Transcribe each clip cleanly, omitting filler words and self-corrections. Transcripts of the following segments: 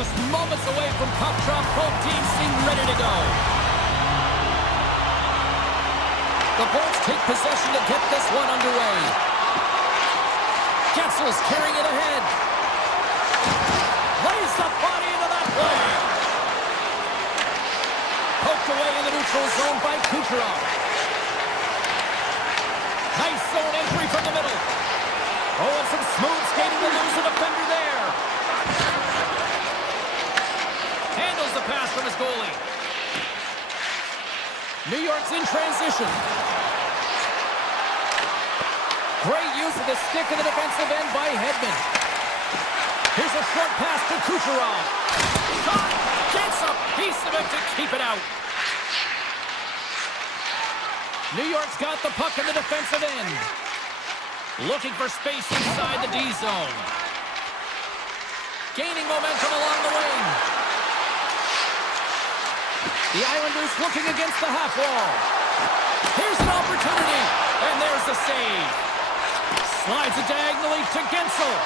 Just moments away from puck drop, both teams seem ready to go. The Bolts take possession to get this one underway. Getzel's carrying it ahead. Lays the body into that play. Poked away in the neutral zone by Kucherov. Nice zone entry from the middle. Oh, and some smooth skating to lose a defender there. Handles the pass from his goalie. New York's in transition. Great use of the stick in the defensive end by Hedman. Here's a short pass to Kucherov. Shot! Gets a piece of it to keep it out. New York's got the puck in the defensive end. Looking for space inside the D zone. Gaining momentum along the wing. The Islanders looking against the half wall. Here's an opportunity, and there's the save. Slides it diagonally to Getzel.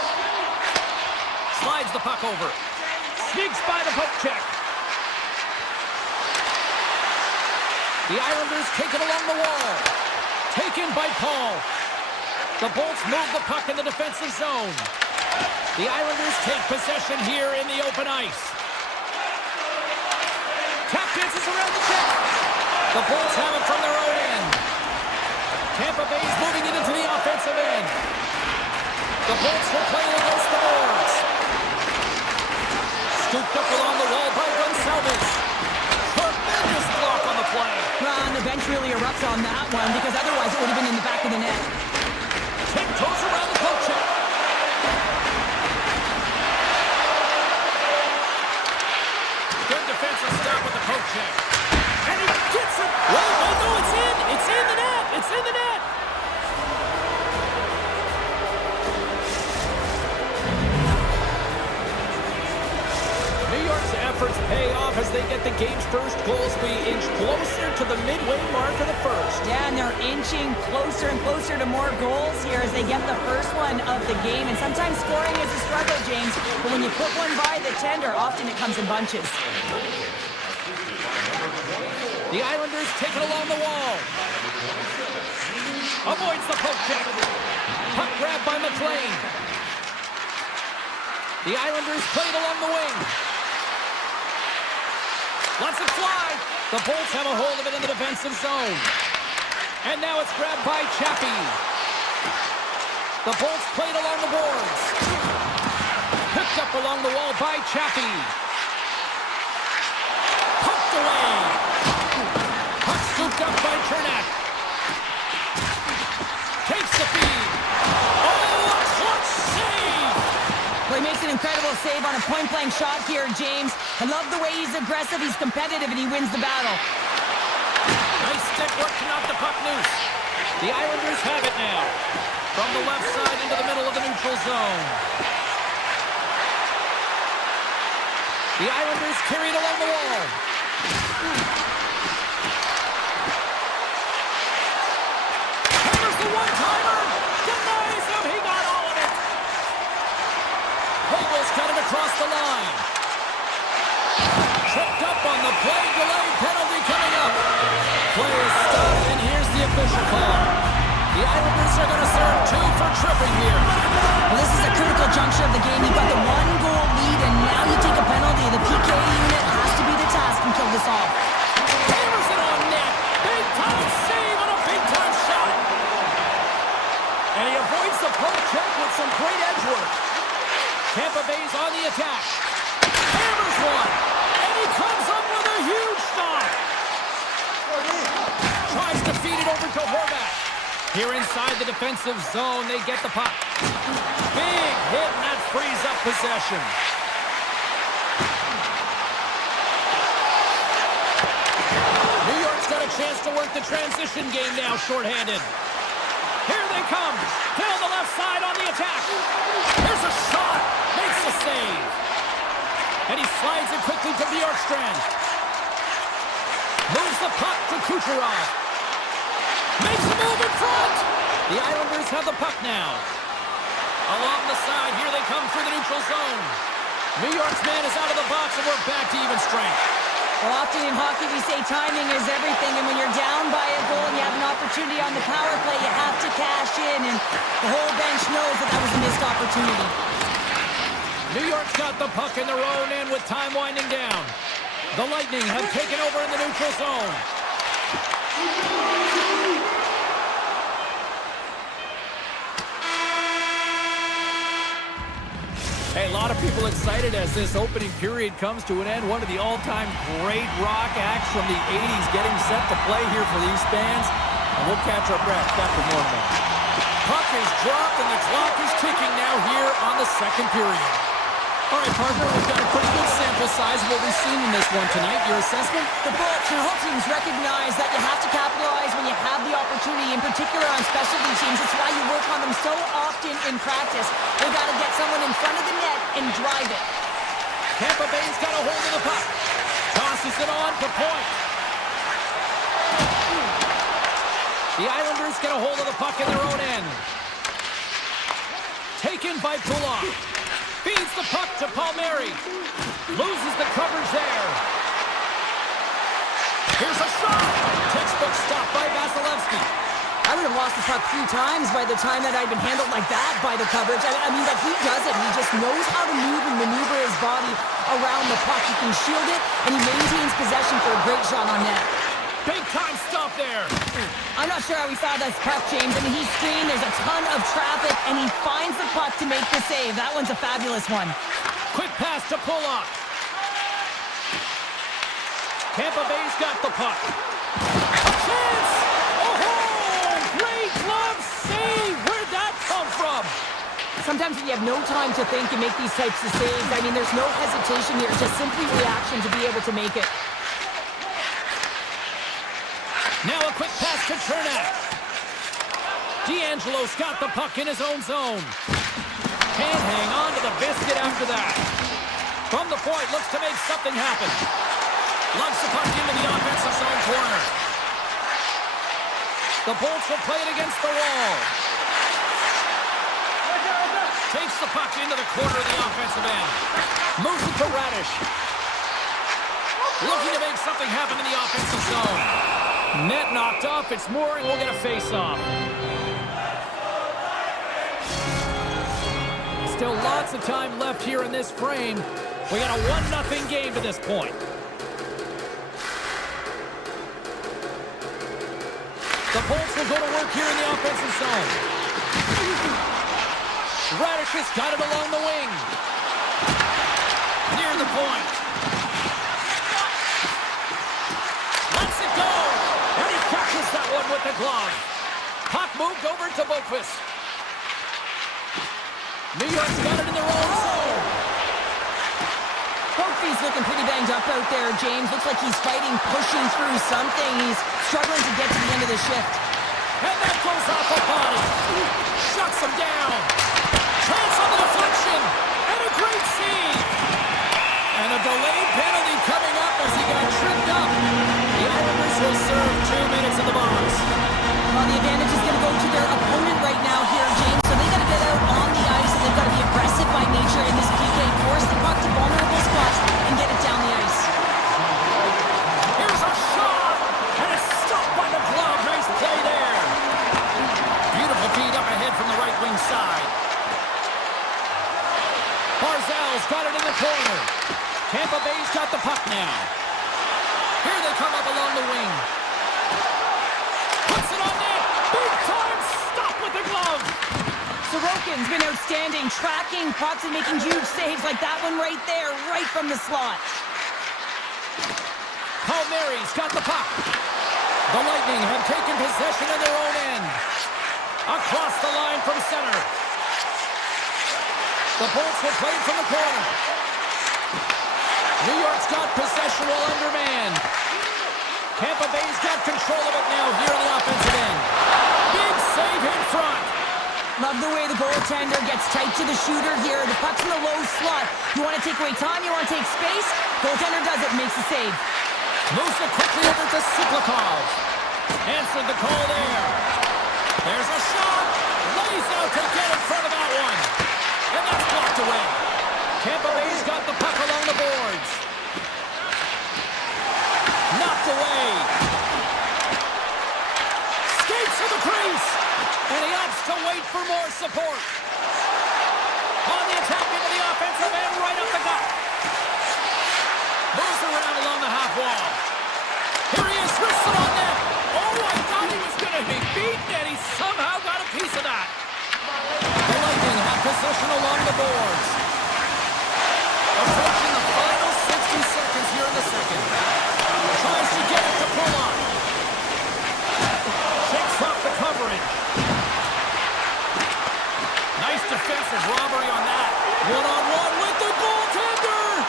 Slides the puck over. Sneaks by the poke check. The Islanders take it along the wall. Taken by Paul. The Bolts move the puck in the defensive zone. The Islanders take possession here in the open ice. Tap dances around the check. The Bolts have it from their own end. Tampa Bay's moving it into the offensive end. The Bolts will play it against the boards. Scooped up along the wall by Gonsalves. Tremendous block on the play. Well, and the bench really erupts on that one because otherwise it would have been in the back of the net. Tiptoes around the poke check. Good defensive stop with the poke check. And he gets it. Wait, no, it's in. It's in the net. It's in the net. New York's efforts pay off as they get the game's first goals to be inched closer to the midway mark of the first. Yeah, and they're inching closer and closer to more goals here as they get the first one of the game. And sometimes scoring is a struggle, James, but when you put one by the tender, often it comes in bunches. The Islanders take it along the wall. Avoids the poke check. Puck grab by McLean. The Islanders play it along the wing. Lets it fly. The Bolts have a hold of it in the defensive zone. And now it's grabbed by Chappie. The Bolts played along the boards. Picked up along the wall by Chappie. Poked away. Puck scooped up by Chernak. Takes the feed. Oh, a clutch save! Well, he makes an incredible save on a point-blank shot here, James. I love the way he's aggressive, he's competitive, and he wins the battle. Nice stick work to knock the puck loose. The Islanders have it now. From the left side into the middle of the neutral zone. The Islanders carry it along the wall. Hammers the one-timer. Denies him. He got all of it. Hogel's got it across the line. Tripped up on the play. Delayed penalty coming up. Play is stopped, and here's the official call. The Islanders are going to serve 2 for tripping here. Well, this is a critical juncture of the game. You've got the 1-goal lead, and now you take a penalty. The PK unit has to be the task and kill this off. Hammers it on net. Big-time save on a big-time shot. And he avoids the poke check with some great edge work. Tampa Bay's on the attack. Hammers one. And he comes up with a huge stop. Tries to feed it over to Horvat. Here inside the defensive zone, they get the puck. Big hit, and that frees up possession. New York's got a chance to work the transition game now, shorthanded. Here they come. Down the left side on the attack. Here's a shot. Makes the save. And he slides it quickly to Bjorkstrand. Moves the puck to Kucherov. Makes a move in front. The Islanders have the puck now. Along the side, here they come through the neutral zone. New York's man is out of the box, and we're back to even strength. Well, often in hockey, we say timing is everything, and when you're down by a goal and you have an opportunity on the power play, you have to cash in, and the whole bench knows that that was a missed opportunity. New York's got the puck in their own end with time winding down. The Lightning have taken over in the neutral zone. Hey, a lot of people excited as this opening period comes to an end. One of the all-time great rock acts from the 80s getting set to play here for these fans. And we'll catch our breath back with more more. Puck is dropped and the clock is ticking now here on the second period. All right, partner, we've got a pretty good sample size of what we've seen in this one tonight. Your assessment? The Bullets and whole teams recognize that you have to capitalize when you have the opportunity, in particular on specialty teams. It's why you work on them so often in practice. They got to get someone in front of the net and drive it. Tampa Bay's got a hold of the puck. Tosses it on for point. The Islanders get a hold of the puck in their own end. Taken by Pulak. Feeds the puck to Palmieri. Loses the coverage there. Here's a shot. Textbook stop by Vasilevsky. I would have lost the puck 3 times by the time that I'd been handled like that by the coverage. I mean, but he does it. He just knows how to move and maneuver his body around the puck. He can shield it, and he maintains possession for a great shot on net. Big time stop there. I'm not sure how he saw that puck, James. I mean, he's screened. There's a ton of traffic, and he finds the puck to make the save. That one's a fabulous one. Quick pass to Pulak. Tampa Bay's got the puck. A chance! Oh, great glove save! Where'd that come from? Sometimes when you have no time to think, you make these types of saves. I mean, there's no hesitation here. It's just simply reaction to be able to make it. Now a quick pass to Chernak. D'Angelo's got the puck in his own zone. Can't hang on to the biscuit after that. From the point, looks to make something happen. Lugs the puck into the offensive zone corner. The Bolts will play it against the wall. Takes the puck into the corner of the offensive end. Moves it to Radish. Looking to make something happen in the offensive zone. Net knocked off. It's Mooring. We'll get a face-off. Still lots of time left here in this frame. We got a 1-0 game to this point. The Bolts will go to work here in the offensive zone. Radish has got it along the wing. Near the point. Lets it go. And he catches that one with the glove. Puck moved over to Boqvist. New York's got it in their own zone. Boqvist's looking pretty banged up out there, James. Looks like he's fighting, pushing through something. He's struggling to get to the end of the shift. And that goes off a body. Shuts him down. Chance on the deflection. And a great save. And a delayed penalty coming up as he got tripped up. The Islanders will serve 2 minutes in the box. Well, the advantage is going to go to their opponent right now here, James. So they got to get out on the ice, and they've got to be aggressive by nature in this PK. Force the puck to vulnerable spots and get it down the ice. Here's a shot. And it's stopped by the glove. Nice play there. Beautiful feed up ahead from the right wing side. Barzal's got it in the corner. Tampa Bay's got the puck now. Here they come up along the wing. Puts it on net. Big time stop with the glove. Sorokin's been outstanding, tracking pucks and making huge saves like that one right there, right from the slot. Palmieri's got the puck. The Lightning have taken possession of their own end. Across the line from center. The Bolts will play it from the corner. New York's got possession while undermanned. Tampa Bay's got control of it now here in the offensive end. Big save in front. Love the way the goaltender gets tight to the shooter here. The puck's in the low slot. You want to take away time, you want to take space. Goaltender does it, makes the save. Moves it quickly over to Siplikov. Answered the call there. There's a shot. Lays out to get in front of that one. And that's blocked away. Tampa Bay's got the possession along the boards. Approaching the final 60 seconds here in the second. Tries to get it to pull on. Shakes off the coverage. Nice defensive robbery on that. One-on-one with the goaltender.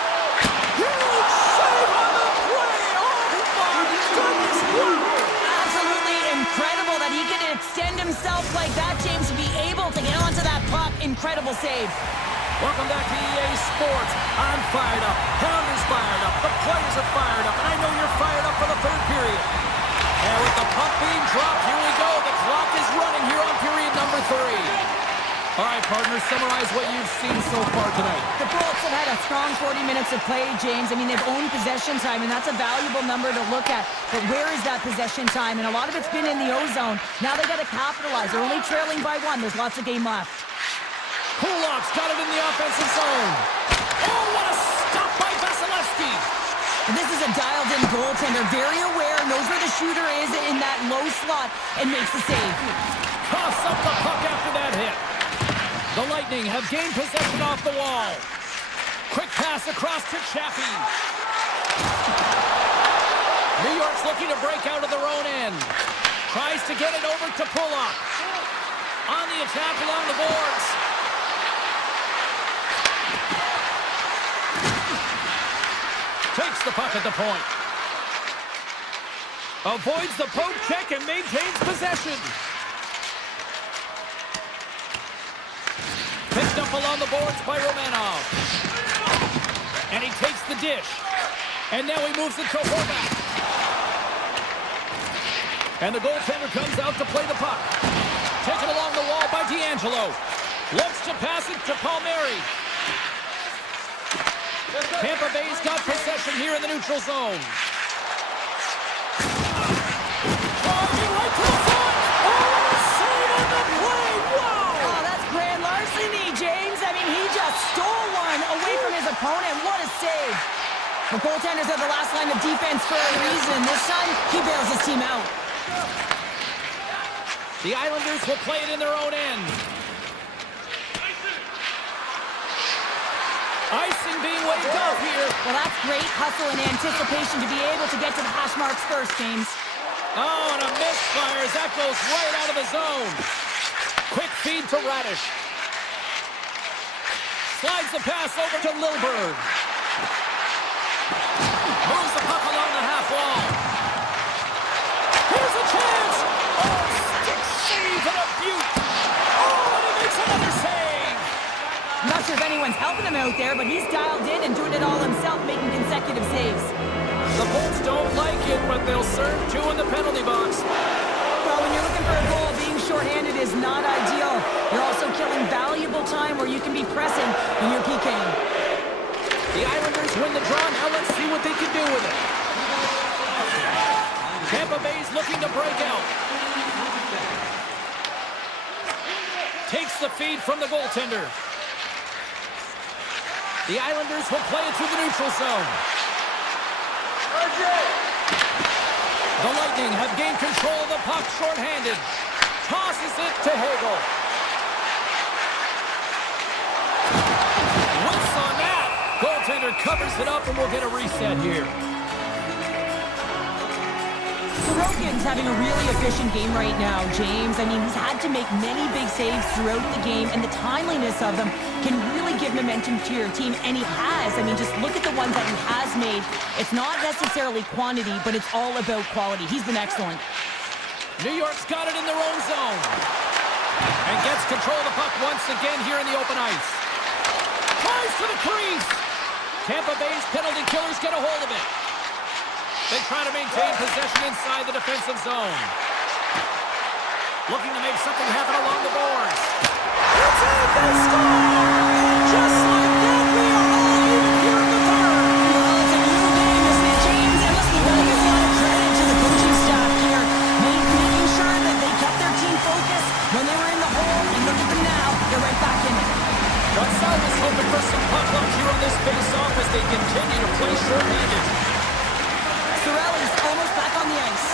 Huge save on the play. Oh my goodness. Absolutely incredible that he can extend himself like that, James, to be able to get onto that puck. Incredible save. Welcome back to EA Sports. I'm fired up. Pounder's fired up. The players are fired up. And I know you're fired up for the third period. And with the puck being dropped, here we go. The clock is running here on period number 3. All right, partners, summarize what you've seen so far tonight. The Bullets have had a strong 40 minutes of play, James. I mean, they've owned possession time, and that's a valuable number to look at. But where is that possession time? And a lot of it's been in the O-zone. Now they got to capitalize. They're only trailing by 1. There's lots of game left. Kulak's got it in the offensive zone. Oh, what a stop by Vasilevsky. And this is a dialed-in goaltender, very aware, knows where the shooter is in that low slot, and makes the save. Toss up the puck after that hit. The Lightning have gained possession off the wall. Quick pass across to Chaffee. New York's looking to break out of their own end. Tries to get it over to Kulak. On the attack along the boards. Takes the puck at the point. Avoids the poke check and maintains possession. Picked up along the boards by Romanov. And he takes the dish. And now he moves it to Horvath. And the goaltender comes out to play the puck. Taken along the wall by D'Angelo. Looks to pass it to Palmieri. Tampa Bay's got possession here in the neutral zone. Charging right to the front. Oh, save on the play. Wow. Oh, that's grand larceny, James. I mean, he just stole one away from his opponent. What a save. The goaltenders are the last line of defense for a reason. This time, he bails his team out. The Islanders will play it in their own end. Icing being waved off here. Well, that's great hustle and anticipation to be able to get to the hash marks first, James. Oh, and a misfire as that goes right out of the zone. Quick feed to Radish. Slides the pass over to Lilburg. Moves the puck along the half wall. Here's a chance. Oh, stick save and a beaut. Oh, and he makes another save. I'm not sure if anyone's helping him out there, but he's dialed in and doing it all himself, making consecutive saves. The Bolts don't like it, but they'll serve 2 in the penalty box. Well, when you're looking for a goal, being shorthanded is not ideal. You're also killing valuable time where you can be pressing when you're PKing. The Islanders win the draw. Now let's see what they can do with it. Tampa Bay's looking to break out. Takes the feed from the goaltender. The Islanders will play it through the neutral zone. The Lightning have gained control of the puck shorthanded. Tosses it to Hagel. Whiffs on that. Goaltender covers it up and we'll get a reset here. Sorokin's having a really efficient game right now, James. I mean, he's had to make many big saves throughout the game, and the timeliness of them can really give momentum to your team, and he has. I mean, just look at the ones that he has made. It's not necessarily quantity, but it's all about quality. He's been excellent. New York's got it in their own zone. And gets control of the puck once again here in the open ice. Tries to the crease. Tampa Bay's penalty killers get a hold of it. They try to maintain possession inside the defensive zone. Looking to make something happen along the boards. It's in, they score! Just like that, we are all even here in the third. Well, it's a new game, isn't it, James? And listen, we gotta give a lot of credit to the coaching staff here, making sure that they kept their team focused when they were in the hole, and look at them now, they're right back in it. Gonzalez hoping for some puck luck here on this face-off as they continue to play short-handed. Sorelli's almost back on the ice.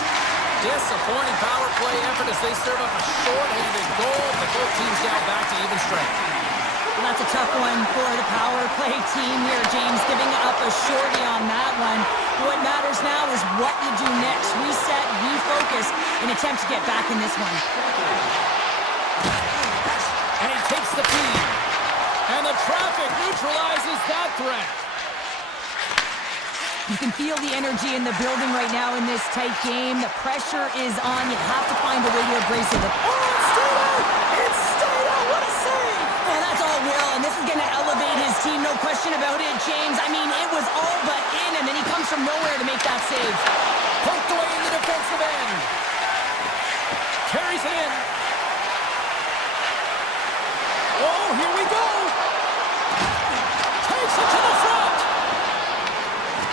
Disappointing power play effort as they serve up a short-handed goal, but both teams now back to even strength. Well, that's a tough one for the power play team here, James, giving up a shorty on that one. What matters now is what you do next. Reset, refocus, and attempt to get back in this one. And he takes the feed. And the traffic neutralizes that threat. You can feel the energy in the building right now in this tight game. The pressure is on. You have to find a way to embrace it. Oh, it's stayed out! It's stayed out! What a save! Oh, that's all Will, and this is going to elevate his team, no question about it, James. I mean, it was all but in, and then he comes from nowhere to make that save. Poked away in the defensive end. Carries it in. Oh, here we go! Takes it to the front!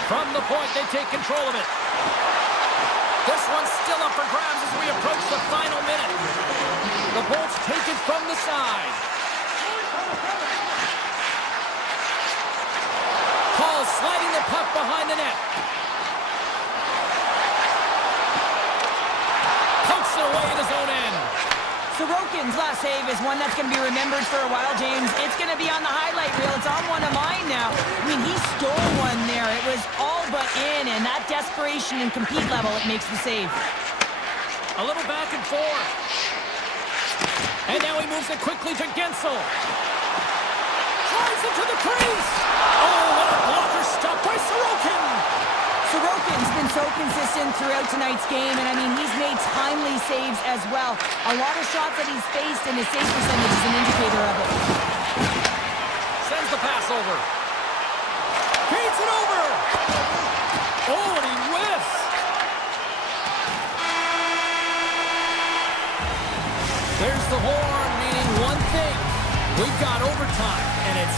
From the point, they take control of it. This one's still up for grabs as we approach the final minute. The Bolts take it from the side. Paul sliding the puck behind the net. Pokes it away in his own end. Sorokin's last save is one that's going to be remembered for a while, James. It's going to be on the highlight reel. It's on one of mine now. I mean, he stole one there. It was all but in, and that desperation and compete level, it makes the save. A little back and forth. And now he moves it quickly to Gensel. Drives it to the crease. Oh, what a blocker stop by Sorokin. Sorokin's been so consistent throughout tonight's game, and I mean, he's made timely saves as well. A lot of shots that he's faced, and his save percentage is an indicator of it. Sends the pass over. Feeds it over. Oh, and he whiffs. There's the horn, meaning one thing. We've got overtime, and it's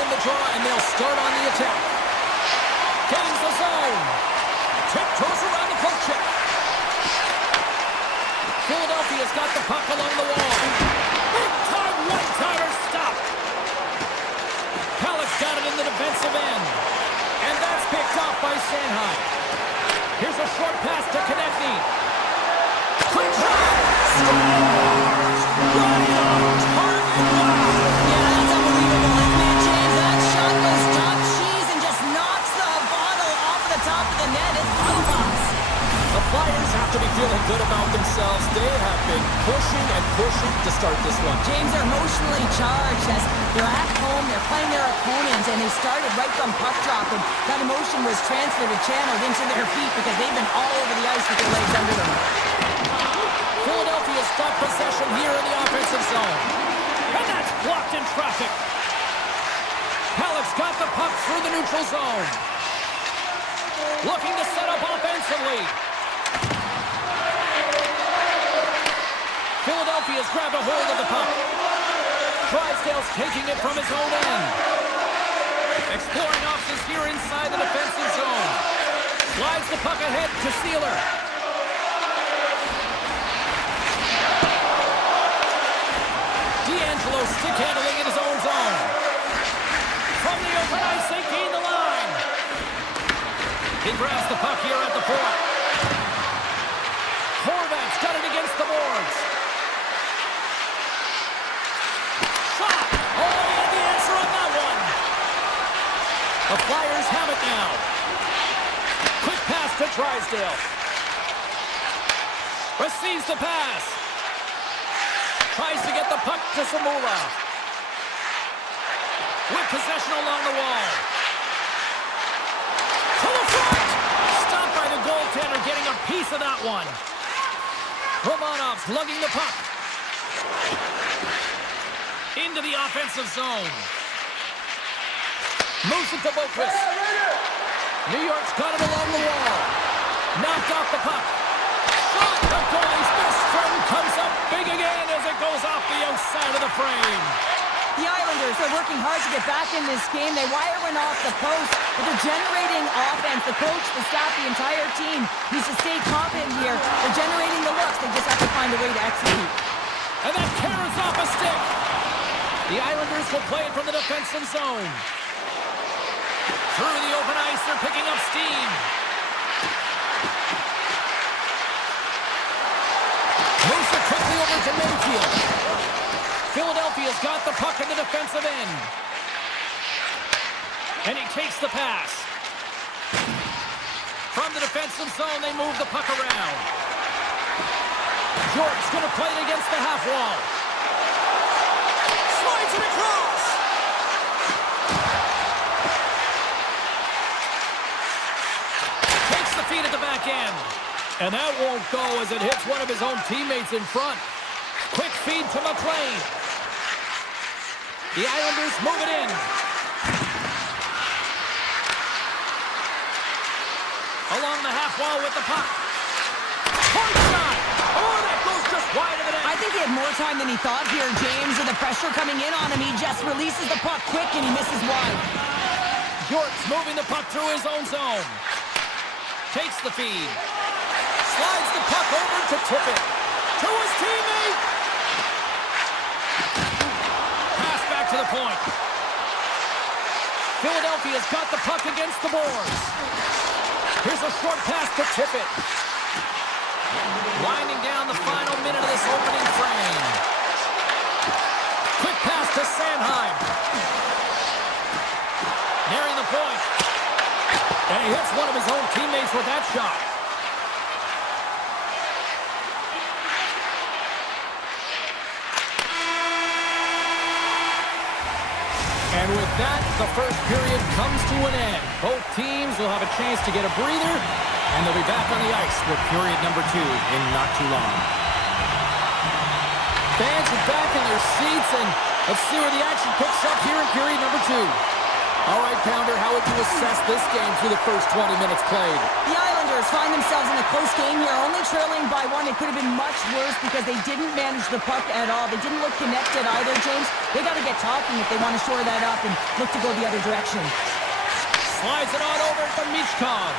win the draw, and they'll start on the attack. Gains the zone. Tiptoes around the poke check. Philadelphia's got the puck along the wall. Big time one-timer stop. Halleck's got it in the defensive end. And that's picked off by Sanheim. Here's a short pass to Konechny. Quick shot! Right on target! Yeah, that's unbelievable, isn't it, James? That shot goes top cheese and just knocks the bottle off the top of the net. It's bottle box. The Flyers have to be feeling good about themselves. They have been pushing and pushing to start this one. James, they're emotionally charged as they're at home, they're playing their opponents, and they started right from puck drop, and that emotion was transferred and channeled into their feet because they've been all over the ice with their legs under them. Philadelphia's got possession here in the offensive zone. And that's blocked in traffic. Halleck's got the puck through the neutral zone. Looking to set up offensively. Philadelphia's grabbed a hold of the puck. Drysdale's taking it from his own end. Exploring options here inside the defensive zone. Slides the puck ahead to Sealer. D'Angelo stick handling in his own zone. From the open ice, they gain the line. He grabs the puck here at the point. Horvat's got it against the boards. Shot! Oh, and the answer on that one. The Flyers have it now. Quick pass to Drysdale. Receives the pass. Tries to get the puck to Zamula. With possession along the wall. To the front! Stopped by the goaltender, getting a piece of that one. Romanov's lugging the puck. Into the offensive zone. Moves it to Boquist. New York's got it along the wall. Knocked off the puck. Shot! The goalie's best friend comes up big again as it goes off the outside of the frame. The Islanders are working hard to get back in this game. They wire one off the post, but they're generating offense. The coach, the staff, the entire team needs to stay confident here. They're generating the looks. They just have to find a way to execute. And that carries off a stick. The Islanders will play it from the defensive zone. Through the open ice, they're picking up steam. Moves it quickly over to Mayfield. Philadelphia's got the puck in the defensive end. And he takes the pass. From the defensive zone, they move the puck around. Jordan's going to play it against the half wall. Slides it across. Takes the feed at the back end. And that won't go as it hits one of his own teammates in front. Quick feed to McLean. The Islanders move it in. Along the half wall with the puck. Point shot! Oh, that goes just wide of the net. I think he had more time than he thought here, James. With the pressure coming in on him, he just releases the puck quick and he misses wide. York's moving the puck through his own zone. Takes the feed. Slides the puck over to Tippett. To his teammate. Pass back to the point. Philadelphia's got the puck against the boards. Here's a short pass to Tippett. Winding down the final minute of this opening frame. Quick pass to Sanheim. Nearing the point. And he hits one of his own teammates with that shot. And with that, the first period comes to an end. Both teams will have a chance to get a breather, and they'll be back on the ice for period number 2 in not too long. Fans are back in their seats, and let's see where the action picks up here in period number 2. All right, Pounder, how would you assess this game through the first 20 minutes played? The Islanders find themselves in a close game here, only trailing by one. It could have been much worse because they didn't manage the puck at all. They didn't look connected either, James. They got to get talking if they want to shore that up and look to go the other direction. Slides it on over to Michkov.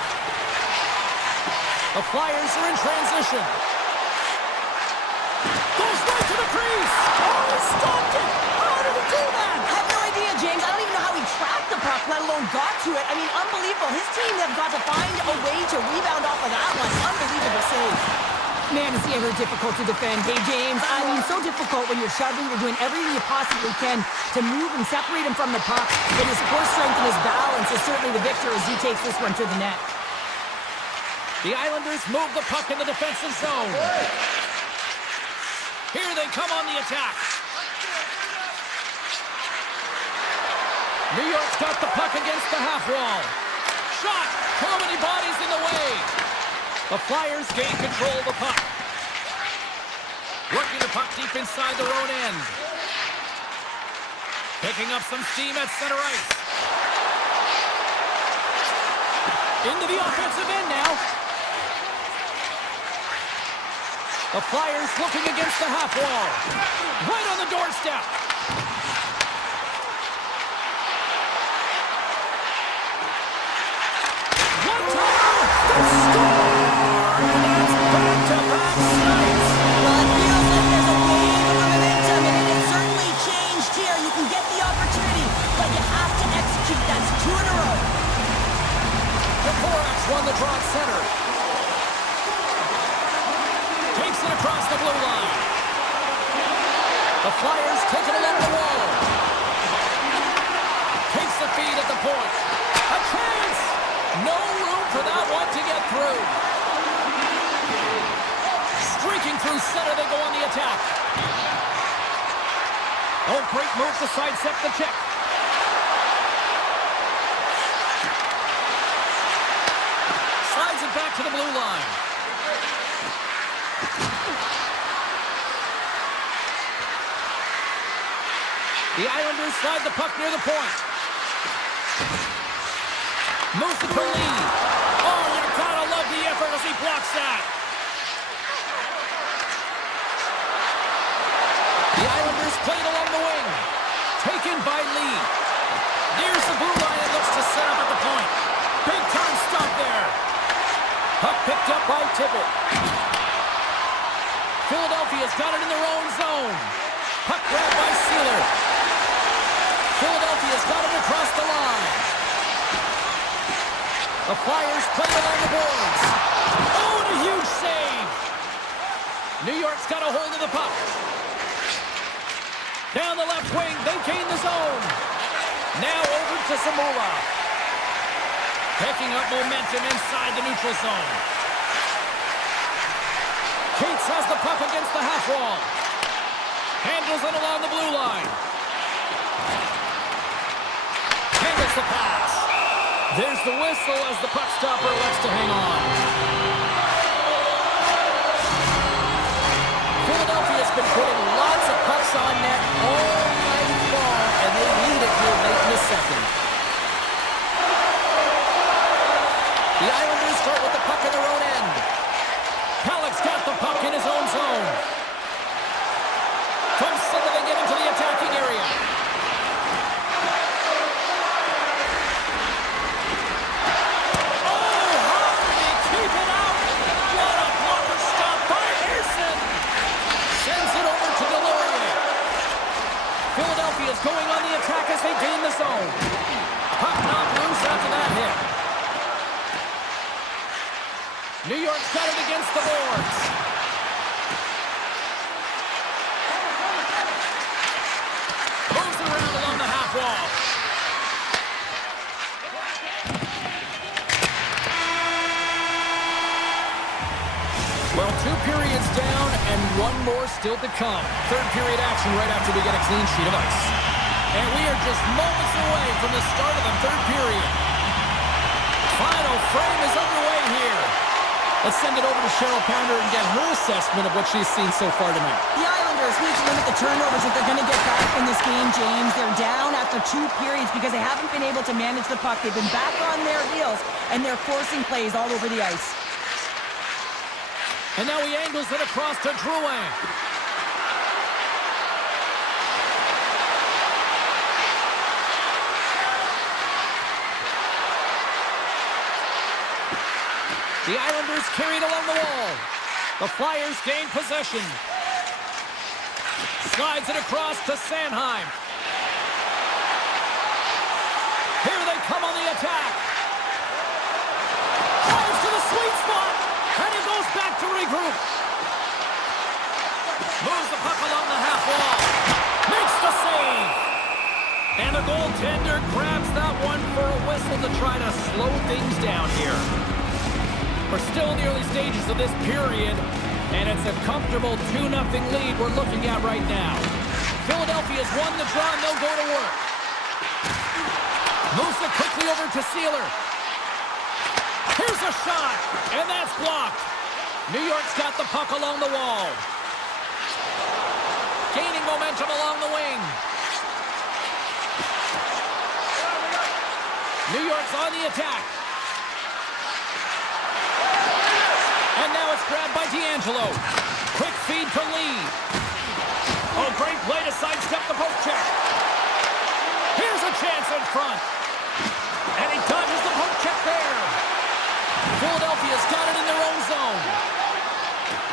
The Flyers are in transition. Goes right to the crease. Oh, he stopped it. How did he do that? I have no idea, James. I don't even know how he tracked the puck, let alone got to it. I mean, unbelievable. His team have got to find a way to rebound off of that one. Unbelievable save. Man, is he ever difficult to defend. Hey, James, I mean, so difficult when you're shoving. You're doing everything you possibly can to move and separate him from the puck. But his core strength and his balance is certainly the victor as he takes this one to the net. The Islanders move the puck in the defensive zone. Here they come on the attack. New York's got the puck against the half wall. Shot! Too many bodies in the way. The Flyers gain control of the puck. Working the puck deep inside their own end. Picking up some steam at center ice. Into the offensive end now. The Flyers looking against the half wall. Right on the doorstep. One time. They score! And it's back-to-back strikes. Well, it feels like there's a wave of momentum, and it has certainly changed here. You can get the opportunity, but you have to execute. That's 2 in a row. The Forax won the draw at center. Takes it across the blue line. The Flyers take it along the wall. Takes the feed at the point. A chance! No room for that one to get through. Streaking through center, they go on the attack. Oh, great move to sidestep the check. Slides it back to the blue line. The Islanders slide the puck near the point. Moves it for lead. Oh, you gotta love the effort as he blocks that. The Islanders played along the wing. Taken by Lee. Nears the blue line and looks to set up at the point. Big time stop there. Puck picked up by Tippett. Philadelphia's got it in their own zone. Puck grabbed by Sealer. Philadelphia's got it across the line. The Flyers play along the boards. Oh, and a huge save. New York's got a hold of the puck. Down the left wing, they gain the zone. Now over to Zamula. Picking up momentum inside the neutral zone. Cates has the puck against the half wall. Handles it along the blue line. Handles the pass. There's the whistle as the puck stopper elects to hang on. Philadelphia's been putting lots of pucks on net all night long, and they lead it here late in the second. The Islanders start with the puck in their own end. Halleck's got the puck in his own zone. From center, they get into the attacking area. Oh, how did he keep it out? What a blocker stop by Pearson. Sends it over to Delorier. Philadelphia's going on the attack as they gain the zone. Puck knocked loose after that hit. New York's got it against the boards. Moves it around along the half wall. Well, 2 periods down and 1 more still to come. Third period action right after we get a clean sheet of ice. And we are just moments away from the start of the third period. Final frame is underway here. Let's send it over to Cheryl Pounder and get her assessment of what she's seen so far tonight. The Islanders need to limit the turnovers if they're going to get back in this game, James. They're down after 2 periods because they haven't been able to manage the puck. They've been back on their heels, and they're forcing plays all over the ice. And now he angles it across to Drouin. The Islanders carried along the wall. The Flyers gain possession. Slides it across to Sanheim. Here they come on the attack. Drives to the sweet spot. And he goes back to regroup. Moves the puck along the half wall. Makes the save. And the goaltender grabs that one for a whistle to try to slow things down here. We're still in the early stages of this period, and it's a comfortable 2-0 lead we're looking at right now. Philadelphia's won the draw, and they'll go to work. Moves it quickly over to Sealer. Here's a shot, and that's blocked. New York's got the puck along the wall. Gaining momentum along the wing. New York's on the attack. And now it's grabbed by D'Angelo. Quick feed to Lee. Oh, great play to sidestep the poke check. Here's a chance in front. And he dodges the poke check there. Philadelphia's got it in their own zone.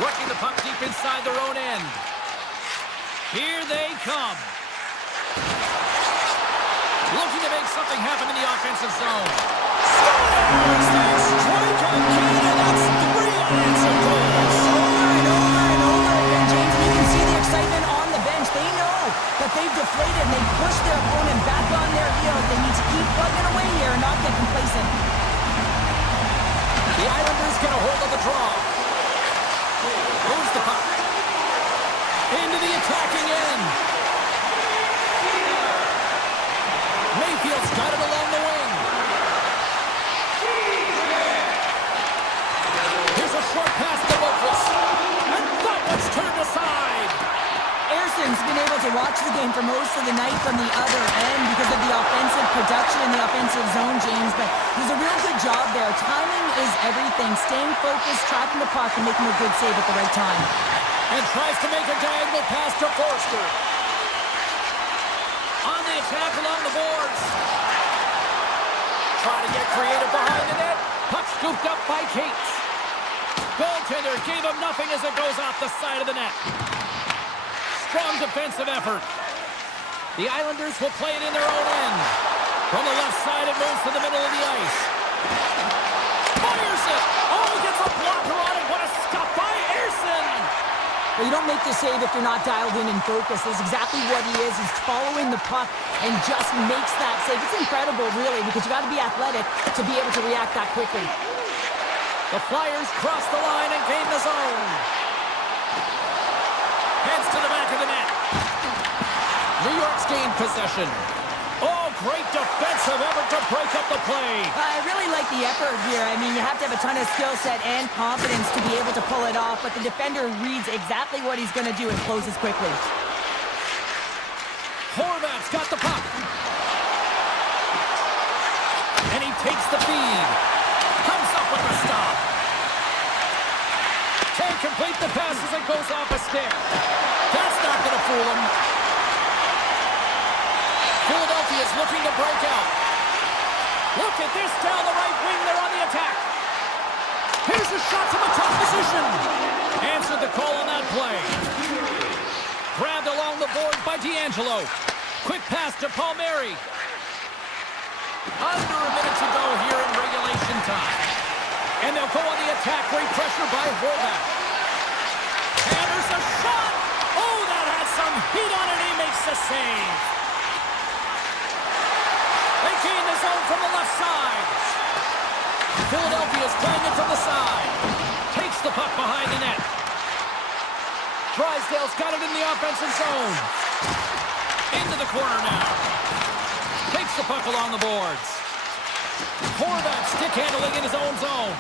Working the puck deep inside their own end. Here they come. Looking to make something happen in the offensive zone. Scores! They strike on Kane, and that's 3 unanswered goals. Over and over and over again, James. You can see the excitement on the bench. They know that they've deflated and they've pushed their opponent back on their heels. They need to keep plugging away here and not get complacent. The Islanders get a hold of the draw. Moves the puck. Into the attacking end. Mayfield's got it along the wing. Here's a short pass to Lopez. And that one's turned aside. Ayerson's been able to watch the game for most of the night from the other end because of the offensive production in the offensive zone, James. But there's a real good job there. Timing is everything. Staying focused, tracking the puck, and making a good save at the right time. And tries to make a diagonal pass to Forster. On the attack along the boards. Trying to get creative behind the net. Puck scooped up by Cates. Goaltender gave him nothing as it goes off the side of the net. Strong defensive effort. The Islanders will play it in their own end. From the left side, it moves to the middle of the ice. Fires it! Oh, he gets a blocker on it. What a stop by Ayerson! Well, you don't make the save if you're not dialed in and focused. That's exactly what he is. He's following the puck and just makes that save. It's incredible, really, because you got to be athletic to be able to react that quickly. The Flyers cross the line and gain the zone. Heads to the back of the net. New York's gained possession. Oh, great defensive effort to break up the play. I really like the effort here. I mean, you have to have a ton of skill set and confidence to be able to pull it off, but the defender reads exactly what he's going to do and closes quickly. Horvat's got the puck. And he takes the feed. Comes up with a stop. Can't complete the pass as it goes off a stick. That's not going to fool him. Philadelphia's looking to break out. Look at this down the right wing. They're on the attack. Here's a shot from a tough position. Answered the call on that play. Grabbed along the board by D'Angelo. Quick pass to Palmieri. Under a minute to go here in regulation time. And they'll go on the attack. Great pressure by Horvat. And there's a shot. Oh, that had some heat on it. He makes the save. They gain the zone from the left side. Philadelphia's playing it from the side. Takes the puck behind the net. Drysdale's got it in the offensive zone. Into the corner now. Takes the puck along the boards. Horvat stick handling in his own zone.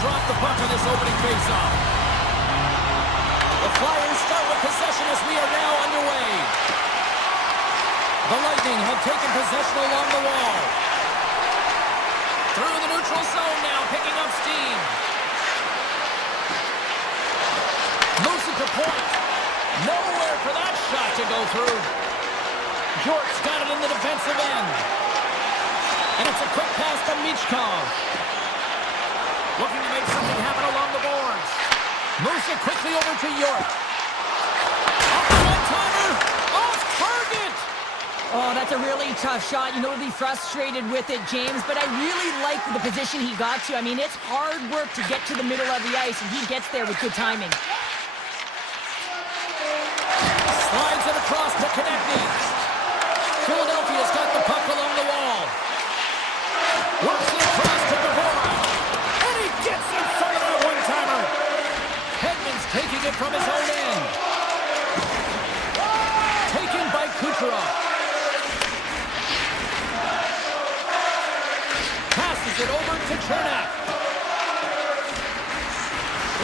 drop the puck on this opening faceoff. The Flyers start with possession as we are now underway. The Lightning have taken possession along the wall. Through the neutral zone now, picking up steam. Moves it to point. Nowhere for that shot to go through. Jort's got it in the defensive end. And it's a quick pass to Michkov. Looking to make something happen along the boards. Moves it quickly over to York. Off the one-timer. Off target. Oh, that's a really tough shot. You know, he'll be frustrated with it, James, but I really like the position he got to. I mean, it's hard work to get to the middle of the ice, and he gets there with good timing. Slides it across to Konechny. Philadelphia's got the puck along the wall. Works it across to Dvorak. And he gets in front of that one-timer. Hedman's taking it from his own end. Taken by Kucherov. Passes it over to Chernak.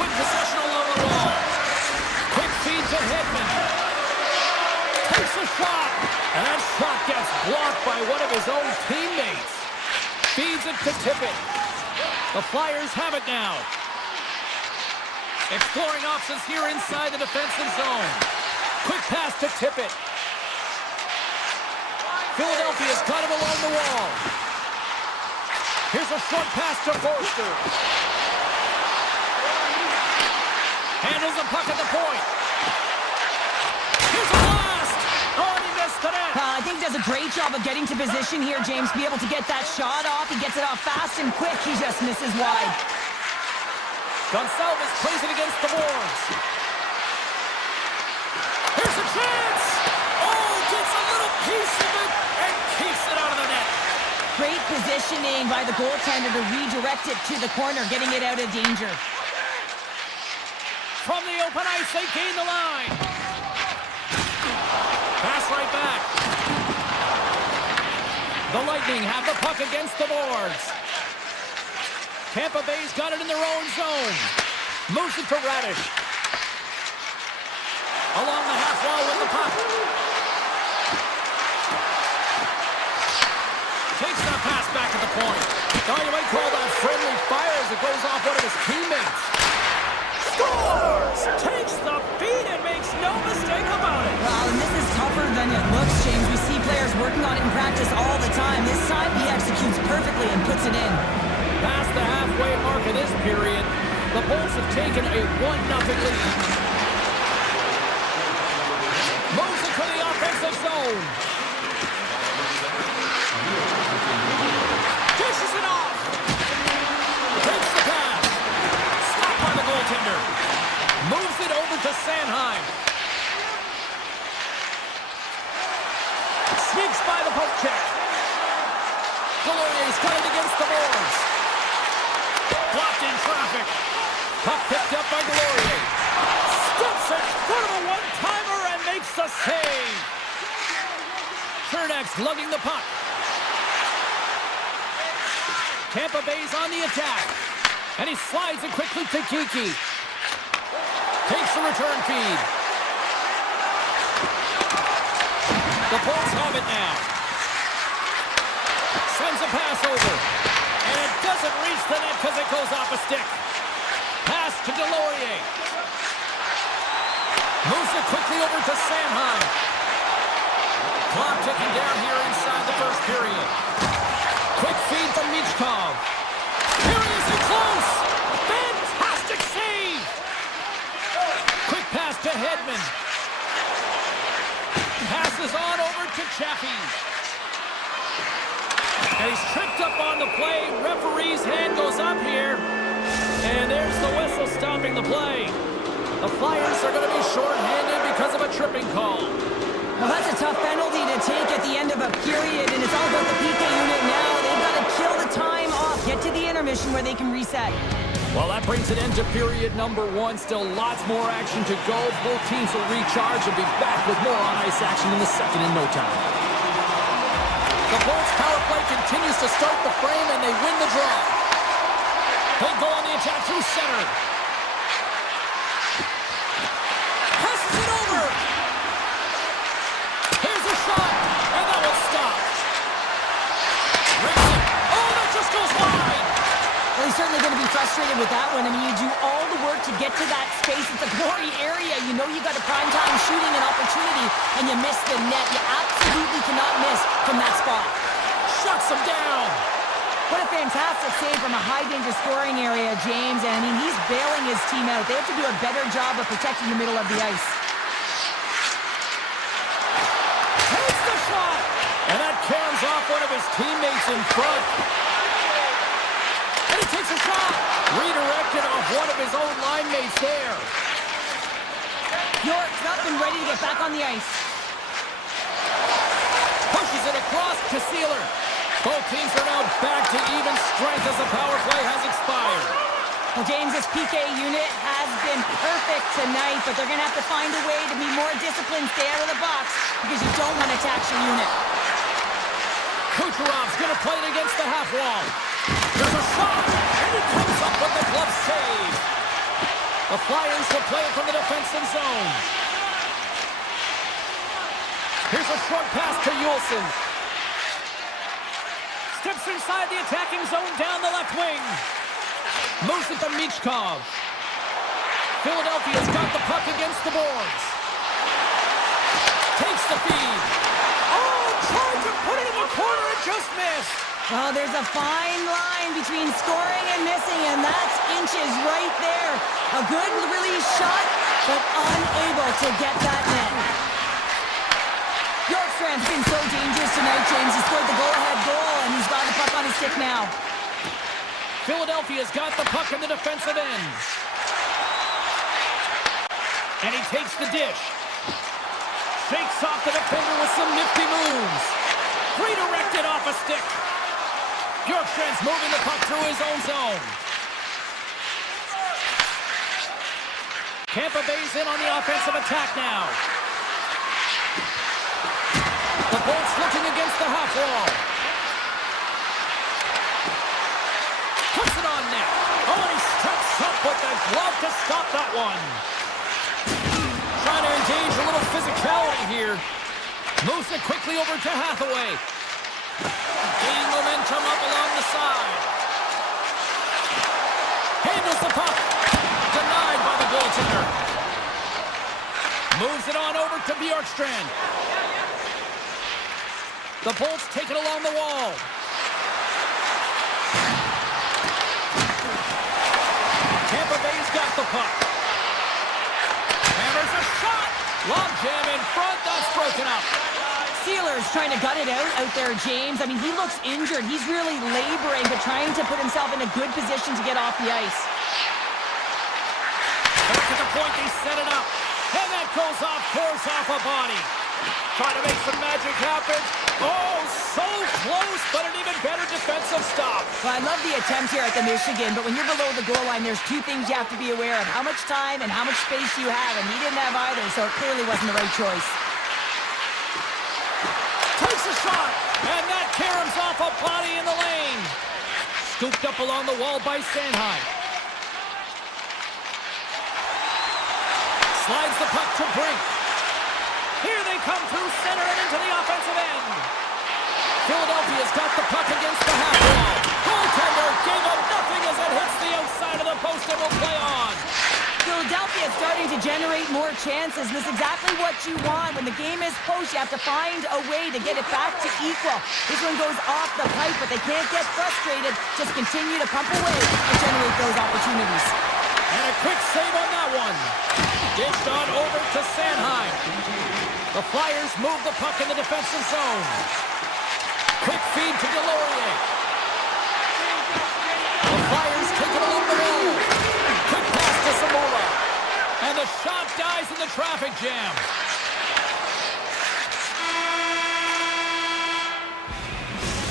With possession along the wall. Quick feed to Hedman. Takes a shot. And that shot gets blocked by one of his own teammates. Feeds it to Tippett. The Flyers have it now. Exploring options here inside the defensive zone. Quick pass to Tippett. Philadelphia's got him along the wall. Here's a short pass to Forster. Handles the puck at the point. Here's a blast. Oh, and he missed the net. I think he does a great job of getting to position here, James. Be able to get that shot off. He gets it off fast and quick. He just misses wide. Gonçalves plays it against the boards. Here's a chance. Oh, gets a little piece of it and keeps it out of the net. Great positioning by the goaltender to redirect it to the corner, getting it out of danger. From the open ice, they gain the line. Pass right back. The Lightning have the puck against the boards. Tampa Bay's got it in their own zone. Moves it to Radish. Along the half wall with the puck. Takes that pass back at the point. Now you might call that friendly fire as it goes off one of his teammates. Scores! Takes the feed and makes no mistake about it. Wow, and this is tougher than it looks, James. We see players working on it in practice all the time. This time he executes perfectly and puts it in. Past the halfway mark of this period, the Bolts have taken a 1-0 lead. Moves it to the offensive zone. Dishes it off. Takes the pass. Stopped by the goaltender. Moves it over to Sanheim. Sneaks by the poke check. Delorier's got it against the boards. Blocked in traffic. Puck picked up by Delorier. Steps in front of a one-timer and makes the save. Chernak's lugging the puck. Tampa Bay's on the attack. And he slides it quickly to Kiki. Takes the return feed. The Bolts have it now. Sends a pass over. And it doesn't reach the net because it goes off a stick. Pass to Delorier. Moves it quickly over to Sanheim. Clock ticking down here inside the first period. Quick feed from Michkov. Here he is in close. Fantastic save. Quick pass to Hedman. Passes on over to Chaffee. And he's tripped up on the play. Referee's hand goes up here. And there's the whistle stopping the play. The Flyers are going to be shorthanded because of a tripping call. Well, that's a tough penalty to take at the end of a period, and it's all about the PK unit now. They've got to kill the time off, get to the intermission where they can reset. Well, that brings an end to period number 1. Still lots more action to go. Both teams will recharge and be back with more on-ice action in the second in no time. The Bolts power play continues to start the frame, and they win the draw. They go on the attack through center. Passes it over. Here's a shot, and that one's stopped. Rips it. Oh, that just goes wide. Well, he's certainly going to be frustrated with that one. I mean, you do all the work to get to that space. It's a glory area. You know you got a primetime shooting an opportunity, and you miss the net. You absolutely cannot miss from that spot. Shuts him down. What a fantastic save from a high-danger scoring area, James. And, I mean, he's bailing his team out. They have to do a better job of protecting the middle of the ice. Takes the shot. And that caroms off one of his teammates in front. And he takes a shot. Redirected off one of his own line mates there. York's up and ready to get back on the ice. Pushes it across to Sealer. Both teams are now back to even strength as the power play has expired. Well, James, this PK unit has been perfect tonight, but they're going to have to find a way to be more disciplined, stay out of the box, because you don't want to tax your unit. Kucherov's going to play it against the half wall. There's a shot, and he comes up with the glove save. The Flyers will play it from the defensive zone. Here's a short pass to Yulson. Steps inside the attacking zone down the left wing. Moves it to Michkov. Philadelphia's got the puck against the boards. Takes the feed. Oh, tried to put it in the corner and just missed. Well, there's a fine line between scoring and missing, and that's inches right there. A good release shot, but unable to get that net. Bjorkstrand's been so dangerous tonight, James. He scored the go-ahead goal, and he's got the puck on his stick now. Philadelphia's got the puck in the defensive end. And he takes the dish. Shakes off the defender with some nifty moves. Redirected off a stick. Bjorkstrand's moving the puck through his own zone. Tampa Bay's in on the offensive attack now. The Bolts looking against the half wall. Puts it on net. Oh, and he steps up with the glove to stop that one. Trying to engage a little physicality here. Moves it quickly over to Hathaway. Gaining momentum up along the side. Handles the puck. Denied by the goaltender. Moves it on over to Bjorkstrand. The Bolts take it along the wall. Tampa Bay's got the puck. Hammers a shot. Long jam in front. That's broken up. Sealer's trying to gut it out there, James. I mean, he looks injured. He's really laboring, but trying to put himself in a good position to get off the ice. Back to the point, they set it up. And that goes off course off a body. Trying to make some magic happen. Oh, so close, but an even better defensive stop. Well, I love the attempt here at the Michigan, but when you're below the goal line, there's two things you have to be aware of. How much time and how much space you have, and he didn't have either, so it clearly wasn't the right choice. Takes a shot, and that caroms off a body in the lane. Scooped up along the wall by Sanheim. Slides the puck to Brink. Here they come through center and into the offensive end. Philadelphia's got the puck against the half wall. Goaltender gave up nothing as it hits the outside of the post and will play on. Philadelphia is starting to generate more chances. This is exactly what you want. When the game is close, you have to find a way to get it back to equal. This one goes off the pipe, but they can't get frustrated. Just continue to pump away and generate those opportunities. And a quick save on that one. Dished on over to Sanheim. The Flyers move the puck in the defensive zone. Quick feed to Delorier. The Flyers take it along the wall. Quick pass to Samola. And the shot dies in the traffic jam.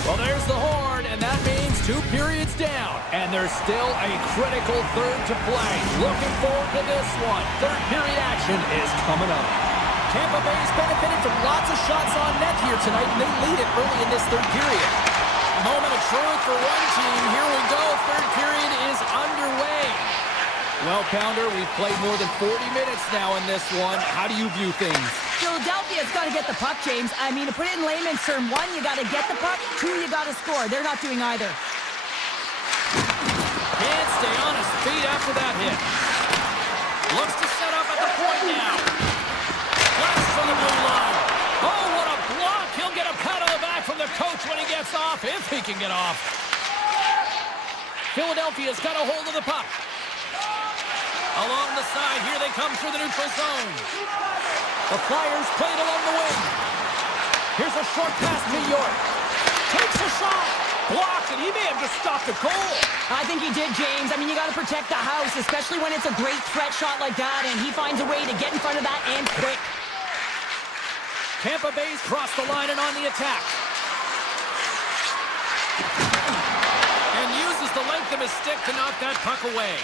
Well, there's the horn, and that means 2 periods down. And there's still a critical third to play. Looking forward to this one. Third period action is coming up. Tampa Bay's benefited from lots of shots on net here tonight, and they lead it early in this third period. Moment of truth for one team. Here we go. Third period is underway. Well, Pounder, we've played more than 40 minutes now in this one. How do you view things? Philadelphia's got to get the puck, James. I mean, to put it in layman's term, one, you got to get the puck. Two, you got to score. They're not doing either. Can't stay on his feet after that hit. Looks to set up at the point now. Flash from the blue line. Oh, what a block. He'll get a pat on the back from the coach when he gets off, if he can get off. Philadelphia's got a hold of the puck. Along the side, here they come through the neutral zone. The Flyers play it along the wing. Here's a short pass to York. Takes a shot. Blocked, and he may have just stopped a goal. I think he did, James. I mean, you got to protect the house, especially when it's a great threat shot like that, and he finds a way to get in front of that and quick. Tampa Bay's crossed the line and on the attack. And uses the length of his stick to knock that puck away.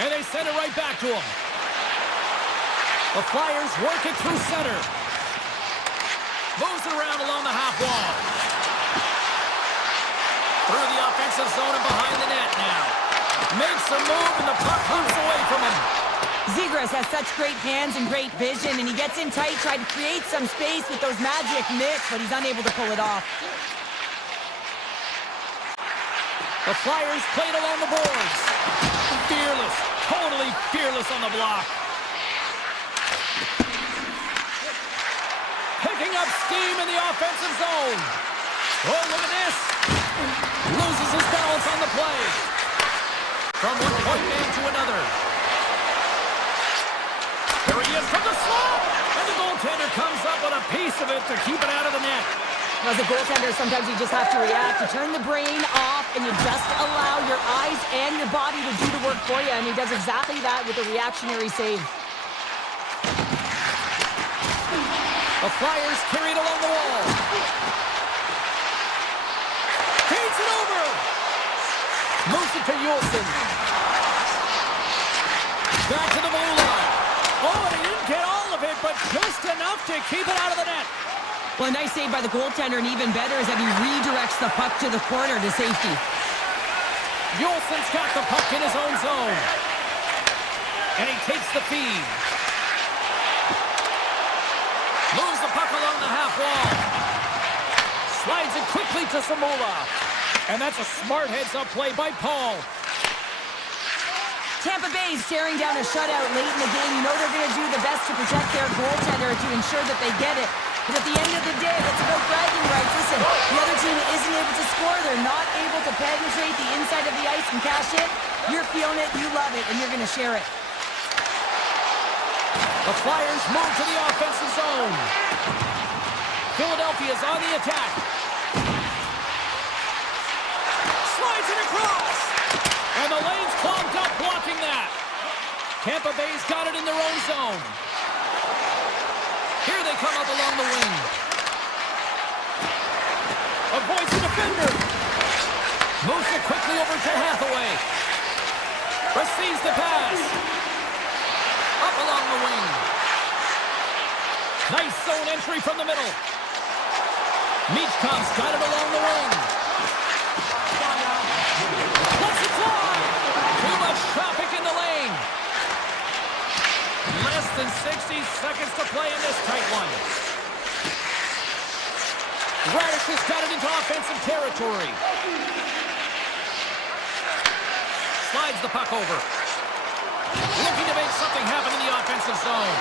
And they send it right back to him. The Flyers work it through center. Moves it around along the half wall. Through the offensive zone and behind the net now. Makes a move and the puck hops away from him. Zegras has such great hands and great vision, and he gets in tight, trying to create some space with those magic mitts, but he's unable to pull it off. The Flyers played along the boards. Fearless, totally fearless on the block. Picking up steam in the offensive zone. Oh, look at this. Loses his balance on the play. From one point man to another. There he is from the slot. And the goaltender comes up with a piece of it to keep it out of the net. As a goaltender, sometimes you just have to react. You turn the brain off, and you just allow your eyes and your body to do the work for you, and he does exactly that with a reactionary save. The Flyers carry it along the wall. Feeds it over. Moves it to Yulson. Back to the blue line. Oh, and he didn't get all of it, but just enough to keep it out of the net. Well, a nice save by the goaltender, and even better is that he redirects the puck to the corner to safety. Yulson's got the puck in his own zone. And he takes the feed. Moves the puck along the half wall. Slides it quickly to Samula. And that's a smart heads-up play by Paul. Tampa Bay's staring down a shutout late in the game. You know they're going to do the best to protect their goaltender to ensure that they get it. But at the end of the day, it's about bragging rights. Listen, the other team isn't able to score. They're not able to penetrate the inside of the ice and cash it. You're feeling it, you love it, and you're going to share it. The Flyers move to the offensive zone. Philadelphia's on the attack. Slides it across. And the lane's clogged up blocking that. Tampa Bay's got it in their own zone. Here they come up along the wing. Avoids the defender. Moves it quickly over to Hathaway. Receives the pass. Up along the wing. Nice zone entry from the middle. Michkov's got it along the wing. Let's it fly. Too much traffic in the lane. Less than 60 seconds to play in this tight one. Radish has got it into offensive territory. Slides the puck over. Looking to make something happen in the offensive zone.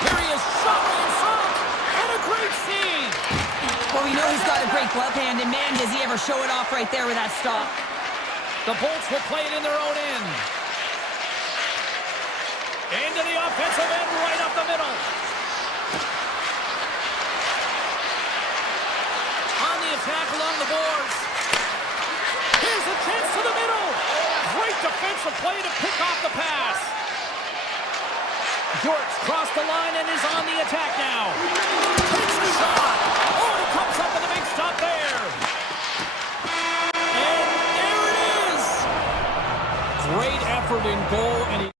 Here he is, shot in front, and a great save. Well, we know he's got a great glove hand, and man, does he ever show it off right there with that stop. The Bolts will play it in their own end. Into the offensive end, right up the middle. On the attack along the boards. Here's a chance to the middle. Great defensive play to pick off the pass. York's crossed the line and is on the attack now. Takes the shot. Oh, and it comes up with a big stop there. And there it is. Great effort in goal, and he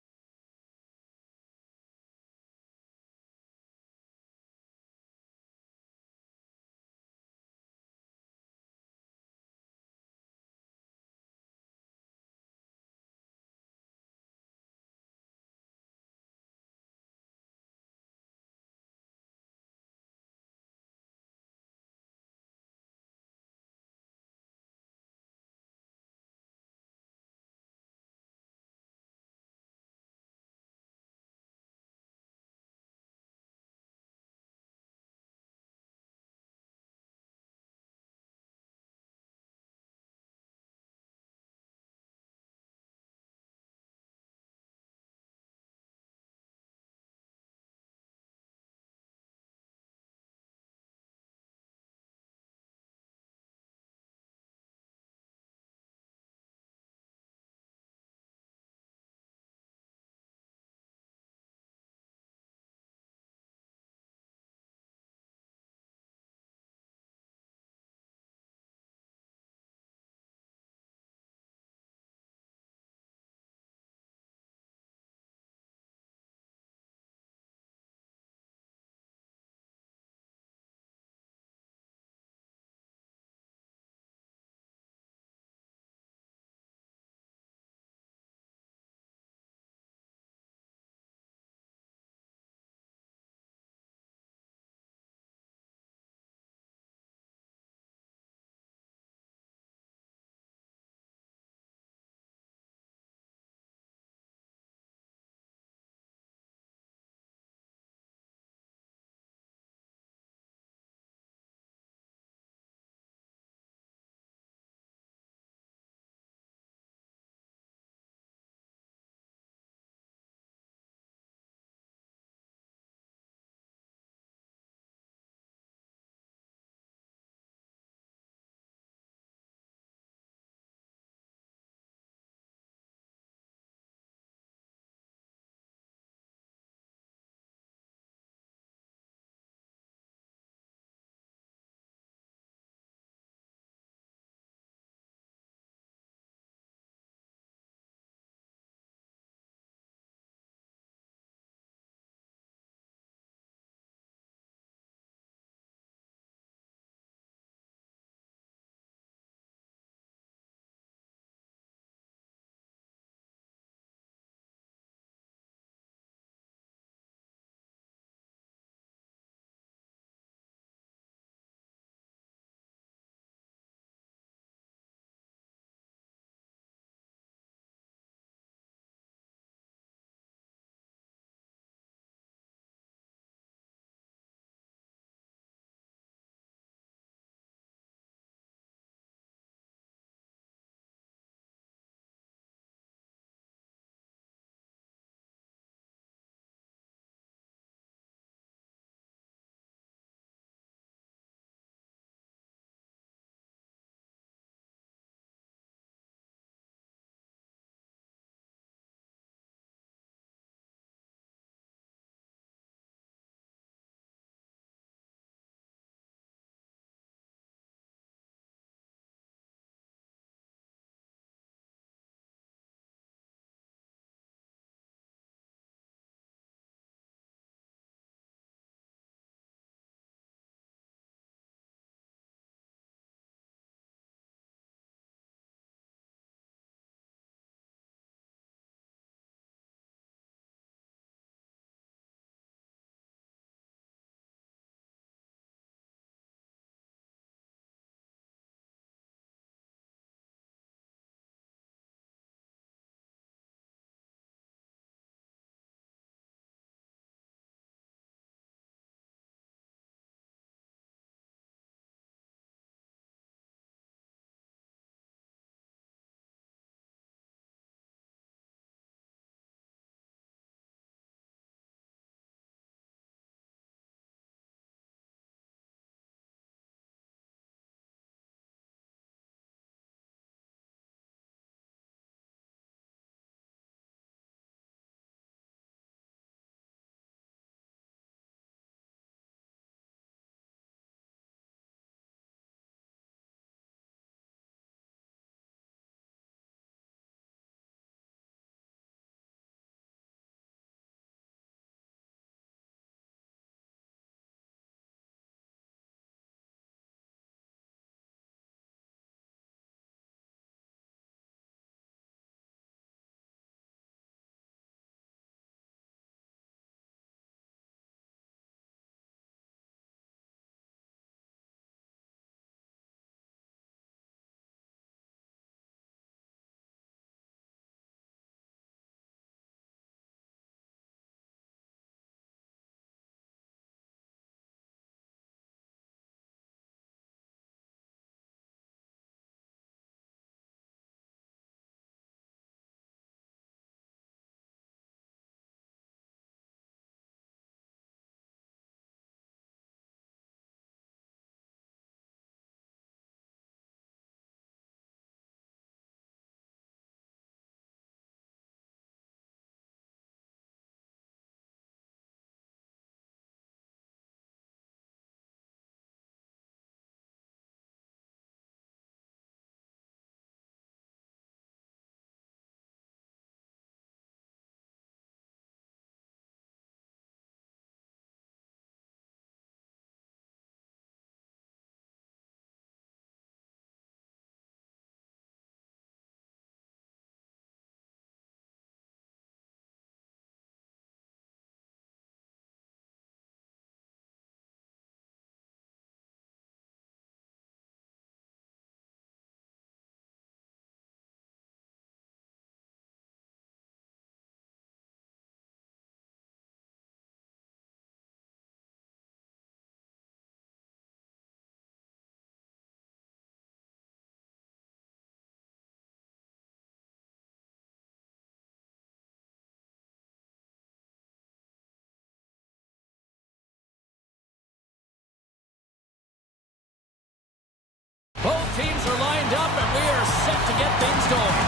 we are set to get things going.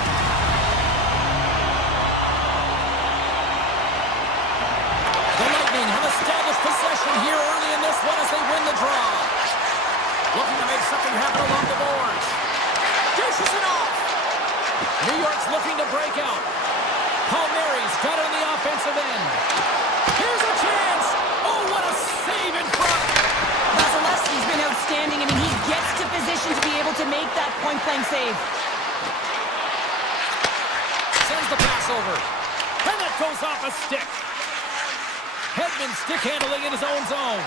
The Lightning have established possession here early in this one as they win the draw. Looking to make something happen along the boards. Dishes it off. New York's looking to break out. Palmieri's got it on the offensive end. Here's a chance. Oh, what a save in front. Vasilevsky's been outstanding. I mean, he gets to position to be able to make that point-blank save. Sends the pass over. And that goes off a stick. Hedman stick handling in his own zone.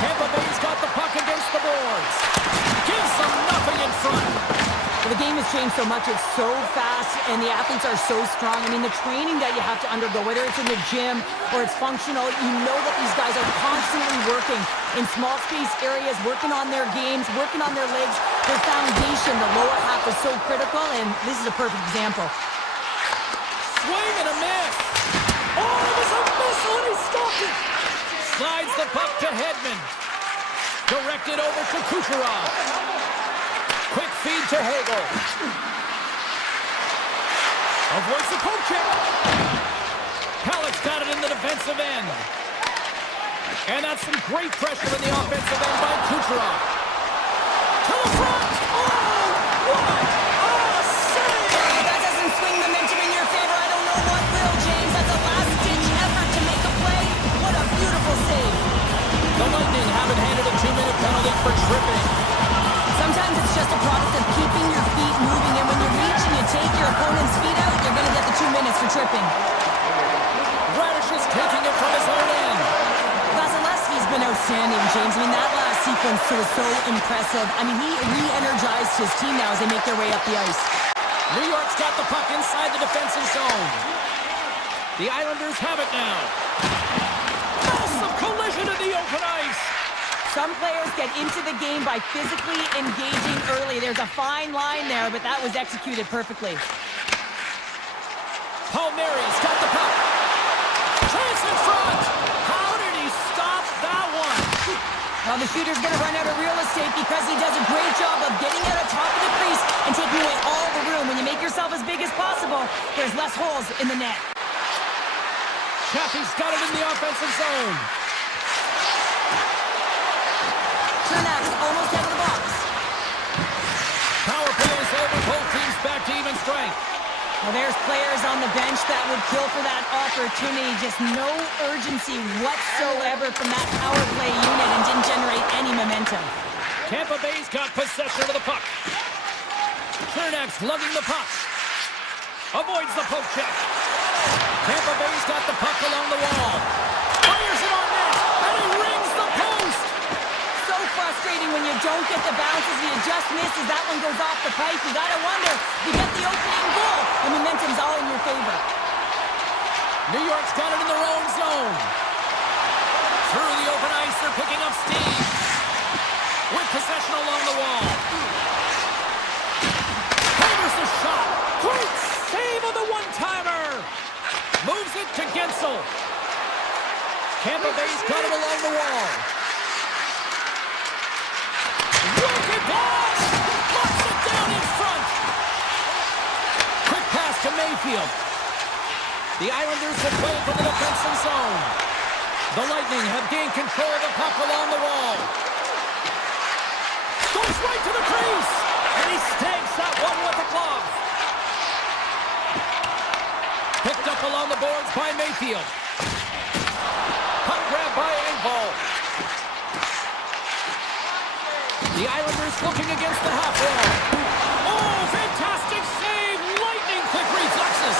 Tampa Bay's got the puck against the boards. Gives them nothing in front. Well, the game has changed so much. It's so fast, and the athletes are so strong. I mean, the training that you have to undergo, whether it's in the gym or it's functional, you know that these guys are constantly working in small space areas, working on their games, working on their legs. Their foundation, the lower half, is so critical, and this is a perfect example. Swing and a miss. Oh, it was a missile, and he stopped it. Slides the puck to Hedman. Directed over to Kucherov. Quick feed to Hagel. Avoids the poke check. Halleck's got it in the defensive end. And that's some great pressure in the offensive end by Kucherov. To the front. Oh, what a save! That doesn't swing momentum in your favor. I don't know what will, James. That's a last-ditch effort to make a play. What a beautiful save. The Lightning haven't handed a 2-minute penalty for tripping. Sometimes it's just a product of keeping your feet moving, and when you reach and you take your opponent's feet out, you're going to get the 2 minutes for tripping. Radish is taking it from his own end. Vasilevsky's been outstanding, James. I mean, that last sequence was so impressive. I mean, he re-energized his team now as they make their way up the ice. New York's got the puck inside the defensive zone. The Islanders have it now. Massive collision in the open ice. Some players get into the game by physically engaging early. There's a fine line there, but that was executed perfectly. Palmieri's got the puck. Chance in front. How did he stop that one? Well, the shooter's going to run out of real estate because he does a great job of getting out of top of the crease and taking away all the room. When you make yourself as big as possible, there's less holes in the net. Chappie's got it in the offensive zone. Turnak's almost out of the box. Power play is over. Both teams back to even strength. Well, there's players on the bench that would kill for that opportunity. Just no urgency whatsoever from that power play unit and didn't generate any momentum. Tampa Bay's got possession of the puck. Turnak's lugging the puck. Avoids the poke check. Tampa Bay's got the puck along the wall. Fires it on net, and he rings the post. So frustrating when you don't get the bounces, you just miss as that one goes off the pipe. You gotta wonder, you get the opening goal, the momentum's all in your favor. New York's got it in their own zone. Through the open ice, they're picking up steam. With possession along the wall. Hammers the shot. Great save on the one-timer. Moves it to Gensel. Tampa Bay's got it along the wall. Wicked pass! Locks it down in front! Quick pass to Mayfield. The Islanders have played from the defensive zone. The Lightning have gained control of the puck along the wall. Goes right to the crease! And he snags that one with the glove. Picked up along the boards by Mayfield. Puck grab by Engvall. The Islanders looking against the half wall. Oh, fantastic save! Lightning quick reflexes.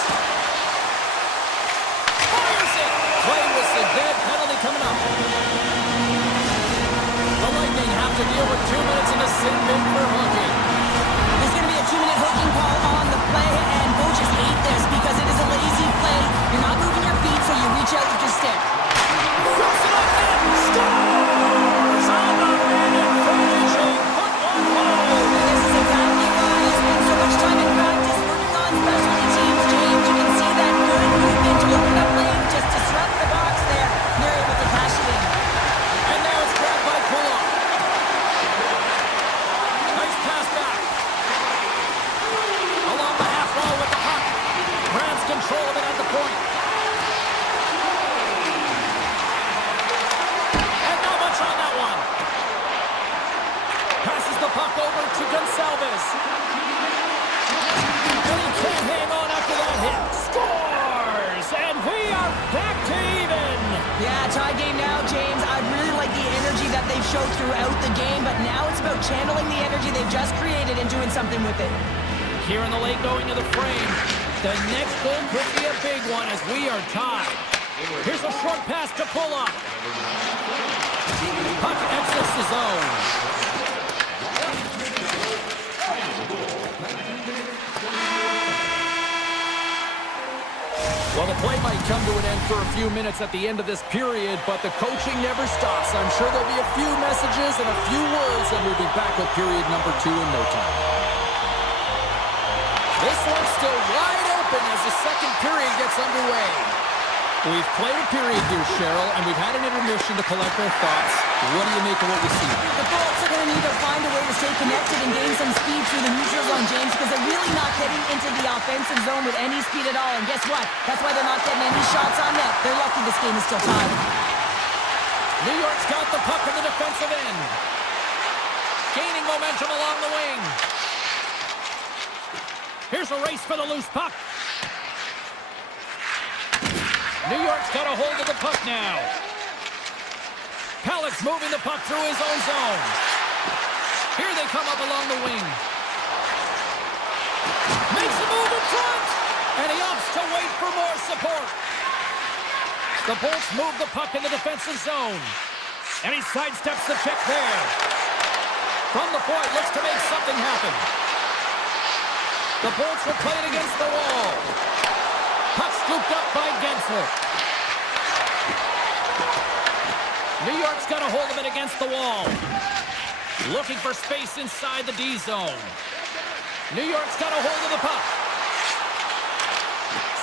Fires it! Play with the dead penalty coming up. The Lightning have to deal with 2 minutes in the sin bin for hooking. There's going to be a 2-minute hooking call on the play, and coaches hate this because it is a lazy play. You're not moving your feet, so you reach out with your stick. Throws it on net! Scores! On the minute finishing! Put one hole! And this is exactly why you spend so much time in practice working on specialty teams, James. You can see that good movement to open up lane, just disrupt the box there. You're able to cash it in. And now it's grabbed by Kulak. And he can't hang on after that hit. Scores! And we are back to even. Yeah, tie game now, James. I really like the energy that they've showed throughout the game, but now it's about channeling the energy they've just created and doing something with it. Here in the late going of the frame, the next goal could be a big one as we are tied. Here's a short pass to pull up. Puck exits the zone. Well, the play might come to an end for a few minutes at the end of this period, but the coaching never stops. I'm sure there'll be a few messages and a few words, and we'll be back with period number 2 in no time. This one's still wide open as the second period gets underway. We've played a period here, Cheryl, and we've had an intermission to collect our thoughts. What do you make of what you see? The Bolts are going to need to find a way to stay connected and gain some speed through the neutral zone, James, because they're really not getting into the offensive zone with any speed at all. And guess what? That's why they're not getting any shots on net. They're lucky this game is still tied. New York's got the puck in the defensive end. Gaining momentum along the wing. Here's a race for the loose puck. New York's got a hold of the puck now. Pallett's moving the puck through his own zone. Here they come up along the wing. Makes a move in front, and he opts to wait for more support. The Bolts move the puck in the defensive zone, and he sidesteps the check there. From the point, looks to make something happen. The Bolts will play it against the wall. Puck scooped up by Gensler. New York's got a hold of it against the wall. Looking for space inside the D zone. New York's got a hold of the puck.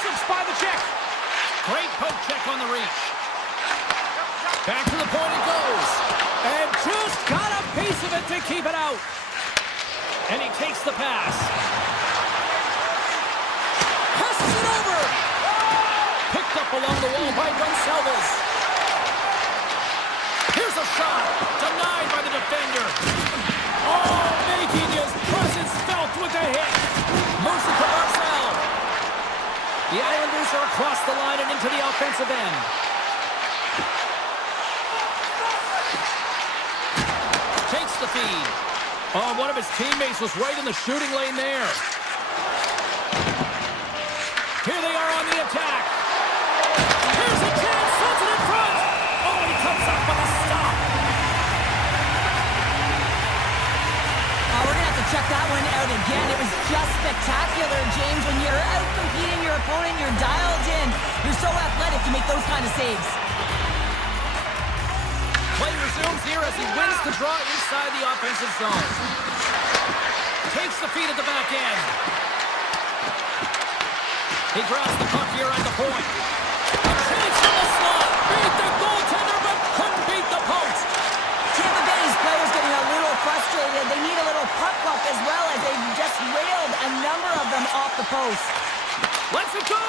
Slips by the check. Great poke check on the reach. Back to the point it goes. And just got a piece of it to keep it out. And he takes the pass. Passes it over. Picked up along the wall by Gonsalves. Here's a shot. Denied by the defender. Oh, making his presence felt with the hit. Moves it to Marcel. The Islanders are across the line and into the offensive end. Takes the feed. Oh, one of his teammates was right in the shooting lane there. Here they are on the attack. Here's a chance, sends it in front. Oh, he comes up with a stop. We're going to have to check that one out again. It was just spectacular, James. When you're out competing your opponent, you're dialed in. You're so athletic, you make those kind of saves. Play resumes here as he wins the draw inside the offensive zone. Takes the feed at the back end. He grabs the puck here at the point. A chance from the slot. Beat the goaltender, but couldn't beat the post. Tampa Bay's players getting a little frustrated. They need a little puck luck as well as they've just railed a number of them off the post. Lets it go!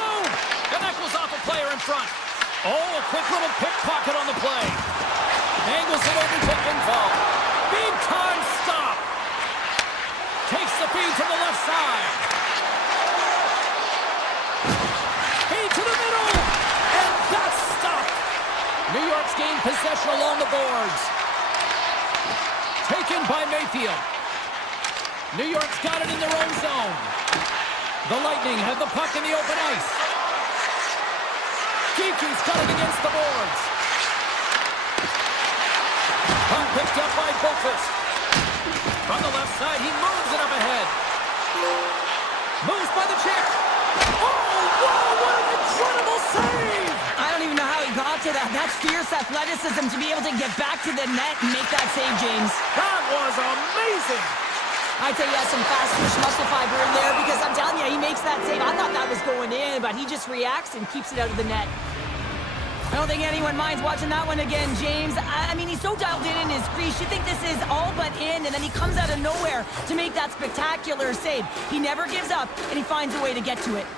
And that goes off a player in front. Oh, a quick little pickpocket on the play. Angles it over to Info. Big time stop. Takes the feed to the left side. Feed to the middle. And that's stopped. New York's gained possession along the boards. Taken by Mayfield. New York's got it in their own zone. The Lightning have the puck in the open ice. Geeky's got it against the boards. Puck picked up by Boqvist. From the left side, he moves it up ahead. Moves by the check. Oh, wow, what an incredible save! I don't even know how he got to that. That's fierce athleticism to be able to get back to the net and make that save, James. That was amazing! I'd say he has some fast twitch muscle fiber in there because I'm telling you, he makes that save. I thought that was going in, but he just reacts and keeps it out of the net. I don't think anyone minds watching that one again, James. I mean, he's so dialed in his crease. You think this is all but in, and then he comes out of nowhere to make that spectacular save. He never gives up, and he finds a way to get to it.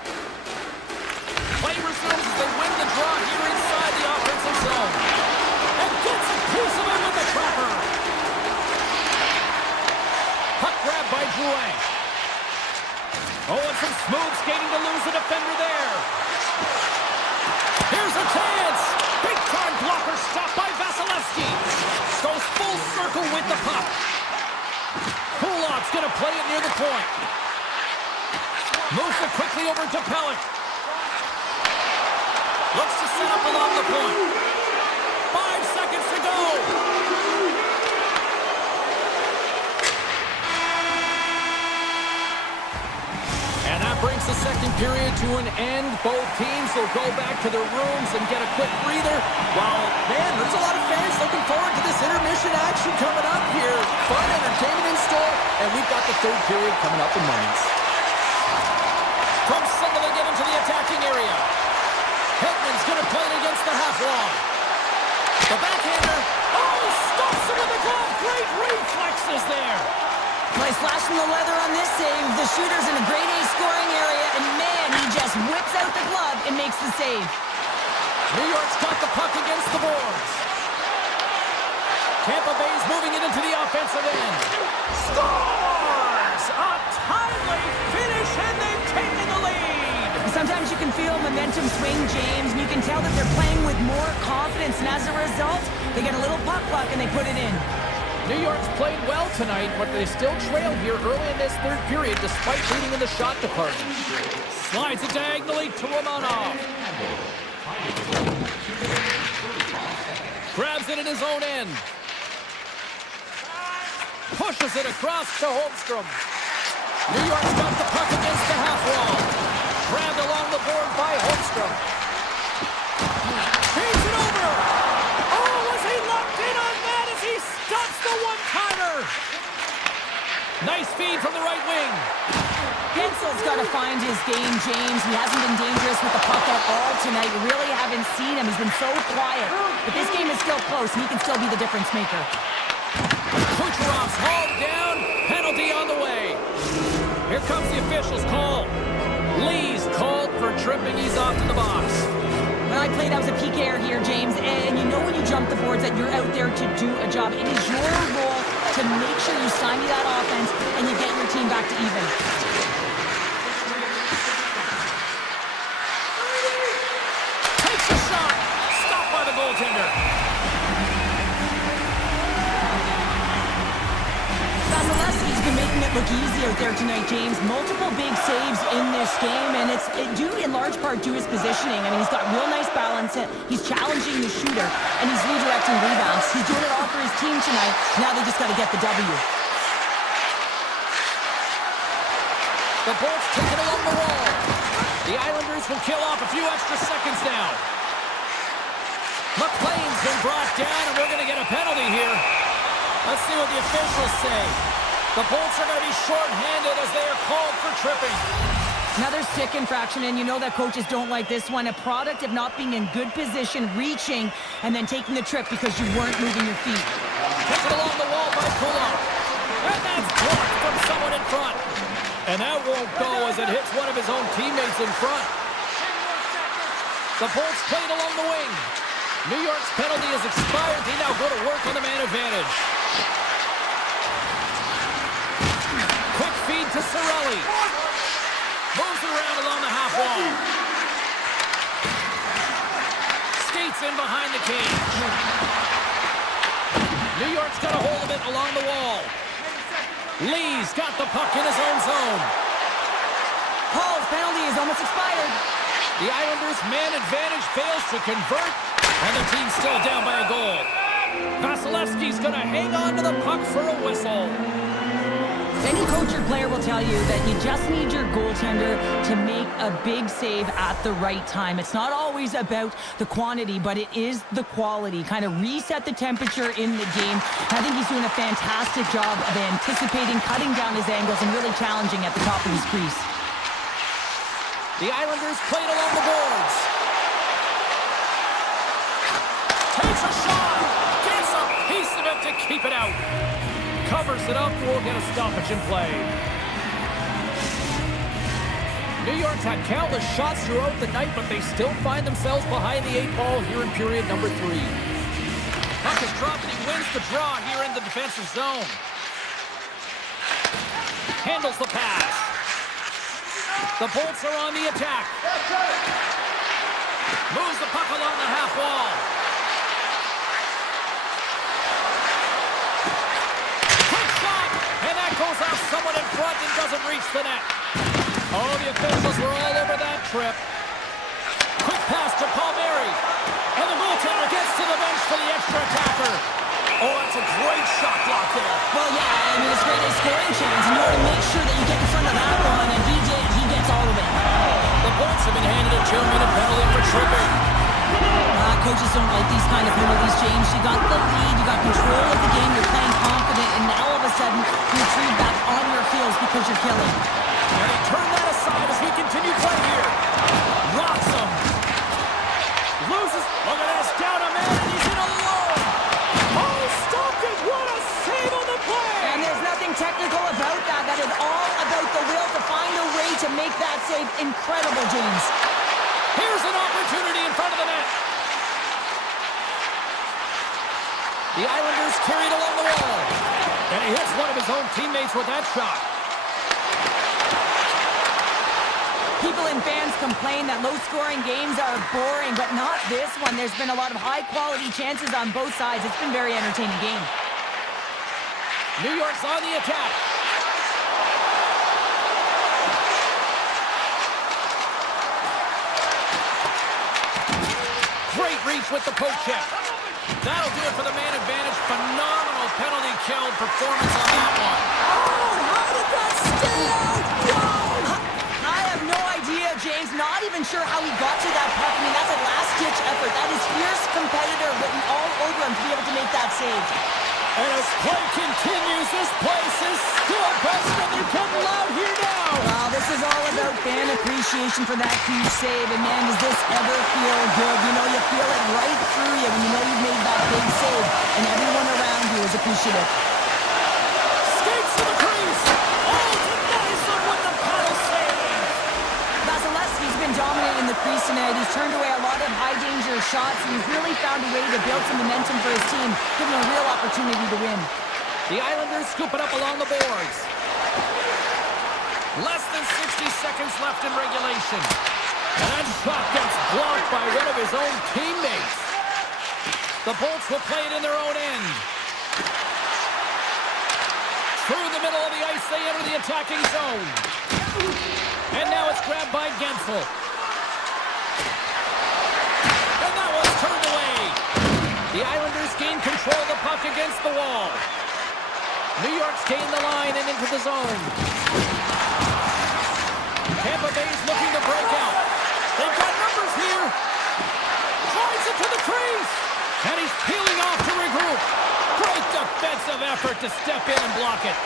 Play resumes as they win the draw here inside the offensive zone. And gets a piece of it with the trapper. Puck grab by away. Oh, and some smooth skating to lose the defender there. Here's a chance. Big-time blocker stopped by Vasilevsky. Goes full circle with the puck. Kulov's going to play it near the point. Moves it quickly over to Pellick. Looks to set up along the point. 5 seconds to go. And that brings the second period to an end. Both teams will go back to their rooms and get a quick breather. Well, man, there's a lot of fans looking forward to this intermission action coming up here. Fun entertainment in store, and we've got the third period coming up in moments. From center they get into the attacking area. Hedman's going to play it against the half wall. The backhander. Oh, stops him with the glove. Great reflexes there. Nice slash from the leather on this save. The shooter's in a grade A scoring area, and man, he just whips out the glove and makes the save. New York's got the puck against the boards. Tampa Bay's moving it into the offensive end. Scores! A timely finish, and they've taken the lead. Sometimes you can feel momentum swing, James, and you can tell that they're playing with more confidence, and as a result, they get a little puck luck and they put it in. New York's played well tonight, but they still trail here early in this third period despite leading in the shot department. Slides it diagonally to Romanov. Grabs it in his own end. Pushes it across to Holmstrom. New York's got the puck against the half wall. Grabbed along the board by Holmstrom. Feeds it over. Oh, was he locked in on that as he stops the one-timer? Nice feed from the right wing. Gensel's got to find his game, James. He hasn't been dangerous with the puck at all tonight. We really haven't seen him. He's been so quiet. But this game is still close, and he can still be the difference maker. Kucherov's hauled down. Penalty on the way. Here comes the official's call. Lee's called for tripping. He's off to the box. When I played, I was a PKer here, James, and you know when you jump the boards that you're out there to do a job. It is your role to make sure you stymie that offense and you get your team back to even. Takes a shot. Stopped by the goaltender. Vasilevsky's been making it look easy out there tonight, James. Multiple big saves in this game, and it's due in large part to his positioning. I mean, he's got real nice balance. He's challenging the shooter, and he's redirecting rebounds. He's doing it all for his team tonight. Now they just got to get the W. The Bolts take it along the wall. The Islanders will kill off a few extra seconds now. McLean's been brought down, and we're going to get a penalty here. Let's see what the officials say. The Bolts are going to be short-handed as they are called for tripping. Another stick infraction, and you know that coaches don't like this one. A product of not being in good position, reaching, and then taking the trip because you weren't moving your feet. Puts it along the wall by Kulak. And that's blocked from someone in front. And that won't go as it hits one of his own teammates in front. The Bolts played along the wing. New York's penalty has expired. They now go to work on the man advantage. Quick feed to Cirelli. Moves it around along the half wall. Skates in behind the cage. New York's got a hold of it along the wall. Lee's got the puck in his own zone. Paul's penalty is almost expired. The Islanders' man advantage fails to convert, and the team's still down by a goal. Vasilevsky's going to hang on to the puck for a whistle. Any coach or player will tell you that you just need your goaltender to make a big save at the right time. It's not always about the quantity, but it is the quality. Kind of reset the temperature in the game. I think he's doing a fantastic job of anticipating, cutting down his angles, and really challenging at the top of his crease. The Islanders played along the boards. Takes a shot. Gets a piece of it to keep it out. Covers it up. We'll get a stoppage in play. New York's had countless shots throughout the night, but they still find themselves behind the 8 ball here in period number 3. Puck is dropped and he wins the draw here in the defensive zone. handles the pass. The Bolts are on the attack. Moves the puck along the half wall. Quick shot! And that goes off someone in front and doesn't reach the net. Oh, the officials were all over that trip. Quick pass to Palmieri. And the goaltender gets to the bench for the extra attacker. Oh, that's a great shot block there. Well, yeah, I mean, it's great a scoring chance, and you want to make sure that you get in front of that one, and he did. He gets all of it. The Bolts have been handed a 2-minute penalty for tripping. Coaches don't like these kind of penalties, James. You got the lead, you got control of the game, you're playing confident, and now all of a sudden, you retreat back on your heels because you're killing. And he turned that aside as we continue play here. Rocks him. Loses. Look at this. Down a man, and he's in alone. Oh, stopped it. What a save on the play. And there's nothing technical about that. That is all about the will to find a way to make that save incredible, James. Here's an opportunity in front of the net. The Islanders carried along the wall. And he hits one of his own teammates with that shot. People and fans complain that low-scoring games are boring, but not this one. There's been a lot of high-quality chances on both sides. It's been a very entertaining game. New York's on the attack. Great reach with the poke check. That'll do it for the man advantage. Phenomenal penalty kill performance on that one. Oh, how did that stay out? I have no idea, James. Not even sure how he got to that puck. I mean, that's a last-ditch effort. That is fierce competitor written all over him to be able to make that save. And as play continues, this place is still buzzing, and they're getting loud here now. Wow, this is all about fan appreciation for that huge save. And man, does this ever feel good. You know, you feel it right through you when you know you've made that big save. And everyone around you is appreciative. Skates to the crease. Oh, denies them with the paddle save. Vasilevsky's been dominant in the crease tonight. He's turned away a lot of high-danger shots, and he's really found a way to build some momentum for his team, giving him a real opportunity to win. The Islanders scoop it up along the boards. Less than 60 seconds left in regulation. And that shot gets blocked by one of his own teammates. The Bolts will play it in their own end. Through the middle of the ice, they enter the attacking zone. And now it's grabbed by Gensel. And that one's turned away. The Islanders gain control of the puck against the wall. New York's gained the line and into the zone. Tampa Bay's looking to break out. They've got numbers here. Drives it to the crease. And he's peeling off to regroup. Great defensive effort to step in and block it.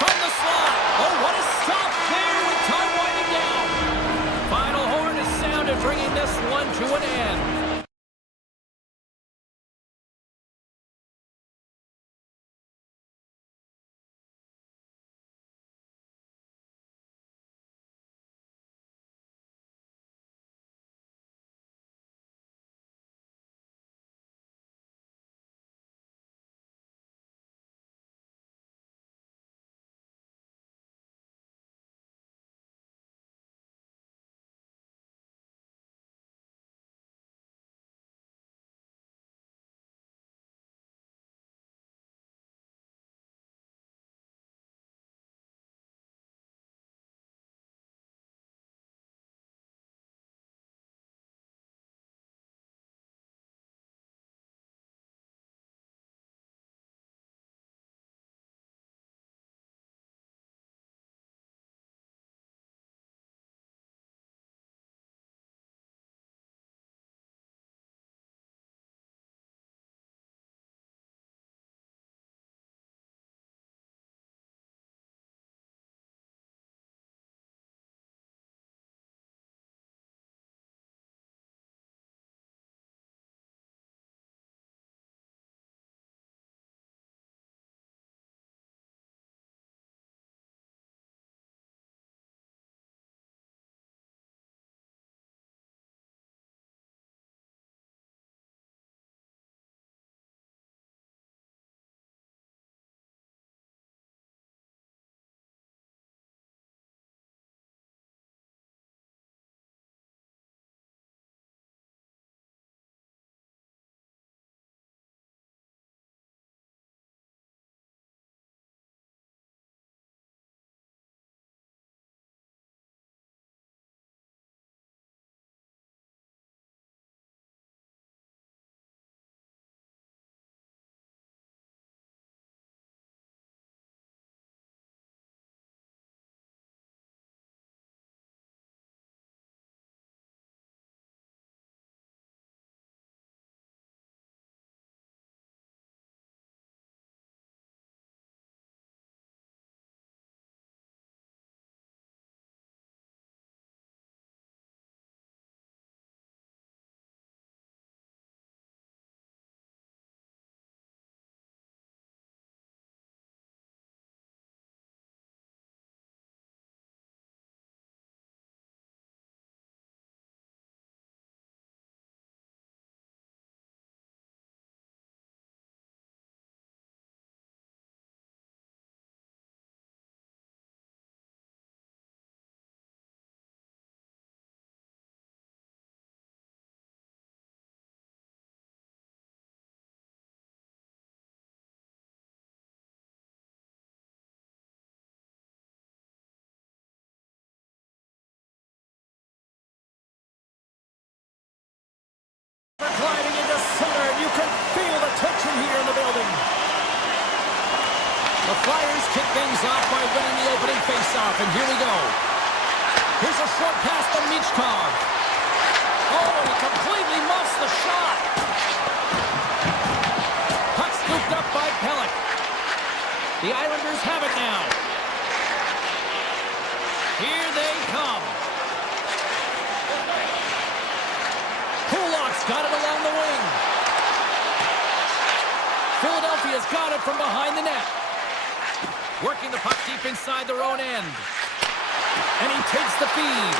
From the slot. Oh, what a stop there with time winding down. Final horn is sounded, bringing this one to an end. Gliding into center, and you can feel the tension here in the building. The Flyers kick things off by winning the opening faceoff, and here we go. Here's a short pass to Michkov. Oh, and he completely muffs the shot. Puck scooped up by Pellick. The Islanders have it now. Here they come. Kulak's got it along the wing. Philadelphia's got it from behind the net. Working the puck deep inside their own end. And he takes the feed.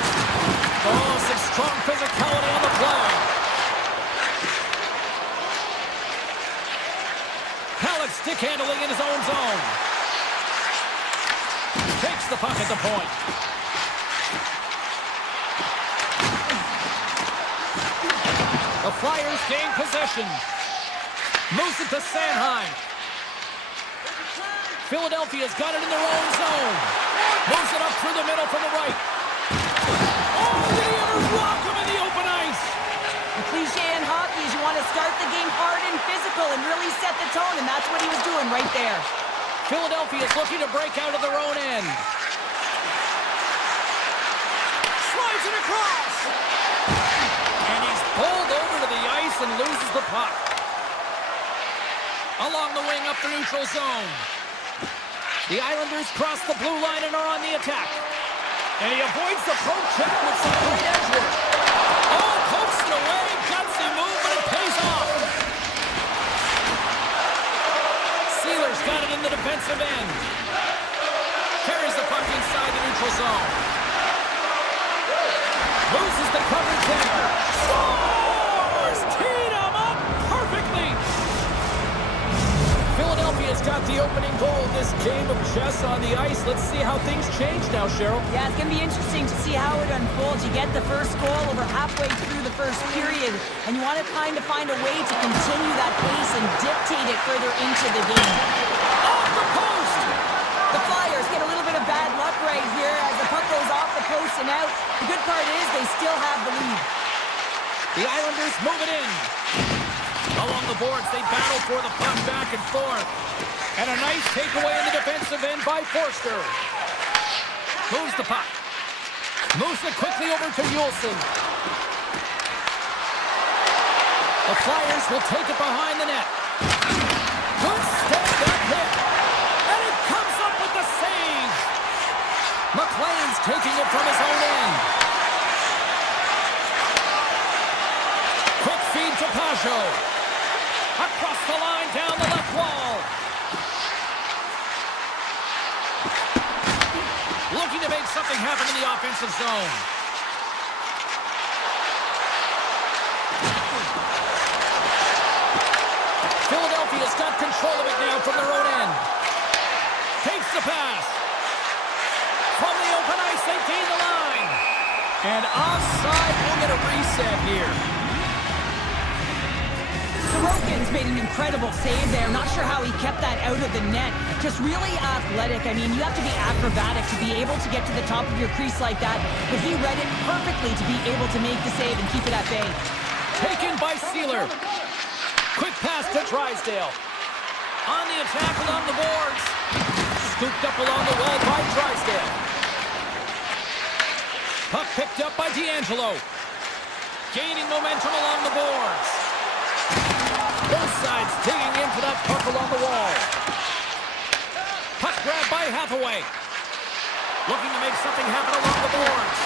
Oh, some strong physicality on the play. Pellick stick handling in his own zone. Takes the puck at the point. The Flyers gain possession. Moves it to Sanheim. Philadelphia's got it in their own zone. Moves it up through the middle from the right. Oh, did he ever rock him in the open ice? The cliche in hockey is you want to start the game hard and physical and really set the tone, and that's what he was doing right there. Philadelphia's looking to break out of their own end. Slides it across. And he's pulled over to the ice and loses the puck. Along the wing up the neutral zone. The Islanders cross the blue line and are on the attack. And he avoids the poke check with some great edge work. Oh, pokes it away. Gutsy move, but it pays off. Sealer's got it in the defensive end. Carries the puck inside the neutral zone. Loses the coverage there. Scores! Teed him up perfectly. Philadelphia's got the opening goal of this game of chess on the ice. Let's see how things change now, Cheryl. Yeah, it's going to be interesting to see how it unfolds. You get the first goal over halfway through the first period, and you want to kind of find a way to continue that pace and dictate it further into the game. Off the post! The Flyers get a little bit of bad luck right here as the puck goes off the post and out. The good part is they still have the lead. The Islanders move it in. Along the boards, they battle for the puck back and forth. And a nice takeaway in the defensive end by Forster. Moves the puck. Moves it quickly over to Juleson. The Flyers will take it behind the net. Good stand-up hit. And it comes up with the save. McLean's taking it from his own end. Quick feed to Pajot. Across the line, down the left wall. Looking to make something happen in the offensive zone. Philadelphia's got control of it now from their own end. Takes the pass. From the open ice, they gain the line. And offside, we'll get a reset here. Sorokin's made an incredible save there. Not sure how he kept that out of the net. Just really athletic. I mean, you have to be acrobatic to be able to get to the top of your crease like that. But he read it perfectly to be able to make the save and keep it at bay. Taken by Sealer. Quick pass to Drysdale. On the attack along the boards. Scooped up along the wall by Drysdale. Puck picked up by D'Angelo. Gaining momentum along the boards. Both sides digging in for that puck along the wall. Puck grab by Hathaway. Looking to make something happen along the boards.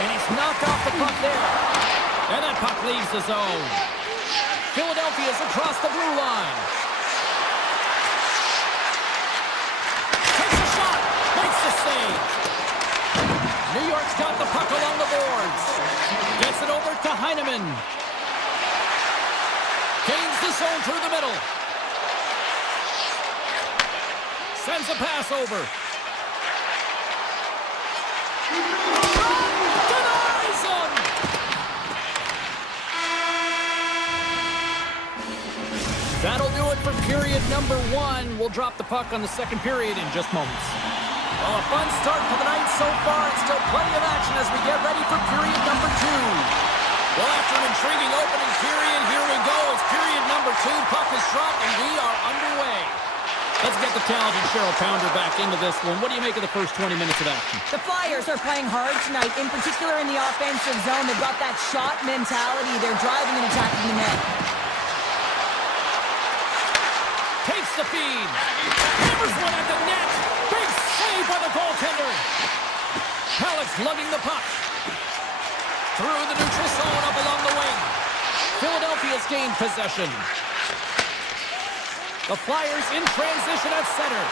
And he's knocked off the puck there. And that puck leaves the zone. Philadelphia's across the blue line. Takes a shot. Makes the save. New York's got the puck along the boards. Gets it over to Heineman. Gains the zone through the middle. Sends a pass over. Denies him! That'll do it for period number 1. We'll drop the puck on the second period in just moments. Well, a fun start to the night so far, and still plenty of action as we get ready for period number 2. Well, after an intriguing opening period, here we go. It's period number 2. Puck is dropped, and we are underway. Let's get the talented Cheryl Pounder back into this one. What do you make of the first 20 minutes of action? The Flyers are playing hard tonight, in particular in the offensive zone. They've got that shot mentality. They're driving and attacking the net. Takes the feed. Hammers one at the net. Big save by the goaltender. Halleck's lugging the puck. Through the neutral zone up along the wing. Philadelphia's gained possession. The Flyers in transition at center.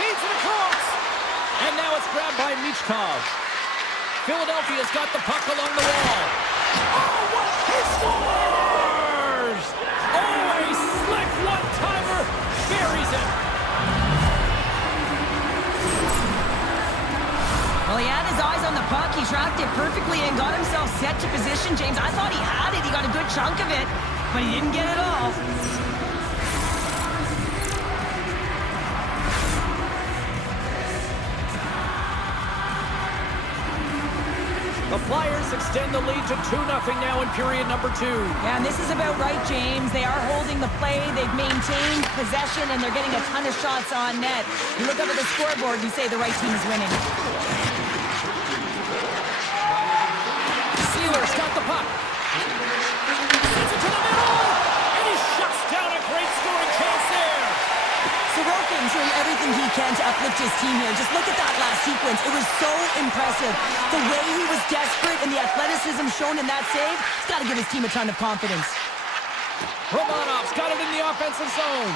Feeds it across. And now it's grabbed by Michkov. Philadelphia's got the puck along the wall. Oh, what? He scores! Oh, a slick one-timer. Buries it. Well, he had his eyes on the puck. He tracked it perfectly and got himself set to position, James. I thought he had it. He got a good chunk of it, but he didn't get it all. The Flyers extend the lead to 2-0 now in period number 2. Yeah, and this is about right, James. They are holding the play. They've maintained possession, and they're getting a ton of shots on net. You look up at the scoreboard, you say the right team is winning. Sealer's got the puck. Sends it to the middle, and he shuts down a great scoring chance there. Sorokin's doing everything he can to uplift his team here. Just look at that last sequence. It was so impressive. The way he was desperate and the athleticism shown in that save, he's got to give his team a ton of confidence. Romanov's got it in the offensive zone.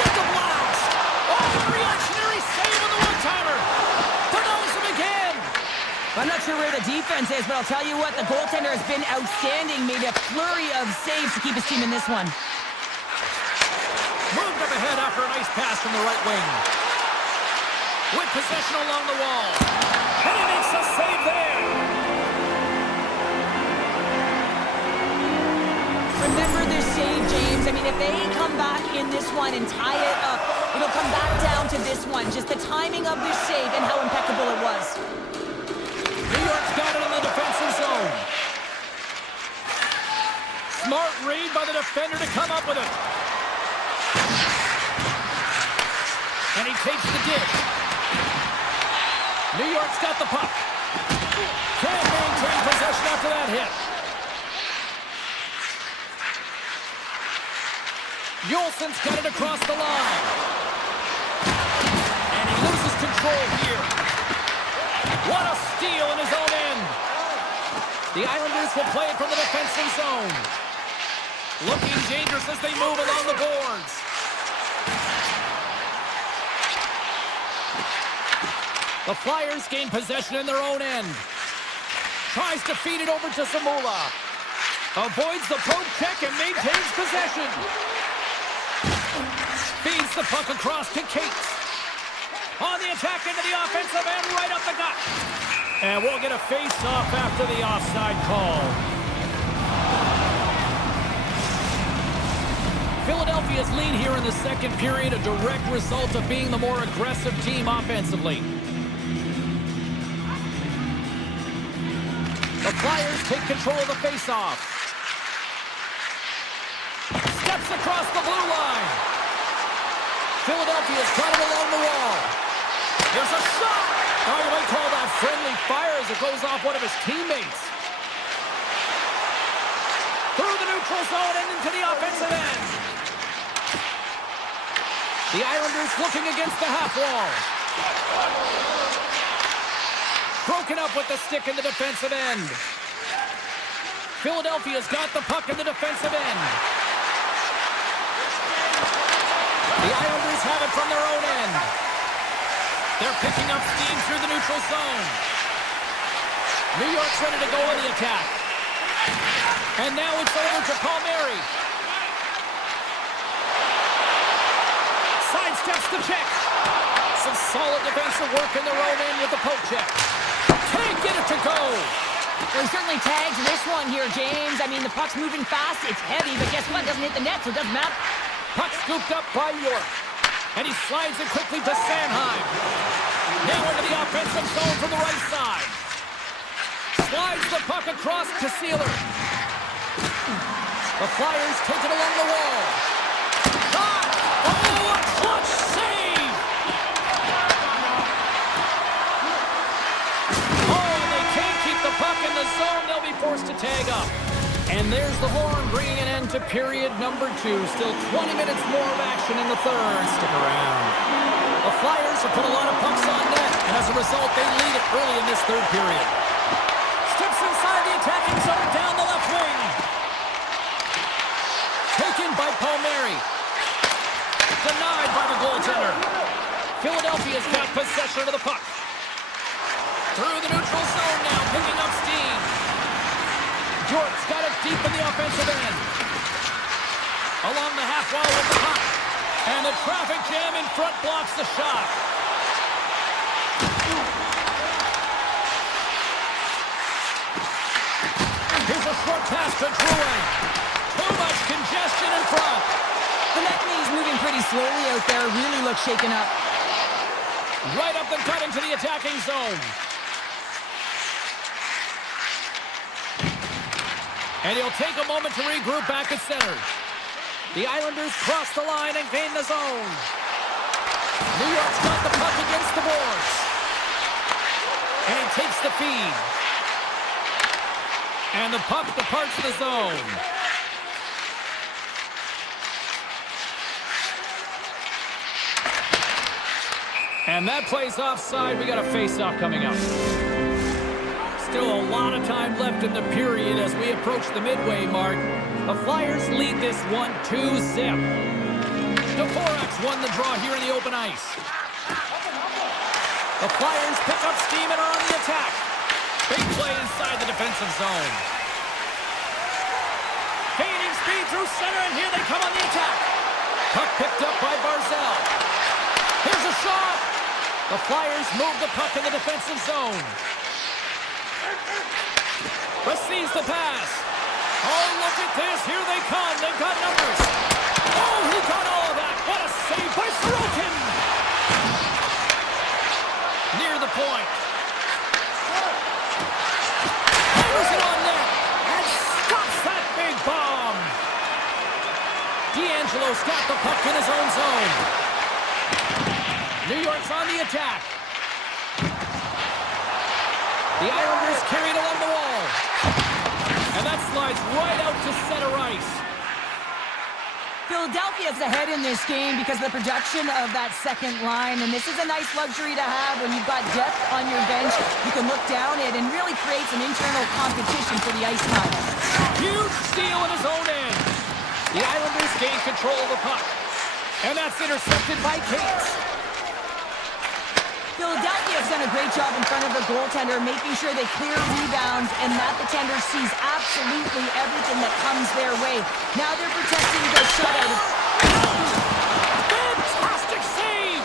With the blast. Oh, a reactionary save on the one-timer. Denies him again. I'm not sure where the defense is, but I'll tell you what, the goaltender has been outstanding. Made a flurry of saves to keep his team in this one. Moved up ahead after a nice pass from the right wing. With possession along the wall. And he makes a save there. Remember their save, James. I mean, if they come back in this one and tie it up, it'll come back down to this one. Just the timing of their save and how impeccable it was. New York's got it in the defensive zone. Smart read by the defender to come up with it. And he takes the dish. New York's got the puck. Can't maintain possession after that hit. Yolson's got it across the line. And he loses control here. What a steal in his own end. The Islanders will play it from the defensive zone. Looking dangerous as they move along the boards. The Flyers gain possession in their own end. Tries to feed it over to Zamula. Avoids the poke check and maintains possession. Feeds the puck across to Cates. On the attack into the offensive end, right up the gut. And we'll get a face-off after the offside call. Philadelphia's lead here in the second period, a direct result of being the more aggressive team offensively. The Flyers take control of the face-off. Steps across the blue line. Philadelphia's got it along the wall. There's a shot. Oh, you might call that friendly fire as it goes off one of his teammates. Through the neutral zone and into the offensive end. The Islanders looking against the half wall. Broken up with the stick in the defensive end. Philadelphia's got the puck in the defensive end. The Islanders have it from their own end. They're picking up steam through the neutral zone. New York's ready to go in the attack. And now it's over to Palmieri. Sidesteps the check. Some solid defensive work in their own end with the poke check. Can't get it to go. Well, he certainly tags this one here, James. I mean, the puck's moving fast. It's heavy, but guess what? It doesn't hit the net, so it doesn't matter. Puck scooped up by York. And he slides it quickly to Sanheim. Now into the offensive zone from the right side. Slides the puck across to Sealer. The Flyers take it along the wall. Shot! Oh, a clutch save! Oh, they can't keep the puck in the zone. They'll be forced to tag up. And there's the horn, bringing an end to period number 2. Still 20 minutes more of action in the third. Stick around. The Flyers have put a lot of pucks on net, and as a result, they lead it early in this third period. Steps inside the attacking zone, down the left wing. Taken by Palmieri. Denied by the goaltender. Philadelphia's got possession of the puck. Through the neutral zone now, picking up steam. York's got it deep in the offensive end. Along the half wall with the puck. And the traffic jam in front blocks the shot. Here's a short pass to Drouin. Too much congestion in front. The Mechani's moving pretty slowly out there. Really looks shaken up. Right up the gut into the attacking zone. And he'll take a moment to regroup back at center. The Islanders cross the line and gain the zone. New York's got the puck against the boards. And he takes the feed. And the puck departs the zone. And that plays offside. We got a face-off coming up. Still a lot of time left in the period as we approach the midway mark. The Flyers lead this one 2-0. Dvorak's won the draw here in the open ice. The Flyers pick up steam and are on the attack. Big play inside the defensive zone. Gaining speed through center, and here they come on the attack. Puck picked up by Barzal. Here's a shot. The Flyers move the puck in the defensive zone. Receives the pass. Oh, look at this. Here they come. They've got numbers. Oh, he got all of that. What a save by Sorokin. Near the point. Hammers it on net. And stops that big bomb. D'Angelo's got the puck in his own zone. New York's on the attack. The Islanders carried along the wall. And that slides right out to center ice. Philadelphia's ahead in this game because of the production of that second line, and this is a nice luxury to have when you've got depth on your bench. You can look down it and really create some internal competition for the ice time. Huge steal in his own end. The Islanders gain control of the puck. And that's intercepted by Cates. Philadelphia's done a great job in front of the goaltender, making sure they clear rebounds and that the tender sees absolutely everything that comes their way. Now they're protecting the shutout. Fantastic save!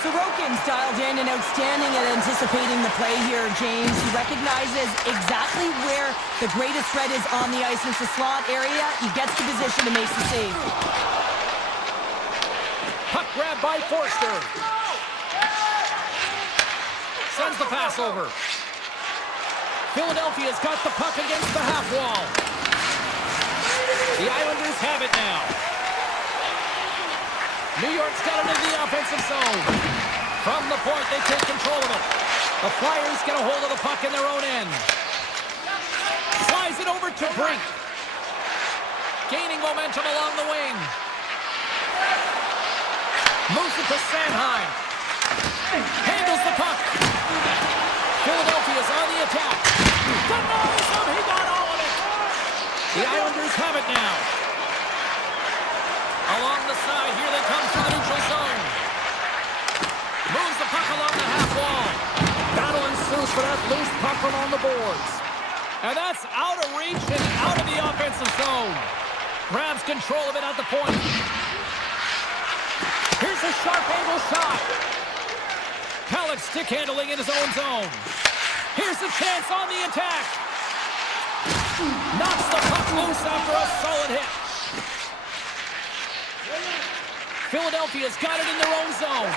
Sorokin's dialed in and outstanding at anticipating the play here, James. He recognizes exactly where the greatest threat is on the ice. It's the slot area. He gets the position to make the save. Puck grab by Forster. Sends the pass over. Philadelphia's got the puck against the half wall. The Islanders have it now. New York's got it in the offensive zone. From the point, they take control of it. The Flyers get a hold of the puck in their own end. Slides it over to Brink. Gaining momentum along the wing. Moves it to Sanheim. Handles the puck. Philadelphia's on the attack. Denies him. He got all of it. The Islanders have it now. Along the side, here they come through the neutral zone. Moves the puck along the half wall. Battle ensues for that loose puck from on the boards. And that's out of reach and out of the offensive zone. Grabs control of it at the point. Here's a sharp angle shot. Halleck stick handling in his own zone. Here's a chance on the attack. Knocks the puck loose after a solid hit. Philadelphia's got it in their own zone.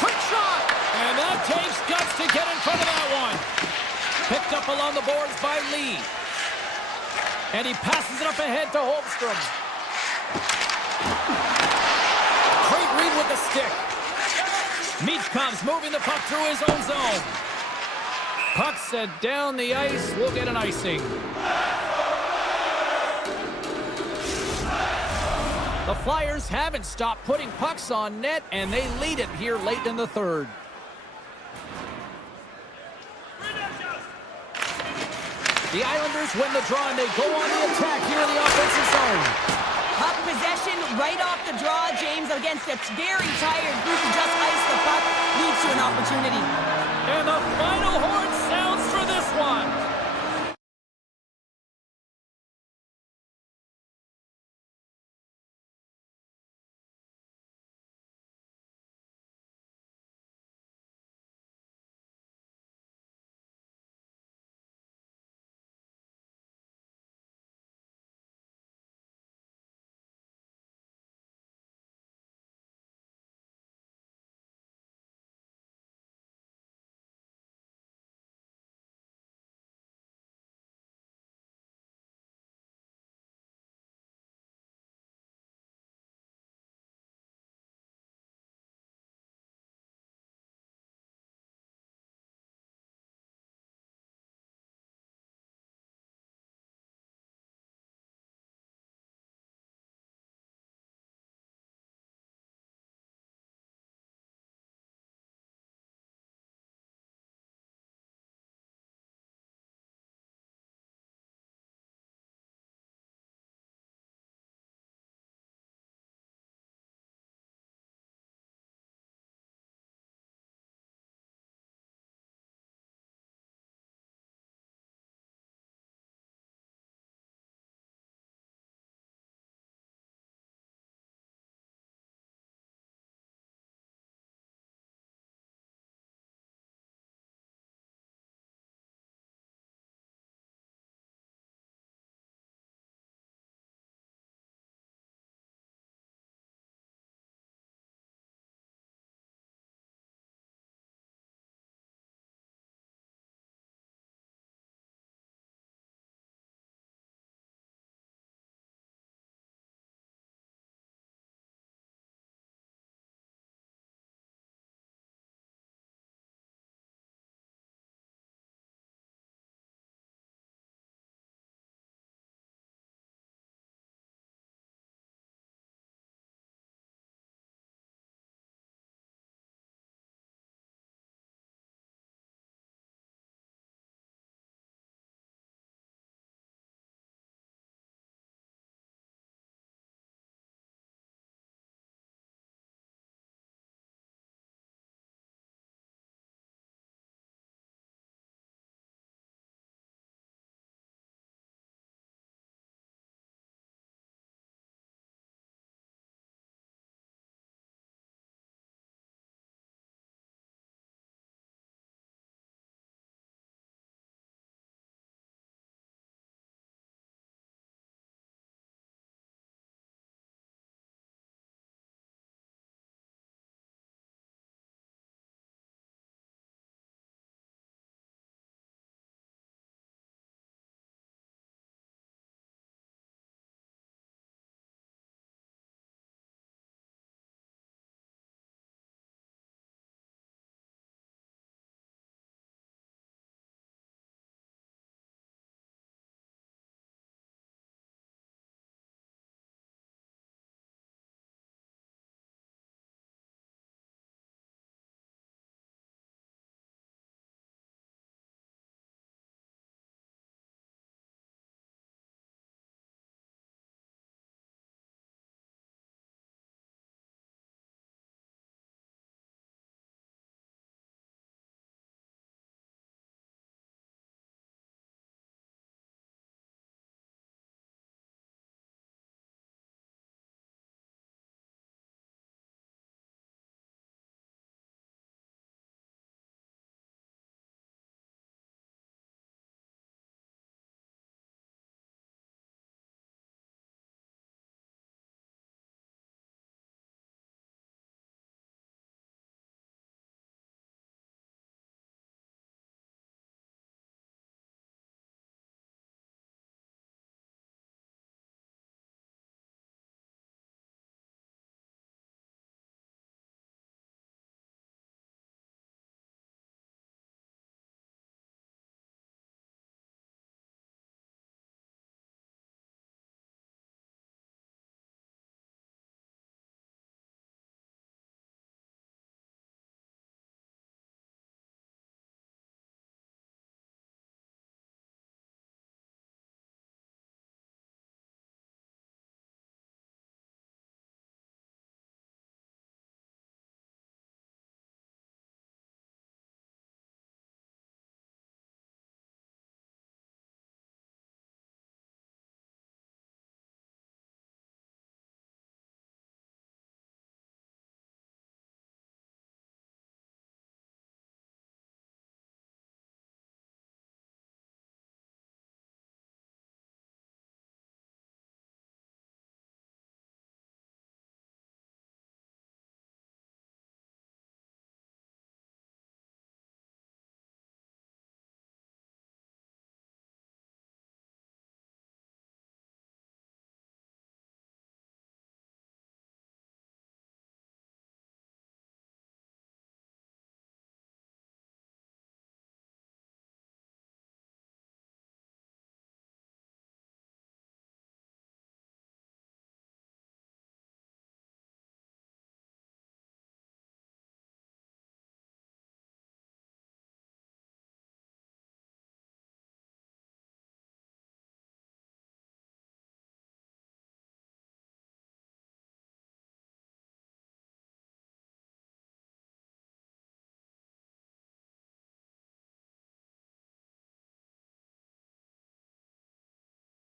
Quick shot. And that takes guts to to get in front of that one. Picked up along the boards by Lee. And he passes it up ahead to Holmstrom. Great read with the stick. Meach comes, moving the puck through his own zone. Puck set down the ice. We'll get an icing. The Flyers haven't stopped putting pucks on net, and they lead it here late in the third. The Islanders win the draw, and they go on the attack here in the offensive zone. Puck possession right off the draw, James, against a very tired group who just iced the puck, leads to an opportunity. And the final horn sounds for this one.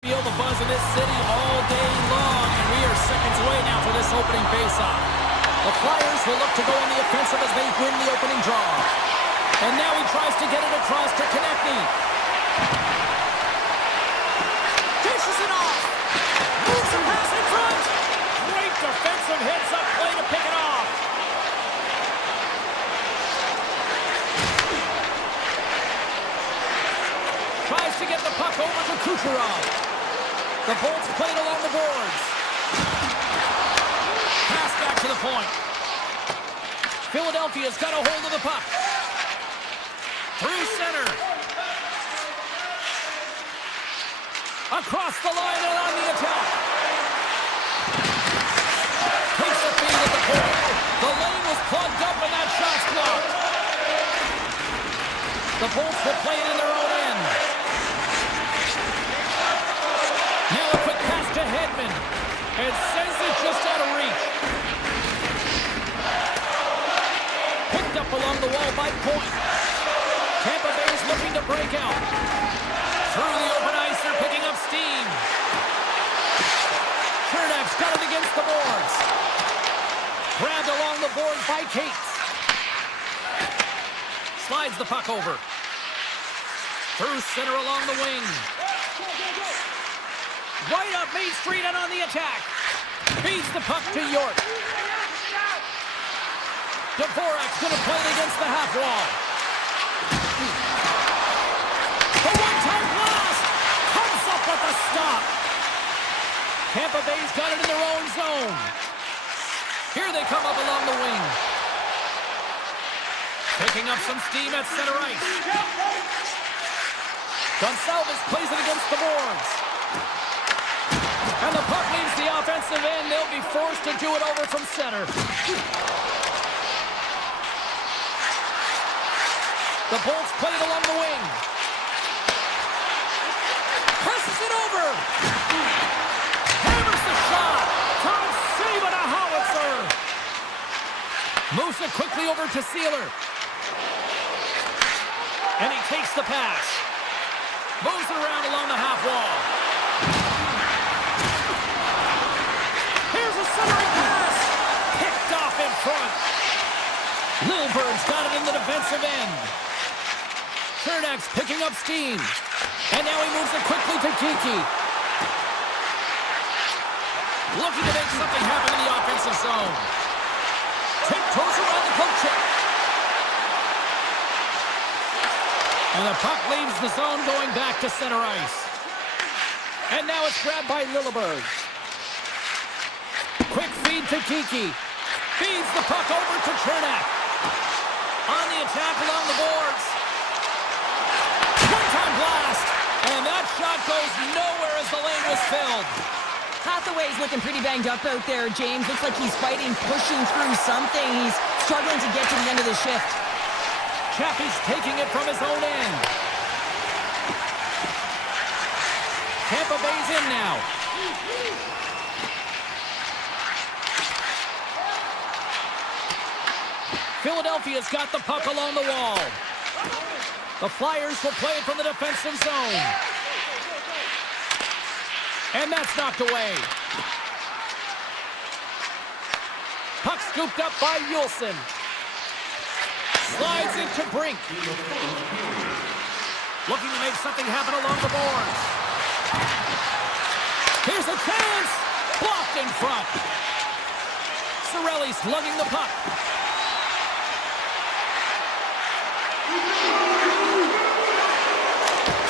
Feel the buzz in this city all day long, and we are seconds away now for this opening faceoff. The Flyers will look to go on the offensive as they win the opening draw. And now he tries to get it across to Konechny. Dishes it off. Moves the pass in front. Great defensive heads-up play to pick it off. Tries to get the puck over to Kucherov. The Bolts played along the boards. Pass back to the point. Philadelphia's got a hold of the puck. Through center. Across the line and on the attack. Takes the feed at the point. The lane was plugged up and that shot's blocked. The Bolts will play it in their own end. Now a quick pass to Hedman. And sends it just out of reach. Picked up along the wall by Point. Tampa Bay is looking to break out. Through the open ice, they're picking up steam. Chernak's got it against the boards. Grabbed along the boards by Cates. Slides the puck over. Through center along the wing. Right up Main Street and on the attack. Feeds the puck to York. Dvorak's going to play it against the half wall. The one-time blast comes up with a stop. Tampa Bay's got it in their own zone. Here they come up along the wing. Picking up some steam at center ice. Gonçalves plays it against the boards. And the puck leaves the offensive end. They'll be forced to do it over from center. The Bolts play it along the wing. Presses it over. Hammers the shot. Tom saving a howitzer. Moves it quickly over to Sealer. And he takes the pass. Moves it around along the half wall. Here's a centering pass. Picked off in front. Lilberg's got it in the defensive end. Chernak's picking up steam. And now he moves it quickly to Kiki. Looking to make something happen in the offensive zone. Tiptoes around the poke check. And the puck leaves the zone going back to center ice. And now it's grabbed by Lilleberg. Quick feed to Kiki. Feeds the puck over to Chernak. On the attack along the boards. One-time blast. And that shot goes nowhere as the lane was filled. Hathaway's looking pretty banged up out there, James. Looks like he's fighting, pushing through something. He's struggling to get to the end of the shift. Chappie's taking it from his own end. Tampa Bay's in now. Philadelphia's got the puck along the wall. The Flyers will play it from the defensive zone. And that's knocked away. Puck scooped up by Yulson. Slides into Brink. Looking to make something happen along the boards. Here's a chance. Blocked in front. Cirelli slugging the puck.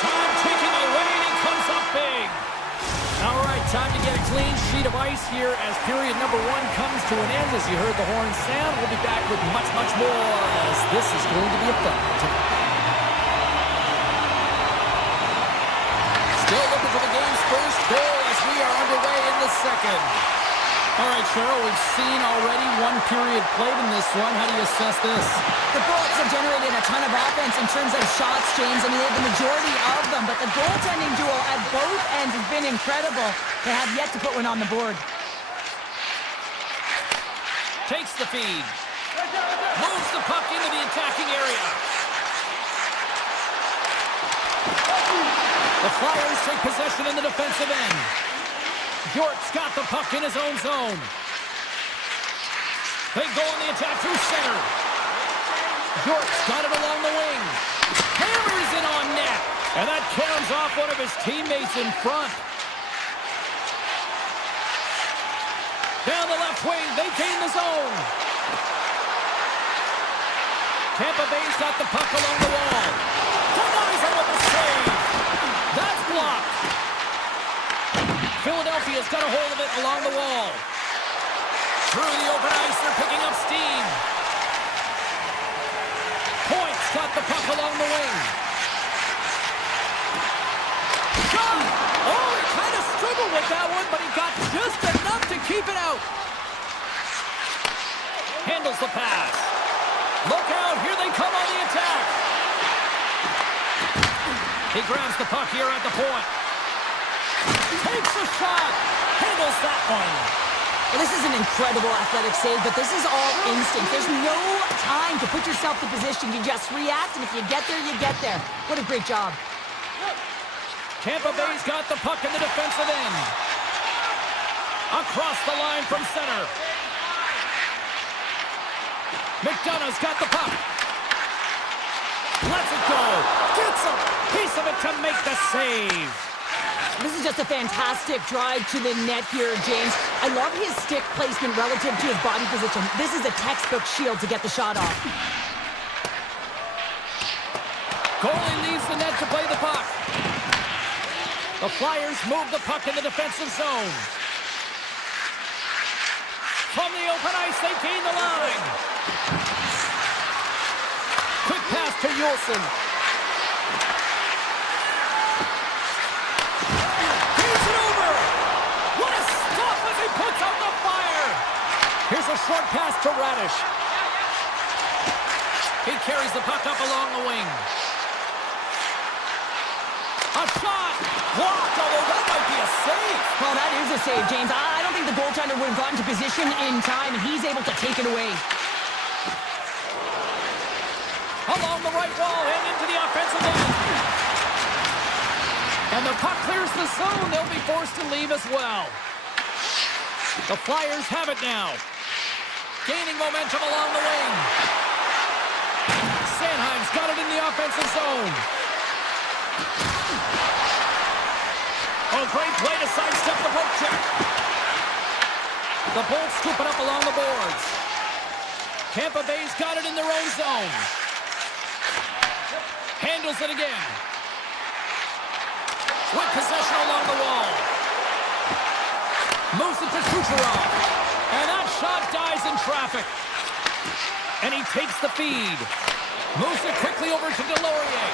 Time ticking away and he comes up big. All right, time to get a clean sheet of ice here as period number 1 comes to an end. As you heard the horn sound, we'll be back with much, much more as this is going to be a fun one tonight. Still looking for the game's first goal as we are underway in the second. All right, Cheryl, we've seen already 1 period played in this one. How do you assess this? The Bullets have generated a ton of offense in terms of shots, James. I mean, they have the majority of them, but the goaltending duo at both ends has been incredible. They have yet to put one on the board. Takes the feed. Moves the puck into the attacking area. The Flyers take possession in the defensive end. York's got the puck in his own zone. They go on the attack through center. York's got it along the wing. Hammers it on net. And that caroms off one of his teammates in front. Down the left wing, they gain the zone. Tampa Bay's got the puck along the wall. Denies him with a save. That's blocked. Philadelphia's got a hold of it along the wall. Through the open ice, they're picking up steam. Point's got the puck along the wing. Shot! Oh, he kind of struggled with that one, but he got just enough to keep it out. Handles the pass. Look out, here they come on the attack. He grabs the puck here at the point. Takes a shot. Handles that one. Well, this is an incredible athletic save, but this is all instinct. There's no time to put yourself in position. You just react, and if you get there, you get there. What a great job. Tampa Bay's got the puck in the defensive end. Across the line from center. McDonough's got the puck. Lets it go. Gets a piece of it to make the save. This is just a fantastic drive to the net here, James. I love his stick placement relative to his body position. This is a textbook shield to get the shot off. Goalie leaves the net to play the puck. The Flyers move the puck in the defensive zone. From the open ice, they gain the line. Quick pass to Yulson. He's it over. What a stop as he puts out the fire. Here's a short pass to Radish. He carries the puck up along the wing. A shot! Blocked, although that might be a save. Well, that is a save, James. I don't think the goaltender would have gotten to position in time, and he's able to take it away. Along the right wall and into the offensive end. And the puck clears the zone. They'll be forced to leave as well. The Flyers have it now. Gaining momentum along the wing. Sanheim's got it in the offensive zone. Oh, great play to sidestep the poke check. The Bolts scoop it up along the boards. Tampa Bay's got it in their own zone. Handles it again. With possession along the wall. Moves it to Kucherov. And that shot dies in traffic. And he takes the feed. Moves it quickly over to Delorier.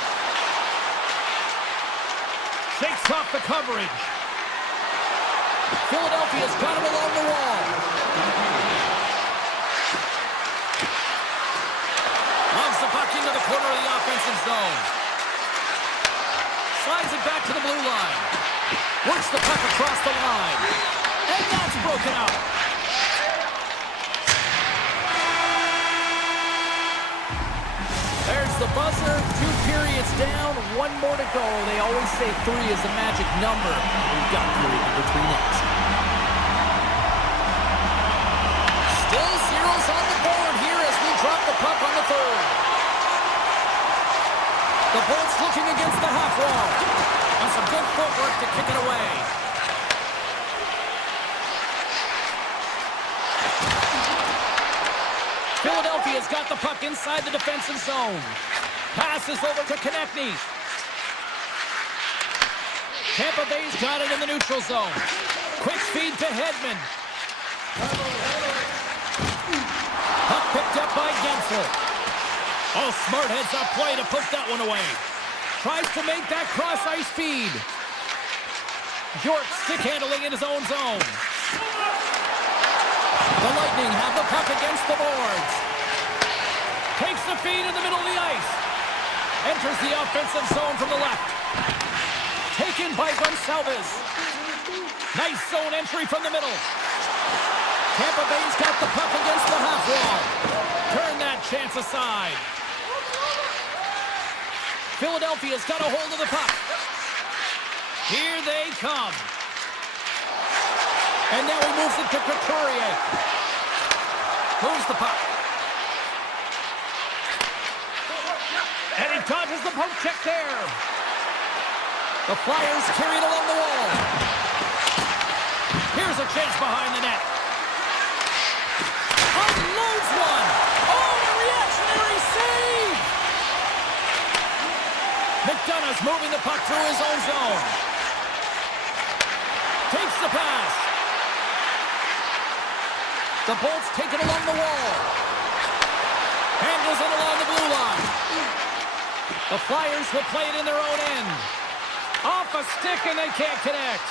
Shakes off the coverage. Philadelphia's got it along the wall. Loves the puck into the corner of the offensive zone. Slides it back to the blue line. Works the puck across the line. And that's broken up. There's the buzzer. 2 periods down. 1 more to go. They always say 3 is the magic number. We've got period number 3 next. Still zeros on the board here as we drop the puck on the third. The Bolts looking against the half wall. And some good footwork to kick it away. Philadelphia's got the puck inside the defensive zone. Passes over to Konechny. Tampa Bay's got it in the neutral zone. Quick feed to Hedman. Puck picked up by Gensel. Oh, smart heads-up play to poke that one away. Tries to make that cross-ice feed. York stick handling in his own zone. The Lightning have the puck against the boards. Takes the feed in the middle of the ice. Enters the offensive zone from the left. Taken by Gonçalves. Nice zone entry from the middle. Tampa Bay's got the puck against the half wall. Turn that chance aside. Philadelphia's got a hold of the puck. Here they come. And now he moves it to Couturier. Moves the puck. And he dodges the poke check there. The Flyers carry it along the wall. Here's a chance behind the net. Unloads one. Oh, a reactionary save! McDonough's moving the puck through his own zone. Takes the pass. The Bolts take it along the wall. Handles it along the blue line. The Flyers will play it in their own end. Off a stick and they can't connect.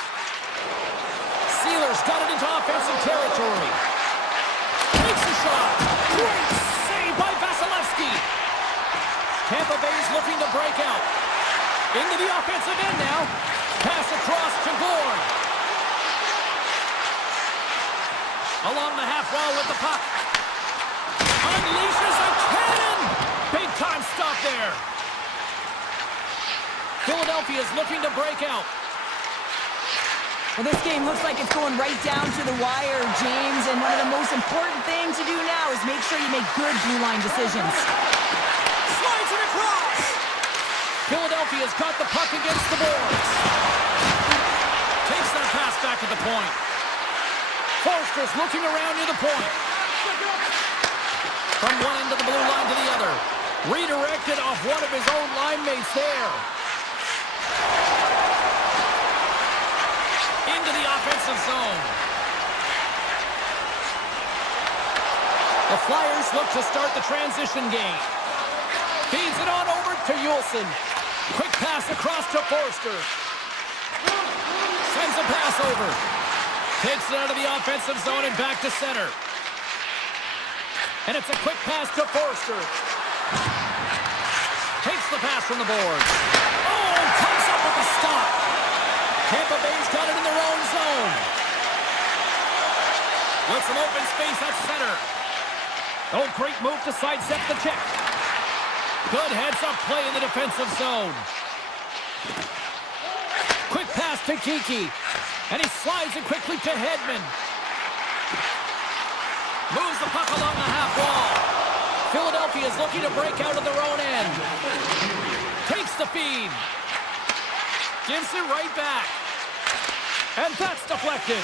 Sealer's got it into offensive territory. Takes a shot. Great save by Vasilevsky. Tampa Bay's looking to break out. Into the offensive end now. Pass across to Gord. Along the half wall with the puck. Unleashes a cannon. Big time stop there. Philadelphia's looking to break out. Well, this game looks like it's going right down to the wire, James, and one of the most important things to do now is make sure you make good blue line decisions. Slides it across. Philadelphia's got the puck against the boards. Takes that pass back at the point. Forster's looking around near the point. From one end of the blue line to the other. Redirected off one of his own line mates there. Into the offensive zone. The Flyers look to start the transition game. Feeds it on over to Yulson. Quick pass across to Forster. Sends a pass over. Takes it out of the offensive zone and back to center. And it's a quick pass to Forster. Takes the pass from the boards. Oh, comes up with a stop. Tampa Bay's got it in their own zone. With some open space at center. Oh, great move to sidestep the check. Good heads-up play in the defensive zone. Quick pass to Kiki. And he slides it quickly to Hedman. Moves the puck along the half wall. Philadelphia is looking to break out of their own end. Takes the feed. Gives it right back. And that's deflected.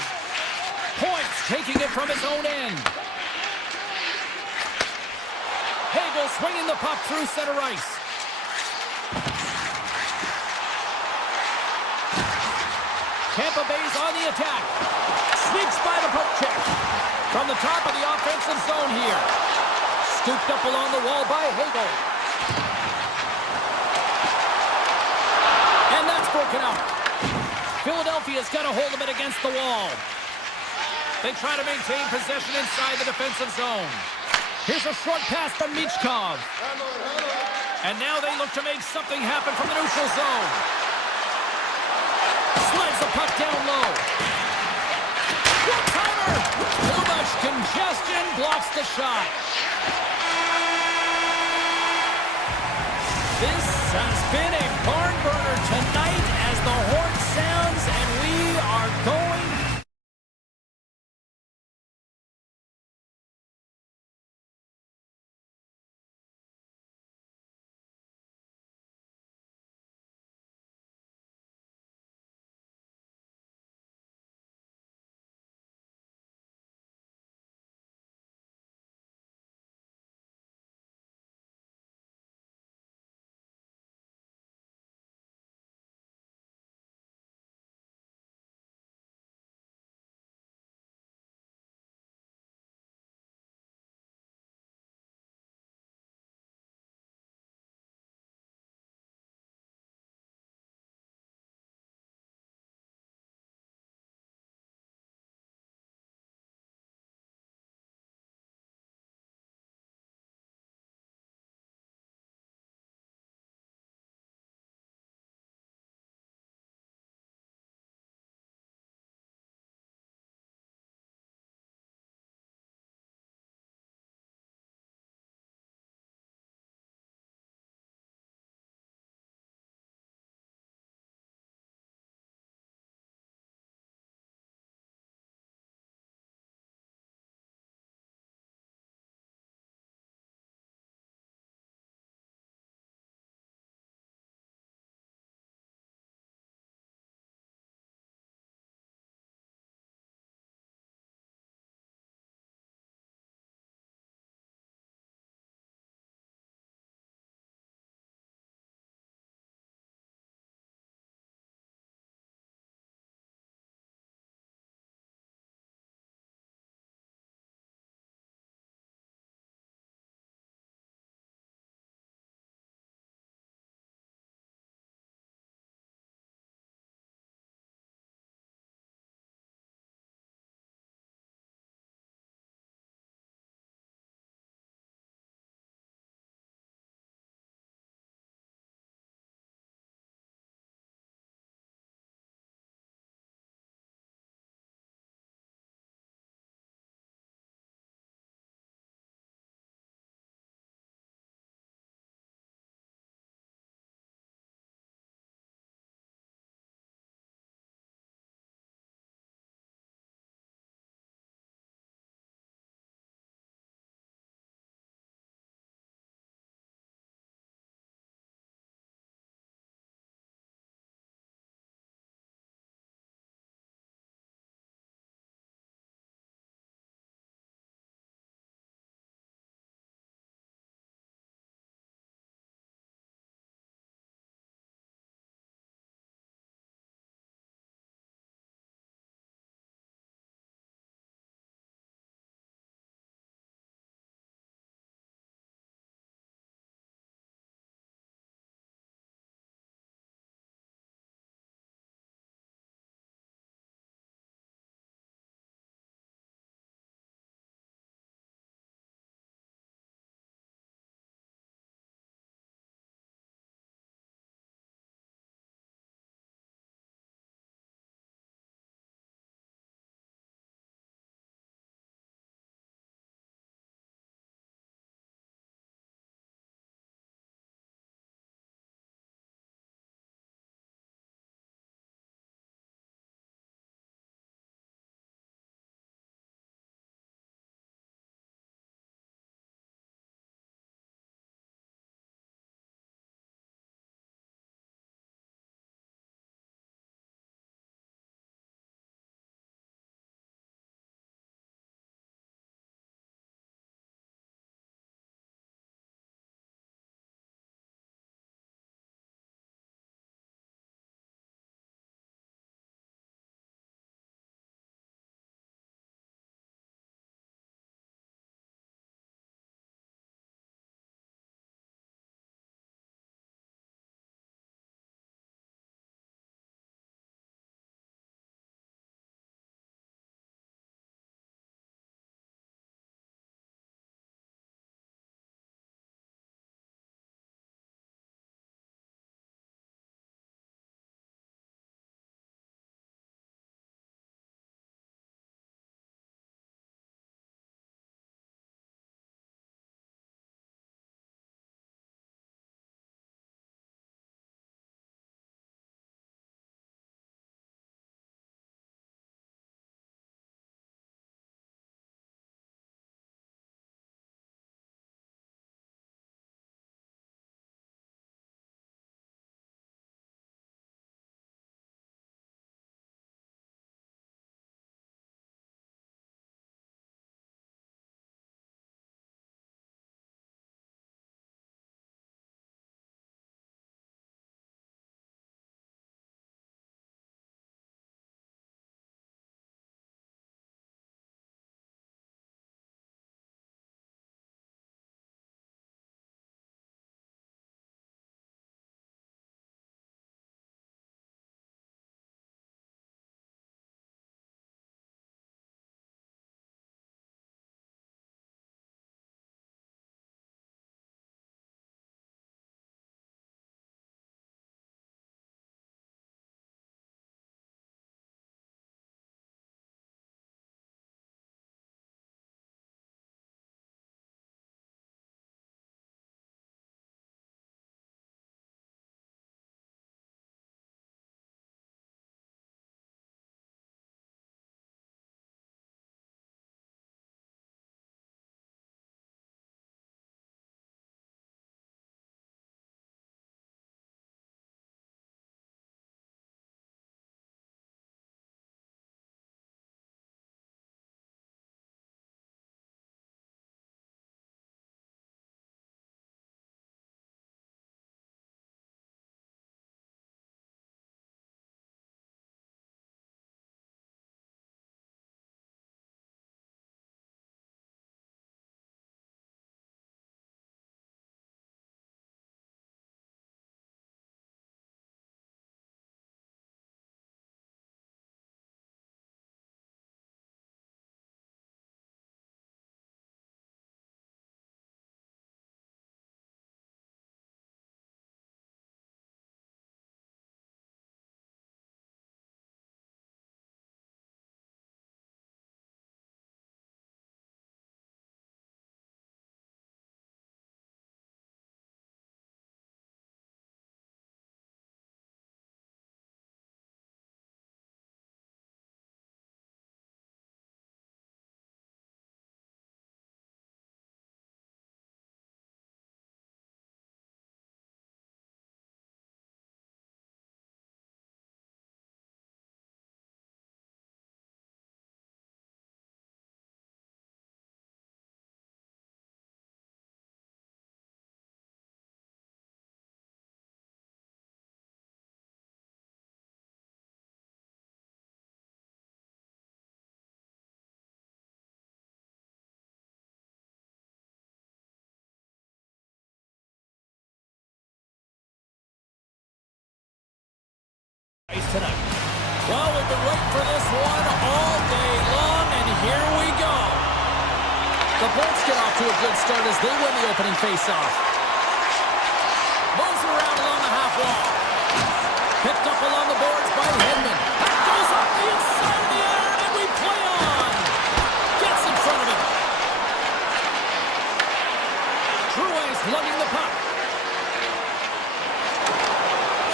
Points taking it from his own end. Hagel swinging the puck through center ice. Tampa Bay's on the attack. Sneaks by the poke check. From the top of the offensive zone here. Scooped up along the wall by Hagel. And that's broken out. Philadelphia's got a hold of it against the wall. They try to maintain possession inside the defensive zone. Here's a short pass from Michkov. And now they look to make something happen from the neutral zone. Slides the puck down low. One-timer! Too much congestion, blocks the shot. This has been a barn burner tonight as the horn sounds and we are going Well, we've been waiting for this one all day long, and here we go. The Bolts get off to a good start as they win the opening faceoff. Moves it around along the half wall. Picked up along the boards by Hedman. That goes off the inside of the iron, and we play on. Gets in front of it. True's lugging the puck.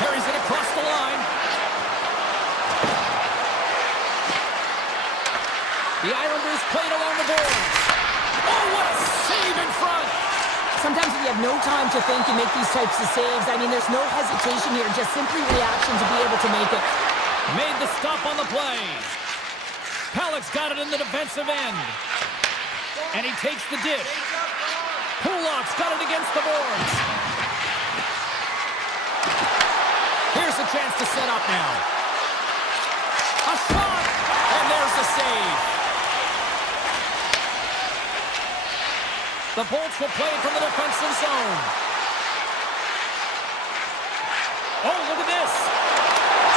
Carries it across the line. The Islanders played along the boards. Oh, what a save in front! Sometimes when you have no time to think and make these types of saves, I mean, there's no hesitation here, just simply reaction to be able to make it. Made the stop on the play. Palik's got it in the defensive end. And he takes the dish. Pulock's got it against the boards. Here's a chance to set up now. A shot! And there's the save. The Bolts will play from the defensive zone. Oh, look at this.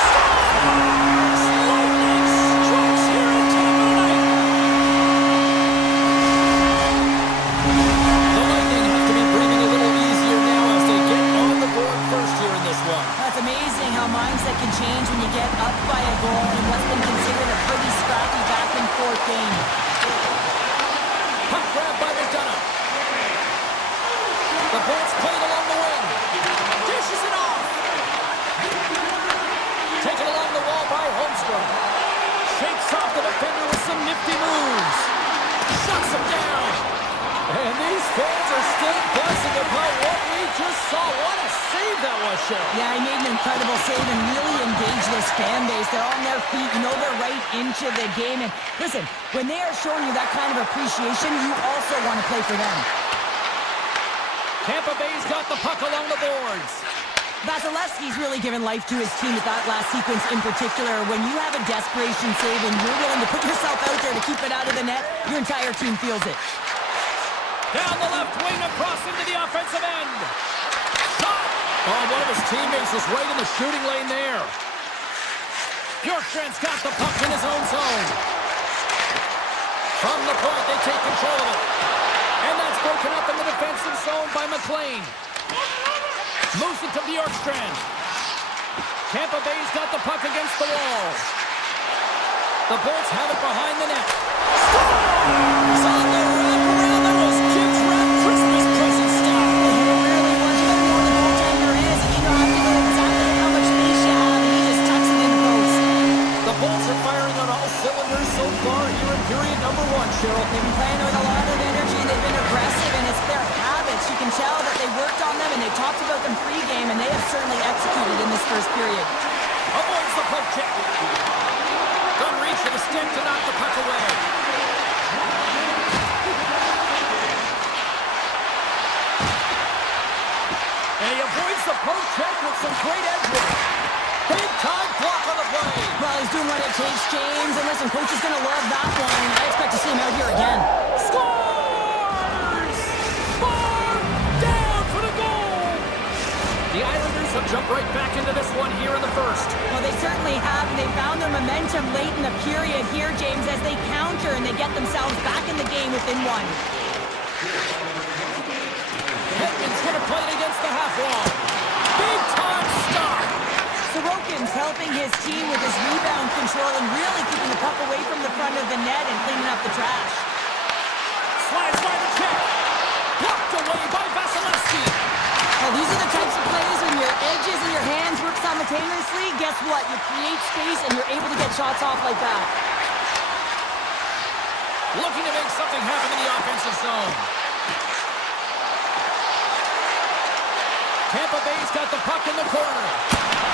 Scores! Lightning strikes here in Tampa tonight. The Lightning have to be breathing a little easier now as they get on the board first here in this one. That's amazing how mindset can change when you get up by a goal in what's been considered a pretty scrappy back-and-forth game. Puck grab by McDonough. The Bolts played along the wing. Dishes it off. Taken along the wall by Holmstrom. Shakes off the defender with some nifty moves. Shuts him down. And these fans are still buzzing about what we just saw. What a save that was, Cheryl. Yeah, he made an incredible save and really engaged this fan base. They're on their feet. You know they're right into the game. And listen, when they are showing you that kind of appreciation, you also want to play for them. Tampa Bay's got the puck along the boards. Vasilevsky's really given life to his team with that last sequence in particular. When you have a desperation save and you're willing to put yourself out there to keep it out of the net, your entire team feels it. Down the left wing across into the offensive end. Shot! Oh, one of his teammates was right in the shooting lane there. Bjorkstrand's got the puck in his own zone. From the point, they take control of it. And that's broken up in the defensive zone by McLean. Moves it to Bjorkstrand. Tampa Bay's got the puck against the wall. The Bolts have it behind the net. Scores! On the wraparound, that was Kim's Wrap Christmas present style. Really, once you know who the goaltender is, and you know exactly how much space you have, and he just tucks it in the post. The Bolts are firing on all cylinders so far here in period number one, Cheryl. They've been playing with a lot of energy, they've been aggressive, and it's their habits. You can tell that they worked on them, and they talked about them pre-game, and they have certainly executed in this first period. Avoids the poke check. Good reach for the stick to knock the puck away. And he avoids the poke check with some great edge work. Big time block on the play. Well, he's doing what it takes, James, and listen, coach is going to love that one. I expect to see him out here again. Scores! Far down for the goal. The Islanders have jumped right back into this one here in the first. Well, they certainly have, and they found their momentum late in the period here, James, as they counter and they get themselves back in the game within one. Hedman's going to play it against the half wall. Big time stop. Sorokin's helping his team with his rebound control and really keeping the puck away from the front of the net and cleaning up the trash. Slides by the check. Blocked away by Vasilevsky. Well, these are the types of plays when your edges and your hands work simultaneously. Guess what? You create space and you're able to get shots off like that. Looking to make something happen in the offensive zone. Tampa Bay's got the puck in the corner.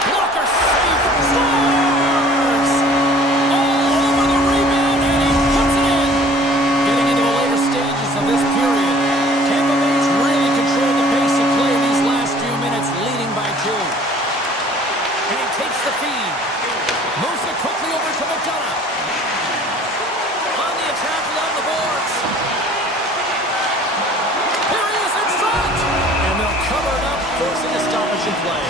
Blocker save. Scores! All over the rebound, and he puts it in. Getting into the later stages of this period, Tampa Bay's really controlled the pace of play these last few minutes, leading by 2. And he takes the feed. Moves it quickly over to McDonough. On the attack along the boards. Here he is in front. And they'll cover it up, forcing a stoppage in play.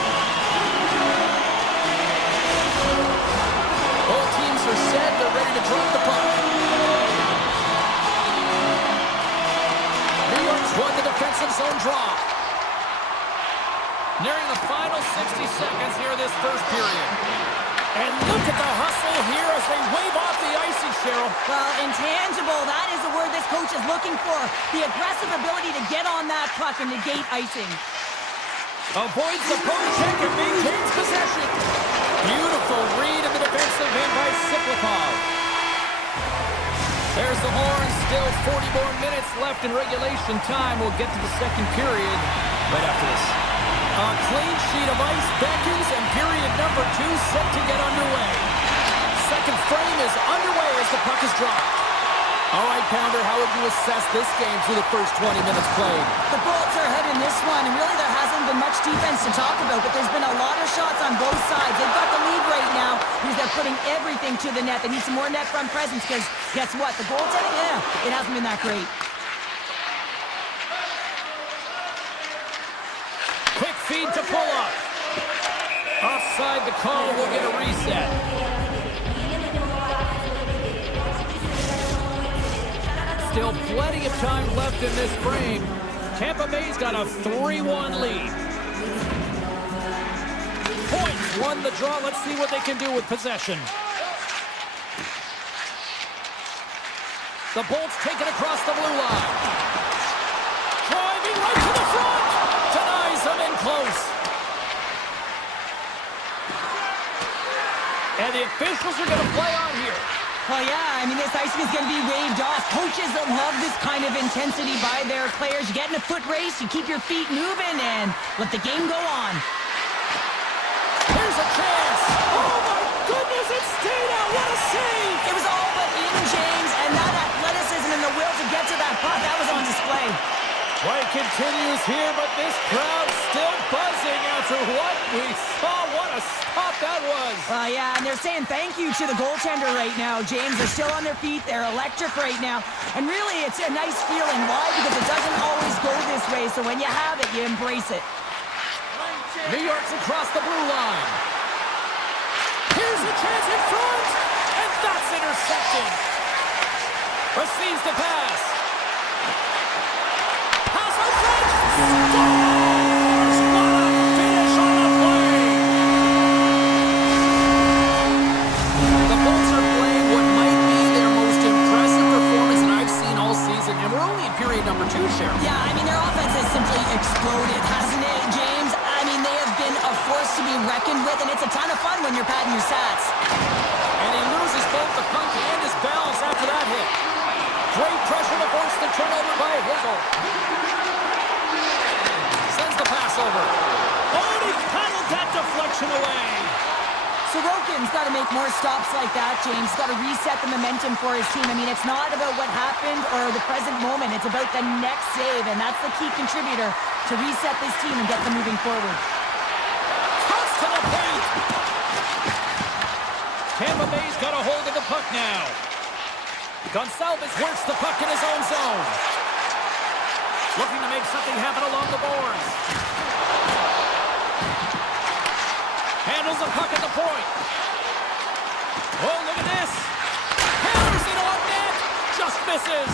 Nearing the final 60 seconds here this first period. And look at the hustle here as they wave off the icing, Cheryl. Well, intangible, that is the word this coach is looking for. The aggressive ability to get on that puck and negate icing. Avoids the poke check and maintains possession. Beautiful read in the defensive end by Siklikov. There's the horn. Still 40 more minutes left in regulation time. We'll get to the second period right after this. A clean sheet of ice beckons, and period number 2 set to get underway. Second frame is underway as the puck is dropped. All right, Pounder, how would you assess this game through the first 20 minutes played? The Bolts are ahead in this one, and really there hasn't been much defense to talk about, but there's been a lot of shots on both sides. They've got the lead right now because they're putting everything to the net. They need some more net front presence because guess what? The goaltending, it hasn't been that great. Quick feed to pull up. Offside the call, we'll get a reset. Still plenty of time left in this frame. Tampa Bay's got a 3-1 lead. Points won the draw. Let's see what they can do with possession. The Bolts take it across the blue line. Driving right to the front. Denies them in close. And the officials are going to play on here. Oh yeah, I mean this icing is going to be waved off. Coaches that love this kind of intensity by their players. You get in a foot race, you keep your feet moving, and let the game go on. Here's a chance. Oh my goodness, it stayed out. What a save. It was all but in, James, and that athleticism and the will to get to that puck, that was on display. Play continues here, but this crowd still buzzing after what we saw. What a stop that was. Yeah, and they're saying thank you to the goaltender right now, James. They're still on their feet. They're electric right now. And really, it's a nice feeling. Why? Because it doesn't always go this way, so when you have it, you embrace it. New York's across the blue line. Here's a chance in front, and that's intercepted. Receives the pass. Pass out front. Scores! What a finish on the play. The Bolts are playing what might be their most impressive performance that I've seen all season, and we're only in period number 2, Cheryl. Yeah, I mean, their offense has simply exploded, hasn't it, James? I mean, they have been a force to be reckoned with, and it's a ton of fun when you're padding your stats. And he loses both the puck and his balance after that hit. Great pressure to force the turnover by Higgle. Sends the pass over. Oh, and he paddled that deflection away. Sorokin's got to make more stops like that, James. Got to reset the momentum for his team. I mean, it's not about what happened or the present moment. It's about the next save, and that's the key contributor to reset this team and get them moving forward. Toss to the paint. Tampa Bay's got a hold of the puck now. Gonçalves works the puck in his own zone. Looking to make something happen along the boards. Handles the puck at the point. Oh, look at this. Hammers it on net. Just misses.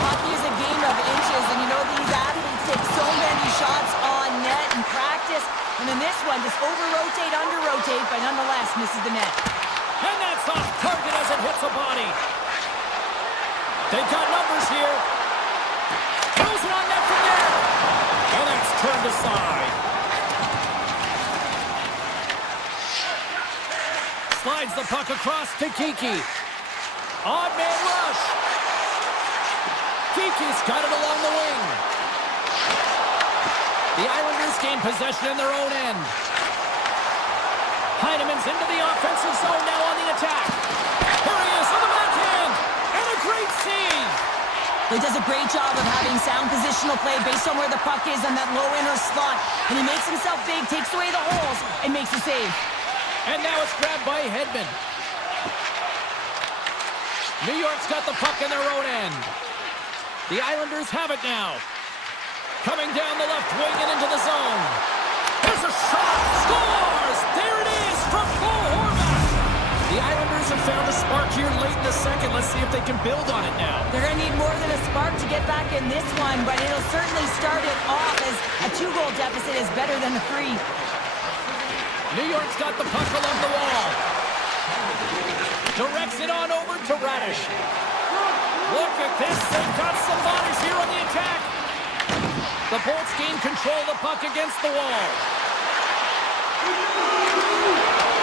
Hockey is a game of inches, and you know these athletes take so many shots on net in practice. And in this one, just over-rotate, under-rotate, but nonetheless misses the net. And that's off target as it hits a body. They've got numbers here. Throws it on net from there. And that's turned aside. Slides the puck across to Kiki. Odd man rush. Kiki's got it along the wing. The Islanders gain possession in their own end. Heinemann's into the offensive zone now on the attack. Here he is on the backhand. And a great save. He does a great job of having sound positional play based on where the puck is on that low inner slot. And he makes himself big, takes away the holes, and makes a save. And now it's grabbed by Hedman. New York's got the puck in their own end. The Islanders have it now. Coming down the left wing and into the zone. There's a shot. Scores! There it is from Bo Horvath. The Islanders Islanders have found a spark here late in the second. Let's see if they can build on it now. They're going to need more than a spark to get back in this one, but it'll certainly start it off as a 2-goal deficit is better than a 3. New York's got the puck along the wall. Directs it on over to Radish. Look at this. They've got some bodies here on the attack. The Bolts gain control of the puck against the wall.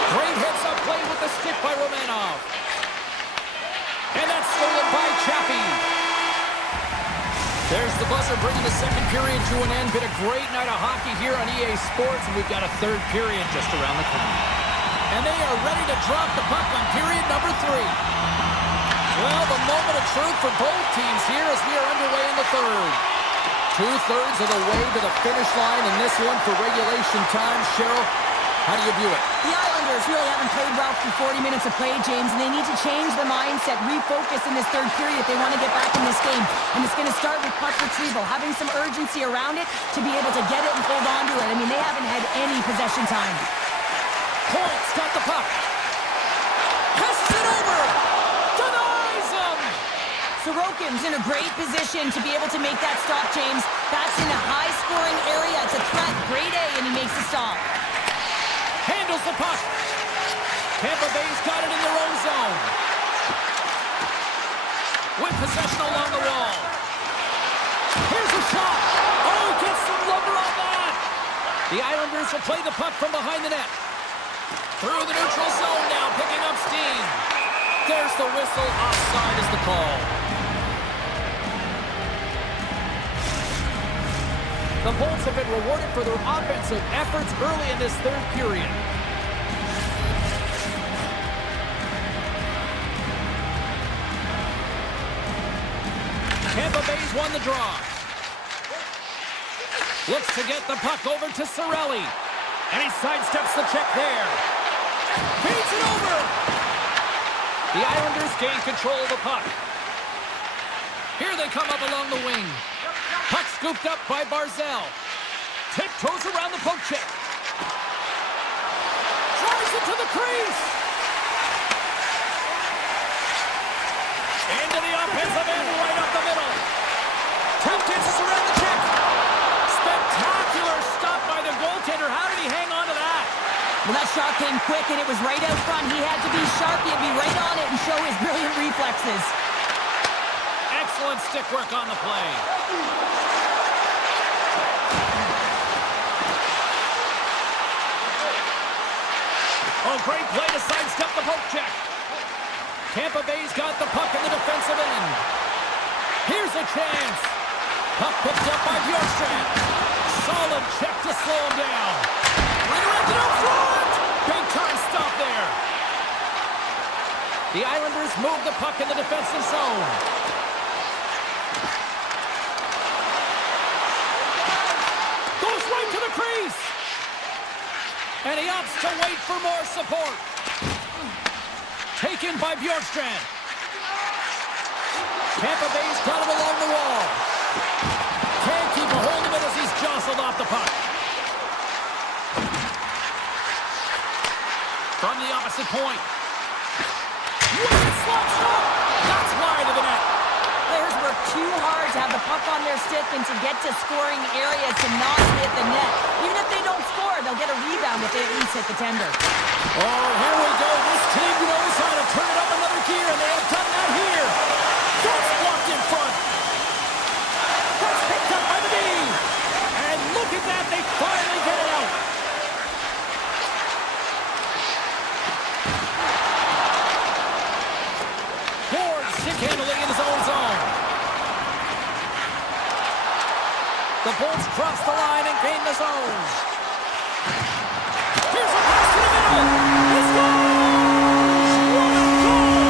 Great hits-up play with the stick by Romanov. And that's stolen by Chappie. There's the buzzer bringing the second period to an end. Been a great night of hockey here on EA Sports, and we've got a third period just around the corner. And they are ready to drop the puck on period number 3. Well, the moment of truth for both teams here as we are underway in the third. 2/3 of the way to the finish line in this one for regulation time. Cheryl, how do you view it? The Islanders really haven't played well through 40 minutes of play, James, and they need to change the mindset, refocus in this third period if they want to get back in this game. And it's going to start with puck retrieval, having some urgency around it to be able to get it and hold on to it. I mean, they haven't had any possession time. Points got the puck. Passes it over. Denies him. Sorokin's in a great position to be able to make that stop, James. That's in a high-scoring area. It's a threat. Grade A, and he makes the stop. Handles the puck. Tampa Bay's got it in their own zone. With possession along the wall. Here's a shot. Oh, gets some lumber on that. The Islanders will play the puck from behind the net. Through the neutral zone now, picking up steam. There's the whistle. Offside is the call. The Bolts have been rewarded for their offensive efforts early in this third period. Tampa Bay's won the draw. Looks to get the puck over to Cirelli. And he sidesteps the check there. Feeds it over. The Islanders gain control of the puck. Here they come up along the wing. Puck scooped up by Barzell. Tiptoes around the poke check. Drives it to the crease. Into the offensive end, right up the middle. Tap dances around the check. Spectacular stop by the goaltender. How did he hang on to that? Well, that shot came quick, and it was right out front. He had to be sharp. He had to be right on it and show his brilliant reflexes. Excellent stick work on the play. Oh, great play to sidestep the poke check. Tampa Bay's got the puck in the defensive end. Here's a chance. Puck picked up by Bjorkstrand. Solid check to slow him down. Redirected up front. Big time stop there. The Islanders move the puck in the defensive zone. Goes right to the crease. And he opts to wait for more support. Taken by Bjorkstrand. Tampa Bay's got it along the wall. Can't keep a hold of it as he's jostled off the puck. From the opposite point. Wicked slap shot. That's wide of the net. Players work too hard to have the puck on their stick and to get to scoring areas to not hit the net. Even if they don't score, they'll get a rebound if they at least hit the tender. Oh, here we go. This team knows how to turn it up another gear, and they have done that here. That's blocked in front. That's picked up by the D. And look at that. They finally get it out. Ward stick handling in his own zone. The Bolts cross the line and gain the zone. Here's a pass to the middle. He scores! What a goal!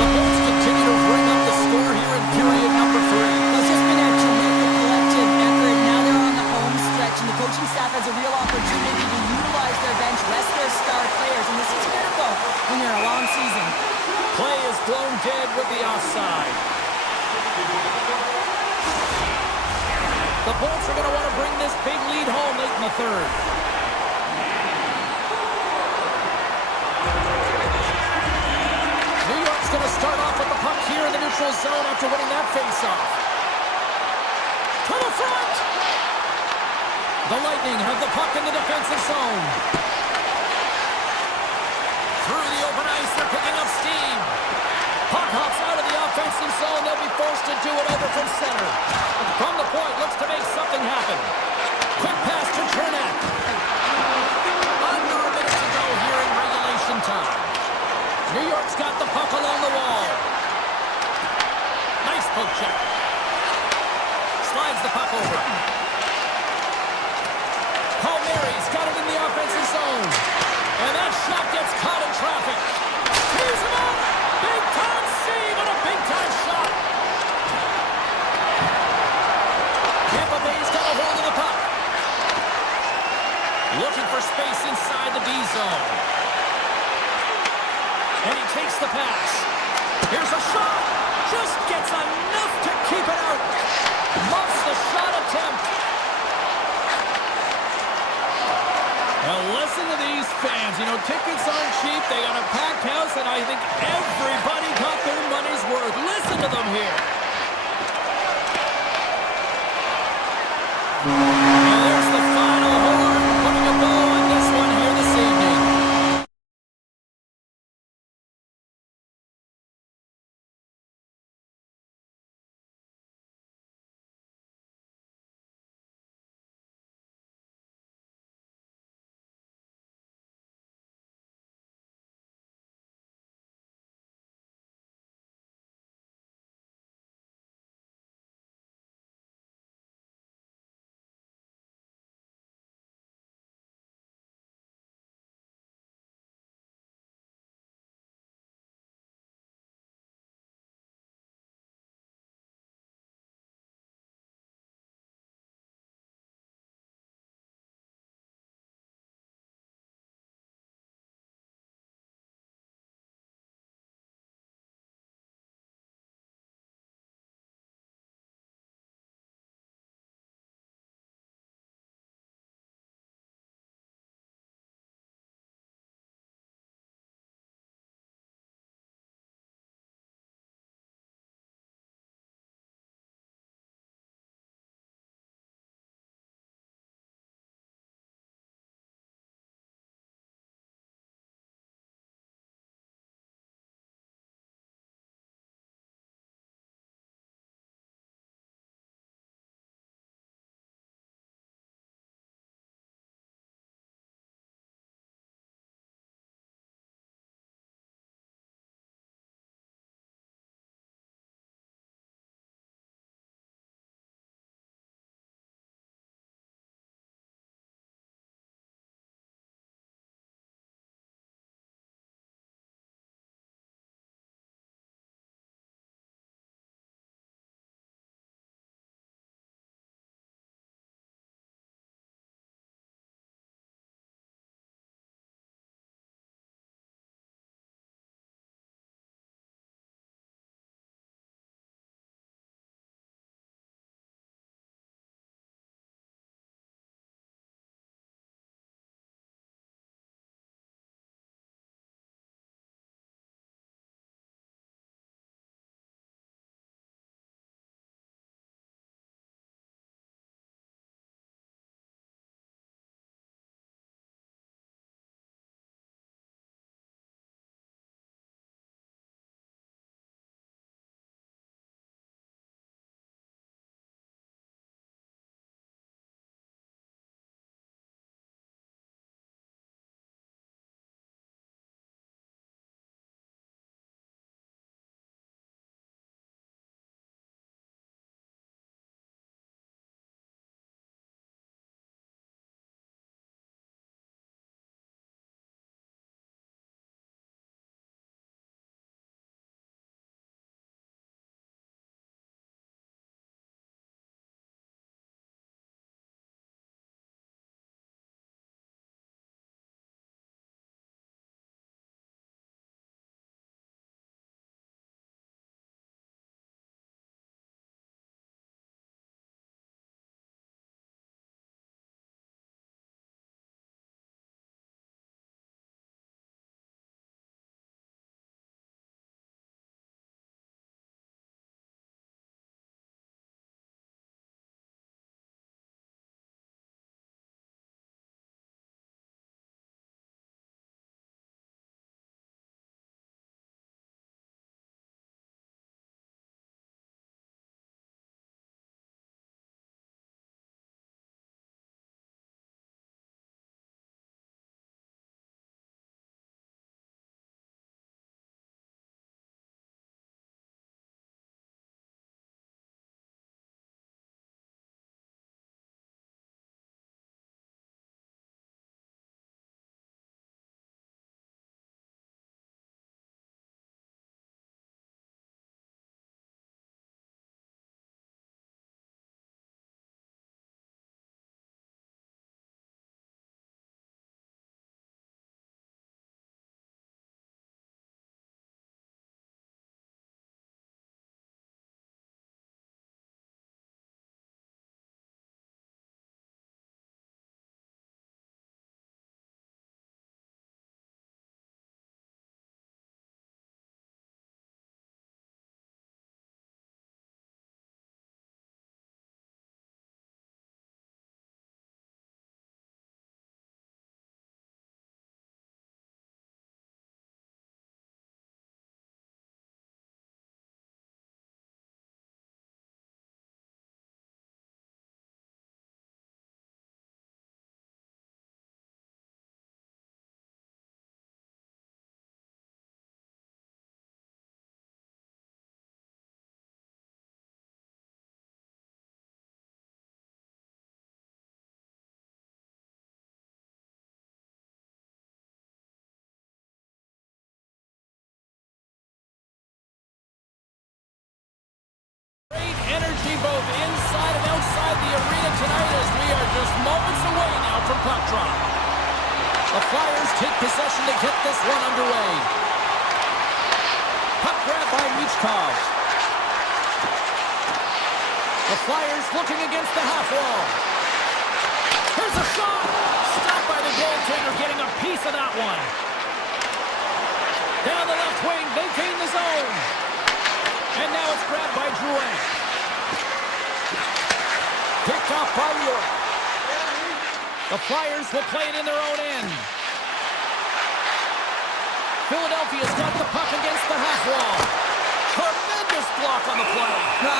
The Bolts continue to bring up the score here in period number 3. It's just been a terrific collective effort. Now they're on the home stretch, and the coaching staff has a real opportunity to utilize their bench, rest their star players, and this is critical when you're in a long season. Play is blown dead with the offside. The Bolts are going to want to bring this big lead home late in the third. neutral zone after winning that faceoff. To the front! The Lightning have the puck in the defensive zone. Through the open ice, they're picking up steam. Puck hops out of the offensive zone. They'll be forced to do it over from center. From the point, looks to make something happen. Quick pass to Chernak. Under a minute to go here in regulation time. New York's got the puck along the wall. Nice poke check. Slides the puck over. Palmieri's got it in the offensive zone. And that shot gets caught in traffic. Tees him up. Big time save and a big time shot. Tampa Bay's got a hold of the puck. Looking for space inside the D zone. And he takes the pass. Here's a shot. Just gets enough to keep it out. Muffs the shot attempt. Now listen to these fans. You know, tickets aren't cheap. They got a packed house, and I think everybody got their money's worth. Listen to them here. energy both inside and outside the arena tonight as we are just moments away now from puck drop. The Flyers take possession to get this one underway. Puck grab by Michkov. The Flyers looking against the half wall. Here's a shot! Stopped by the goaltender, getting a piece of that one. Down the left wing, they gain the zone. And now it's grabbed by Drouin. Picked off by York. The Flyers will play it in their own end. Philadelphia's got the puck against the half wall. Tremendous block on the play.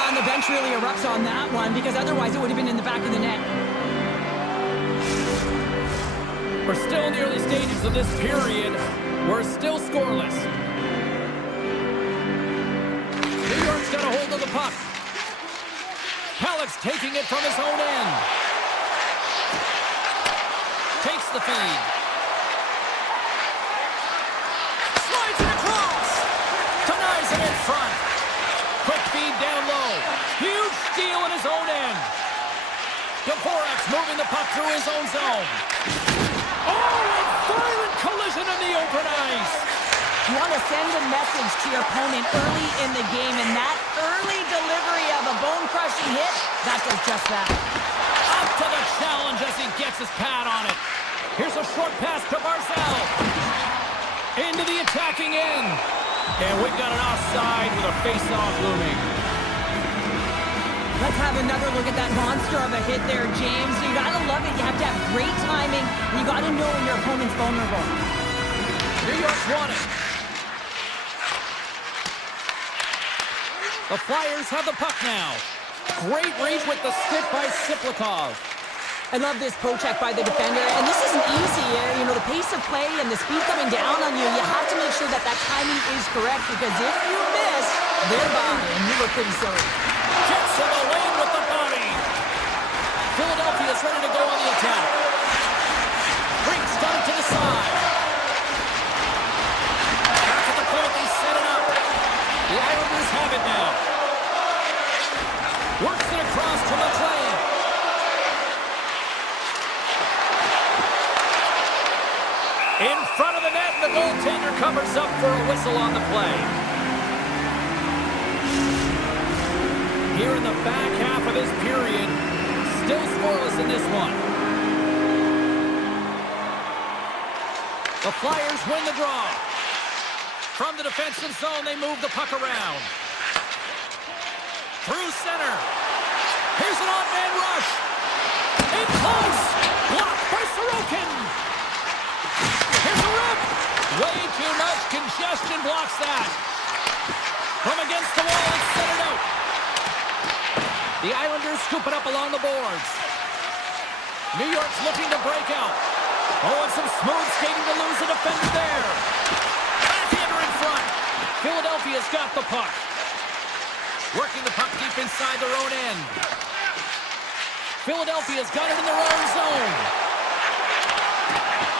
And the bench really erupts on that one because otherwise it would have been in the back of the net. We're still in the early stages of this period. We're still scoreless. New York's got a hold of the puck. Halleck's taking it from his own end. Takes the feed. Slides it across. Denies it in front. Quick feed down low. Huge steal in his own end. Dvorak's moving the puck through his own zone. Oh, a violent collision in the open ice. You want to send a message to your opponent early in the game, and that early delivery of a bone-crushing hit, that does just that. Up to the challenge as he gets his pad on it. Here's a short pass to Barzal. Into the attacking end. And we've got an offside with a face-off looming. Let's have another look at that monster of a hit there, James. You gotta love it. You have to have great timing, and you gotta know when your opponent's vulnerable. New York's won it. The Flyers have the puck now. Great reach with the stick by Siplikov. I love this poke check by the defender, and this isn't easy. You know, the pace of play and the speed coming down on you, you have to make sure that that timing is correct, because if you miss, they're by, and you look pretty silly. Gets in the lane with the body. Philadelphia's ready to go on the attack. Brink's got it to the side. Back at the point, they set it up. The Islanders have it now. Works it across to McLean. In front of the net, the goaltender covers up for a whistle on the play. Here in the back half of this period, still scoreless in this one. The Flyers win the draw. From the defensive zone, they move the puck around. Through center. Here's an odd-man rush. In close. Blocked by Sorokin. Here's a rip. Way too much congestion blocks that. From against the wall, it's centered out. The Islanders scoop it up along the boards. New York's looking to break out. Oh, and some smooth skating to lose a defender there. Backhander in front. Philadelphia's got the puck. Working the puck deep inside their own end. Philadelphia's got it in their own zone.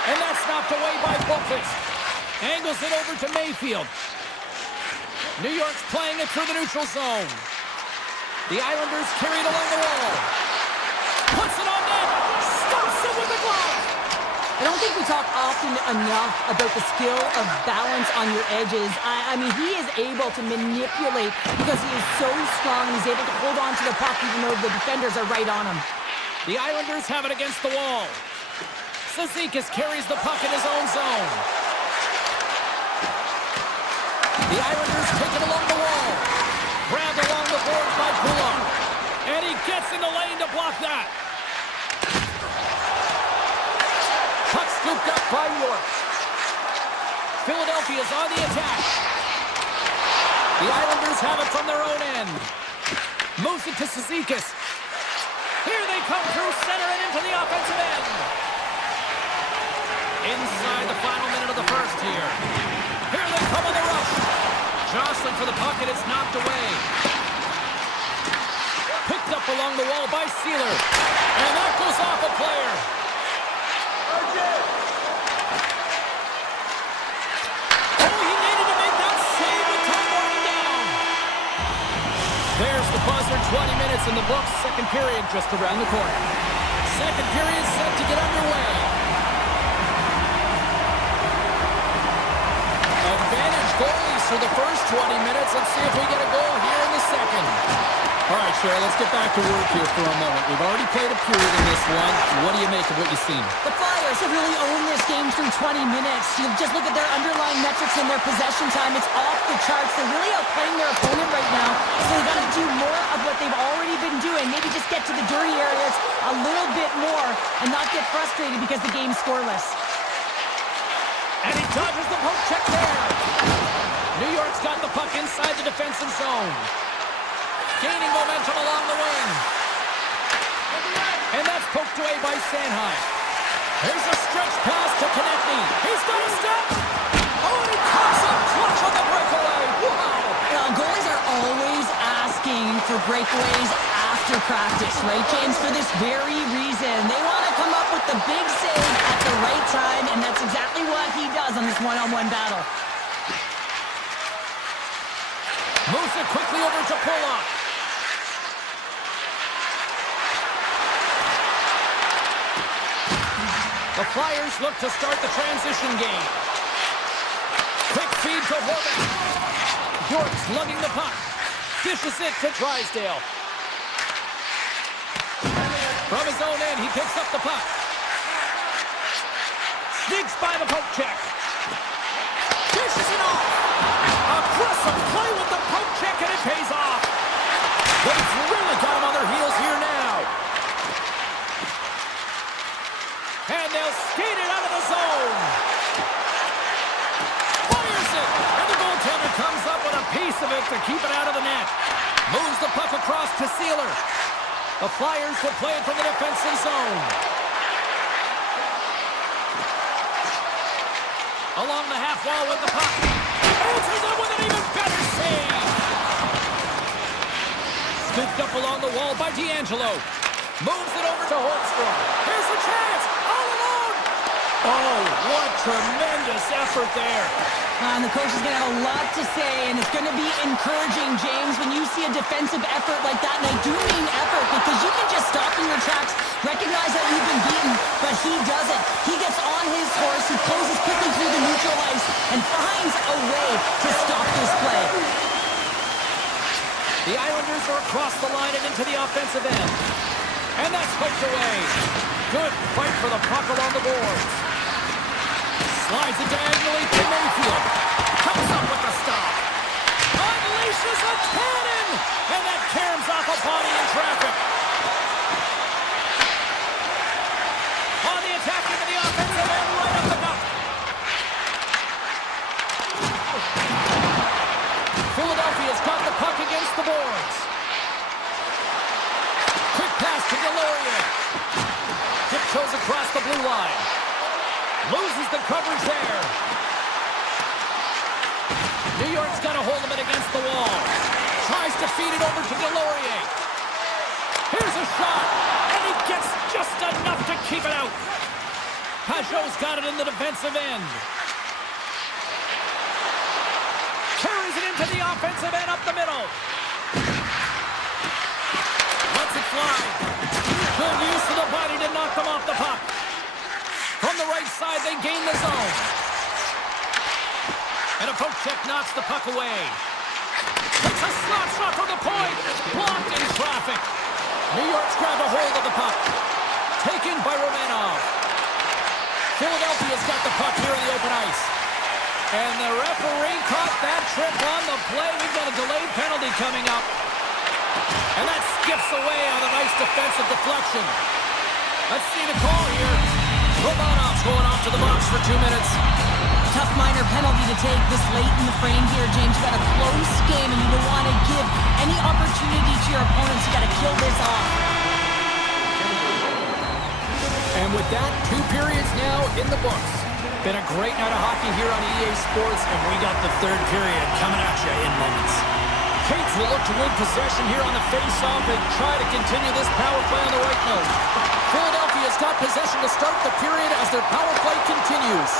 And that's knocked away by Boqvist. Angles it over to Mayfield. New York's playing it through the neutral zone. The Islanders carry it along the wall. Puts it on net. Stops it with the glove. I don't think we talk often enough about the skill of balance on your edges. I mean, he is able to manipulate because he is so strong. He's able to hold on to the puck even though the defenders are right on him. The Islanders have it against the wall. Cizikas carries the puck in his own zone. The Islanders take it along the wall. Grabbed along the boards by Kulak. And he gets in the lane to block that. Puck scooped up by York. Philadelphia's on the attack. The Islanders have it from their own end. Moves it to Cizikas. Here they come through center and into the offensive end. Inside the final minute of the first here. Here they come on the rush. Jostling for the puck, and it's knocked away. Picked up along the wall by Sealer. And that goes off a player. Oh, he needed to make that save with time running down. There's the pause their 20 minutes in the books. Second period just around the corner. Second period set to get underway. Advantage goalies for the first 20 minutes. Let's see if we get a goal here in the second. All right, Cheryl, let's get back to work here for a moment. We've already played a period in this one. What do you make of what you've seen? The Flyers have really owned this game through 20 minutes. You just look at their underlying metrics and their possession time. It's off the charts. They're really outplaying their opponent right now. So they've got to do more of what they've already been doing. Maybe just get to the dirty areas a little bit more and not get frustrated because the game's scoreless. And he dodges the poke check there. New York's got the puck inside the defensive zone. Gaining momentum along the wing. And that's poked away by Sanheim. Here's a stretch pass to Konechny. He's got a step. Oh, and he pops up clutch on the breakaway. Wow. Goalies are always asking for breakaways after practice, right, James? For this very reason. They want to come up with the big save at the right time, and that's exactly what he does on this one-on-one battle. Moves it quickly over to Pollock. The Flyers look to start the transition game. Quick feed to Horvath. York's lugging the puck. Dishes it to Drysdale. From his own end, he picks up the puck. Sneaks by the poke check. Dishes it off. Aggressive play with the poke check, and it pays off. They've really got him on their heels here now. And they'll skate it out of the zone. Fires it. And the goaltender comes up with a piece of it to keep it out of the net. Moves the puck across to Sealer. The Flyers will play it from the defensive zone. Along the half wall with the puck. Answers it with an even better save. Scooped up along the wall by D'Angelo. Moves it over to Holmstrom. Here's the chance. All alone. Oh, what tremendous effort there. And the coach is going to have a lot to say, and it's going to be encouraging, James, when you see a defensive effort like that. And I do mean effort, because you can just stop in your tracks, recognize that you've been beaten, but he doesn't. He gets on his horse, he closes quickly through the neutral ice, and finds a way to stop this play. The Islanders are across the line and into the offensive end. And that's poked away. Good fight for the puck along the boards. Slides it diagonally to Mayfield. Comes up with the stop. Unleashes a cannon! And that caroms off a body in traffic. On the attack into the offensive end, right up the gut. Philadelphia's got the puck against the boards. Quick pass to Delorier. Tiptoes across the blue line. Loses the coverage there. New York's got a hold of it against the wall. Tries to feed it over to Delorier. Here's a shot. And he gets just enough to keep it out. Pajot's got it in the defensive end. Carries it into the offensive end up the middle. Lets it fly. Good use of the body to knock them off the puck. From the right side, they gain the zone. And a poke check knocks the puck away. Takes a slap shot from the point. Blocked in traffic. New York's grabbed a hold of the puck. Taken by Romanov. Philadelphia's got the puck here in the open ice. And the referee caught that trip on the play. We've got a delayed penalty coming up. And that skips away on a nice defensive deflection. Let's see the call here. Romanov's going off to the box for 2 minutes. Tough minor penalty to take this late in the frame here, James. You got a close game, and you don't want to give any opportunity to your opponents. You got to kill this off. And with that, 2 periods now in the books. Been a great night of hockey here on EA Sports, and we got the 3rd period coming at you in moments. Cates will look to win possession here on the face-off and try to continue this power play on the right note. Philadelphia's got possession to start the period as their power play continues.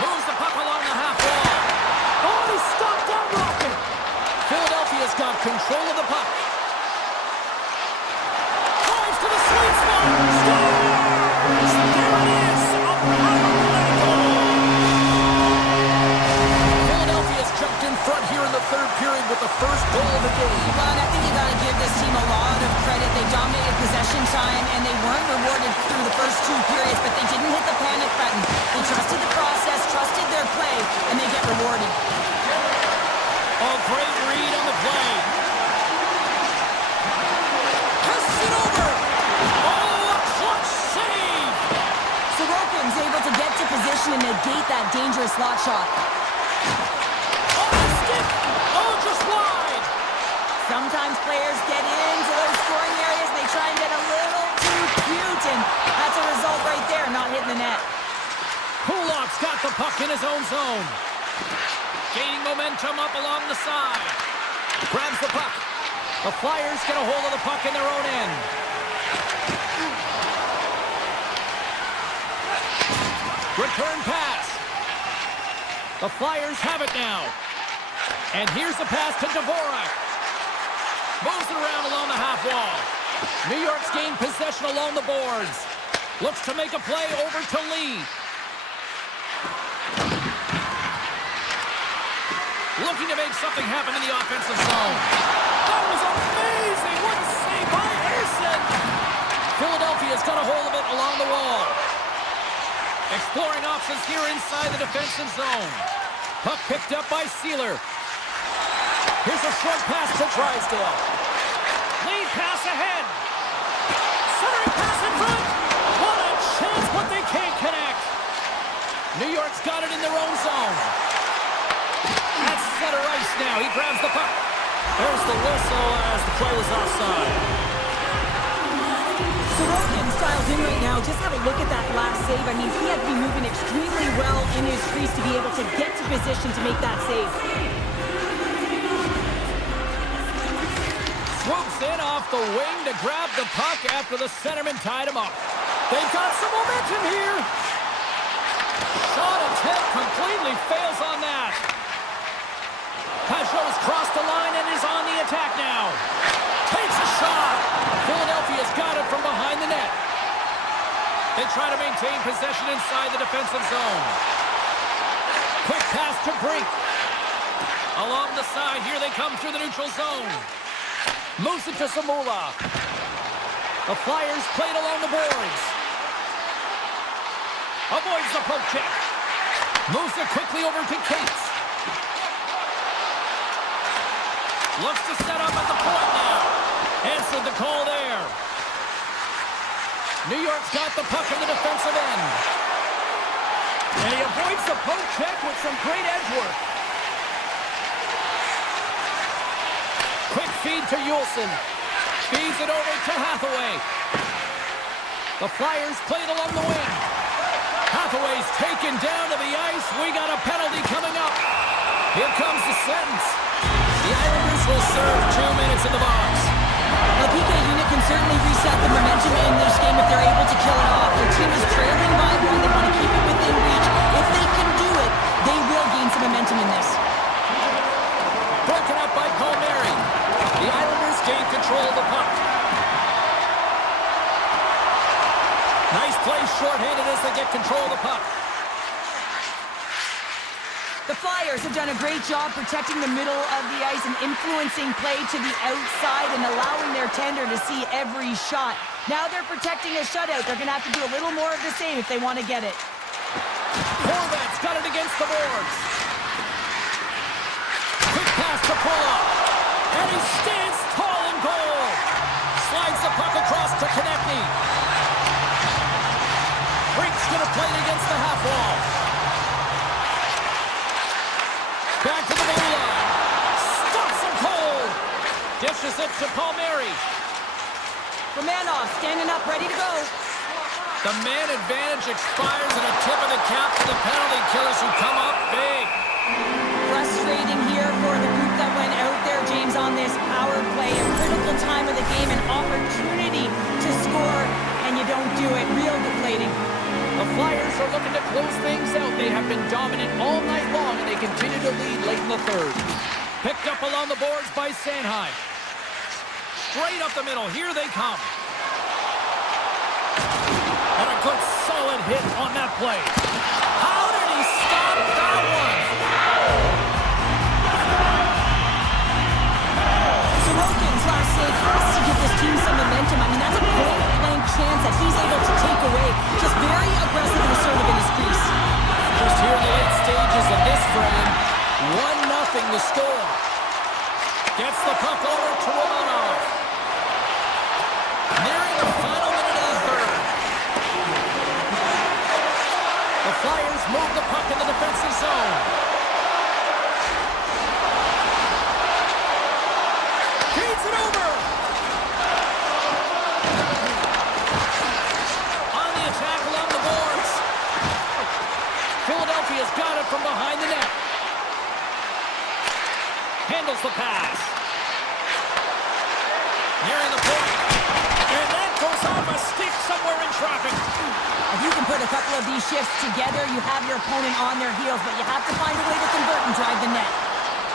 Moves the puck along the half wall. Oh, he stopped that rocket! control of the puck. Drives to the sweet spot. Scores! There it is! A power play goal! Philadelphia's jumped in front here in the third period with the first goal of the game. Ron, I think you got to give this team a lot of credit. They dominated possession time, and they weren't rewarded through the first two periods, but they didn't hit the panic button. They trusted the process, trusted their play, and they get rewarded. Oh, great read on the play. Passes it over. Oh, a clutch save. Sorokin's able to get to position and negate that dangerous slot shot. Oh, a stick. Oh, just wide. Sometimes players get into those scoring areas, they try and get a little too cute, and that's a result right there, not hitting the net. Kulak's got the puck in his own zone. Gaining momentum up along the side. Grabs the puck. The Flyers get a hold of the puck in their own end. Return pass. The Flyers have it now. And here's the pass to Dvorak. Moves it around along the half wall. New York's gained possession along the boards. Looks to make a play over to Lee. Looking to make something happen in the offensive zone. That was amazing! What a save by Ersson! Philadelphia's got a hold of it along the wall. Exploring options here inside the defensive zone. Puck picked up by Sealer. Here's a short pass to Drysdale. Lead pass ahead. Centering pass in front. What a chance, but they can't connect. New York's got it in their own zone. At center ice now. He grabs the puck. There's the whistle as the play was offside. Sorokin's dialed in right now. Just have a look at that last save. I mean, he had to be moving extremely well in his crease to be able to get to position to make that save. Swoops in off the wing to grab the puck after the centerman tied him up. They've got some momentum here. Shot attempt completely fails on that. Pajot's crossed the line and is on the attack now. Takes a shot. Philadelphia's got it from behind the net. They try to maintain possession inside the defensive zone. Quick pass to Brink. Along the side, here they come through the neutral zone. Moves it to Samula. The Flyers played along the boards. Avoids the poke check. Moves it quickly over to Cates. Looks to set up at the point now. Answered the call there. New York's got the puck in the defensive end. And he avoids the poke check with some great edge work. Quick feed to Yulson. Feeds it over to Hathaway. The Flyers played along the wing. Hathaway's taken down to the ice. We got a penalty coming up. Here comes the sentence. The Islanders will serve 2 minutes in the box. A PK unit can certainly reset the momentum in this game if they're able to kill it off. Their team is trailing by one. They want to keep it within reach. If they can do it, they will gain some momentum in this. Broken up by Palmieri. The Islanders gain control of the puck. Nice play shorthanded as they get control of the puck. The Flyers have done a great job protecting the middle of the ice and influencing play to the outside and allowing their tender to see every shot. Now they're protecting a shutout. They're going to have to do a little more of the same if they want to get it. Horvat's got it against the boards. Quick pass to Pulla. And he stands tall in goal. Slides the puck across to Konechny. Brink's going to play it against the half wall. Back to the blue line. Stops him cold. Dishes it to Palmieri. Romanov standing up, ready to go. The man advantage expires and a tip of the cap to the penalty killers who come up big. Frustrating here for the group that went out there, James, on this power play. A critical time of the game, an opportunity to score, and you don't do it. Real deflating. The Flyers are looking to close things out. They have been dominant all night long, and they continue to lead late in the third. Picked up along the boards by Sanheim. Straight up the middle. Here they come. And a good solid hit on that play. How did he stop that one? Sorokin's last save has to give this team some momentum. I mean, that's a point-blank chance that he's able to take away. Just very aggressive and assertive in his crease. Just here in the late stages of this frame, 1-0 the score. Gets the puck over to Romanov. Nearing the final minute of the third. The Flyers move the puck in the defensive zone. Feeds it over. On the attack along the boards. Philadelphia's got it from behind the net. Handles the pass. Nearing the point. And that goes off a stick somewhere in traffic. If you can put a couple of these shifts together, you have your opponent on their heels, but you have to find a way to convert and drive the net.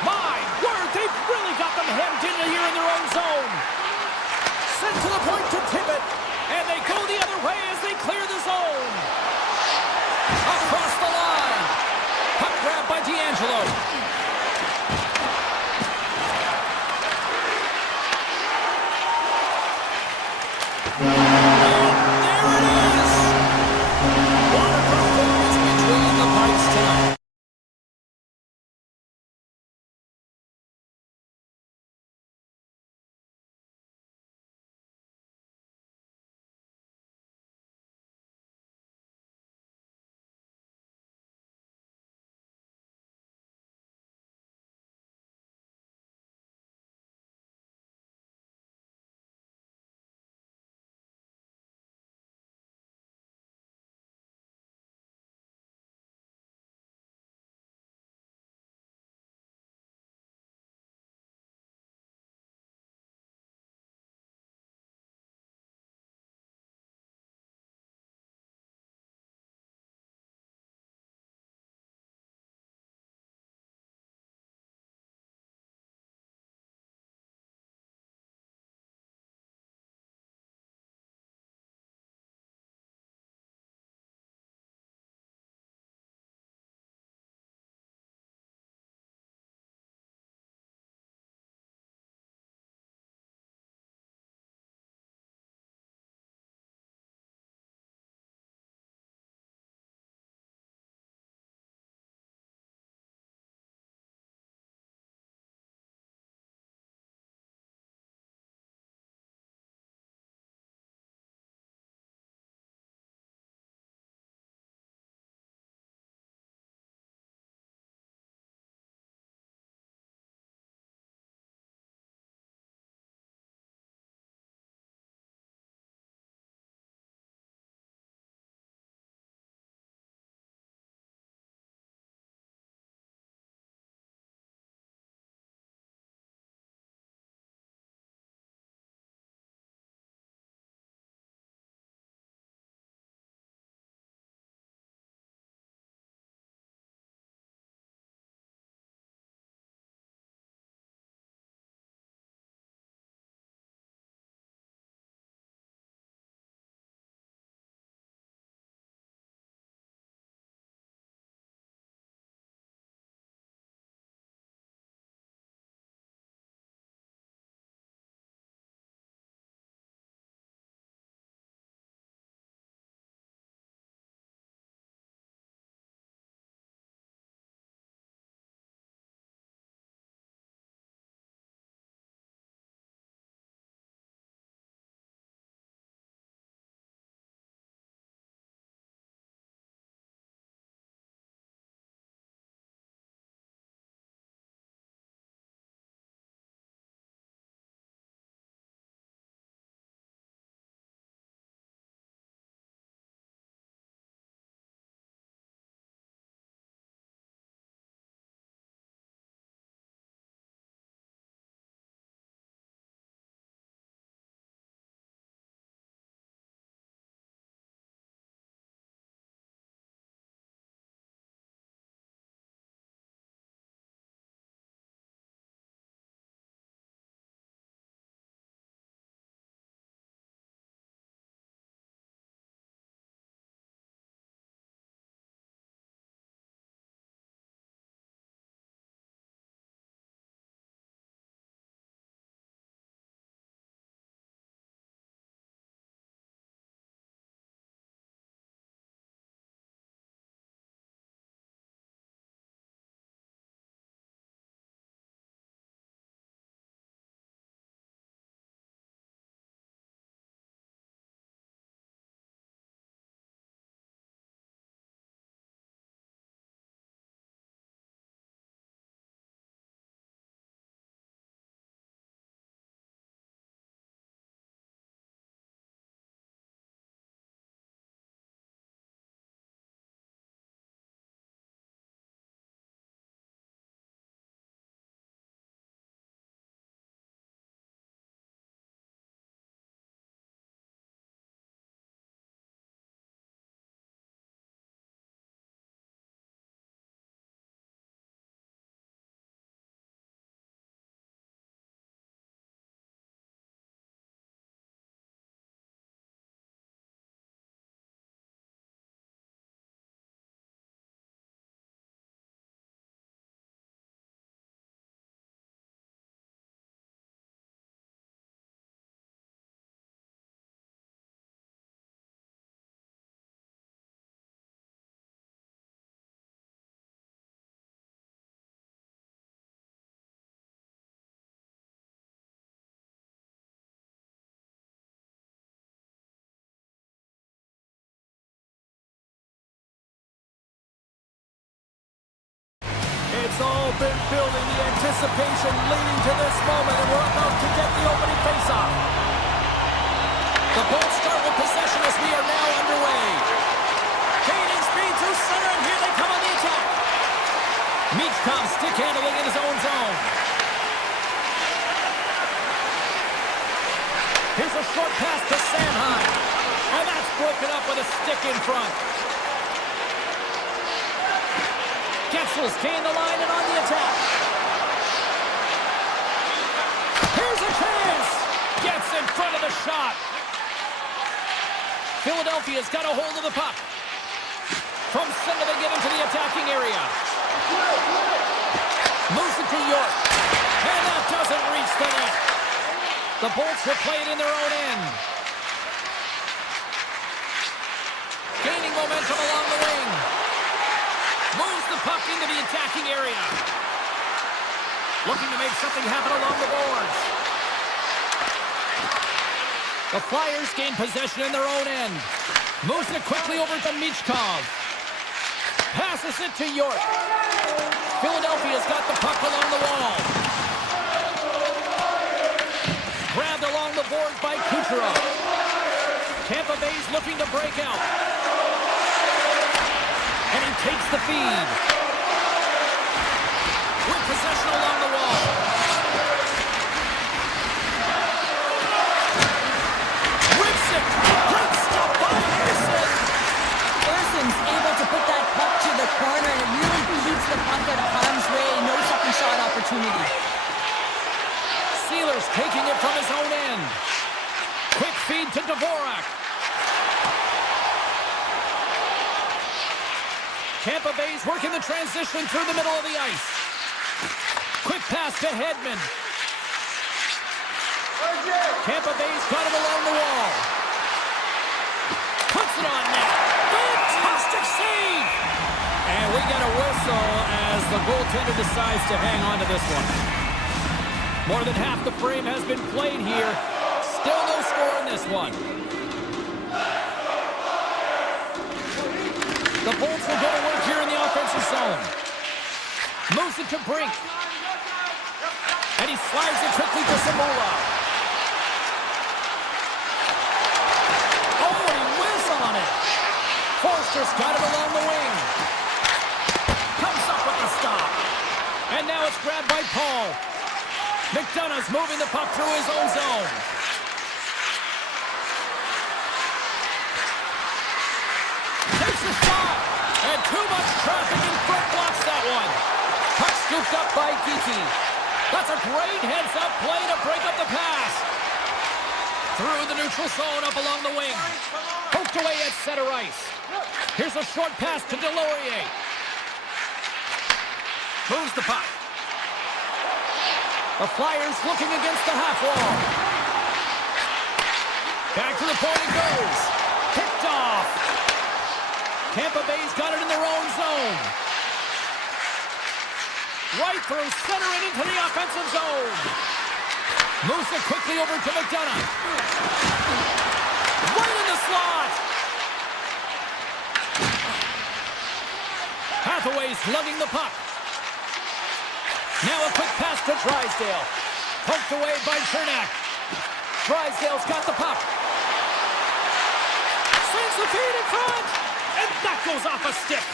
My word, they've really got them hemmed in here in their own zone. Sent to the point to tip it. And they go the other way as they clear the zone. Across the line. Puck grab by D'Angelo. It's all been building, the anticipation leading to this moment, and we're about to get the opening face-off. The Bolts start with possession as we are now underway. Gaining speed through center, and here they come on the attack. Michkov stick handling in his own zone. Here's a short pass to Sanheim. And that's broken up with a stick in front. Getzel's gained the line and on the attack. Here's a chance. Gets in front of the shot. Philadelphia's got a hold of the puck. From center they get into the attacking area. Moves it to York. And that doesn't reach the net. The Bolts will play it in their own end. Gaining momentum along the wing. Moves the puck into the attacking area. Looking to make something happen along the boards. The Flyers gain possession in their own end. Moves it quickly over to Michkov. Passes it to York. Philadelphia's got the puck along the wall. Grabbed along the boards by Kucherov. Tampa Bay's looking to break out. And he takes the feed. With possession along the wall. Rips it. Great stop by Anderson. Anderson's able to put that puck to the corner, and it really keeps the puck out of harm's way. No second shot opportunity. Sealer's taking it from his own end. Quick feed to Dvorak. Tampa Bay's working the transition through the middle of the ice. Quick pass to Hedman. Tampa Bay's got it along the wall. Puts it on net. Fantastic save! And we get a whistle as the goaltender decides to hang on to this one. More than half the frame has been played here. Still no score in this one. The Bolts will go to work here in the offensive zone. Moves it to Brink. And he slides it quickly to Samula. Oh, and he whizzs on it. Forster's got it along the wing. Comes up with the stop. And now it's grabbed by Paul. McDonough's moving the puck through his own zone. Takes a shot. And too much traffic in front blocks that one. Puck scooped up by Geeky. That's a great heads-up play to break up the pass. Through the neutral zone up along the wing. Poked away at center ice. Here's a short pass to Delorier. Moves the puck. The Flyers looking against the half wall. Back to the point it goes. Picked off. Tampa Bay's got it in their own zone. Right through center and into the offensive zone. Moves it quickly over to McDonough. Right in the slot. Hathaway's lugging the puck. Now a quick pass to Drysdale. Poked away by Chernak. Drysdale's got the puck. Sends the feed in front. And that goes off a stick.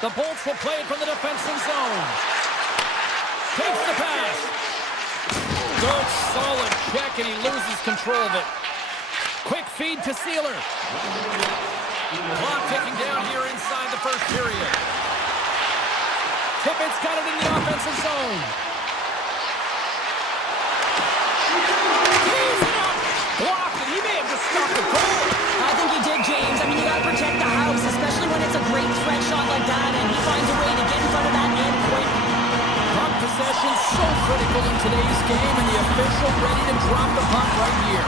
The Bolts will play it from the defensive zone. Takes the pass. Good solid check and he loses control of it. Quick feed to Sealer. Clock ticking down here inside the first period. Tippett's got it in the offensive zone. He's up. Blocked it. He may have just stopped the goal. I think he did, James. I mean, you gotta protect the house, especially when it's a great threat shot like that, and he finds a way to get in front of that man quick. Puck possession so critical in today's game, and the official ready to drop the puck right here.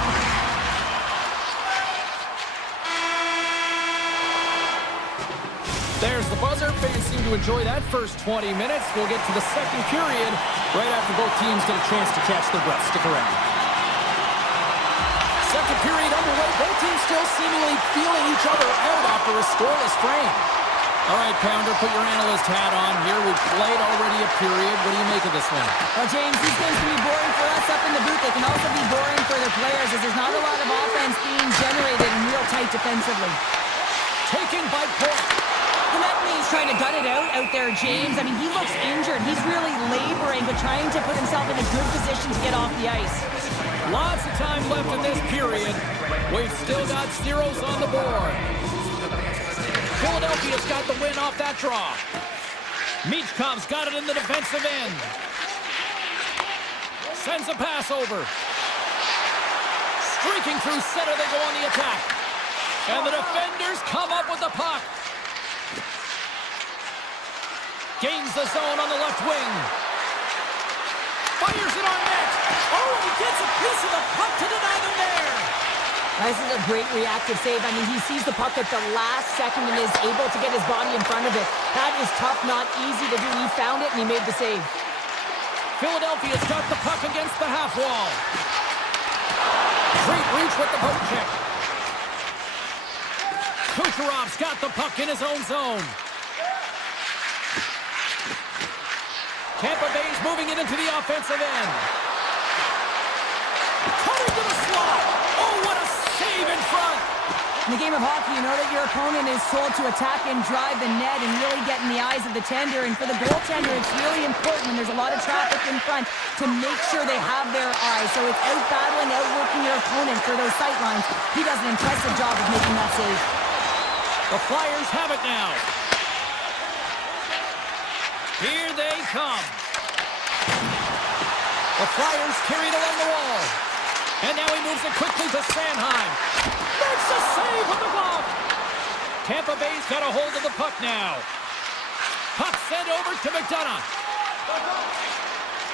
There's the buzzer. Fans seem to enjoy that first 20 minutes. We'll get to the second period right after both teams get a chance to catch their breath. Stick around. Second period underway. Both teams still seemingly feeling each other out after a scoreless frame. All right, Pounder, put your analyst hat on here. We've played already a period. What do you make of this one? Well, James, these games can be boring for us up in the booth. They can also be boring for the players as there's not a lot of offense being generated and real tight defensively. Taken by point. The netman's trying to gut it out there, James. I mean, he looks injured. He's really laboring, but trying to put himself in a good position to get off the ice. Lots of time left in this period. We've still got zeros on the board. Philadelphia's got the win off that draw. Michkov's got it in the defensive end. Sends a pass over. Streaking through center, they go on the attack. And the defenders come up with the puck. Gains the zone on the left wing. Fires it on net. Oh, he gets a piece of the puck to deny them there. This is a great reactive save. I mean, he sees the puck at the last second and is able to get his body in front of it. That is tough, not easy to do. He found it and he made the save. Philadelphia's got the puck against the half wall. Great reach with the poke check. Kucherov's got the puck in his own zone. Tampa Bay's moving it into the offensive end. Cutting to the slot. Oh, what a save in front. In the game of hockey, you know that your opponent is told to attack and drive the net and really get in the eyes of the tender. And for the goaltender, it's really important when there's a lot of traffic in front to make sure they have their eyes. So it's out-battling, outworking your opponent for those sight lines. He does an impressive job of making that save. The Flyers have it now. Here they come. The Flyers carried along the wall. And now he moves it quickly to Sanheim. Makes a save with the glove. Tampa Bay's got a hold of the puck now. Puck sent over to McDonough.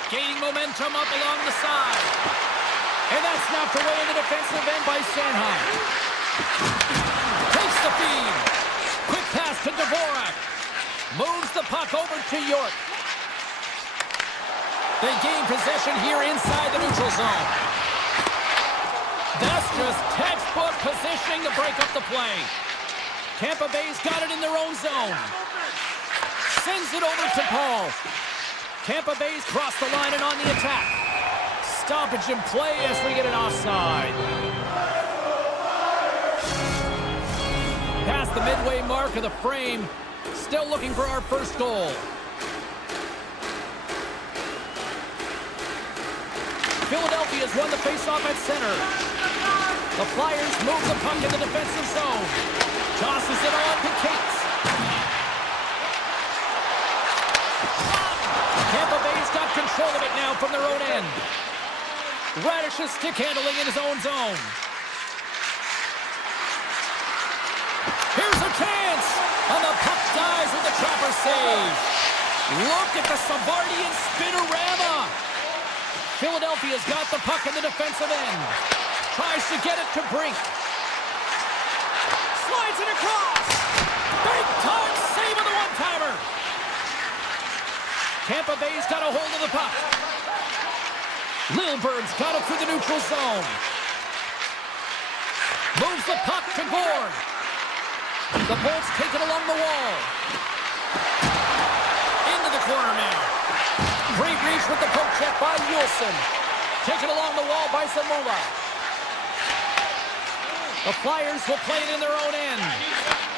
Gaining momentum up along the side. And that's knocked away in the defensive end by Sanheim. Takes the feed. Quick pass to Dvorak. Moves the puck over to York. They gain possession here inside the neutral zone. That's just textbook positioning to break up the play. Tampa Bay's got it in their own zone. Sends it over to Paul. Tampa Bay's crossed the line and on the attack. Stoppage in play as we get an offside. Past the midway mark of the frame. Still looking for our first goal. Philadelphia's won the faceoff at center. The Flyers move the puck in the defensive zone. Tosses it on to Cates. Tampa Bay's got control of it now from their own end. Radish's stick handling in his own zone. Here's a chance! And the puck dies with the trapper save. Look at the Savardian spinorama. Philadelphia's got the puck in the defensive end. Tries to get it to Brink. Slides it across. Big time save on the one-timer. Tampa Bay's got a hold of the puck. Lilburn's got it through the neutral zone. Moves the puck to Gord. The Bolts take it along the wall. Into the corner now. Great reach with the poke check by Yulson. Taken along the wall by Zamula. The Flyers will play it in their own end.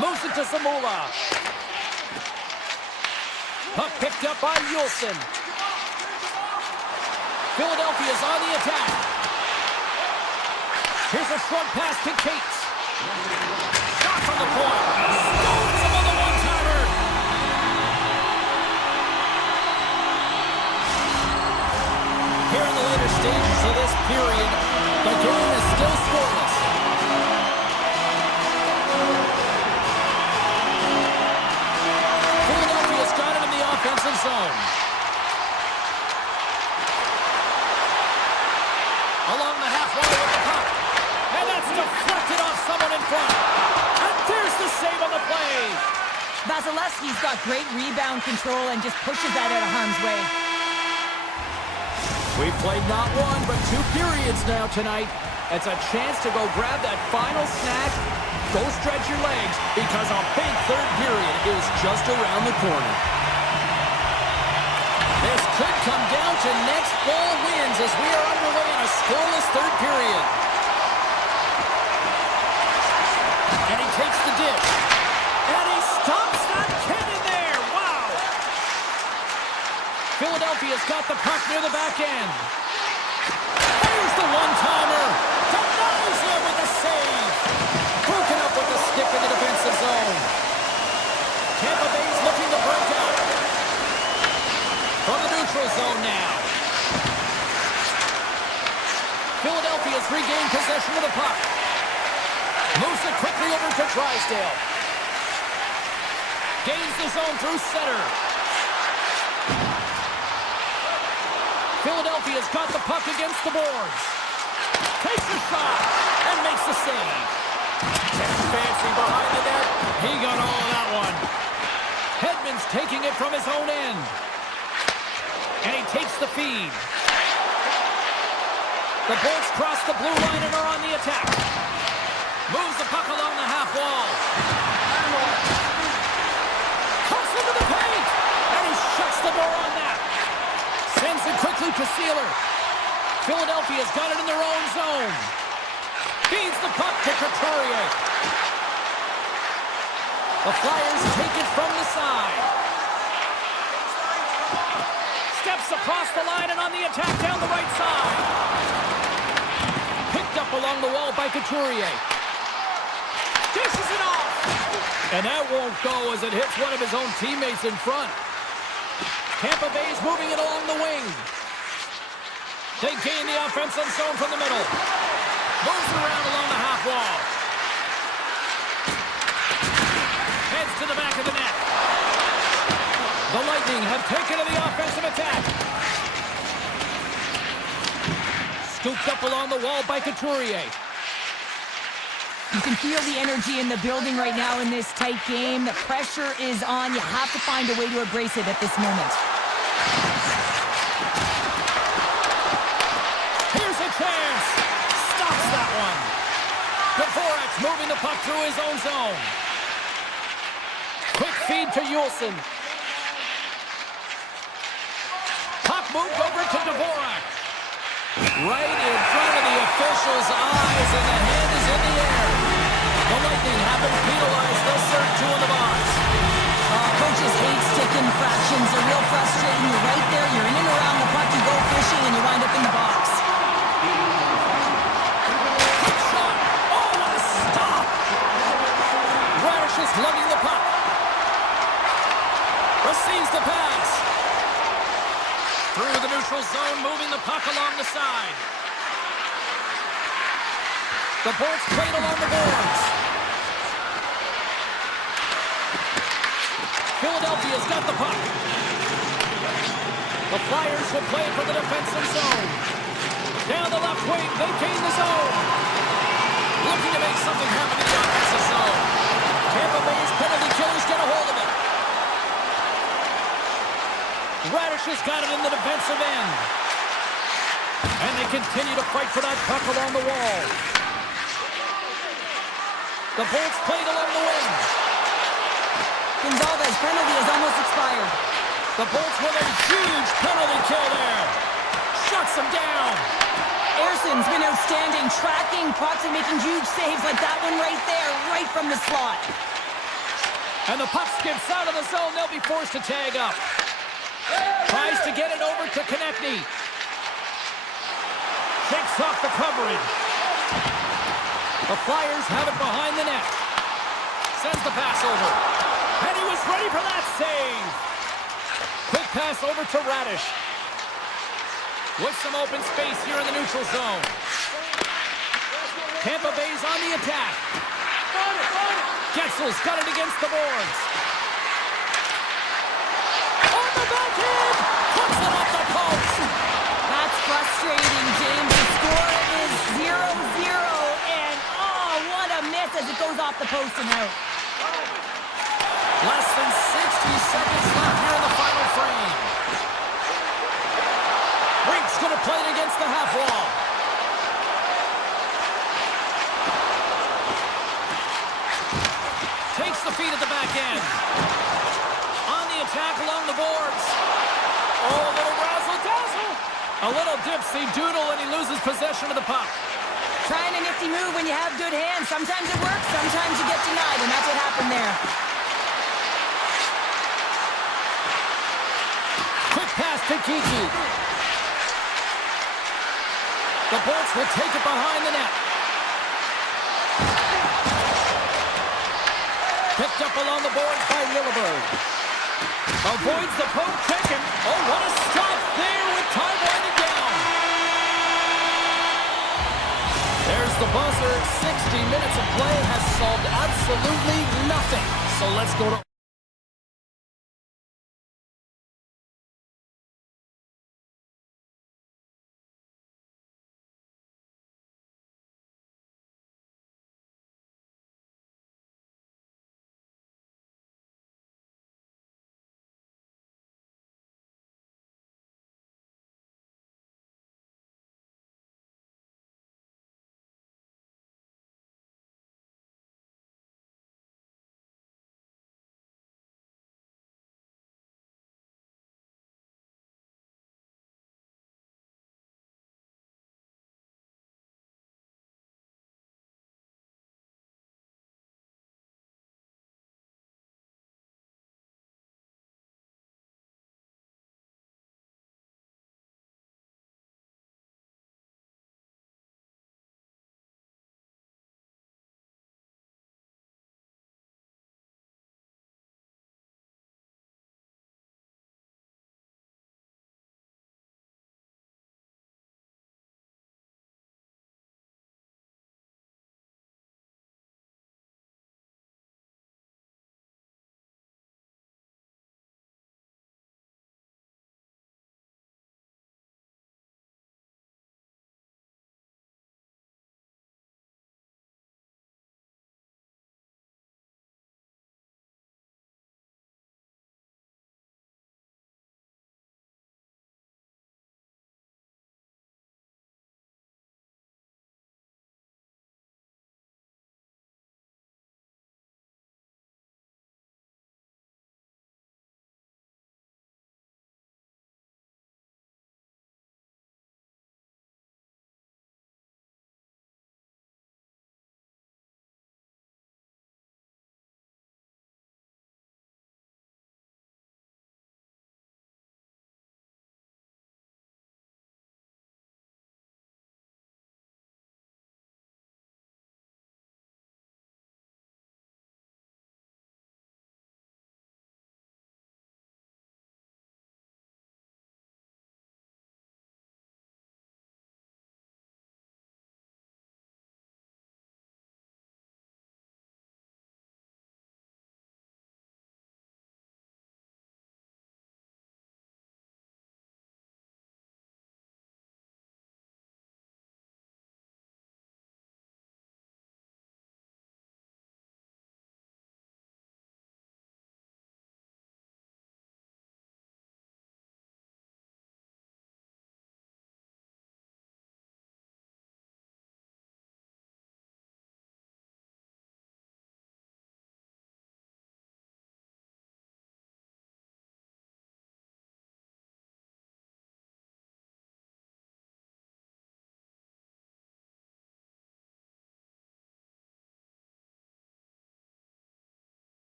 Moves it to Zamula. Puck picked up by Yulson. Philadelphia's on the attack. Here's a short pass to Cates. Shot from the point. Stones him on the one-timer. Here in the later stages of this period, the game is still scoreless. Philadelphia's got it in the offensive zone. Along the half wall with the puck. And that's deflected off someone in front. And there's the save on the play. Vasilevsky's got great rebound control and just pushes that out of harm's way. We've played not one, but two periods now tonight. It's a chance to go grab that final snack Go stretch your legs because a big third period is just around the corner. This could come down to next ball wins as we are underway in a scoreless third period. And he takes the dish. And he stops that cannon there. Wow. Philadelphia's got the puck near the back end. Here's the one-timer. Denies him with a save. Broken up with the stick in the defensive zone. Tampa Bay's looking to break out. From the neutral zone now. Philadelphia's regained possession of the puck. Moves it quickly over to Drysdale. Gains the zone through center. Philadelphia's got the puck against the boards. Takes a shot and makes the save. Fancy behind the net. He got all of that one. Hedman's taking it from his own end. And he takes the feed. The Bolts cross the blue line and are on the attack. Moves the puck along the half wall. Cuts into the paint. And he shuts the door on that. Sends it quickly to Sealer. Philadelphia's got it in their own zone. Feeds the puck to Couturier. The Flyers take it from the side. Steps across the line and on the attack down the right side. Picked up along the wall by Couturier. Dishes it off. And that won't go as it hits one of his own teammates in front. Tampa Bay's moving it along the wing. They gain the offensive zone from the middle. Moves around along the half wall. Heads to the back of the net. The Lightning have taken to the offensive attack. Scooped up along the wall by Couturier. You can feel the energy in the building right now in this tight game. The pressure is on. You have to find a way to embrace it at this moment. Here's a chance. Stops that one. Dvorak's moving the puck through his own zone. Quick feed to Yulson. Puck moved over to Dvorak. Right in front of the official's eyes, and the hand is in the air. The Lightning have been penalized. They'll serve two in the box. Coaches hate stick infractions. They're real frustrating. You're right there. You're in and around the puck. You go fishing, and you wind up in the box. Quick shot. Oh, what a stop. Radish is lugging the puck. Receives the pass. Through the neutral zone, moving the puck along the side. The Bolts played along the boards. Philadelphia's got the puck. The Flyers will play for the defensive zone. Down the left wing, they gain the zone. Looking to make something happen in the offensive zone. Tampa Bay's penalty killers get a hold of it. Radish has got it in the defensive end. And they continue to fight for that puck along the wall. The Bolts played along the wing. Gonzalez's penalty has almost expired. The Bolts with a huge penalty kill there. Shuts them down. Erson's been outstanding, tracking pucks and making huge saves like that one right there, right from the slot. And the puck skips out of the zone. They'll be forced to tag up. Tries to get it over to Konechny. Shakes off the coverage. The Flyers have it behind the net. Sends the pass over. And he was ready for that save. Quick pass over to Radish. With some open space here in the neutral zone. Tampa Bay's on the attack. Getzel's got it against the boards. On the backhand! Puts it off the post! That's frustrating, James. The score is 0-0, and oh, what a miss as it goes off the post and out. Less than 60 seconds left here in the final frame. Rink's going to play it against the half wall. A little dipsy doodle, and he loses possession of the puck. Trying a nifty move when you have good hands. Sometimes it works, sometimes you get denied, and that's what happened there. Quick pass to Kiki. The Bolts will take it behind the net. Picked up along the boards by Lilleberg. Avoids the poke check, and oh, what a stop there with time winding down. There's the buzzer. 60 minutes of play has solved absolutely nothing. So let's go to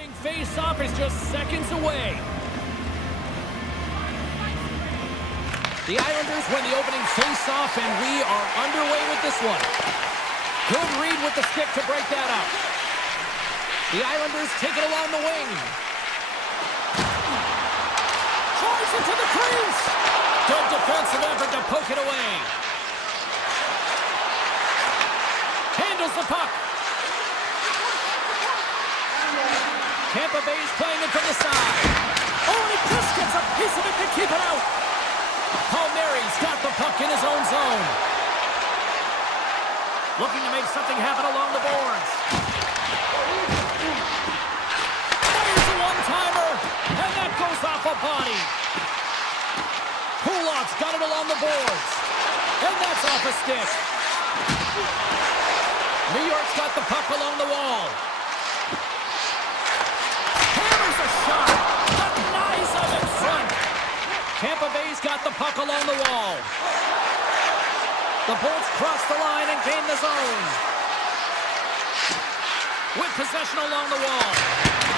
Face-off is just seconds away. The Islanders win the opening face-off, and we are underway with this one. Good read with the stick to break that up. The Islanders take it along the wing. Charge into the crease. Good defensive effort to poke it away. Handles the puck. Tampa Bay's playing it from the side. Oh, and he just gets a piece of it to keep it out. Palmieri's got the puck in his own zone. Looking to make something happen along the boards. Fires a one-timer, and that goes off a body. Pulov's got it along the boards, and that's off a stick. New York's got the puck along the wall. Hammers a shot. Denies him in front. Tampa Bay's got the puck along the wall. The Bolts cross the line and gain the zone. With possession along the wall.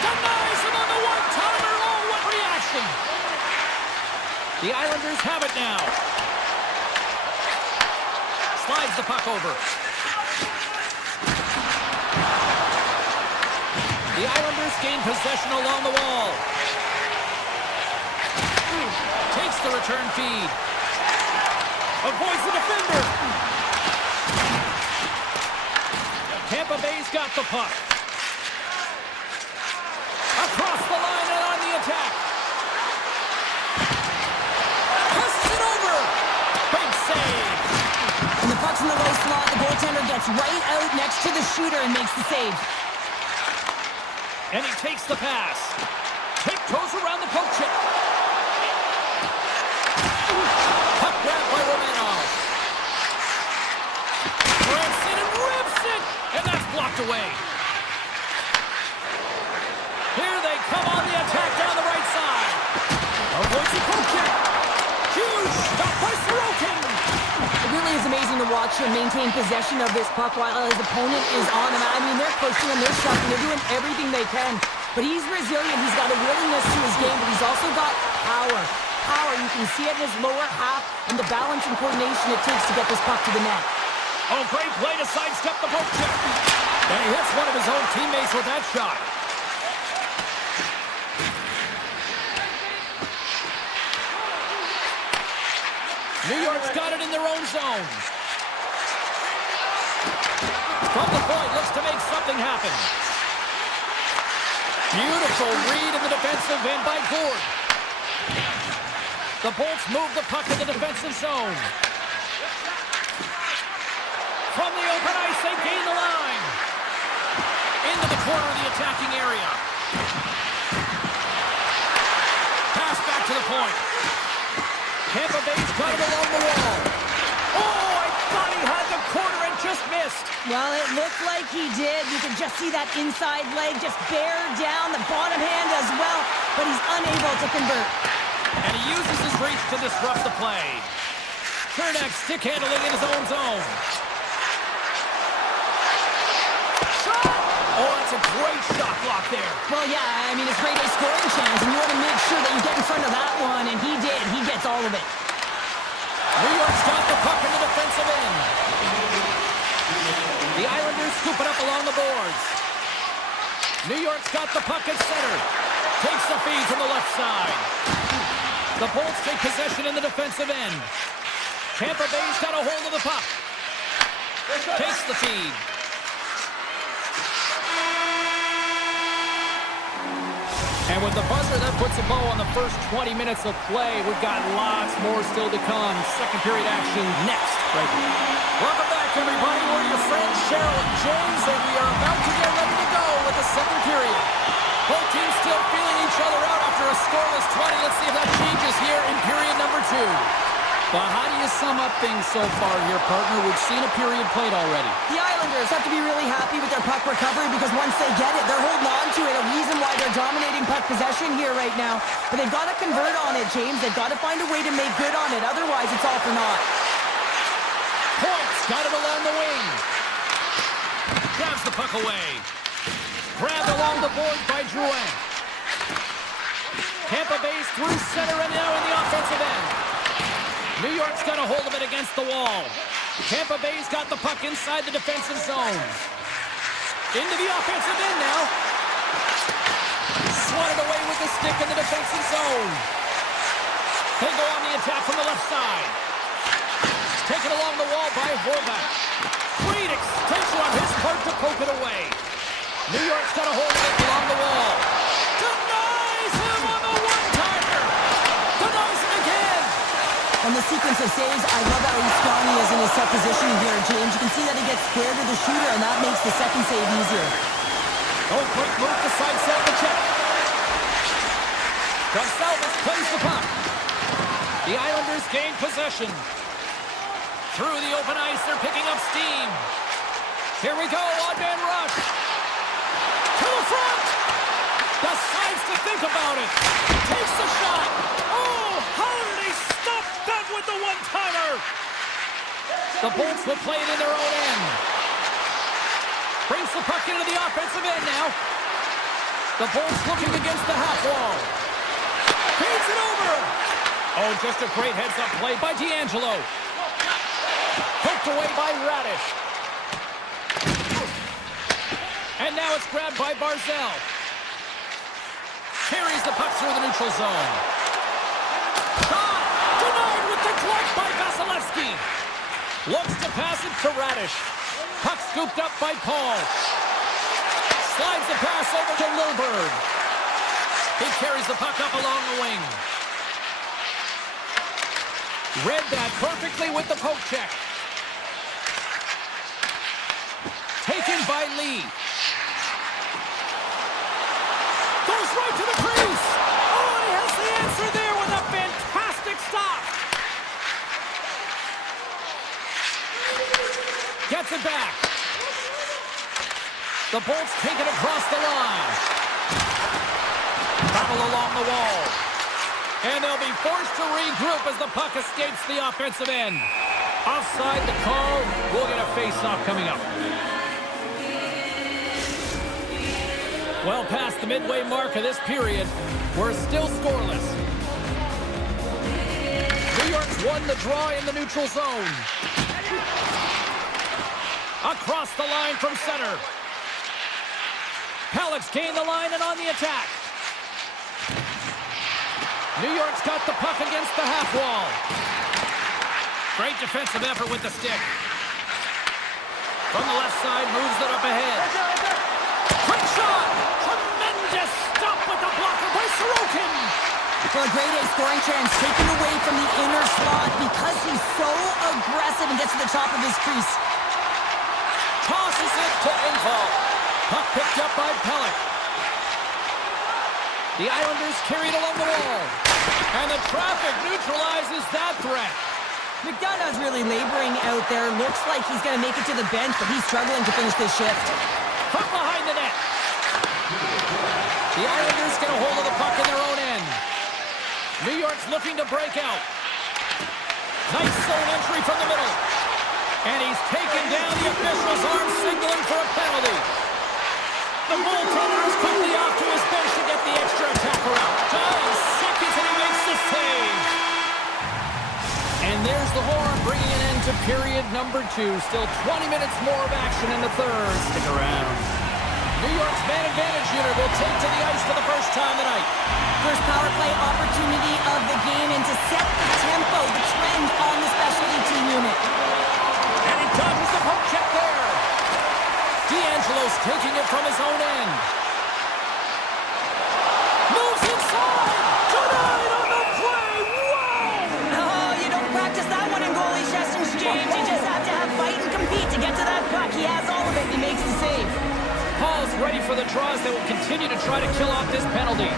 Denies him on the one-timer. Oh, what reaction. The Islanders have it now. Slides the puck over. The Islanders gain possession along the wall. Takes the return feed. Avoids the defender. Tampa Bay's got the puck. Across the line and on the attack. Passes it over. Big save. When the puck's in the low slot, the goaltender gets right out next to the shooter and makes the save. And he takes the pass. Tiptoes around the poke check. Puck grabbed by Romanov. Grabs it and rips it. And that's blocked away. Here they come on the attack down the right side. Avoids the poke check. Huge stop by Sorokin. It really is amazing to watch him maintain possession of this puck while his opponent is on him. I mean, they're pushing him, they're shoving, they're doing everything they can. But he's resilient, he's got a willingness to his game, but he's also got power. Power, you can see it in his lower half and the balance and coordination it takes to get this puck to the net. Oh, great play to sidestep the poke check. And he hits one of his own teammates with that shot. New York's got it in their own zone. From the point, looks to make something happen. Beautiful read in the defensive end by Gord. The Bolts move the puck in the defensive zone. From the open ice, they gain the line. Into the corner of the attacking area. Pass back to the point. Tampa Bay's got it along the wall. Oh, I thought he had the corner and just missed. Well, it looked like he did. You could just see that inside leg just bear down, the bottom hand as well, but he's unable to convert. And he uses his reach to disrupt the play. Chernak stick handling in his own zone. Shot! Oh, that's a great shot block there. Well, yeah, I mean, it's great a scoring chance, and you want to make sure that you get in front of that one, and he did. He gets all of it. New York's got the puck in the defensive end. The Islanders scoop it up along the boards. New York's got the puck at center. Takes the feed from the left side. The Bolts take possession in the defensive end. Tampa Bay's got a hold of the puck. Takes the feed. And with the buzzer, that puts a bow on the first 20 minutes of play. We've got lots more still to come. Second period action next. Right here. Welcome back, everybody. We're your friends Cheryl and James, and we are about to get ready to go with the second period. Both teams still feeling each other out after a scoreless 20. Let's see if that changes here in period number 2. But how do you sum up things so far here, partner? We've seen a period played already. The Islanders have to be really happy with their puck recovery because once they get it, they're holding on to it. A reason why they're dominating puck possession here right now. But they've got to convert on it, James. They've got to find a way to make good on it. Otherwise, it's all for naught. Points got it along the wing. Grabs the puck away. Grabbed along the boards by Drouin. Tampa Bay's through center and now in the offensive end. New York's got a hold of it against the wall. Tampa Bay's got the puck inside the defensive zone. Into the offensive end now. Swatted away with the stick in the defensive zone. They go on the attack from the left side. Taken along the wall by Horvath. Great extension on his part to poke it away. New York's got a hold of it along the wall. Denies him on the one-timer. Denies him again. On the sequence of saves, I love how strong he is in his set positioning here, James. You can see that he gets square to the shooter, and that makes the second save easier. Oh, quick move to sidestep the check. Gonsalves plays the puck. The Islanders gain possession. Through the open ice, they're picking up steam. Here we go, odd-man rush. To the front. Decides to think about it. Takes the shot. Oh, how did he stop that with the one-timer? The Bolts will play it in their own end. Brings the puck into the offensive end now. The Bolts looking against the half wall. Feeds it over. Oh, just a great heads-up play by D'Angelo. Poked away by Radish. And now it's grabbed by Barzell. Carries the puck through the neutral zone. Shot! Denied with the glove by Vasilevsky. Looks to pass it to Radish. Puck scooped up by Paul. Slides the pass over to Lilburn. He carries the puck up along the wing. Read that perfectly with the poke check. Taken by Lee. Goes right to the crease. Oh, and he has the answer there with a fantastic stop. Gets it back. The Bolts take it across the line. Battle along the wall. And they'll be forced to regroup as the puck escapes the offensive end. Offside the call. We'll get a face-off coming up. Well past the midway mark of this period, we're still scoreless. New York's won the draw in the neutral zone. Across the line from center. Pellets gain the line and on the attack. New York's got the puck against the half wall. Great defensive effort with the stick. From the left side, moves it up ahead. Quick shot! Tremendous stop with the blocker by Sorokin! Well, a grade A scoring chance taken away from the inner slot because he's so aggressive and gets to the top of his crease. Tosses it to Engvall. Puck picked up by Pellick. The Islanders carried along the wall. And the traffic neutralizes that threat. McDonough's really laboring out there. Looks like he's going to make it to the bench, but he's struggling to finish this shift. Puck behind the net. The Islanders get a hold of the puck in their own end. New York's looking to break out. Nice zone entry from the middle. And he's taken down. The official's arm signaling for a penalty. The goaltender is quickly off to his bench to get the extra attacker out. 10 seconds and he makes the save. And there's the horn bringing an end to period number 2. Still 20 minutes more of action in the third. Stick around. New York's man advantage unit will take to the ice for the first time tonight. First power play opportunity of the game, and to set the tempo, the trend on the specialty team unit. And he dodges the poke check there. D'Angelo's taking it from his own end. Moves inside. Denied on the play. Wow! Oh, you don't practice that one in goalie sessions, James. You just have to have fight and compete to get to that puck. He has all of it. He makes the save. Paul's ready for the draws that will continue to try to kill off this penalty.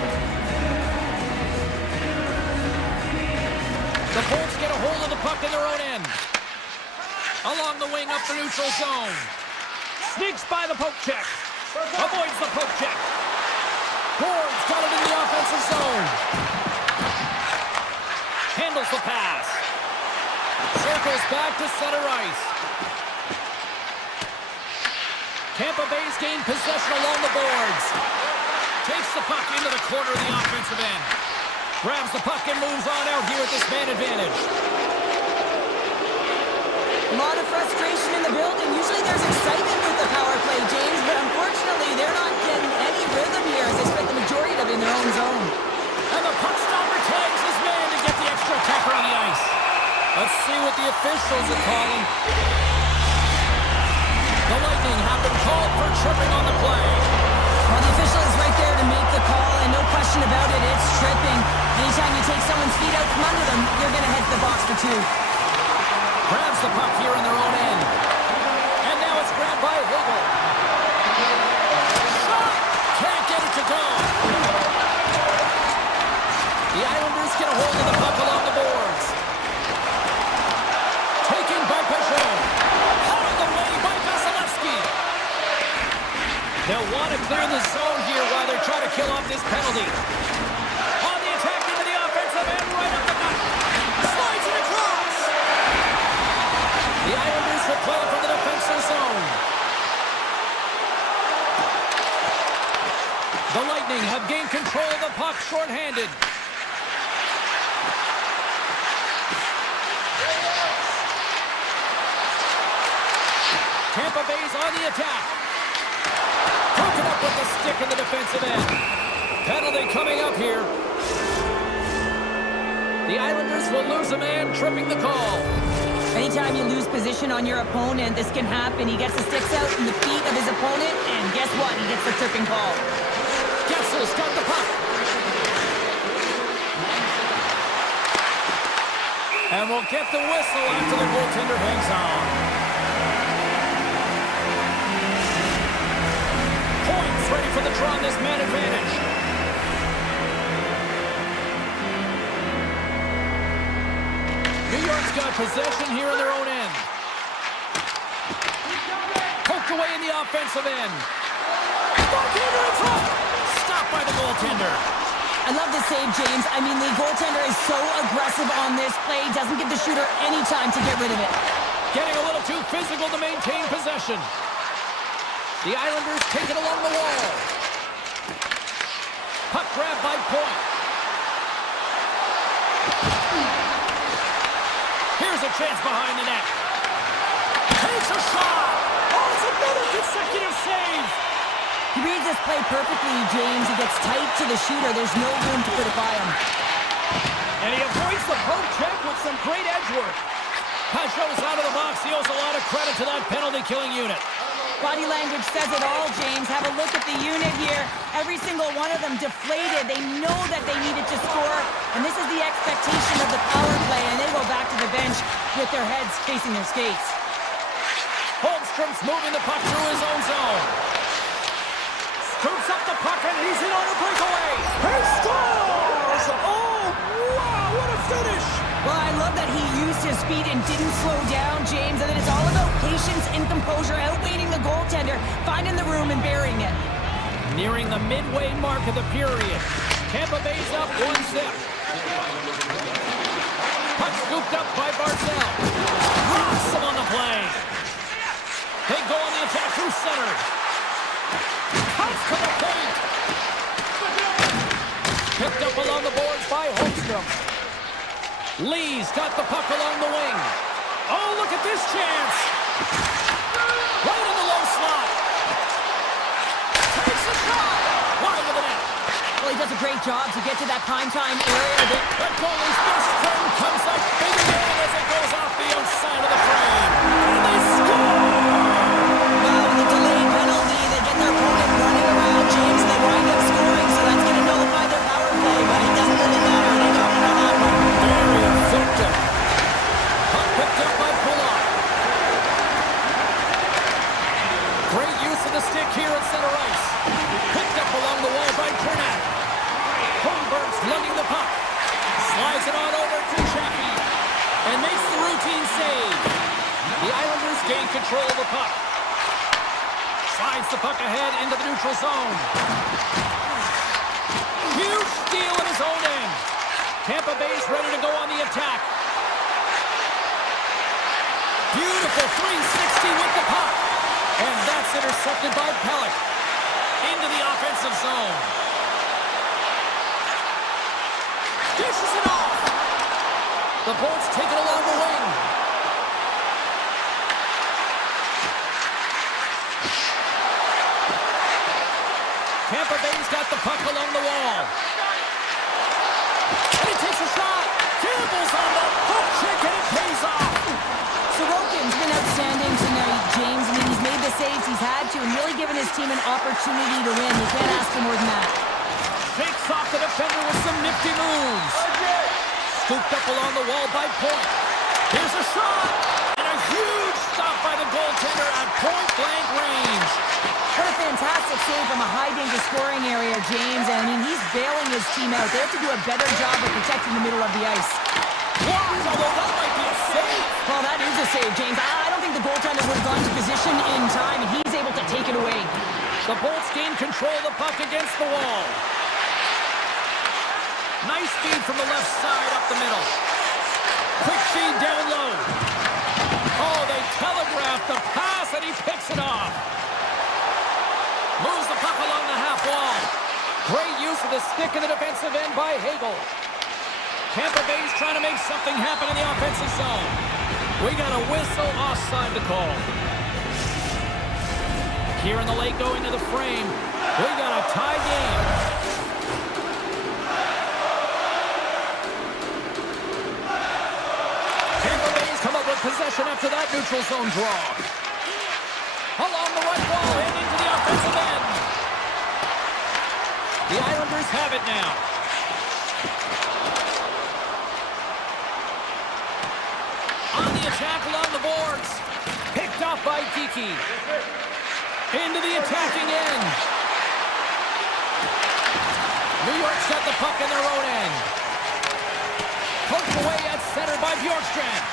The Bolts get a hold of the puck in their own end. Along the wing up the neutral zone. Sneaks by the poke check. Avoids the poke check. Gord's got it in the offensive zone. Handles the pass. Circles back to center ice. Tampa Bay's gained possession along the boards. Takes the puck into the corner of the offensive end. Grabs the puck and moves on out here at this man advantage. A lot of frustration in the building. Usually there's excitement with the power play, James, but unfortunately they're not getting any rhythm here as they spent the majority of it in their own zone. And the puck stopper tags his man to get the extra attacker on the ice. Let's see what the officials are calling. The Lightning have been called for tripping on the play. Well, the official is right there to make the call, and no question about it, it's tripping. Anytime you take someone's feet out from under them, you're going to head to the box for two. Grabs the puck here in their own end. And now it's grabbed by Hagel. Shot! Can't get it to go. The Islanders get a hold of the puck along the boards. Taken by Peugeot. Out of the way by Vasilevsky. They'll want to clear the zone here while they're trying to kill off this penalty. On the attack into the offensive end, right up the gut. Slides it across. The Islanders will play it from the defensive zone. The Lightning have gained control of the puck shorthanded. Tampa Bay's on the attack. Broken up with the stick in the defensive end. Penalty coming up here. The Islanders will lose a man, tripping the call. Anytime you lose position on your opponent, this can happen. He gets the sticks out in the feet of his opponent, and guess what? He gets the tripping call. Gessel's got the puck. And we'll get the whistle after the goaltender hangs on. Points ready for the draw on this man advantage. New York's got possession here in their own end. Poked away in the offensive end. Goaltender in front. Stopped by the goaltender. I love the save, James. I mean, the goaltender is so aggressive on this play. Doesn't give the shooter any time to get rid of it. Getting a little too physical to maintain possession. The Islanders take it along the wall. Puck grab by Point. Here's a chance behind the net. Takes a shot. Oh, it's another consecutive save. He reads this play perfectly, James. He gets tight to the shooter. There's no room to put it by him. And he avoids the poke check with some great edge work. Peugeot's out of the box. He owes a lot of credit to that penalty-killing unit. Body language says it all, James. Have a look at the unit here. Every single one of them deflated. They know that they needed to score, and this is the expectation of the power play, and they go back to the bench with their heads facing their skates. Holmstrom's moving the puck through his own zone. Scoops up the puck, and he's in on a breakaway. He scores! Oh, wow, what a finish! Well, I love that he used his speed and didn't slow down, James, and then it's all about patience and composure, outweighing the goaltender, finding the room and burying it. Nearing the midway mark of the period. Tampa Bay's up 1-0. Puck scooped up by Barzell. Rocks him on the play. They go on the attack through center. Cuts to the paint. Picked up along the boards by Holmstrom. Lee's got the puck along the wing. Oh, look at this chance. Right in the low slot. Takes a shot. Wide of the net. Well, he does a great job to get to that prime-time area. The goalie's best friend comes up big again as it goes off the outside of the frame. And they score! Well, with the delayed penalty, they get their opponent running around, James. They wind up scoring, so that's going to nullify their power play, but it doesn't really matter. They got it on that one. Very effective. Puck picked up by Bullock. Great use of the stick here at center ice. Picked up along the wall by Kernack. Holmberg's lugging the puck. Slides it on over to Chaffee. And makes the routine save. The Islanders gain control of the puck. Slides the puck ahead into the neutral zone. Huge steal at his own end. Tampa Bay's ready to go on the attack. Beautiful 360 with the puck. And that's intercepted by Pellick. Into the offensive zone. Dishes it off. The Bolts take it along the wing. Tampa Bay's got the puck along the wall. And he takes a shot. Campbell's on the hook check and it pays off. Sorokin's been outstanding tonight, James. I mean, he's made the saves he's had to and really given his team an opportunity to win. You can't ask for more than that. Shakes off the defender with some nifty moves. Scooped up along the wall by Point. Here's a shot. And a huge stop by the goaltender at point-blank range. What a fantastic save from a high-danger scoring area, James. And I mean, he's bailing his team out. They have to do a better job of protecting the middle of the ice. Blocked, although that might be a save. Well, that is a save, James. I don't think the goaltender would have gone to position in time, and he's able to take it away. The Bolts gain control of the puck against the wall. Nice feed from the left side up the middle. Quick feed down low. Oh, they telegraphed the pass, and he picks it off. Moves the puck along the half wall. Great use of the stick in the defensive end by Hagel. Tampa Bay's trying to make something happen in the offensive zone. We got a whistle offside to call. Here in the late going to the frame. We got a tie game. Tampa Bay's come up with possession after that neutral zone draw. Along the right wall and into the offensive end. The Islanders have it now. On the attack along the boards. Picked off by Geeky. Into the attacking end. New York's got the puck in their own end. Poked away at center by Bjorkstrand.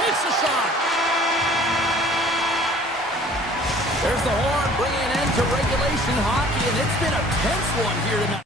Takes a shot. There's the horn bringing an end to regulation hockey, and it's been a tense one here tonight.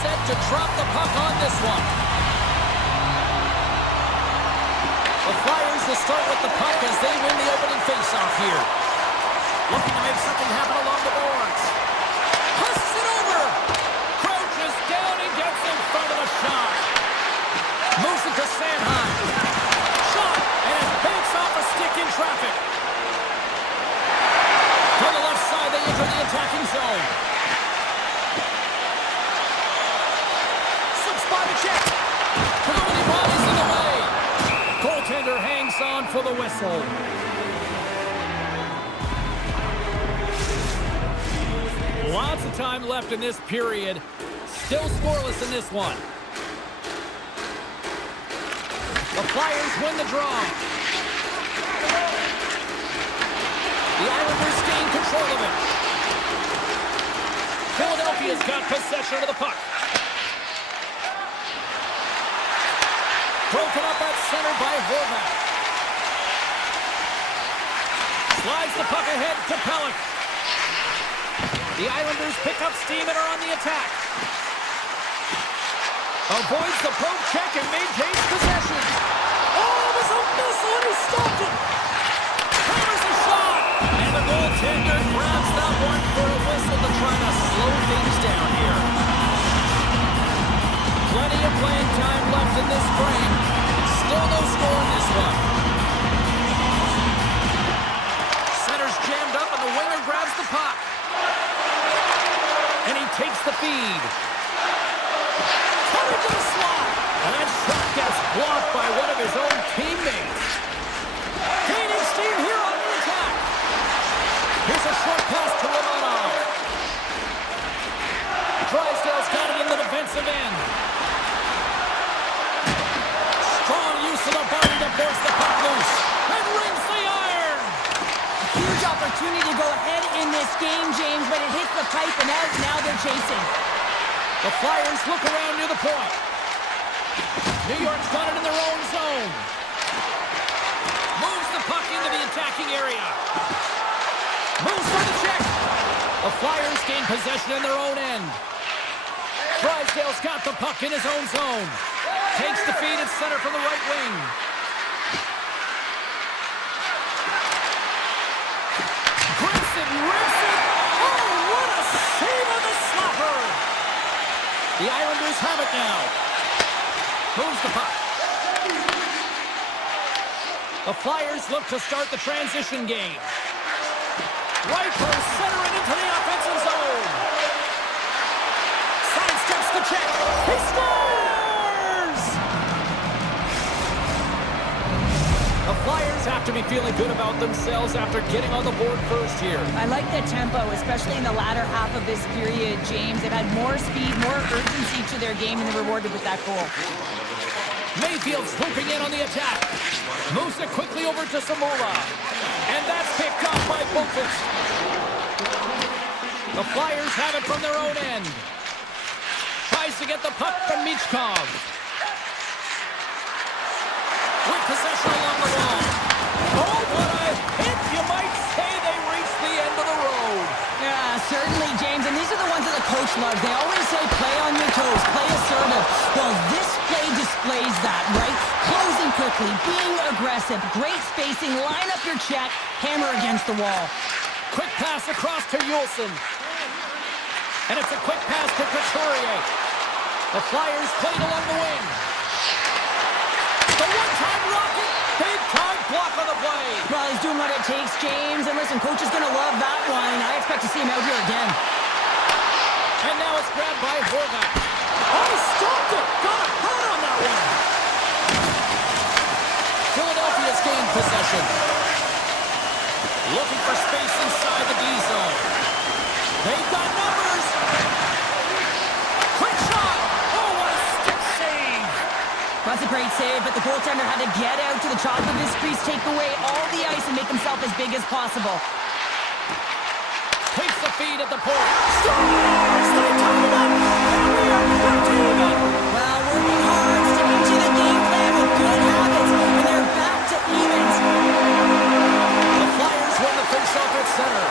set to drop the puck on this one. The Flyers will start with the puck as they win the opening faceoff here. Looking to make something happen along the boards. Husks it over. Crouches down and gets in front of the shot. Moves it to Sanheim. Shot, and it banks off a stick in traffic. On the left side, they enter the attacking zone. Slips by the check. Too many bodies in the way. Goaltender hangs on for the whistle. Lots of time left in this period. Still scoreless in this one. The Flyers win the draw. The Islanders gain control of it. Philadelphia's got possession of the puck. Broken up at center by Horvath. Slides the puck ahead to Pellick. The Islanders pick up steam and are on the attack. Avoids the poke check and maintains possession. Oh, there's a missile and he stopped it. Hammers a shot. And the goaltender grabs that one for a whistle to try to slow things down here. Plenty of playing time left in this frame. Still no score in this one. Center's jammed up and the winger grabs the puck. And he takes the feed. Coming to the slot. And that shot gets blocked by one of his own teammates. Gaining steam here on the attack. Here's a short pass to Romanov. Drysdale's got it in the defensive end. Strong use of the body to force the puck loose. And rings the iron. Huge opportunity to go ahead in this game, James, but it hits the pipe and out. Now they're chasing. The Flyers look around near the point. New York's got it in their own zone. Moves the puck into the attacking area. Moves for the check. The Flyers gain possession in their own end. Drysdale's got the puck in his own zone. Takes the feed at center from the right wing. Grips it, rips it. Oh, what a save on the slapper. The Islanders have it now. Moves the puck. The Flyers look to start the transition game. Right post center and into the offensive zone. Sidesteps the check. He scores! The Flyers have to be feeling good about themselves after getting on the board first here. I like the tempo, especially in the latter half of this period, James. They've had more speed, more urgency to their game, and they're rewarded with that goal. Mayfield swooping in on the attack. Moves it quickly over to Samula. And that's picked up by Buffett. The Flyers have it from their own end. Tries to get the puck from Michkov. With possession along the wall. Oh, what a hit! You might say they reached the end of the road. Yeah, certainly, James. And these are the ones that the coach loves. They always say play on your toes, play assertive. Well, this play displays that, right? Closing quickly, being aggressive, great spacing, line up your check, hammer against the wall. Quick pass across to Yulson. And it's a quick pass to Couturier. The Flyers played along the wing. The one-time rocket, big-time block on the play. Well, he's doing what it takes, James. And listen, coach is going to love that one. I expect to see him out here again. And now it's grabbed by Horvath. Oh, he stopped it! Got a hand on that one! Philadelphia's gained possession. Looking for space inside the D zone. They've got numbers! Quick shot! Oh, what a stick save! That's a great save, but the goaltender had to get out to the top of his crease, take away all the ice, and make himself as big as possible. Takes the feed at the point. Scores! They tie it up! And we are back to even! Well, working hard, sticking to the game plan with good habits, and they're back to evens. The Flyers win the faceoff at center.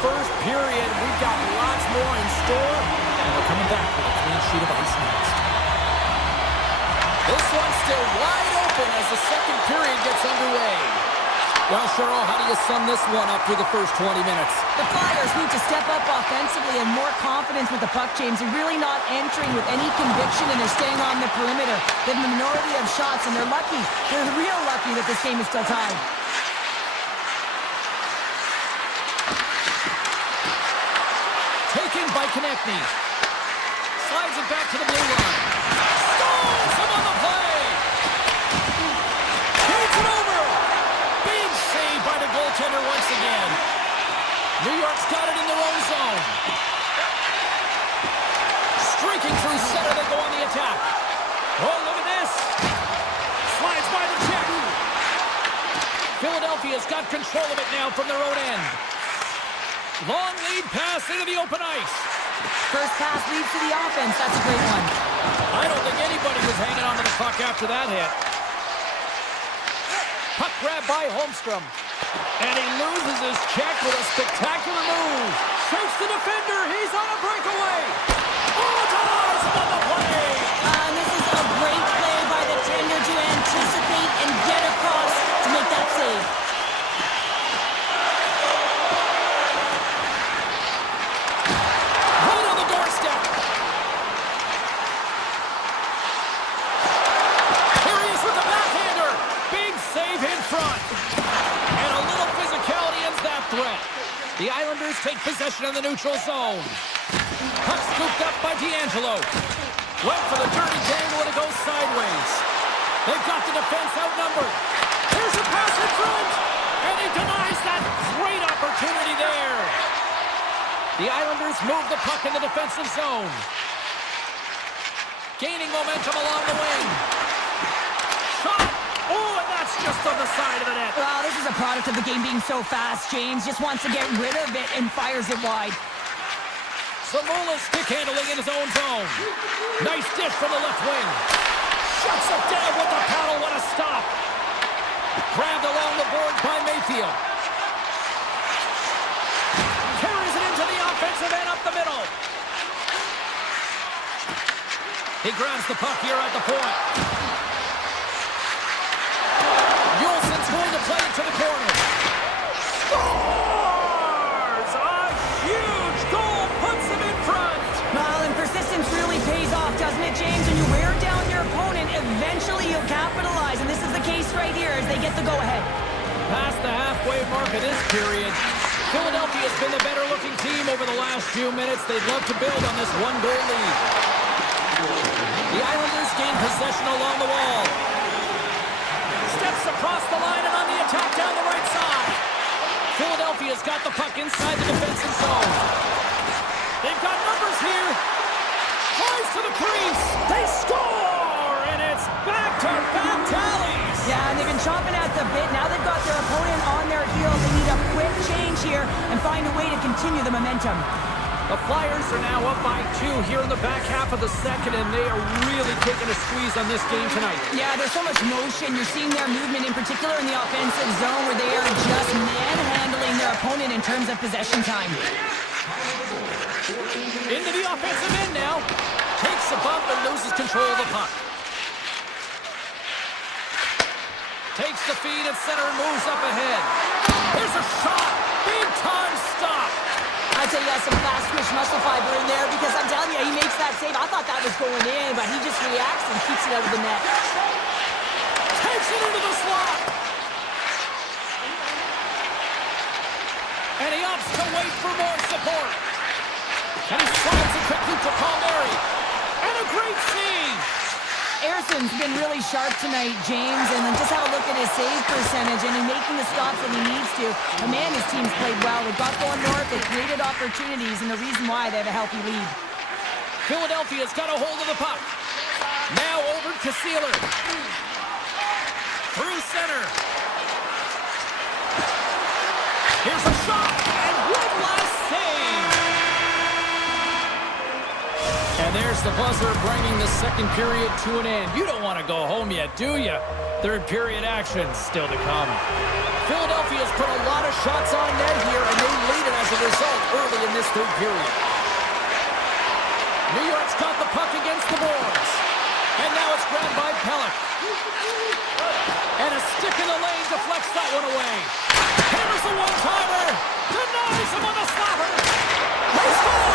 first period. We've got lots more in store, and we're coming back with a clean sheet of ice next. This one's still wide open as the second period gets underway. Well, Cheryl, how do you sum this one up through the first 20 minutes? The Flyers need to step up offensively and more confidence with the puck, James. They're really not entering with any conviction, and they're staying on the perimeter. They have a minority of shots, and they're lucky. They're real lucky that this game is still tied. Taken by Konechny. Slides it back to the blue line. Stalls him on the play. Takes it over. Big save by the goaltender once again. New York's got it in their own zone. Streaking through center, they go on the attack. Oh, look at this. Slides by the check. Philadelphia's got control of it now from their own end. Long lead pass into the open ice. First pass leads to the offense. That's a great one. I don't think anybody was hanging on to the puck after that hit. Puck grab by Holmstrom. And he loses his check with a spectacular move. Shakes the defender. He's on a breakaway. Oh, ties him on the play. And this is a great play by the tender to anticipate and get across to make that save. Right on the doorstep. Here he is with the backhander. Big save in front. And a little physicality ends that threat. The Islanders take possession of the neutral zone. Puck scooped up by D'Angelo. Went for the dirty dangle and it goes sideways. They've got the defense outnumbered. Here's a pass in front. And he denies that great opportunity there. The Islanders move the puck in the defensive zone. Gaining momentum along the wing. Shot. Oh, and that's just on the side of the net. Wow, this is a product of the game being so fast. James just wants to get rid of it and fires it wide. Zamula stick handling in his own zone. Nice dish from the left wing. Shuts it down with the paddle. What a stop. Grabbed along the board by Mayfield. Carries it into the offensive end up the middle. He grabs the puck here at the point. Yolson's going to play it to the corner. Scores! A huge goal puts him in front. Well, and persistence really pays off, doesn't it, James? When you wear down your opponent, eventually you'll capitalize, and this is the case right here as they get the go-ahead. Past the halfway mark of this period, Philadelphia's been the better-looking team over the last few minutes. They'd love to build on this one-goal lead. The Islanders gain possession along the wall. Steps across the line and on the attack down the right side. Philadelphia's got the puck inside the defensive zone. They've got numbers here. Flies to the crease. They score! And it's back-to-back tallies. Yeah, and they've been chomping at the bit. Now they've got their opponent on their heels. They need a quick change here and find a way to continue the momentum. The Flyers are now up by 2 here in the back half of the second, and they are really taking a squeeze on this game tonight. Yeah, there's so much motion. You're seeing their movement, in particular in the offensive zone, where they are just manhandling their opponent in terms of possession time. Into the offensive end now. Takes a bump and loses control of the puck. Takes the feed at center and moves up ahead. There's a shot. Big time stop. I'd say he has some fast twitch muscle fiber in there, because I'm telling you, he makes that save. I thought that was going in, but he just reacts and keeps it out of the net. Takes it into the slot. And he opts to wait for more support. And he slides it quickly to Palmieri. And a great save. Arson's been really sharp tonight, James, and then just have a look at his save percentage, and he's making the stops that he needs to. And man, his team's played well. They've got going north, they've created opportunities, and the reason why they have a healthy lead. Philadelphia's got a hold of the puck. Now over to Sealer. Through center. Here's a shot, and one last save. And there's the buzzer bringing the second period to an end. You don't want to go home yet, do you? Third period action still to come. Philadelphia's put a lot of shots on net here, and they lead it as as a result early in this third period. New York's got the puck against the boards. And now it's grabbed by Pellick. And a stick in the lane deflects that one away. Hammers a one-timer. Denies him on the slapper. They score!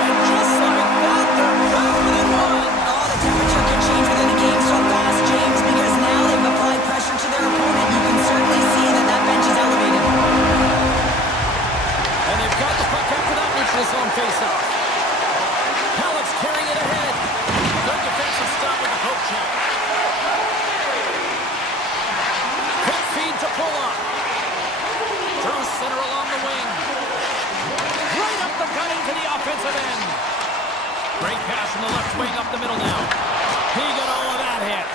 And just like that, they're back within one. Oh, the temperature can change within the game so fast, James, because now they've applied pressure to their opponent. You can certainly see that that bench is elevated. And they've got the puck after that neutral zone face-off. Pellick's carrying it ahead. Good defensive stop with the poke check. Quick feed to pull up. Through center along the wing. Right up the gut into the offensive end. Great pass from the left wing up the middle now. He got all of that hit.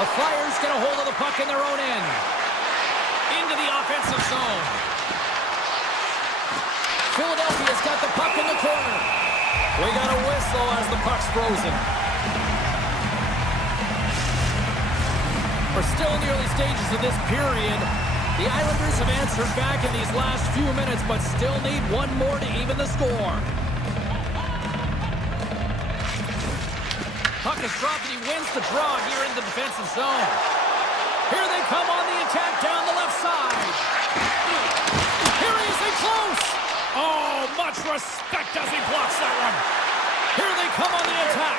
The Flyers get a hold of the puck in their own end. Into the offensive zone. Philadelphia's got the puck in the corner. We got a whistle as the puck's frozen. We're still in the early stages of this period. The Islanders have answered back in these last few minutes, but still need one more to even the score. Puck is dropped and he wins the draw here in the defensive zone. Here they come on the attack down the left side. Here he is in close. Oh, much respect as he blocks that one. Here they come on the attack.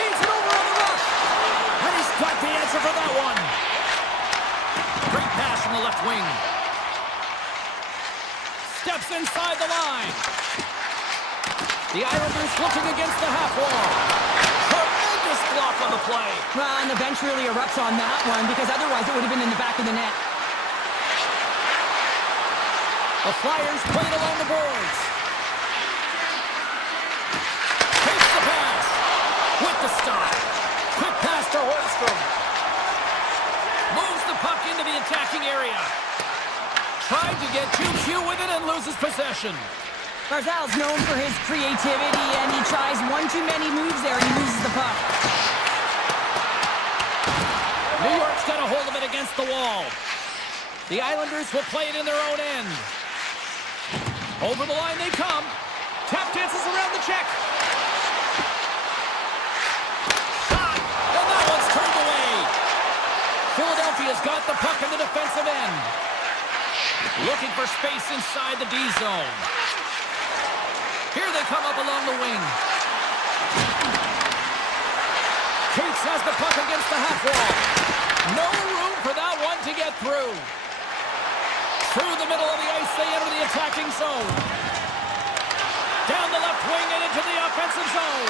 Feeds it over on the rush. And he's got the answer for that one. Great pass from the left wing. Steps inside the line. The Islanders looking against the half wall. Tremendous block on the play. Well, and the bench really erupts on that one because otherwise it would have been in the back of the net. The Flyers played along the boards. Takes the pass. With the stop. Quick pass to Holmstrom. Moves the puck into the attacking area. Tried to get too cute with it and loses possession. Barzal's known for his creativity, and he tries one too many moves there and he loses the puck. New York's got a hold of it against the wall. The Islanders will play it in their own end. Over the line they come. Tap dances around the check. Shot! And that one's turned away. Philadelphia's got the puck in the defensive end. Looking for space inside the D zone. Here they come up along the wing. Cates has the puck against the half wall. No room for that one to get through. Through the middle of the ice, they enter the attacking zone. Down the left wing and into the offensive zone.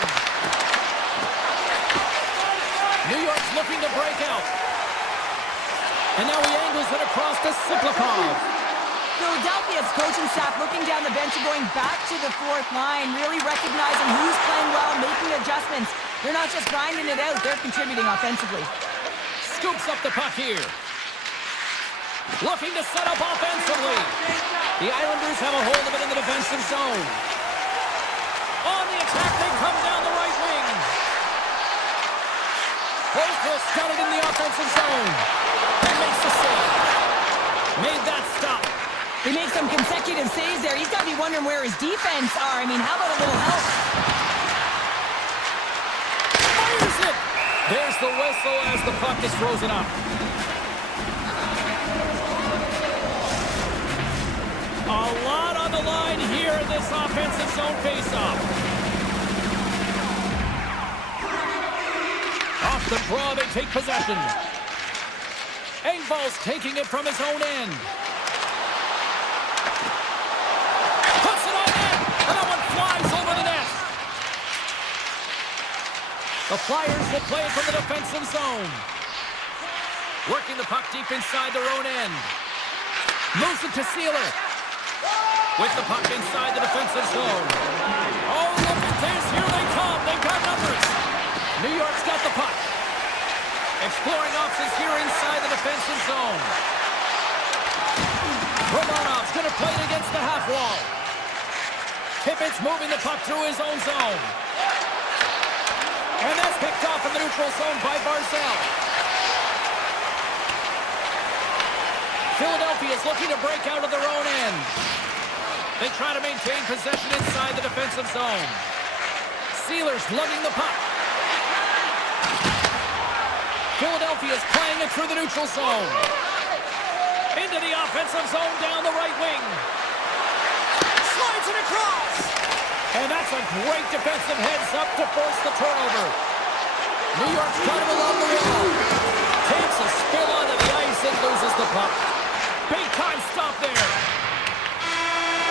New York's looking to break out. And now he angles it across to Siplikov. Philadelphia's coaching staff looking down the bench and going back to the fourth line, really recognizing who's playing well, making adjustments. They're not just grinding it out, they're contributing offensively. Scoops up the puck here. Looking to set up offensively. The Islanders have a hold of it in the defensive zone. On the attack, they come down the right wing. Holtquist got it in the offensive zone. And makes the save. Made that stop. He makes some consecutive saves there. He's got to be wondering where his defense are. I mean, how about a little help? Fires it. There's the whistle as the puck is frozen up. A lot on the line here in this offensive zone faceoff. Off the draw, they take possession. Engvall's taking it from his own end. Puts it on net, and that one flies over the net. The Flyers will play it from the defensive zone. Working the puck deep inside their own end. Moves it to Sealer. With the puck inside the defensive zone. Oh, look at this. Here they come. They've got numbers. New York's got the puck. Exploring options here inside the defensive zone. Romanov's going to play it against the half wall. Tippett's moving the puck through his own zone. And that's picked off in the neutral zone by Barzal. Philadelphia is looking to break out of their own end. They try to maintain possession inside the defensive zone. Steelers lugging the puck. Philadelphia is playing it through the neutral zone. Into the offensive zone down the right wing. Slides it across. And that's a great defensive heads-up to force the turnover. New York's got him along the wall. Takes a spill onto the ice and loses the puck. Big-time stop there.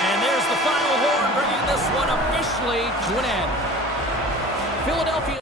And there's the final horn, bringing this one officially to an end. Philadelphia.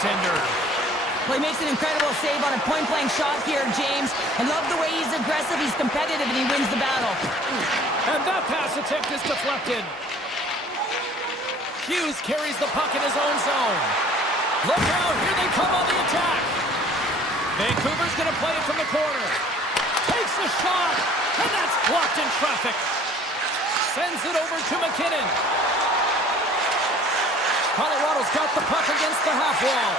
goaltender. Well, he makes an incredible save on a point-blank shot here, James. I love the way he's aggressive, he's competitive, and he wins the battle. And that pass attempt is deflected. Hughes carries the puck in his own zone. Look out, here they come on the attack. Vancouver's going to play it from the corner. Takes a shot, and that's blocked in traffic. Sends it over to McKinnon. Colorado's got the puck against the half wall.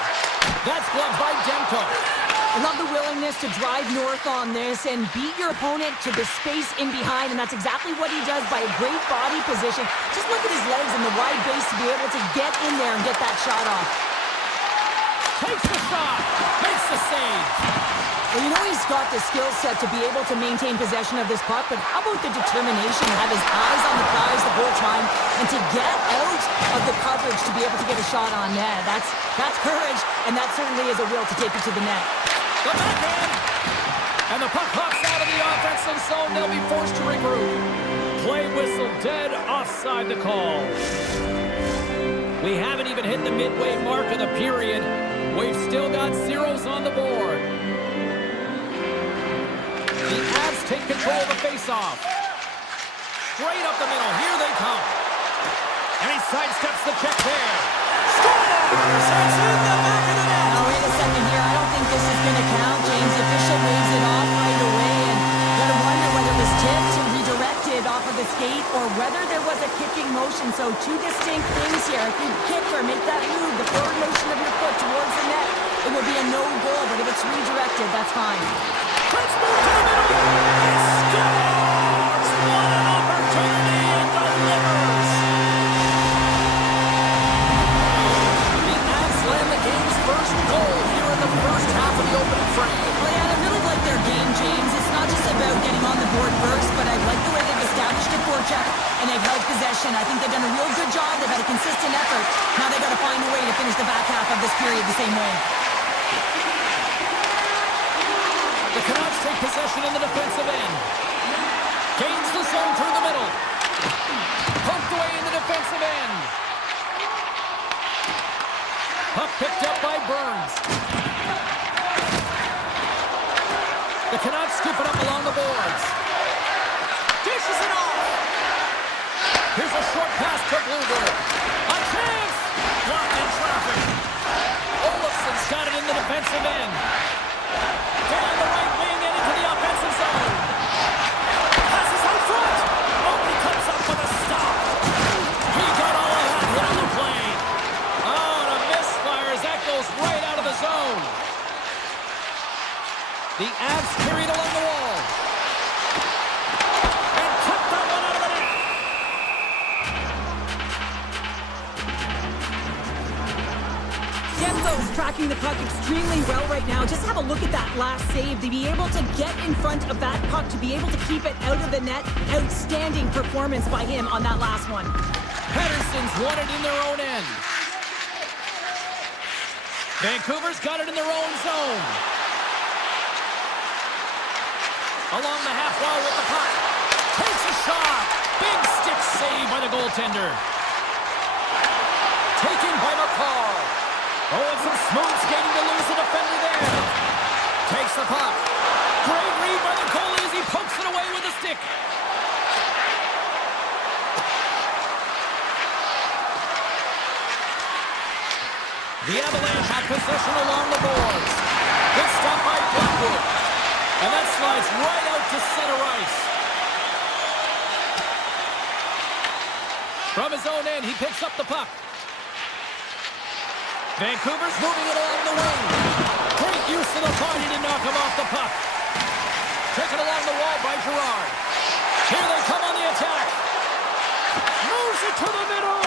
That's blocked by Demko. I love the willingness to drive north on this and beat your opponent to the space in behind, and that's exactly what he does by a great body position. Just look at his legs and the wide base to be able to get in there and get that shot off. Takes the shot, makes the save. Well, you know he's got the skill set to be able to maintain possession of this puck, but how about the determination to have his eyes on the prize the whole time and to get out of the coverage to be able to get a shot on net? That's courage, and that certainly is a will to take it to the net. The backhand! And the puck hops out of the offensive zone. They'll be forced to regroup. Play whistle dead, offside the call. We haven't even hit the midway mark of the period. We've still got zeros on the board. The Avs take control of the faceoff. Straight up the middle. Here they come. And he sidesteps the check there. Scores! It's in the back of the net. Now, wait a second here. I don't think this is going to count, James. The official waves it off right away, and you got to wonder whether it was tipped and redirected off of the skate or whether there was a kicking motion. So two distinct things here. If you kick or make that move, the forward motion of your foot towards the net, it will be a no goal, but if it's redirected, that's fine. Let's move to the middle. He scores! What an opportunity and delivers! The Avs land the game's first goal here in the first half of the opening frame. Well, yeah, I really like their game, James. It's not just about getting on the board first, but I like the way they've established a forecheck and they've held possession. I think they've done a real good job. They've had a consistent effort. Now they've got to find a way to finish the back half of this period the same way. The Canucks take possession in the defensive end. Gains the zone through the middle. Pumped away in the defensive end. Puck picked up by Burns. The Canucks scoop it up along the boards. Dishes it off. Here's a short pass to Blueberg. A chance! Blocked in traffic. Olofsson's got it in the defensive end. Down the right wing and into the offensive zone. Passes out front. Oh, he comes up with a stop. He got all of that hit on the play. Oh, and a misfire as that goes right out of the zone. The Avs carried along the wall. And kept that one out of the net. Demko's tracking the puck extremely well right now. Just have a look at that last save. To be able to get in front of that puck, to be able to keep it out of the net. Outstanding performance by him on that last one. Pettersson's won it in their own end. Vancouver's got it in their own zone. Along the half wall with the puck. Takes a shot. Big stick save by the goaltender. Taken by McCall. Oh, and some smooth skating to lose the defender there. Takes the puck. Great read by the goalie as he pokes it away with a stick. The Avalanche have possession along the boards. Good stop by Blackwood. And that slides right out to center ice. From his own end, he picks up the puck. Vancouver's moving it along the wing. Great use of the body to knock him off the puck. Taken along the wall by Girard. Here they come on the attack. Moves it to the middle.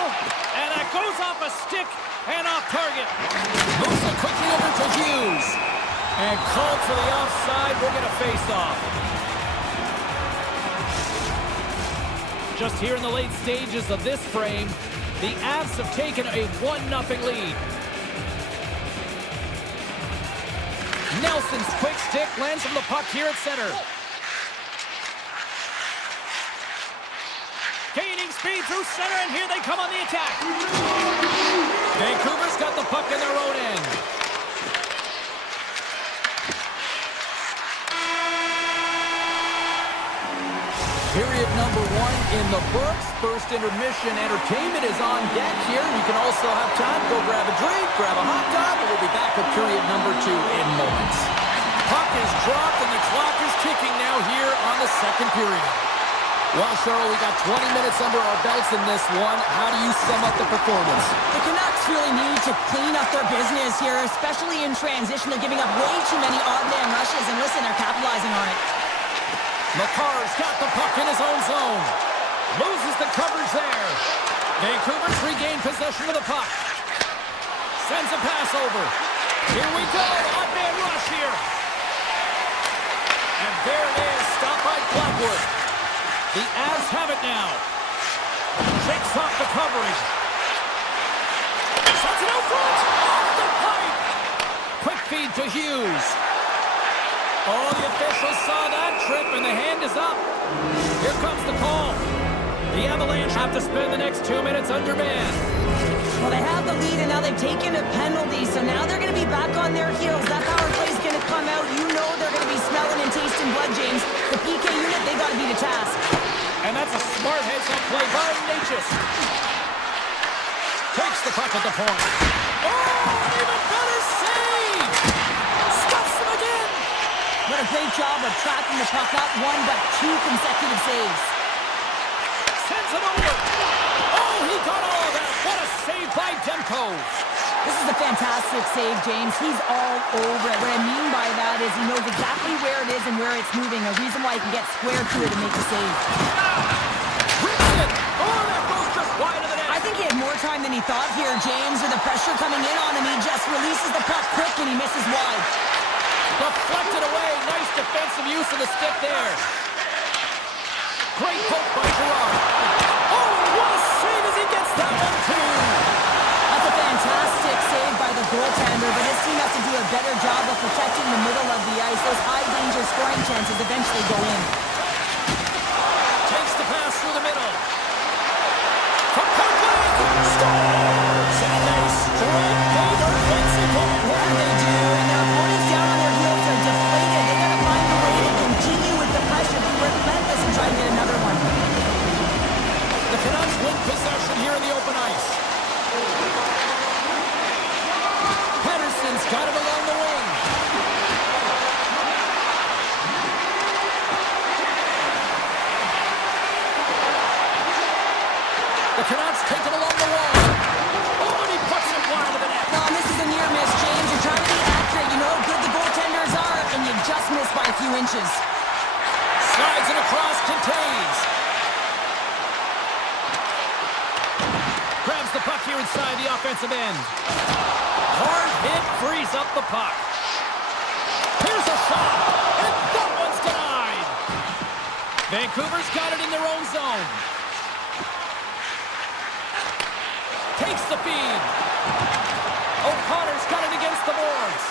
And that goes off a stick and off target. Moves it quickly over to Hughes. And called for the offside. We'll get a face-off. Just here in the late stages of this frame, the Avs have taken a 1-0 lead. Nelson's quick stick lands from the puck here at center. Gaining speed through center, and here they come on the attack. Vancouver's got the puck in their own end. Period number 1 in the books. First intermission entertainment is on deck here. You can also have time to go grab a drink, grab a hot dog, and we'll be back with period number 2 in moments. Puck is dropped and the clock is ticking now here on the second period. Well, Cheryl, we got 20 minutes under our belts in this one. How do you sum up the performance? The Canucks really need to clean up their business here, especially in transition. They're giving up way too many odd man rushes, and listen, they're capitalizing on it. McCarr's got the puck in his own zone. Loses the coverage there. Vancouver's regained possession of the puck. Sends a pass over. Here we go. Odd man rush here. And there it is. Stopped by Blackwood. The Avs have it now. Shakes off the coverage. Sends it out front. Off the pipe. Quick feed to Hughes. Oh, the officials saw that trip, and the hand is up. Here comes the call. The Avalanche have to spend the next 2 minutes under man. Well, they have the lead, and now they've taken a penalty, so now they're going to be back on their heels. That power play is going to come out. You know they're going to be smelling and tasting blood, James. The PK unit, they got to be the task. And that's a smart heads-up play by Natchez. Takes the puck at the point. Oh, even better save! Stuffs him again! What a great job of tracking the puck. Not one, but 2 consecutive saves. Sends it over. Oh, he got all of that. What a save by Demko. This is a fantastic save, James. He's all over it. What I mean by that is he knows exactly where it is and where it's moving. A reason why he can get square to it and make the save. Rips it. Oh, that goes just wide of the net. I think he had more time than he thought here, James. With the pressure coming in on him, he just releases the puck quick and he misses wide. Deflected away. Nice defensive use of the stick there. Great poke by Gerard. Oh, what a save as he gets that one, too. That's a fantastic save by the goaltender, but his team has to do a better job of protecting the middle of the ice. Those high-danger scoring chances eventually go in. Takes the pass through the middle. From Parkway. Scores! And they strike over once again. Yeah, they do, and their opponents down on their heels are deflated. They got to find a way to continue with the pressure, be relentless, and try to get another one. The Canucks win possession here in the open ice. Pedersen's got it along the wing. The Canucks take it along the wall. Oh, and he puts it wide of the net. No, this is a near miss, James. You're trying to be accurate. You know how good the goaltenders are, and you just miss by a few inches. Slides it across, contains. Grabs the puck here inside the offensive end. Hard hit, frees up the puck. Here's a shot, and that one's denied. Vancouver's got it in their own zone. Takes the feed. O'Connor's got it against the boards.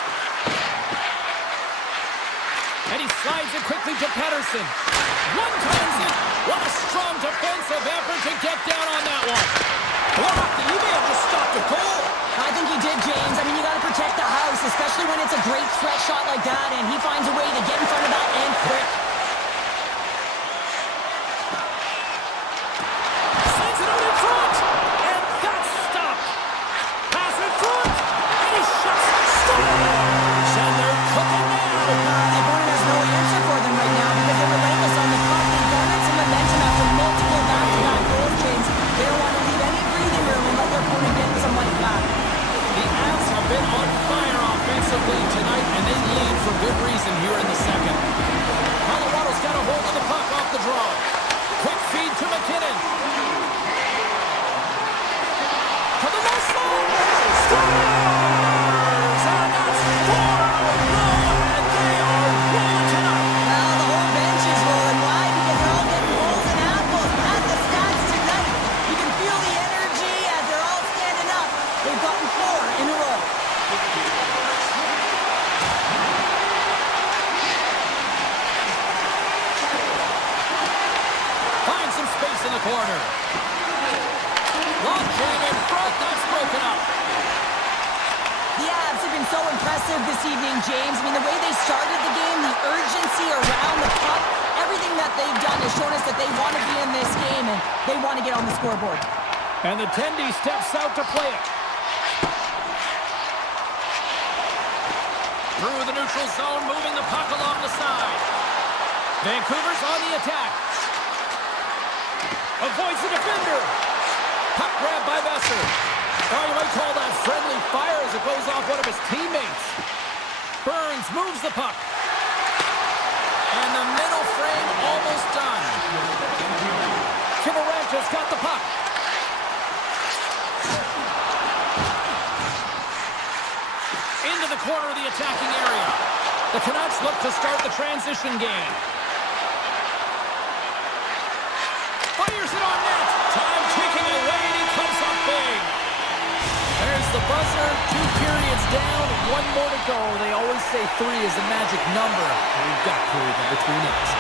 And he slides it quickly to Pedersen. One times it. What a strong defensive effort to get down on that one. Blocked. He may have just stopped the goal. I think he did, James. I mean, you got to protect the house, especially when it's a great threat shot like that, and he finds a way to get in front of that and quick. Sends it out in front, and that's stopped. Pass in front, and he shuts. Scores, and they're cooking now. The opponent has no answer for them right now because they're relentless on the puck. They've garnered some momentum after multiple back-to-back goals, James. They don't want to leave any breathing room and let their opponent get some life back. The Avs have been on fire offensively tonight, and they lead for good reason here in the second. How been so impressive this evening, James. I mean, the way they started the game, the urgency around the puck, everything that they've done has shown us that they want to be in this game and they want to get on the scoreboard. And the Tendy steps out to play it. Through the neutral zone, moving the puck along the side. Vancouver's on the attack. Avoids the defender. Puck grab by Besser. Oh, you might call that friendly fire as it goes off one of his teammates. Burns moves the puck. And the middle frame almost done. Kivarancha's got the puck. Into the corner of the attacking area. The Canucks look to start the transition game. Fires it on net. Time ticking away, and he comes up big. There's the buzzer. 2 periods down, 1 more to go. They always say 3 is the magic number. We've got period number 3 next.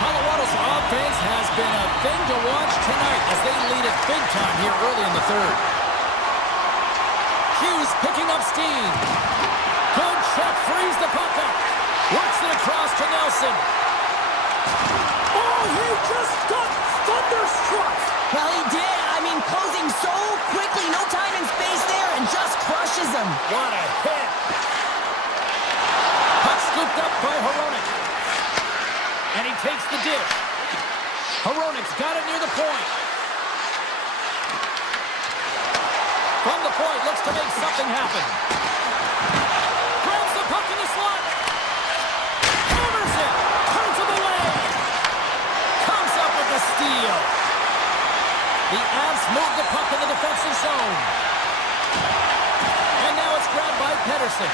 Colorado's offense has been a thing to watch tonight as they lead it big time here early in the third. Hughes picking up steam. Good check, frees the puck up. Works it across to Nelson. Oh, he just got thunderstruck. Well, he did. I mean, closing so quickly, no time and space there, and just crushes him. What a hit. Puck scooped up by Hronek. And he takes the dish. Hronek's got it near the point. From the point, looks to make something happen. Grabs the puck in the slot. Hammers it. Turns him away. Comes up with the steal. The Avs move the puck in the defensive zone. And now it's grabbed by Pettersson.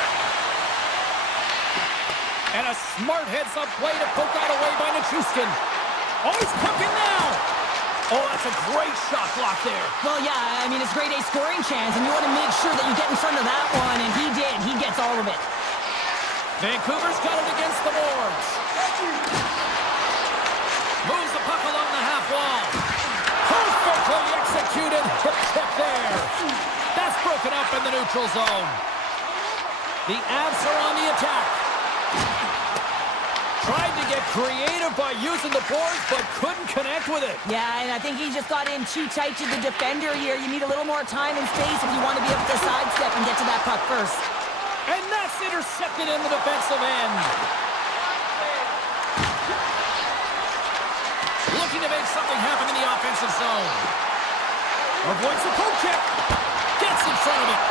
And a smart heads-up play to poke that away by Nichushkin. Oh, he's cooking now. Oh, that's a great shot block there. Well, yeah, I mean, it's grade A scoring chance, and you want to make sure that you get in front of that one, and he did. He gets all of it. Vancouver's got it against the boards. Moves the puck along the half wall. Perfectly executed. Hip check there. That's broken up in the neutral zone. The Avs are on the attack. Tried to get creative by using the boards, but couldn't connect with it. Yeah, and I think he just got in too tight to the defender here. You need a little more time and space if you want to be able to sidestep and get to that puck first. And that's intercepted in the defensive end. Looking to make something happen in the offensive zone. Avoids the poke check. Gets in front of it.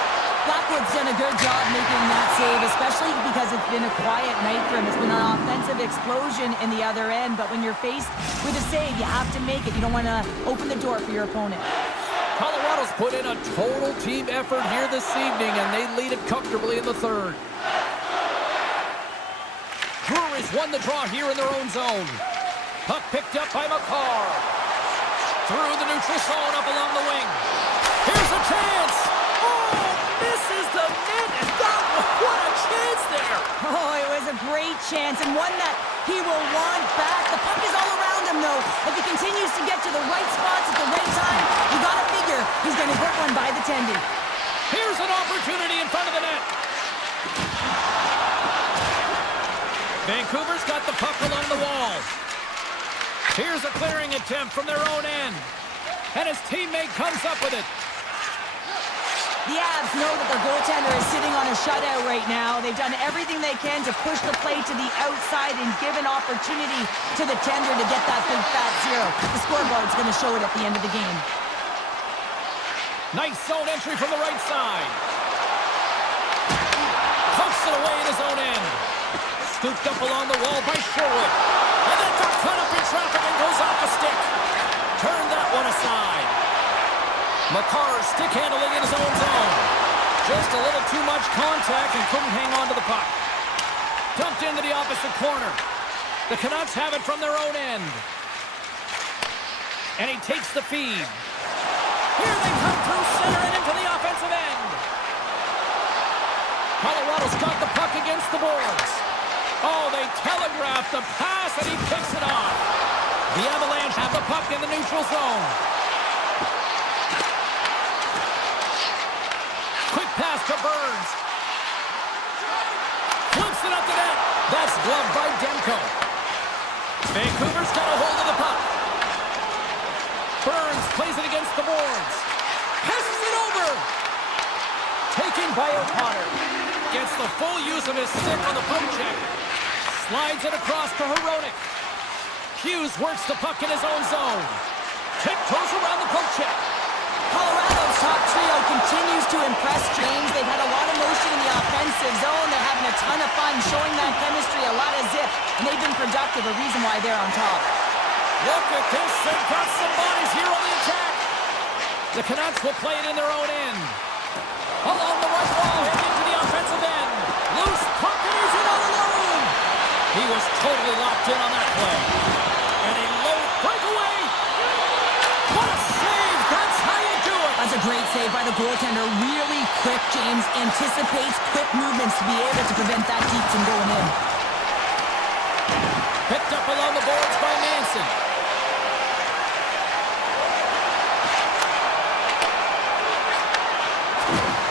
Blackwood's done a good job making that save, especially because it's been a quiet night for him. It's been an offensive explosion in the other end, but when you're faced with a save, you have to make it. You don't want to open the door for your opponent. Colorado's put in a total team effort here this evening, and they lead it comfortably in the third. Breweries won the draw here in their own zone. Puck picked up by McCarr. Through the neutral zone, up along the wing. Here's a chance! Oh, misses the net, and what a chance there! Oh, it was a great chance, and one that he will want back. The puck is all around him, though. If he continues to get to the right spots at the right time, you gotta figure he's gonna hit one by the Tendy. Here's an opportunity in front of the net. Vancouver's got the puck along the wall. Here's a clearing attempt from their own end. And his teammate comes up with it. The Avs know that their goaltender is sitting on a shutout right now. They've done everything they can to push the play to the outside and give an opportunity to the tender to get that big fat zero. The scoreboard's going to show it at the end of the game. Nice zone entry from the right side. Pokes it away in his own end. Scooped up along the wall by Sherwood. And then got caught up in traffic and goes off the stick. Turn that one aside. McCarr stick handling in his own zone. Just a little too much contact and couldn't hang on to the puck. Dumped into the opposite corner. The Canucks have it from their own end. And he takes the feed. Here they come through center and into the offensive end. Colorado's got the puck against the boards. Oh, they telegraphed the pass and he picks it off. The Avalanche have the puck in the neutral zone. Quick pass to Burns. gloved by Demko. Vancouver's got a hold of the puck. Burns plays it against the boards. Passes it over. Taken by O'Connor. Gets the full use of his stick on the poke check. Slides it across to Hronek. Hughes works the puck in his own zone. Tiptoes around the poke check. Colorado's top trio continues to impress, James. They've had a lot of motion in the offensive zone. They're having a ton of fun, showing that chemistry, a lot of zip, and they've been productive, a reason why they're on top. Look at this. They've got some bodies here on the attack. The Canucks will play it in their own end. Along the right wall, heading into the offensive end. Loose puck, and he's in all alone. He was totally locked in on that play. And a low breakaway. What a save. That's how you do it. That's a great save by the goaltender. Really quick, James. Anticipates quick movements to be able to prevent that deep from going in. Picked up along the boards by Manson.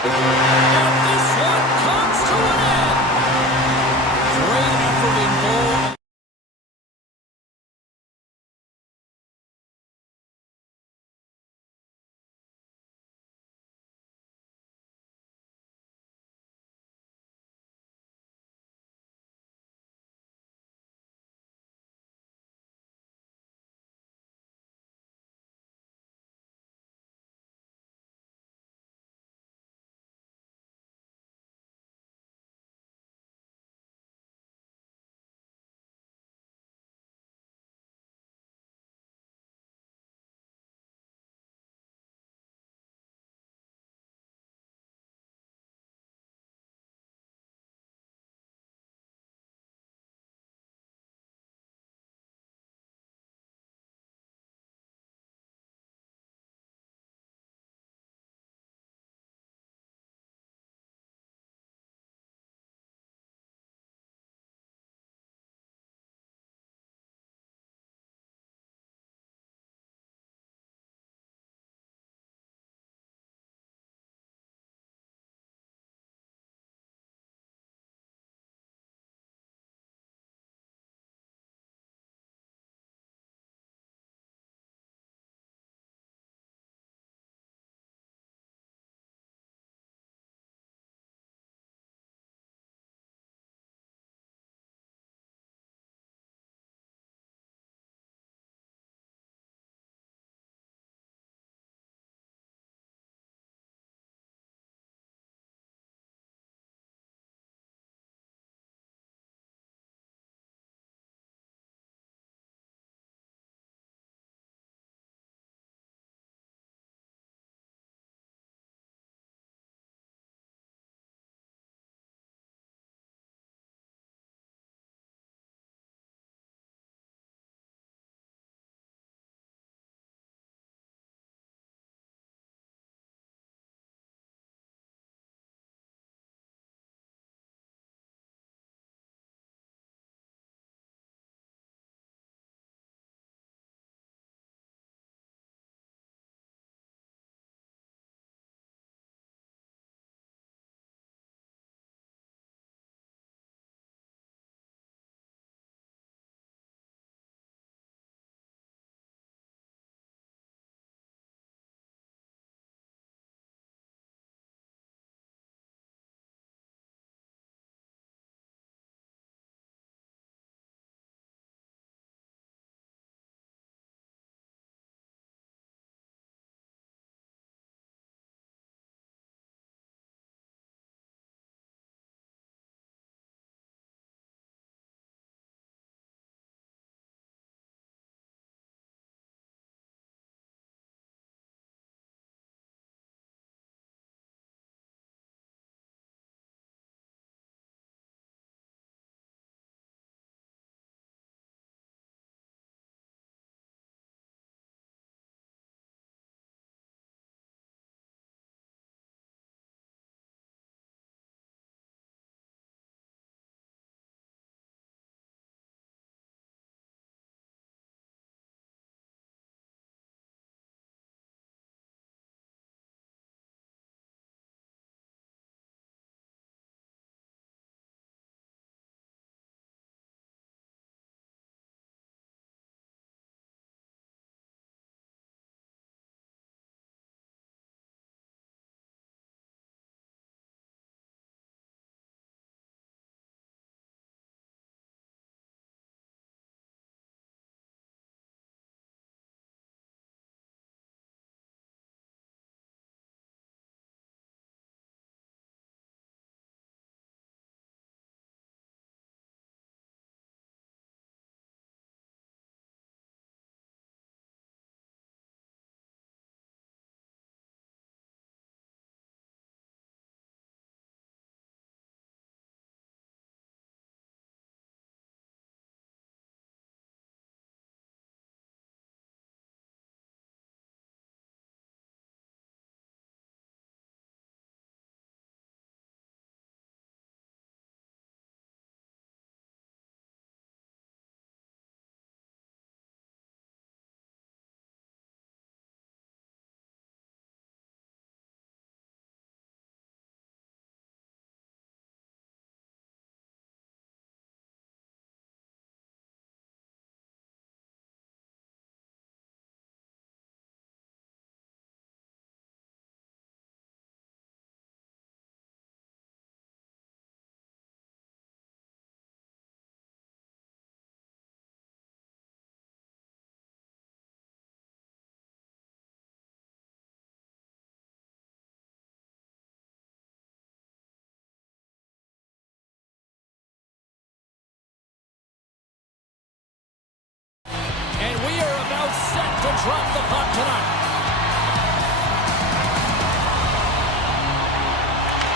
And this one comes to an end. Great effort in goal.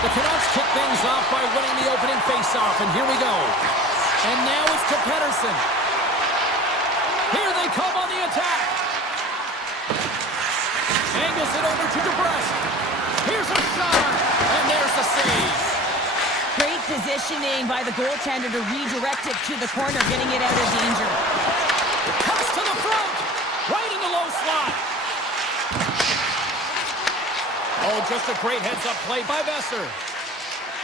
The Canucks kick things off by winning the opening faceoff, and here we go. And now it's to Pettersson. Here they come on the attack. Angles it over to DeBrusque. Here's a shot, and there's the save. Great positioning by the goaltender to redirect it to the corner, getting it out of danger. Cuts to the front, right in the low slot. Oh, just a great heads-up play by Besser.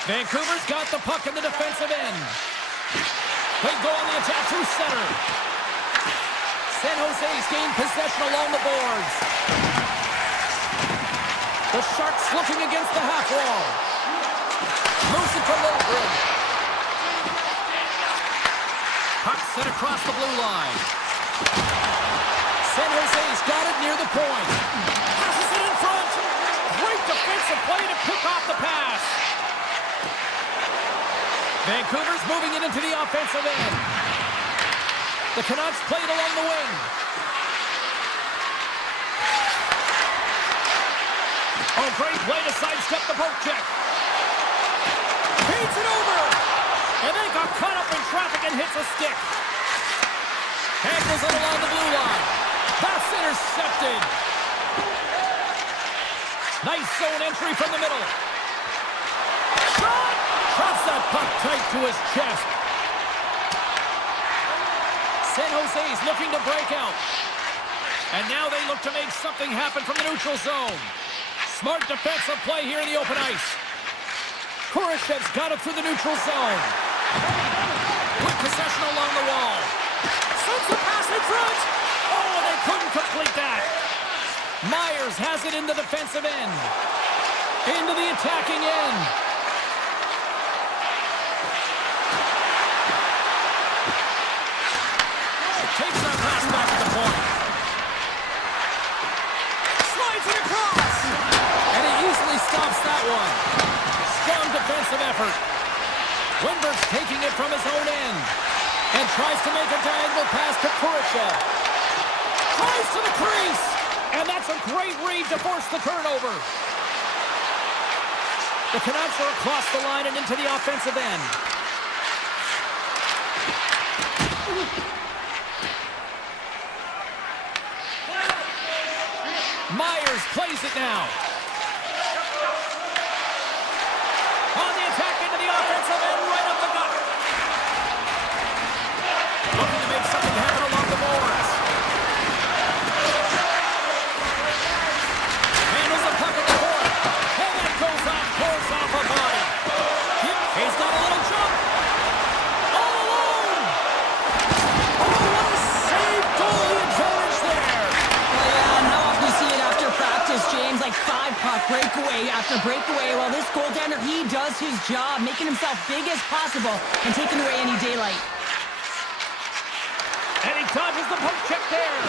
Vancouver's got the puck in the defensive end. They go on the attack through center. San Jose's gained possession along the boards. The Sharks looking against the half wall. Moves it to Lundgren. Puck set across the blue line. San Jose's got it near the point. Passes it in front. Great defensive play to pick off the pass. Vancouver's moving it into the offensive end. The Canucks played along the wing. Oh, great play to sidestep the poke check. Feeds it over. And they got caught up in traffic and hits a stick. Angles it along the blue line. That's intercepted. Nice zone entry from the middle. Shot! Drops that puck tight to his chest. San Jose's looking to break out. And now they look to make something happen from the neutral zone. Smart defensive play here in the open ice. Kurashev's got it through the neutral zone. Quick possession along the wall. Sends the pass in front. Oh, and they couldn't complete that. Myers has it in the defensive end. Into the attacking end. Takes that pass back to the point. Slides it across. And he easily stops that one. Strong defensive effort. Lindbergh's taking it from his own end. And tries to make a diagonal pass to Kurashev. Tries to the crease. And that's a great read to force the turnover. The Canucks are across the line and into the offensive end. Myers plays it now. On the attack into the offensive end, right up the gut. Looking to make something happen along the boards. Handles the puck at the point. And that goes off, pours off a body. He's got a little jump. All alone. Oh, what a save, goalie advantage there. Oh, yeah, and how often you see it after practice, James, like 5-puck breakaway after breakaway. Well, this goaltender, he does his job, making himself big as possible and taking away any daylight. And he dodges the poke check there.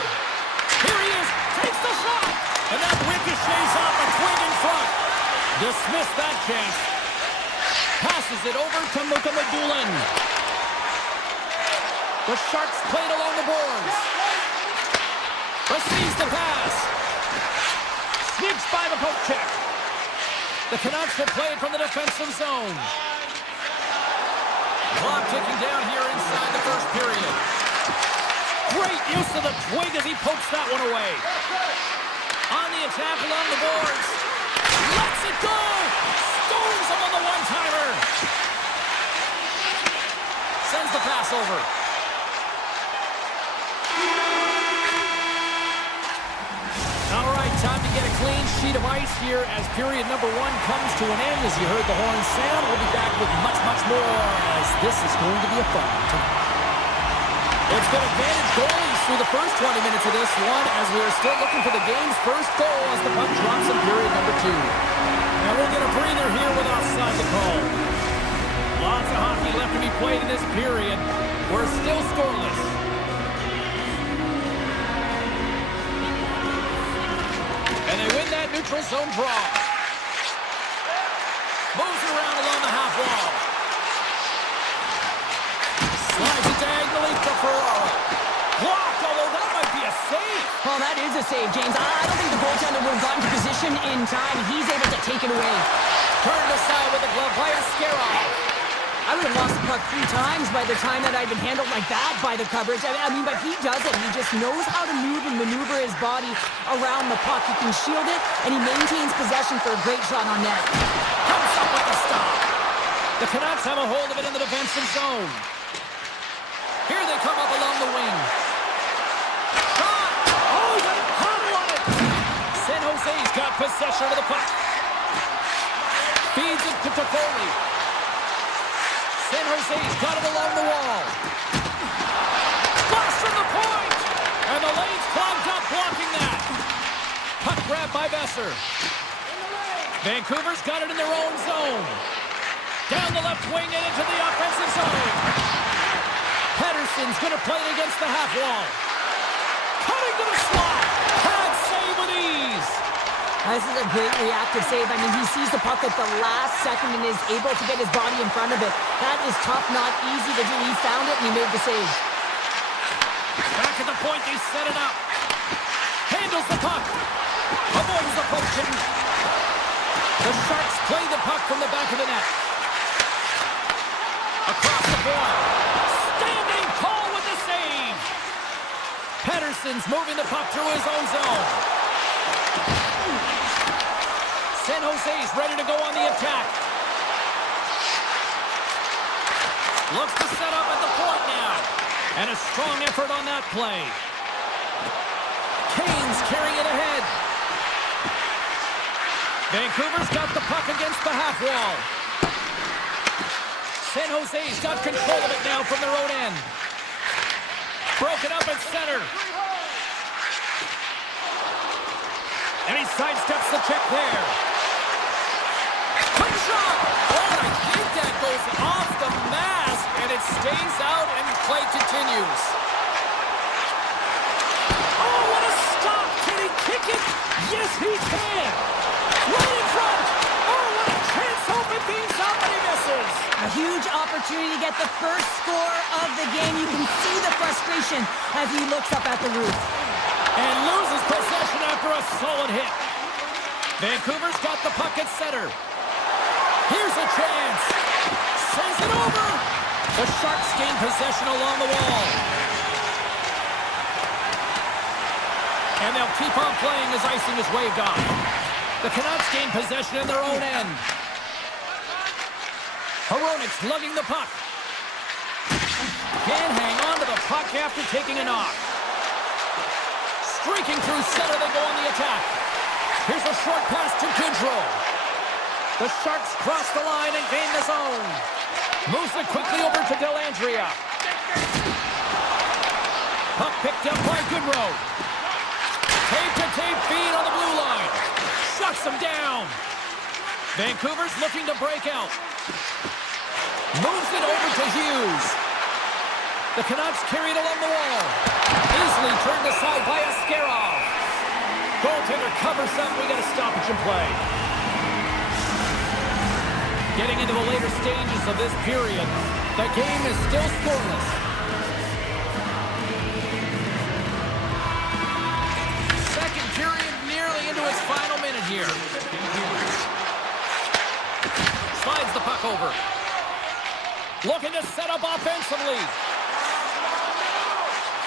Here he is, takes the shot. And that ricochets off a twig in front. Dismissed that chance. Passes it over to Mukamadulin. The Sharks played along the boards. Receives the pass. Sneaks by the poke check. The Canucks will play it from the defensive zone. Clock ticking down here inside the first period. Great use of the twig as he pokes that one away. On the attack along the boards. Lets it go. Stones him on the one-timer. Sends the pass over. All right, time to get a clean sheet of ice here as period number 1 comes to an end. As you heard the horn sound, we'll be back with much, much more as this is going to be a fun one. It's been advantage goalies through the first 20 minutes of this one as we are still looking for the game's first goal as the puck drops in period number 2. And we'll get a breather here with offside to call. Lots of hockey left to be played in this period. We're still scoreless. And they win that neutral zone draw. Moves around along the half wall. Slides it diagonally to Ferraro. Blocked, although that might be a save. Well, that is a save, James. I don't think the goaltender would have gotten to position in time. He's able to take it away. Turned aside with a glove by Askarov. I would have lost the puck 3 times by the time that I'd been handled like that by the coverage. I mean, but he does it. He just knows how to move and maneuver his body around the puck. He can shield it, and he maintains possession for a great shot on net. Comes up with the stop. The Canucks have a hold of it in the defensive zone. Here they come up along the wing. Shot! Oh, he got a handle on it! San Jose's got possession of the puck. Feeds it to Toffoli. San Jose's got it along the wall. Blast from the point! And the lane's clogged up blocking that. Puck grabbed by Besser. Vancouver's got it in their own zone. Down the left wing and into the offensive zone. Pettersson's going to play it against the half wall. Cutting to the slot. Pad save with ease. This is a great reactive save. I mean, he sees the puck at the last second and is able to get his body in front of it. That is tough, not easy to do. He found it and he made the save. Back at the point, they set it up. Handles the puck. Avoids the poke. The Sharks play the puck from the back of the net. Across the board. Standing tall with the save. Pettersson's moving the puck through his own zone. San Jose's ready to go on the attack. Looks to set up at the point now. And a strong effort on that play. Kane's carrying it ahead. Vancouver's got the puck against the half wall. San Jose's got control of it now from their own end. Broken up at center. And he sidesteps the check there. Quick shot! Oh, and I think that goes off the mask, and it stays out, and play continues. Oh, what a stop! Can he kick it? Yes, he can! Right in front! Oh, what a chance! Open things up, and he misses! A huge opportunity to get the first score of the game. You can see the frustration as he looks up at the roof. And loses possession after a solid hit. Vancouver's got the puck at center. Here's a chance. Sends it over. The Sharks gain possession along the wall. And they'll keep on playing as icing is waved off. The Canucks gain possession in their own end. Hronik's lugging the puck. Can't hang on to the puck after taking a knock. Streaking through center, they go on the attack. Here's a short pass to Goodrow. The Sharks cross the line and gain the zone. Moves it quickly over to Dellandrea. Puck picked up by Goodrow. Tape-to-tape feed on the blue line. Shuts them down. Vancouver's looking to break out. Moves it over to Hughes. The Canucks carry it along the wall. Easily turned aside by Askarov. Goaltender covers up. We got a stoppage in play. Getting into the later stages of this period, the game is still scoreless. Second period nearly into its final minute here. Slides the puck over. Looking to set up offensively.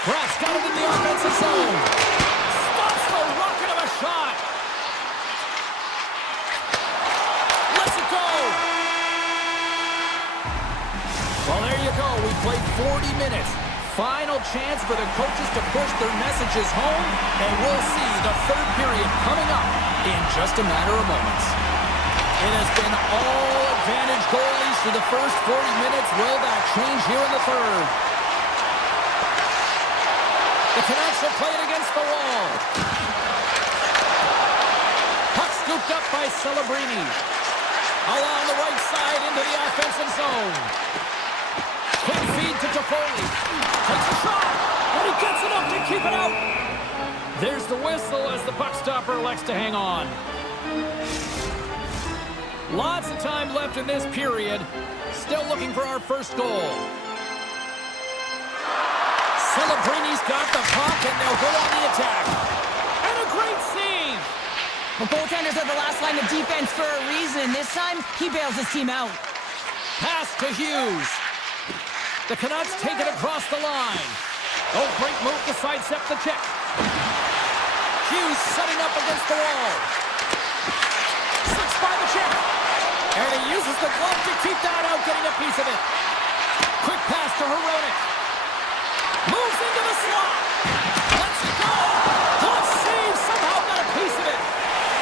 Bratt's got it in the offensive zone. Stops the rocket of a shot. Lets it go. Well, there you go. We played 40 minutes. Final chance for the coaches to push their messages home, and we'll see the third period coming up in just a matter of moments. It has been all advantage goalies for the first 40 minutes. Will that change here in the third? The Canucks will play it against the wall. Puck scooped up by Celebrini. Along the right side into the offensive zone. Quick feed to Toffoli. Takes a shot, and he gets enough to keep it out. There's the whistle as the puck stopper elects to hang on. Lots of time left in this period. Still looking for our first goal. Celebrini's got the puck, and they'll go on the attack. And a great save. Well, goaltenders are the last line of defense for a reason. This time, he bails his team out. Pass to Hughes. The Canucks take it across the line. Oh, great move to sidestep the check. Hughes setting up against the wall. Slips by the check. And he uses the glove to keep that out, getting a piece of it. Quick pass to Hronek. Moves into the slot. Let's go. Glove save. Somehow got a piece of it.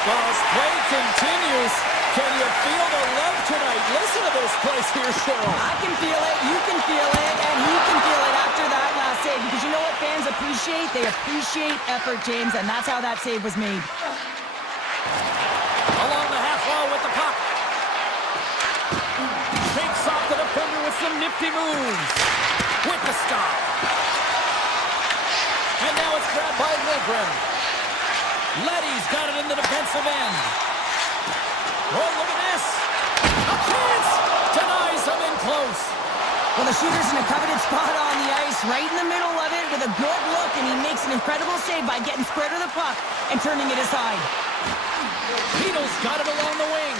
Well, as play continues, can you feel the love tonight? Listen to this place here, Cheryl. I can feel it, you can feel it, and he can feel it after that last save. Because you know what fans appreciate? They appreciate effort, James, and that's how that save was made. Along the half wall with the puck. Shakes off the defender with some nifty moves. With the stop. And now it's grabbed by Milgren. Leddy's got it in the defensive end. Oh, look at this. A chance. Denies him in close. Well, the shooter's in a coveted spot on the ice, right in the middle of it with a good look, and he makes an incredible save by getting spread of the puck and turning it aside. Beatles got it along the wing.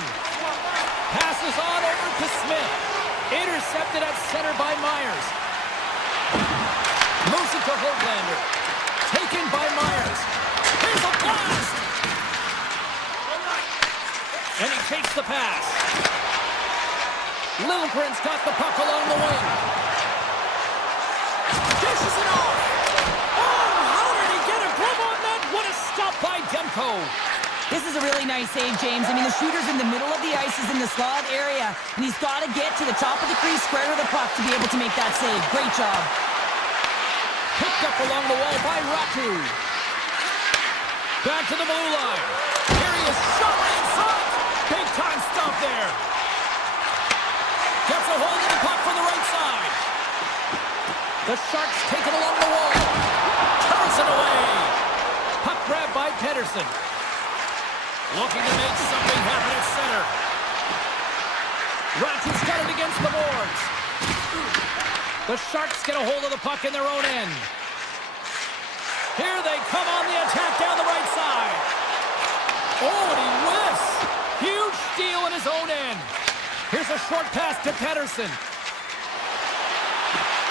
Passes on over to Smith. Intercepted at center by Myers. Moves it to Höglander. Taken by Myers. Here's a blast! And he takes the pass. Lilligren's got the puck along the wing. Dishes it off. Oh, how did he get a grip on that? What a stop by Demko. This is a really nice save, James. I mean, the shooter's in the middle of the ice, is in the slot area, and he's got to get to the top of the crease, square to the puck to be able to make that save. Great job. Picked up along the wall by Ratu. Back to the blue line. Here he is, shot right inside. Big time stop there. Gets a hold of the puck from the right side. The Sharks take it along the wall. Turns it away. Puck grab by Pedersen. Looking to make something happen at center. Ratu's got it against the boards. The Sharks get a hold of the puck in their own end. Here they come on the attack down the right side. Oh, and he whiffs. Huge steal in his own end. Here's a short pass to Pedersen.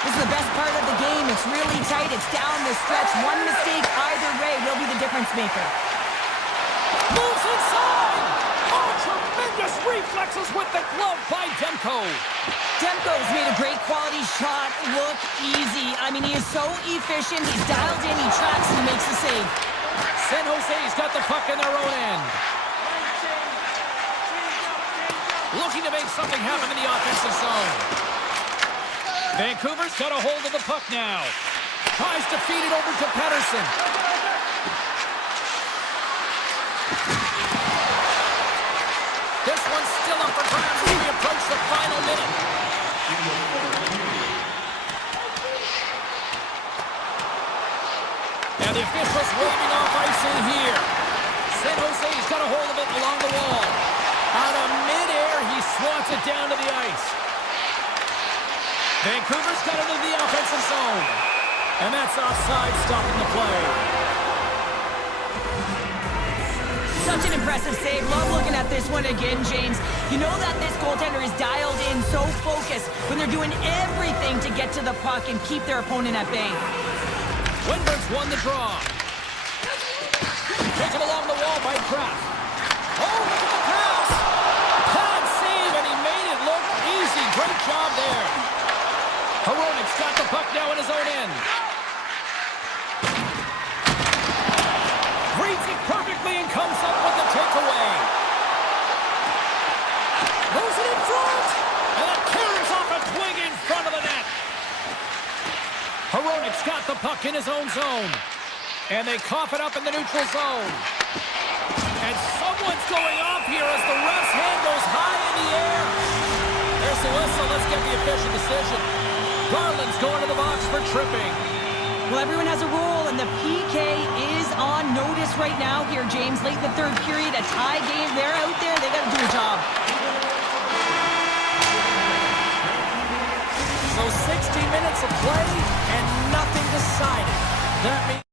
This is the best part of the game. It's really tight. It's down the stretch. One mistake either way will be the difference maker. Moves inside. Oh, tremendous reflexes with the glove by Demko. Demko's made a great quality shot look easy. I mean, he is so efficient. He's dialed in, he tracks, and he makes the save. San Jose's got the puck in their own end. Looking to make something happen in the offensive zone. Vancouver's got a hold of the puck now. Tries to feed it over to Pedersen. This one's still up for grabs as we approach the final minute. And the officials waving off icing here. San Jose's got a hold of it along the wall. Out of midair, he swats it down to the ice. Vancouver's got it into the offensive zone. And that's offside, stopping the play. Such an impressive save. Love looking at this one again, James. You know that this goaltender is dialed in, so focused when they're doing everything to get to the puck and keep their opponent at bay. Windberg's won the draw. Taken along the wall by Kraft. Oh, look at the pass. Pad save, and he made it look easy. Great job there. Hronek's got the puck now in his own end. Reads it perfectly and comes up with the takeaway. Moves it in front. And it carries off a twig in front of the net. Hronek's got the puck in his own zone. And they cough it up in the neutral zone. And someone's going off here as the ref's hand goes high in the air. There's the whistle. Let's get the official decision. Garland's going to the box for tripping. Well, everyone has a role, and the PK is on notice right now here, James. Late in the third period, a tie game. They're out there. They got to do a job. So 60 minutes of play and nothing decided. That means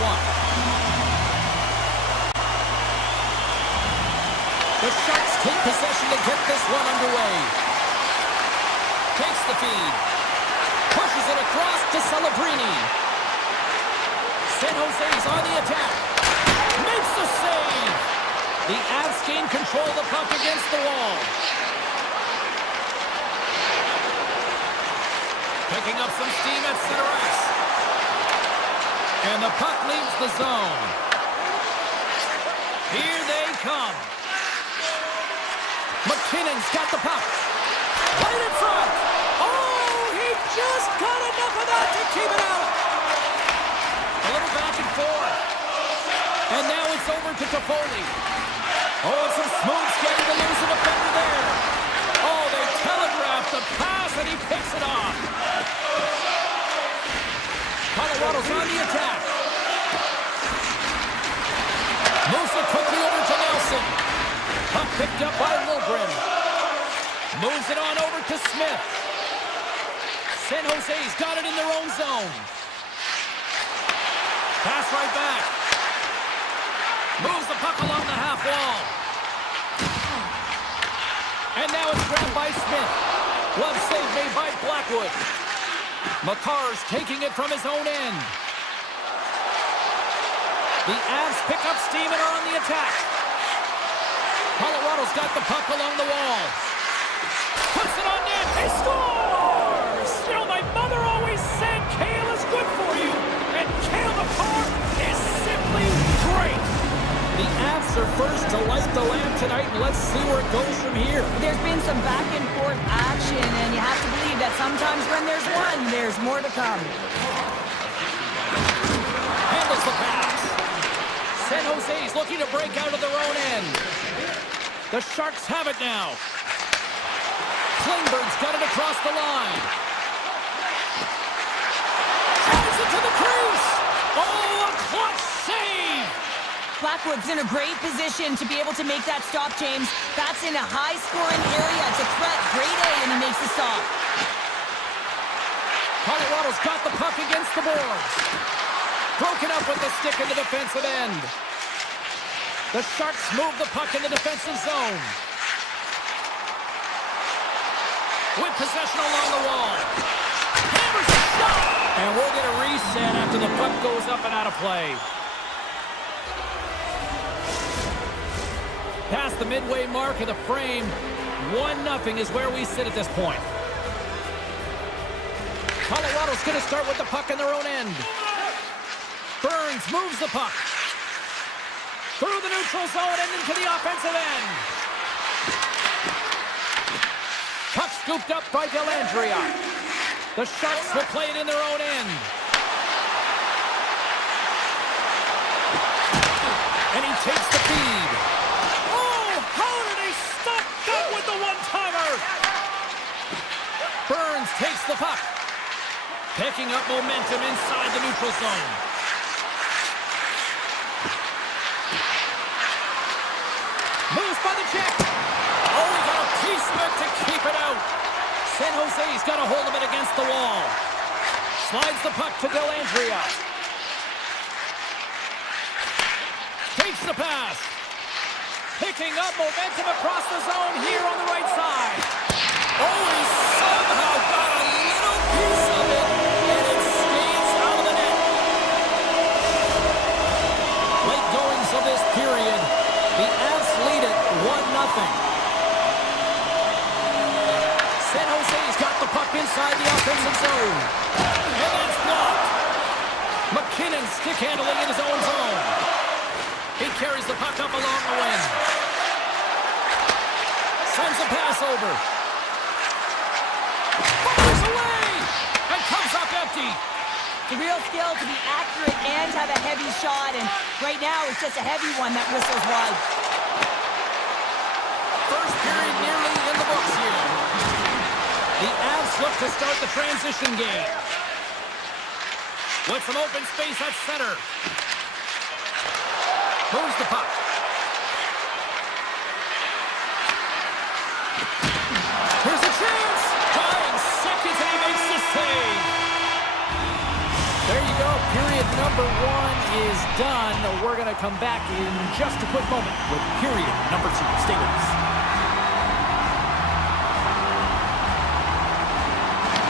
one. The Sharks take possession to get this one underway. Takes the feed. Pushes it across to Celebrini. San Jose's on the attack. Makes the save. The Avs gain control of the puck against the wall. Picking up some steam at center ice. And the puck leaves the zone. Here they come. McKinnon's got the puck. Right in front. Oh, he just got enough of that to keep it out. A little back and forth. And now it's over to Toffoli. Oh, it's some smooth skating to lose a defender there. Oh, they telegraphed the pass and he picks it off. Colorado's on the attack. Moves it quickly over to Nelson. Puck picked up by Lilgren. Moves it on over to Smith. San Jose's got it in their own zone. Pass right back. Moves the puck along the half wall. And now it's grabbed by Smith. Glove save made by Blackwood. Makar's taking it from his own end. The Avs pick up steam and are on the attack. Colorado's got the puck along the wall. Puts it on net. He scores! You know, my mother always said kale is good for you. And kale the car is simply great. The Avs are first to light the lamp tonight, and let's see where it goes from here. There's been some back and forth action, and you have to believe that sometimes when there's one, there's more to come. Handles the pass. San Jose's looking to break out of their own end. The Sharks have it now. Klingberg's got it across the line. Drives it to the crease. Oh, a clutch save. Blackwood's in a great position to be able to make that stop, James. That's in a high-scoring area. It's a threat. Great A, and he makes the stop. Colorado's got the puck against the boards. Broken up with the stick in the defensive end. The Sharks move the puck in the defensive zone. With possession along the wall. Hammers the shot! And we'll get a reset after the puck goes up and out of play. Past the midway mark of the frame, 1-0 is where we sit at this point. Colorado's going to start with the puck in their own end. Burns moves the puck. Through the neutral zone and into the offensive end. Puck scooped up by Dellandrea. The Sharks will play it in their own end. And he takes the feed. How did he stop that with the one-timer? Burns takes the puck. Picking up momentum inside the neutral zone. Moves by the check. Oh, he got a piece of it to keep it out. San Jose's got a hold of it against the wall. Slides the puck to Dellandrea. Takes the pass. Picking up momentum across the zone here on the right side. Oh, he somehow got a little piece of it, and it skates out of the net. Late goings of this period, the Avs lead it 1-0. San Jose's got the puck inside the offensive zone. And that's blocked. McKinnon stick handling in his own zone. He carries the puck up along the wing. Sends the pass over. Fires away! And comes up empty. It's a real skill to be accurate and have a heavy shot, and right now it's just a heavy one that whistles wide. First period nearly in the books here. The Avs look to start the transition game. With some open space at center. Moves the puck. Here's a chance. 5 seconds and he makes the save. There you go. Period number 1 is done. We're going to come back in just a quick moment with period number 2. Stay with us.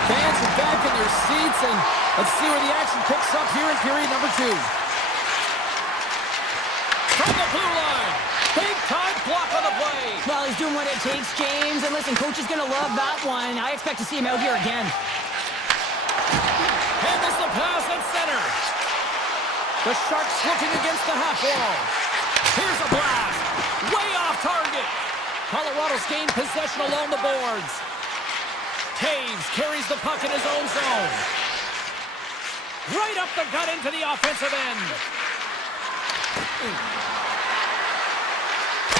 Fans are back in their seats, and let's see where the action picks up here in period number 2. From the blue line, big time block on the play. Well, he's doing what it takes, James. And listen, coach is going to love that one. I expect to see him out here again. Handles the pass at center. The Sharks looking against the half wall. Here's a blast. Way off target. Colorado's gained possession along the boards. Taves carries the puck in his own zone. Right up the gut into the offensive end.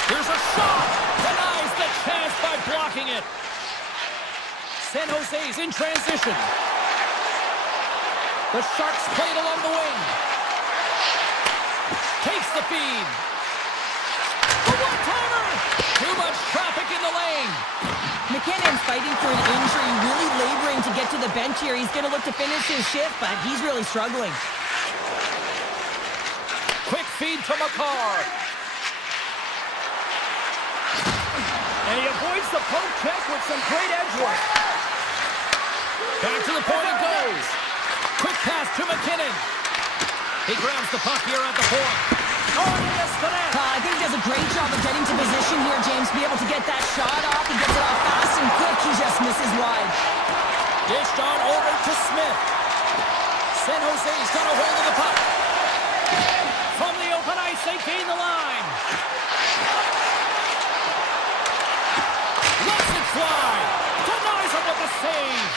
Here's a shot. Denies the chance by blocking it. San Jose's in transition. The Sharks played along the wing. Takes the feed. The one-timer. Too much traffic in the lane. McKinnon's fighting for an injury, really laboring to get to the bench here. He's going to look to finish his shift, but he's really struggling. Quick feed to McCarr. And he avoids the poke check with some great edge work. Back to the point it goes. Quick pass to McKinnon. He grabs the puck here at the point. Oh, yes, the net. I think he does a great job of getting to position here, James, to be able to get that shot off. He gets it off fast and quick. He just misses wide. Dished on over to Smith. San Jose's got a hold of the puck. From the open ice, they gain the line. Lets it fly. Denies him with the save.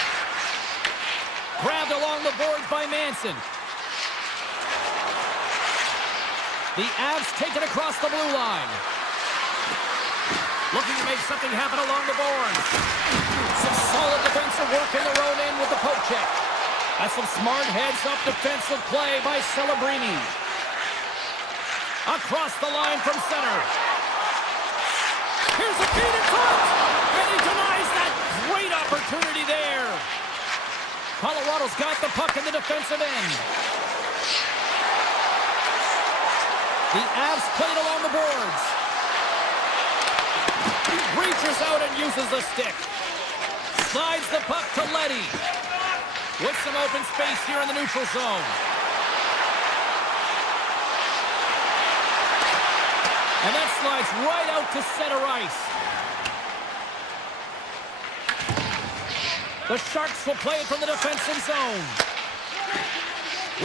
Grabbed along the boards by Manson. The Avs take it across the blue line. Looking to make something happen along the boards. Some solid defensive work in their own end with the poke check. That's some smart heads-up defensive play by Celebrini. Across the line from center. Here's a feed in front. And he denies that great opportunity there. Colorado's got the puck in the defensive end. The Avs played along the boards. Reaches out and uses the stick. Slides the puck to Leddy. With some open space here in the neutral zone. And that slides right out to center ice. The Sharks will play it from the defensive zone.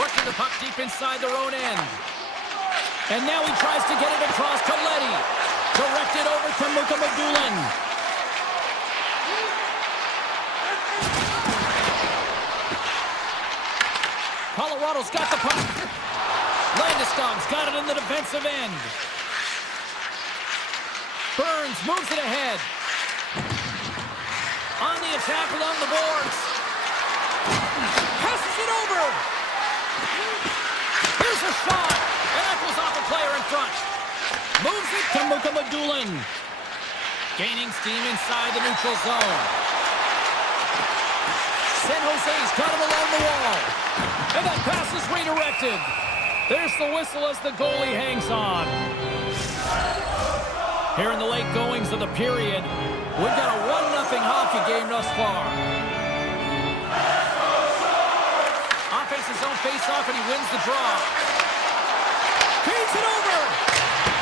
Working the puck deep inside their own end. And now he tries to get it across to Leddy. Directed over to Mukamagulin. Colorado's got the puck. Landeskog's got it in the defensive end. Burns moves it ahead. On the attack along the boards. Passes it over. Here's a shot. And that goes off a player in front. Moves it to Mukamagulin. Gaining steam inside the neutral zone. San Jose's got him along the wall. And that pass is redirected. There's the whistle as the goalie hangs on. Here in the late goings of the period, we've got a 1-0 hockey game thus far. Offense his own face-off, and he wins the draw. Feeds it over!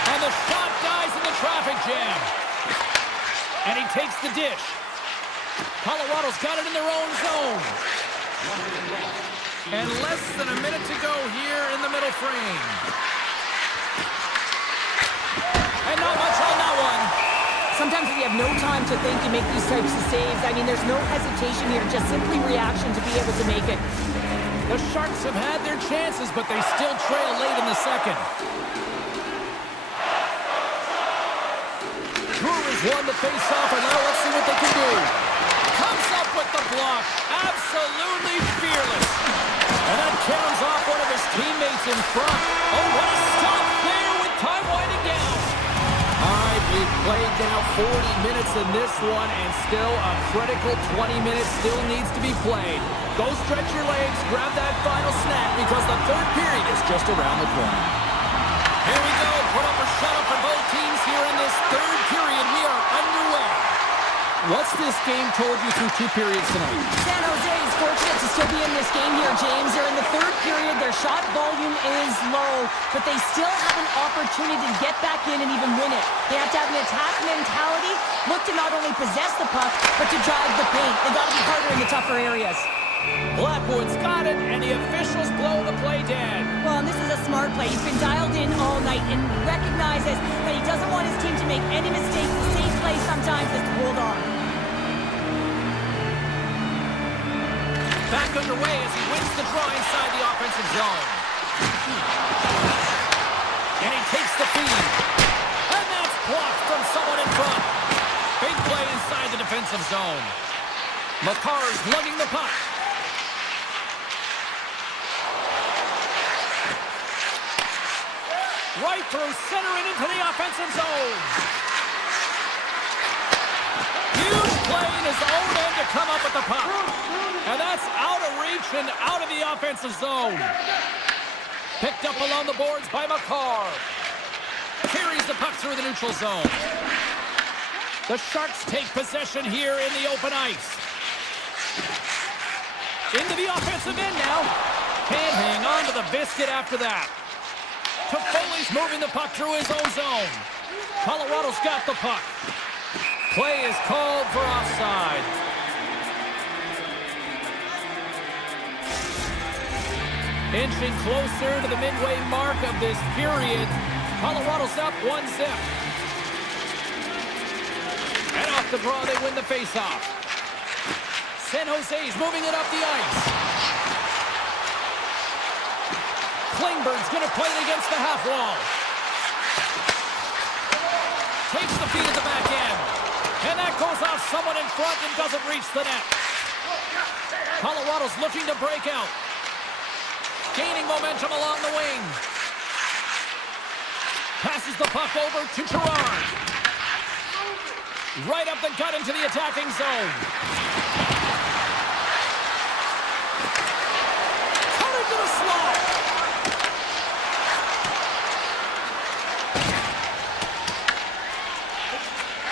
And the shot dies in the traffic jam. And he takes the dish. Colorado's got it in their own zone. And less than a minute to go here in the middle frame. And not much on that one. Sometimes if you have no time to think, you make these types of saves. I mean, there's no hesitation here, just simply reaction to be able to make it. The Sharks have had their chances, but they still trail late in the second. Brewer's won the face-off, and now let's see what they can do. Comes up with the block. Absolutely fearless. And that carries off one of his teammates in front. Oh, what a stop there with time winding down. All right, we've played now 40 minutes in this one, and still a critical 20 minutes still needs to be played. Go stretch your legs, grab that final snap, third period is just around the corner. Here we go. Put up or shut up for both teams here in this third period. We are underway. What's this game told you through 2 periods tonight? San Jose is fortunate to still be in this game here, James. They're in the third period. Their shot volume is low, but they still have an opportunity to get back in and even win it. They have to have an attack mentality, look to not only possess the puck, but to drive the paint. They got to be harder in the tougher areas. Blackwood's got it, and the officials blow the play dead. Well, and this is a smart play. He's been dialed in all night and recognizes that he doesn't want his team to make any mistakes. The safe play sometimes is to hold on. Back underway as he wins the draw inside the offensive zone. And he takes the feed. And that's blocked from someone in front. Big play inside the defensive zone. Makar's lugging the puck. Right through center and into the offensive zone. Huge play in his own end to come up with the puck. And that's out of reach and out of the offensive zone. Picked up along the boards by Makar. Carries the puck through the neutral zone. The Sharks take possession here in the open ice. Into the offensive end now. Can't hang on to the biscuit after that. Toffoli's moving the puck through his own zone. Colorado's got the puck. Play is called for offside. Inching closer to the midway mark of this period. Colorado's up 1-0. And off the draw, they win the faceoff. San Jose's moving it up the ice. Klingberg's going to play it against the half wall. Takes the feed at the back end. And that goes off someone in front and doesn't reach the net. Colorado's looking to break out. Gaining momentum along the wing. Passes the puck over to Gerard. Right up the gut into the attacking zone. Cutting to the slot.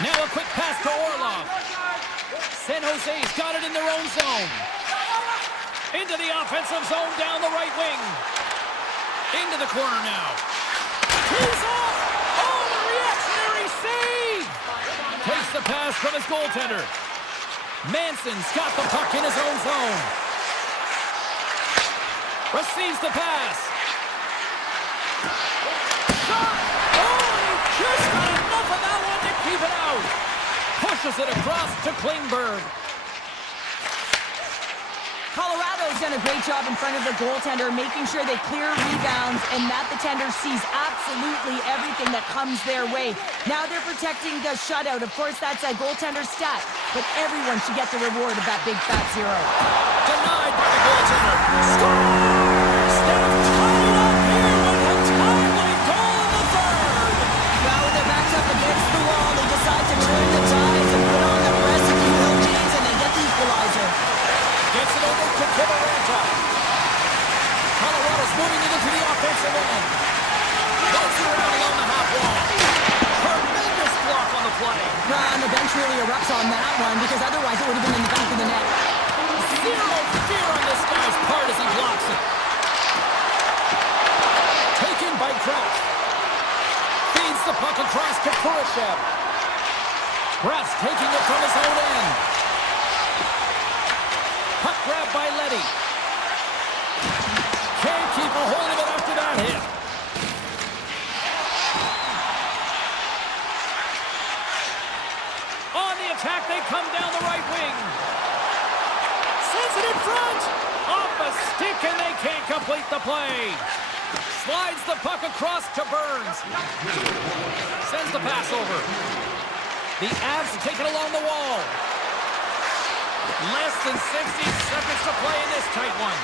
Now a quick pass to Orlov. San Jose's got it in their own zone. Into the offensive zone down the right wing. Into the corner now. He's off! Oh, the reactionary save! Takes the pass from his goaltender. Manson's got the puck in his own zone. Receives the pass. Shot! Oh, he just got enough of that one to keep it out. Pushes it across to Klingberg. Colorado's done a great job in front of the goaltender, making sure they clear rebounds and that the tender sees absolutely everything that comes their way. Now they're protecting the shutout. Of course, that's a goaltender stat, but everyone should get the reward of that big fat zero. Denied by the goaltender. Scores! They've tied it up here with a timely goal in the third. Well, with their backs up against the wall, they decide to turn the tides and put on the press of the jeans, and they get the equalizer. Gets it over to Kibaranta. Colorado's moving it into the offensive end. Goes around along the half wall. Tremendous block on the play. And the bench really erupts on that one, because otherwise it would have been in the back of the net. Zero fear on this guy's part as he blocks it. Taken by Kraft. Feeds the puck across to Kurashev. Kraft's taking it from his own end. Puck grab by Letty. Can't keep a hold of it after that hit. On the attack, they come down the right wing. Sends it in front. Off a stick, and they can't complete the play. Slides the puck across to Burns. Sends the pass over. The Avs take it along the wall. Less than 60 seconds to play in this tight one.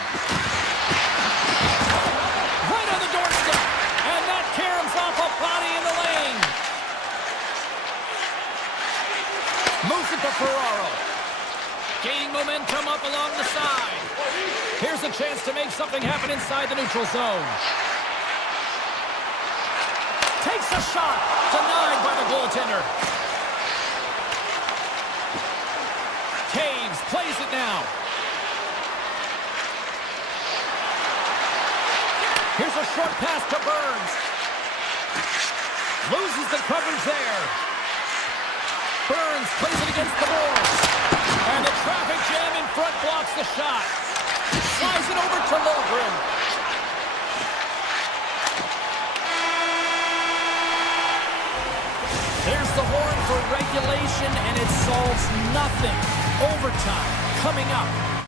Right on the doorstep. And that caroms off a body in the lane. Moves it to Ferraro. Gaining momentum up along the side. Here's a chance to make something Something happened inside the neutral zone. Takes a shot. Denied by the goaltender. Taves plays it now. Here's a short pass to Burns. Loses the coverage there. Burns plays it against the boards. And the traffic jam in front blocks the shot. Slides it over to Logren. There's the horn for regulation, and it solves nothing. Overtime coming up.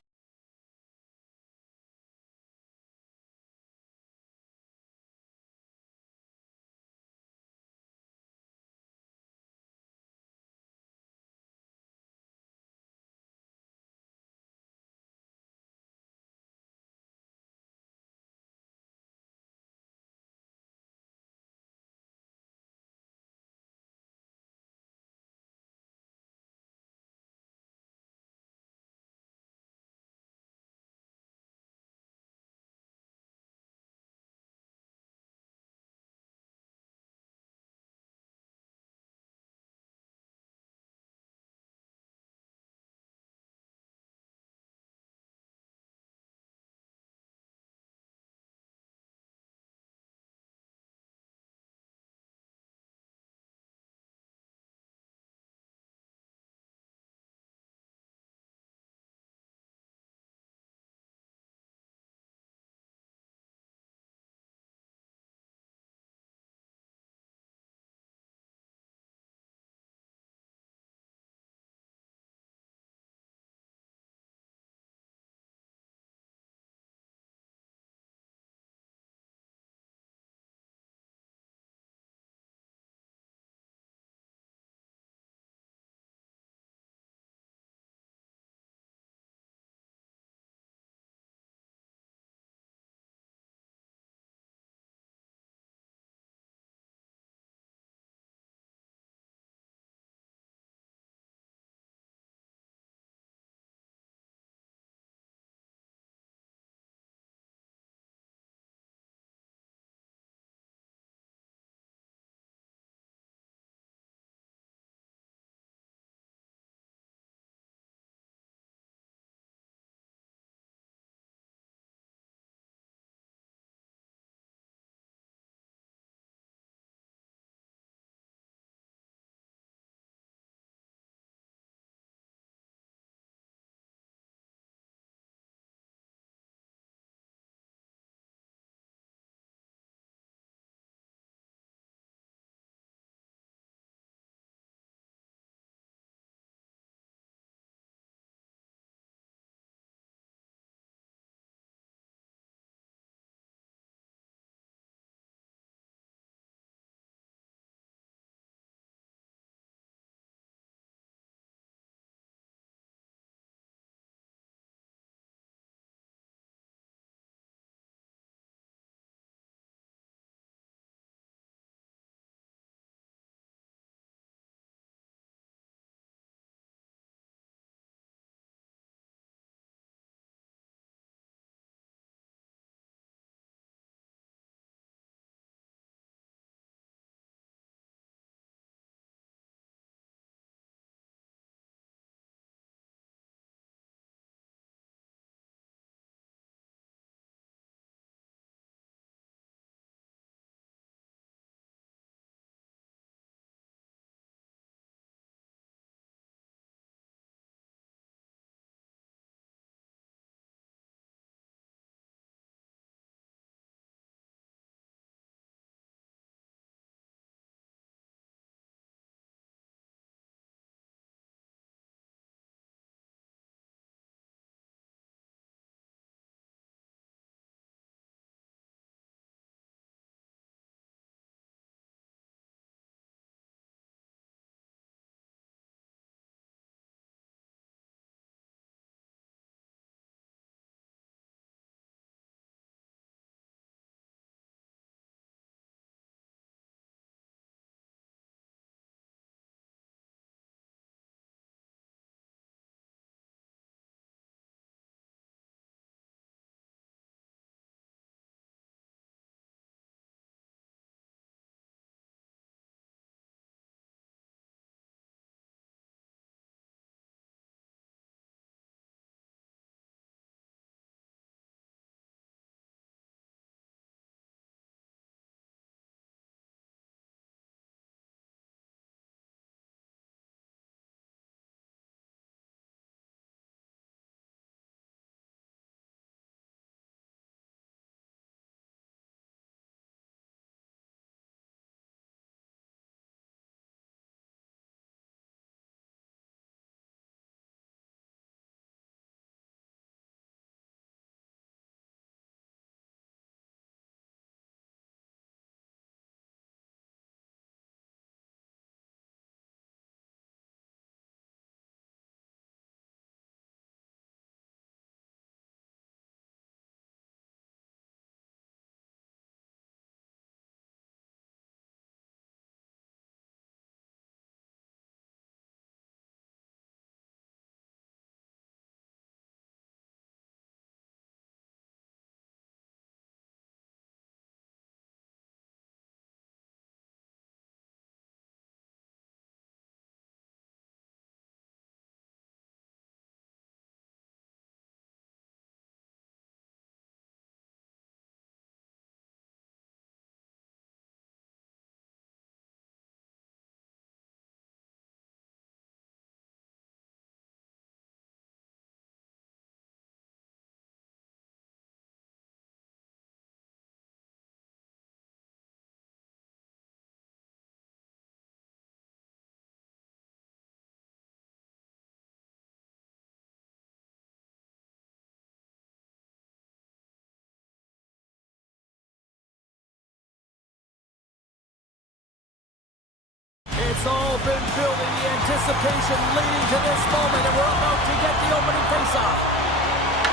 building, the anticipation leading to this moment, and we're about to get the opening faceoff.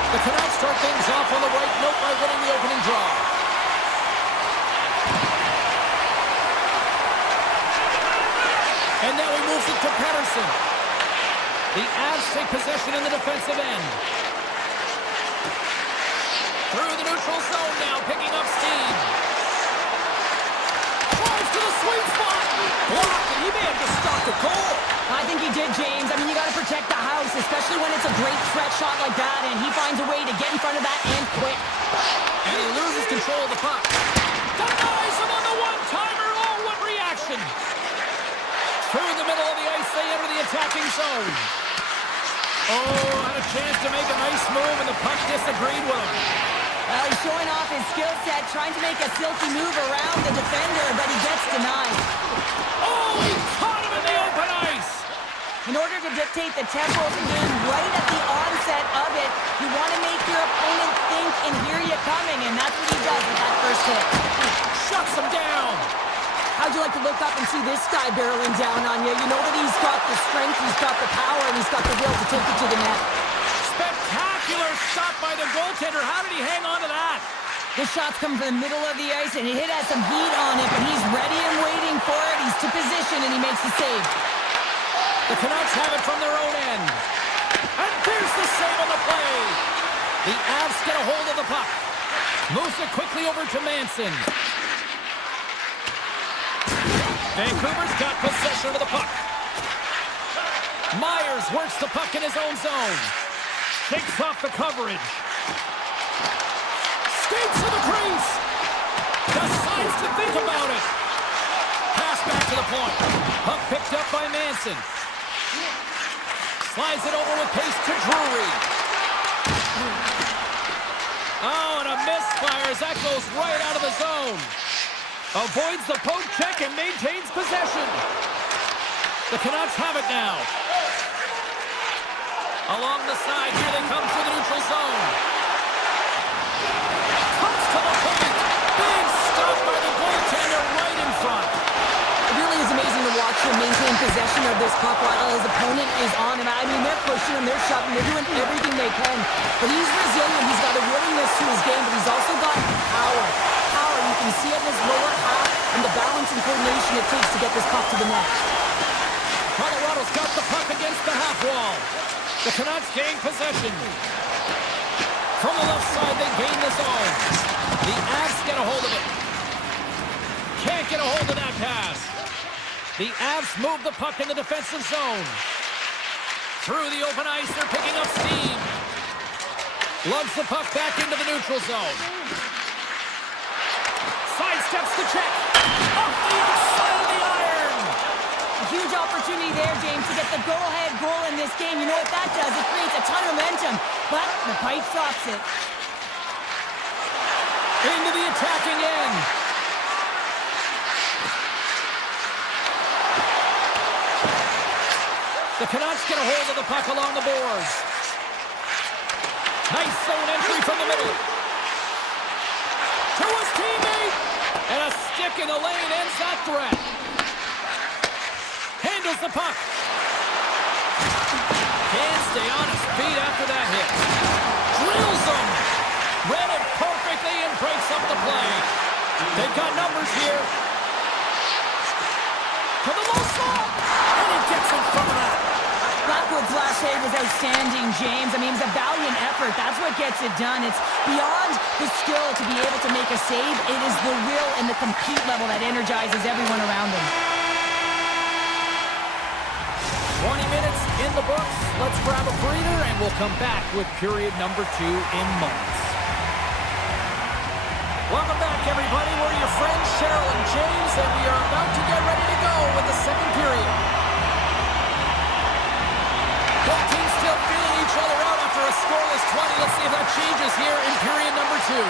The Canucks start things off on the right note by winning the opening draw. And now he moves it to Pettersson. The Avs take possession in the defensive end. Through the neutral zone now, picking up steam. Tries to the sweet spot. Blocked, and he may have just stopped a goal. I think he did, James. I mean, you got to protect the house, especially when it's a great threat shot like that, and he finds a way to get in front of that and quick. And he loses control of the puck. Denies him on the one-timer. Oh, what reaction. Through the middle of the ice, they enter the attacking zone. Oh, had a chance to make a nice move, and the puck disagreed with him. Well, he's showing off his skill set, trying to make a silky move around the defender, but he gets denied. Oh, he caught him in the open ice! In order to dictate the tempo of the game right at the onset of it, you want to make your opponent think and hear you coming, and that's what he does with that first hit. Shuts him down! How'd you like to look up and see this guy barreling down on you? You know that he's got the strength, he's got the power, and he's got the will to take it to the net. Spectacular shot by the goaltender. How did he hang on to that? This shot's come from the middle of the ice, and it has some heat on it, but he's ready and waiting for it. He's to position, and he makes the save. The Canucks have it from their own end. And there's the save on the play. The Avs get a hold of the puck. Moves it quickly over to Manson. Vancouver's got possession of the puck. Myers works the puck in his own zone. Shakes off the coverage. Skates to the crease. Decides to think about it. Pass back to the point. Puck picked up by Manson. Slides it over with pace to Drury. Oh, and a misfire as that goes right out of the zone. Avoids the poke check and maintains possession. The Canucks have it now. Along the side, here they come through the neutral zone. Comes to the point. Big stop by the goaltender right in front. It really is amazing to watch him maintain possession of this puck while his opponent is on him. I mean, they're pushing him, they're shoving, they're doing everything they can. But he's resilient, he's got a willingness to his game, but he's also got power. You can see it in his lower half and the balance and coordination it takes to get this puck to the net. Colorado's got the puck against the half wall. The Canucks gain possession. From the left side, they gain the zone. The Avs get a hold of it. Can't get a hold of that pass. The Avs move the puck in the defensive zone. Through the open ice, they're picking up steam. Lugs the puck back into the neutral zone. Sidesteps the check. Off the outside of the iron. A huge opportunity there, James, to get the go-ahead goal in this game. You know what that does? It creates a ton of momentum, but the pipe stops it. Into the attacking end. The Canucks get a hold of the puck along the boards. Nice zone entry from the middle. To his teammate. And a stick in the lane ends that threat. Handles the puck. Can't stay on his feet after that hit. Drills him. Read it perfectly and breaks up the play. They've got numbers here. To the low slot. And he gets in front of that. Blackwood's last save was outstanding, James. I mean, it's a valiant effort. That's what gets it done. It's beyond the skill to be able to make a save. It is the will and the compete level that energizes everyone around him. 20 minutes in the books. Let's grab a breather, and we'll come back with period number 2 in moments. Welcome back, everybody. We're your friends, Cheryl and James, and we are about to get ready to go with the second period. Both teams still feeling each other out after a scoreless 20. Let's see if that changes here in period number 2.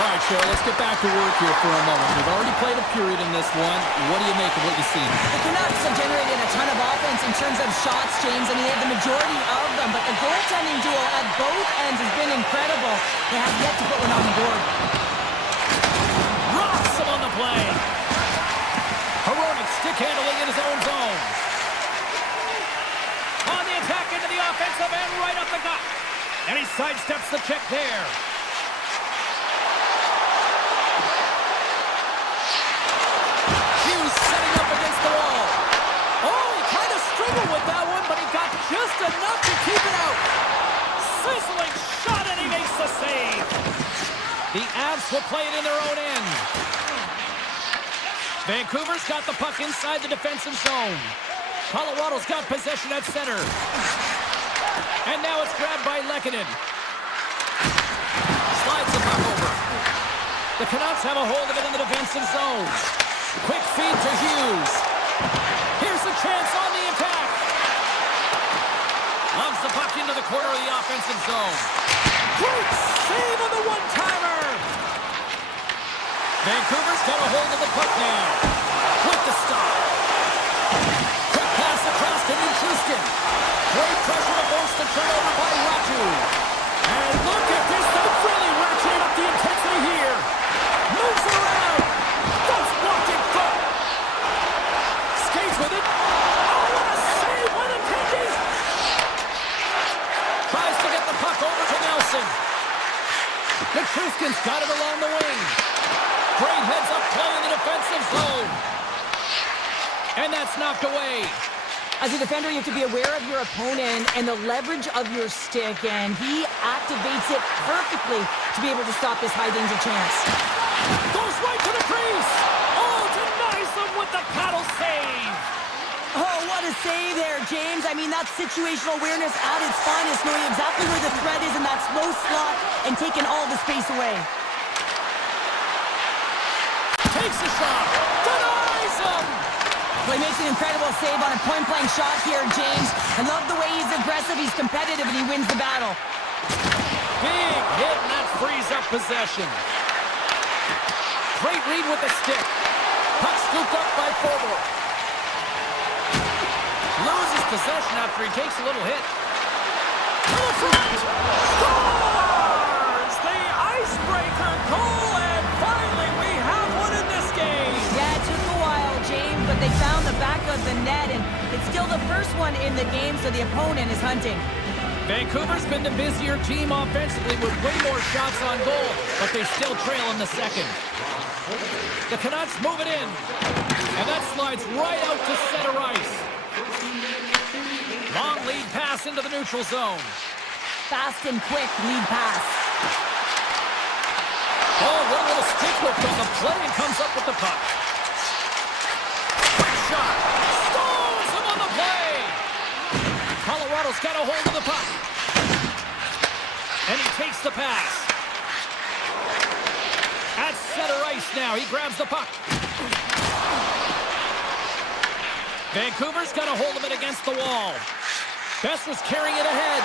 All right, Cheryl, let's get back to work here for a moment. We've already played a period in this one. What do you make of what you've seen? The Canucks have generated a ton of offense in terms of shots, James. I mean, they have the majority of them, but the goaltending duo at both ends has been incredible. They have yet to put one on the board. Rocks him on the play. Hronek stick handling in his own zone. Canucks will play it in their own end. Vancouver's got the puck inside the defensive zone. Colorado's got possession at center. And now it's grabbed by Lehkonen. Slides the puck over. The Canucks have a hold of it in the defensive zone. Quick feed to Hughes. Here's the chance on the attack. Loves the puck into the corner of the offensive zone. Great save on the one-timer. Vancouver's got a hold of the puck now. With the stop. Quick pass across to Nichushkin. Great pressure to force the turnover by Ratu. And look at this. They're really ratcheting up the intensity here. Moves it around. Does blocking foot. Skates with it. Oh, what a save by the Tendies. Tries to get the puck over to Nelson. Nichushkin's got it along the wing. Great heads-up play in the defensive zone. And that's knocked away. As a defender, you have to be aware of your opponent and the leverage of your stick, and he activates it perfectly to be able to stop this high-danger chance. Goes right to the crease. Oh, denies them with the paddle save. Oh, what a save there, James. I mean, that's situational awareness at its finest, knowing exactly where the threat is in that slow slot and taking all the space away. Takes the shot. Denies him. Well, he makes an incredible save on a point-blank shot here, James. I love the way he's aggressive, he's competitive, and he wins the battle. Big hit, and that frees up possession. Great read with the stick. Puck scooped up by Forbort. Loses possession after he takes a little hit. To the front. Scores! The icebreaker goal, and finally we have one in this game. Yeah, it took a while, James, but they found the back of the net, and it's still the first one in the game, so the opponent is hunting. Vancouver's been the busier team offensively with way more shots on goal, but they still trail in the second. The Canucks move it in, and that slides right out to center ice. Long lead pass into the neutral zone. Fast and quick lead pass. Oh, what a little stick whip on the play and comes up with the puck. Quick shot. Stones him on the play. Colorado's got a hold of the puck. And he takes the pass. At center ice now, he grabs the puck. Vancouver's got a hold of it against the wall. Best was carrying it ahead.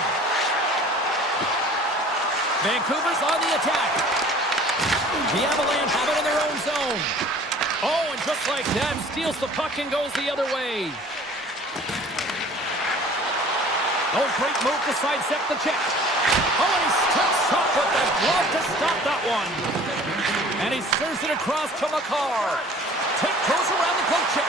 Vancouver's on the attack. The Avalanche have it in their own zone. Oh, and just like that, steals the puck and goes the other way. Oh, great move to sidestep the check. Oh, and he steps up with the glove to stop that one. And he serves it across to Makar. Goes around the poke check.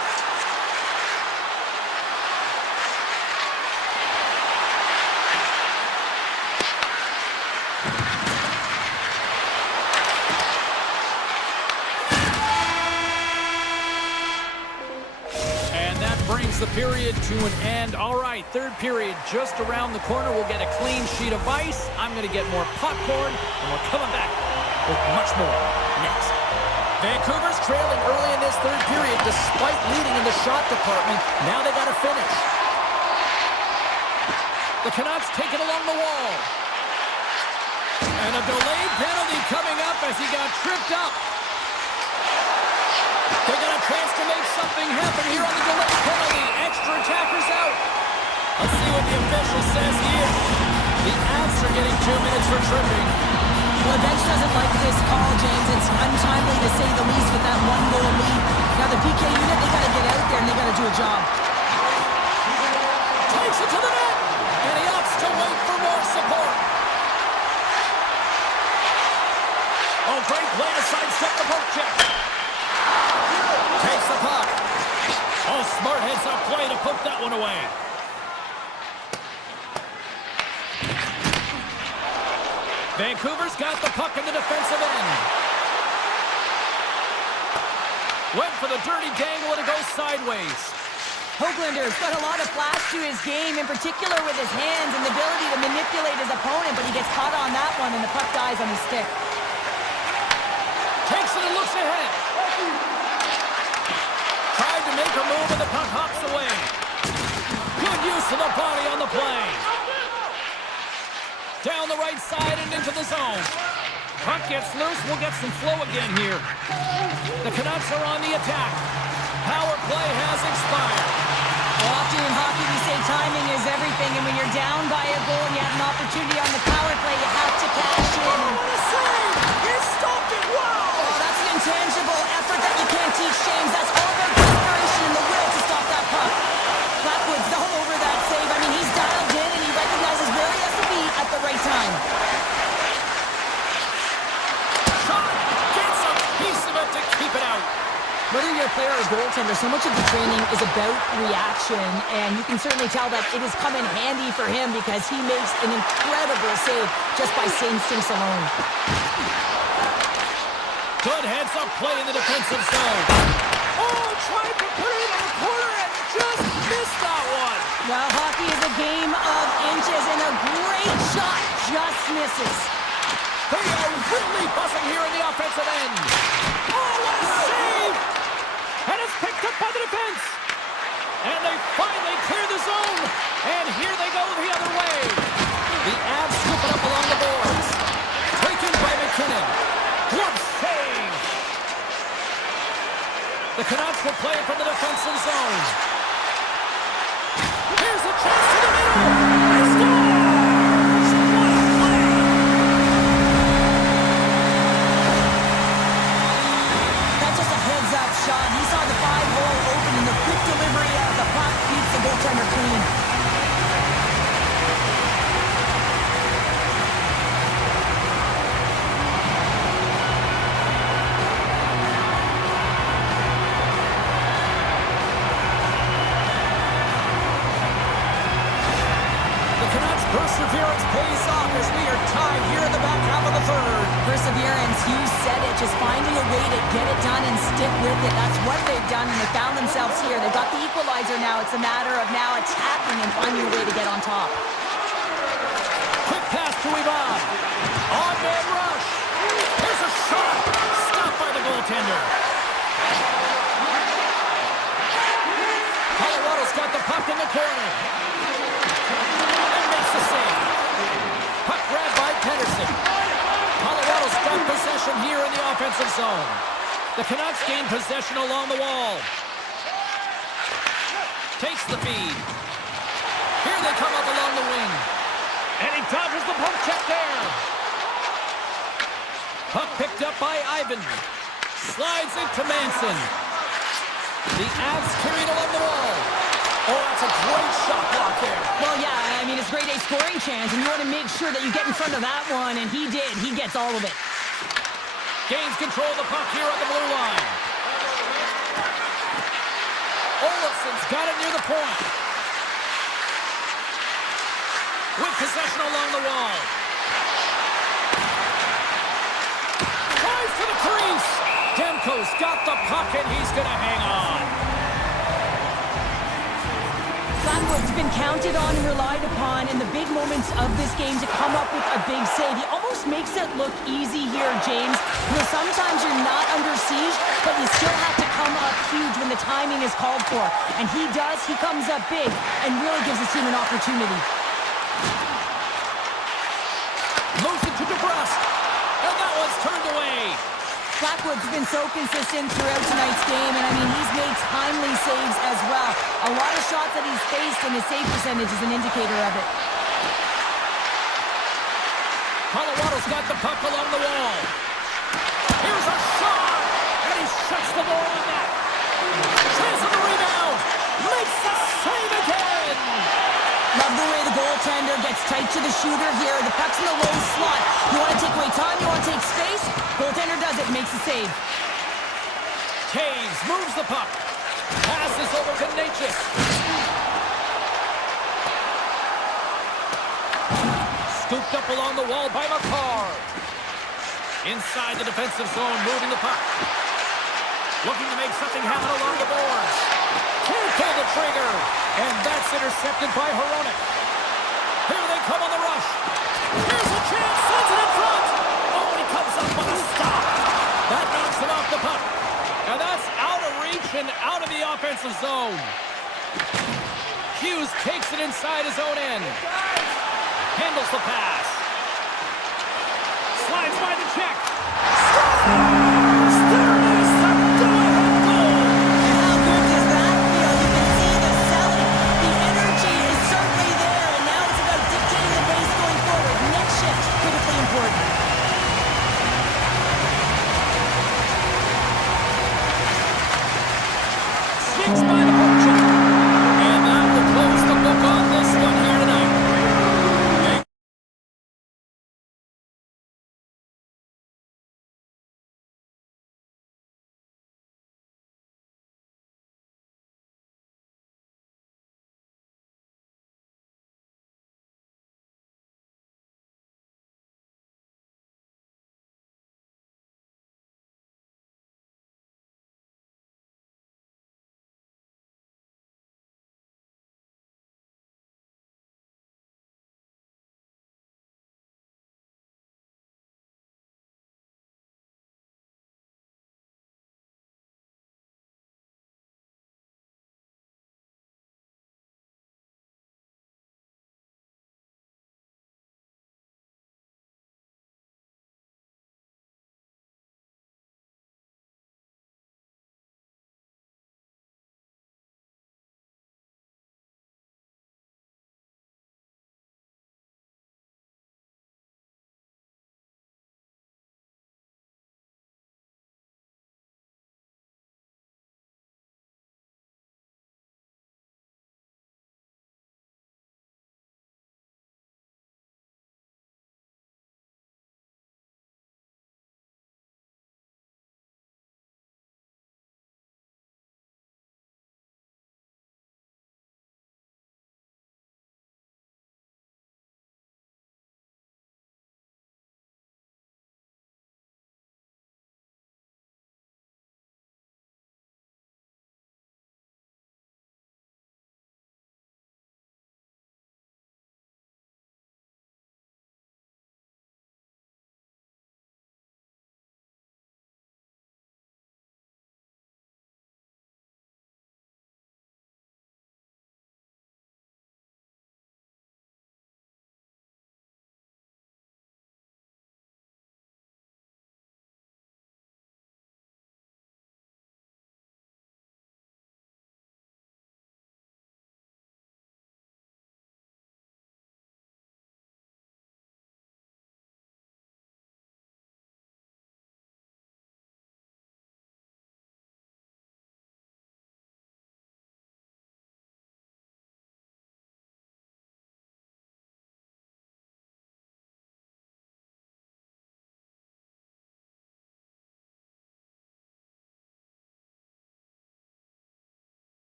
The period to an end. All right, third period just around the corner. We'll get a clean sheet of ice. I'm going to get more popcorn, and we're coming back with much more next. Vancouver's trailing early in this third period despite leading in the shot department. Now they got to finish. The Canucks take it along the wall. And a delayed penalty coming up as he got tripped up. They got a chance to make something happen here on the delayed penalty. Extra attackers out. Let's see what the official says here. The Avs are getting 2 minutes for tripping. Well, the bench doesn't like this call, James. It's untimely to say the least with that one-goal lead. Now the PK unit, they got to get out there and they got to do a job. Takes it to the net. And he opts to wait for more support. Oh, great play to sidestep the poke check. Takes the puck. Oh, smart heads-up play to poke that one away. Vancouver's got the puck in the defensive end. Went for the dirty dangle and it goes sideways. Hoaglander's got a lot of flash to his game, in particular with his hands and the ability to manipulate his opponent, but he gets caught on that one and the puck dies on his stick. when the puck hops away. Good use of the body on the play. Down the right side and into the zone. Puck gets loose. We'll get some flow again here. The Canucks are on the attack. Power play has expired. Well, often in hockey we say timing is everything, and when you're down by a goal and you have an opportunity on the power play, you have to cash in. Oh, what a save! He stopped it! Wow! Oh, that's an intangible effort that you can't teach, James. That's all about desperation and the will to stop that puck. Blackwood's all over that save. I mean, he's dialed in and he recognizes where he has to be at the right time. Shot! Gets a piece of it to keep it out. Whether you're a player or a goaltender, so much of the training is about reaction, and you can certainly tell that it has come in handy for him because he makes an incredible save just by instincts alone. Good heads-up play in the defensive zone. Oh, tried to put it in the corner and just missed that one. Well, hockey is a game of inches, and a great shot just misses. They are really buzzing here in the offensive end. Oh, what a save! And it's picked up by the defense. And they finally clear the zone. And here they go the other way. The Avs scoop it up along the boards. Taken by McKinnon. Glove save. The Canucks will play it from the defensive zone. Here's a chance to the middle. They score! Shot. He saw the 5-hole open, and the quick delivery of the puck keeps the goaltender clean. The Canucks' perseverance pays off as we are tied here in the back half of the third. Perseverance, you said it, just finding a way to get it done and stick with it. That's what they've done, and they found themselves here. They've got the equalizer now. It's a matter of now attacking and finding a way to get on top. Quick pass to Ivan. On-man rush. Here's a shot. Stopped by the goaltender. Colorado's got the puck in the corner. And makes the save. Puck grabbed by Pedersen. Colorado's got possession here in the offensive zone. The Canucks gain possession along the wall. Takes the feed. Here they come up along the wing. And he dodges the poke check there. Puck picked up by Ivan. Slides into Manson. The Avs carried along the wall. Oh, that's a great shot block there. Well, yeah, I mean, it's grade A scoring chance, and you want to make sure that you get in front of that one, and he did. He gets all of it. Gains control of the puck here on the blue line. Olafson's got it near the point. With possession along the wall. Tries to the crease. Demko's got the puck, and he's going to hang on. Blackwood's been counted on and relied upon in the big moments of this game to come up with a big save. He almost makes it look easy here, James. You know, sometimes you're not under siege, but you still have to come up huge when the timing is called for. And he does. He comes up big and really gives his team an opportunity. Moves it to DeBrusque. And that one's turned away. Blackwood's been so consistent throughout tonight's game, and I mean, he's made timely saves as well. A lot of shots that he's faced, and his save percentage is an indicator of it. Colorado's got the puck along the wall. Here's a shot, and he shuts the door on that. Chance of the rebound. Makes the save again. Love the way the goaltender gets tight to the shooter here. The puck's in the low slot. You want to take away time, you want to take space. Goaltender does it, makes the save. Taves moves the puck. Passes over to Natchez. Scooped up along the wall by Makar. Inside the defensive zone, moving the puck. Looking to make something happen along the boards. Can't pull the trigger. And that's intercepted by Hronek. Here they come on the rush. Here's a chance. Sends it in front. Oh, and he comes up with a stop. That knocks it off the puck. And that's out of reach possession out of the offensive zone. Hughes takes it inside his own end. Handles the pass. Slides by the check. Scores! There it is, the go-ahead goal! How good does that feel? You can see the selling. The energy is certainly there, and now it's about dictating the pace going forward. Next shift, critically important. Six by the poke check. And that will close the book on this one here tonight.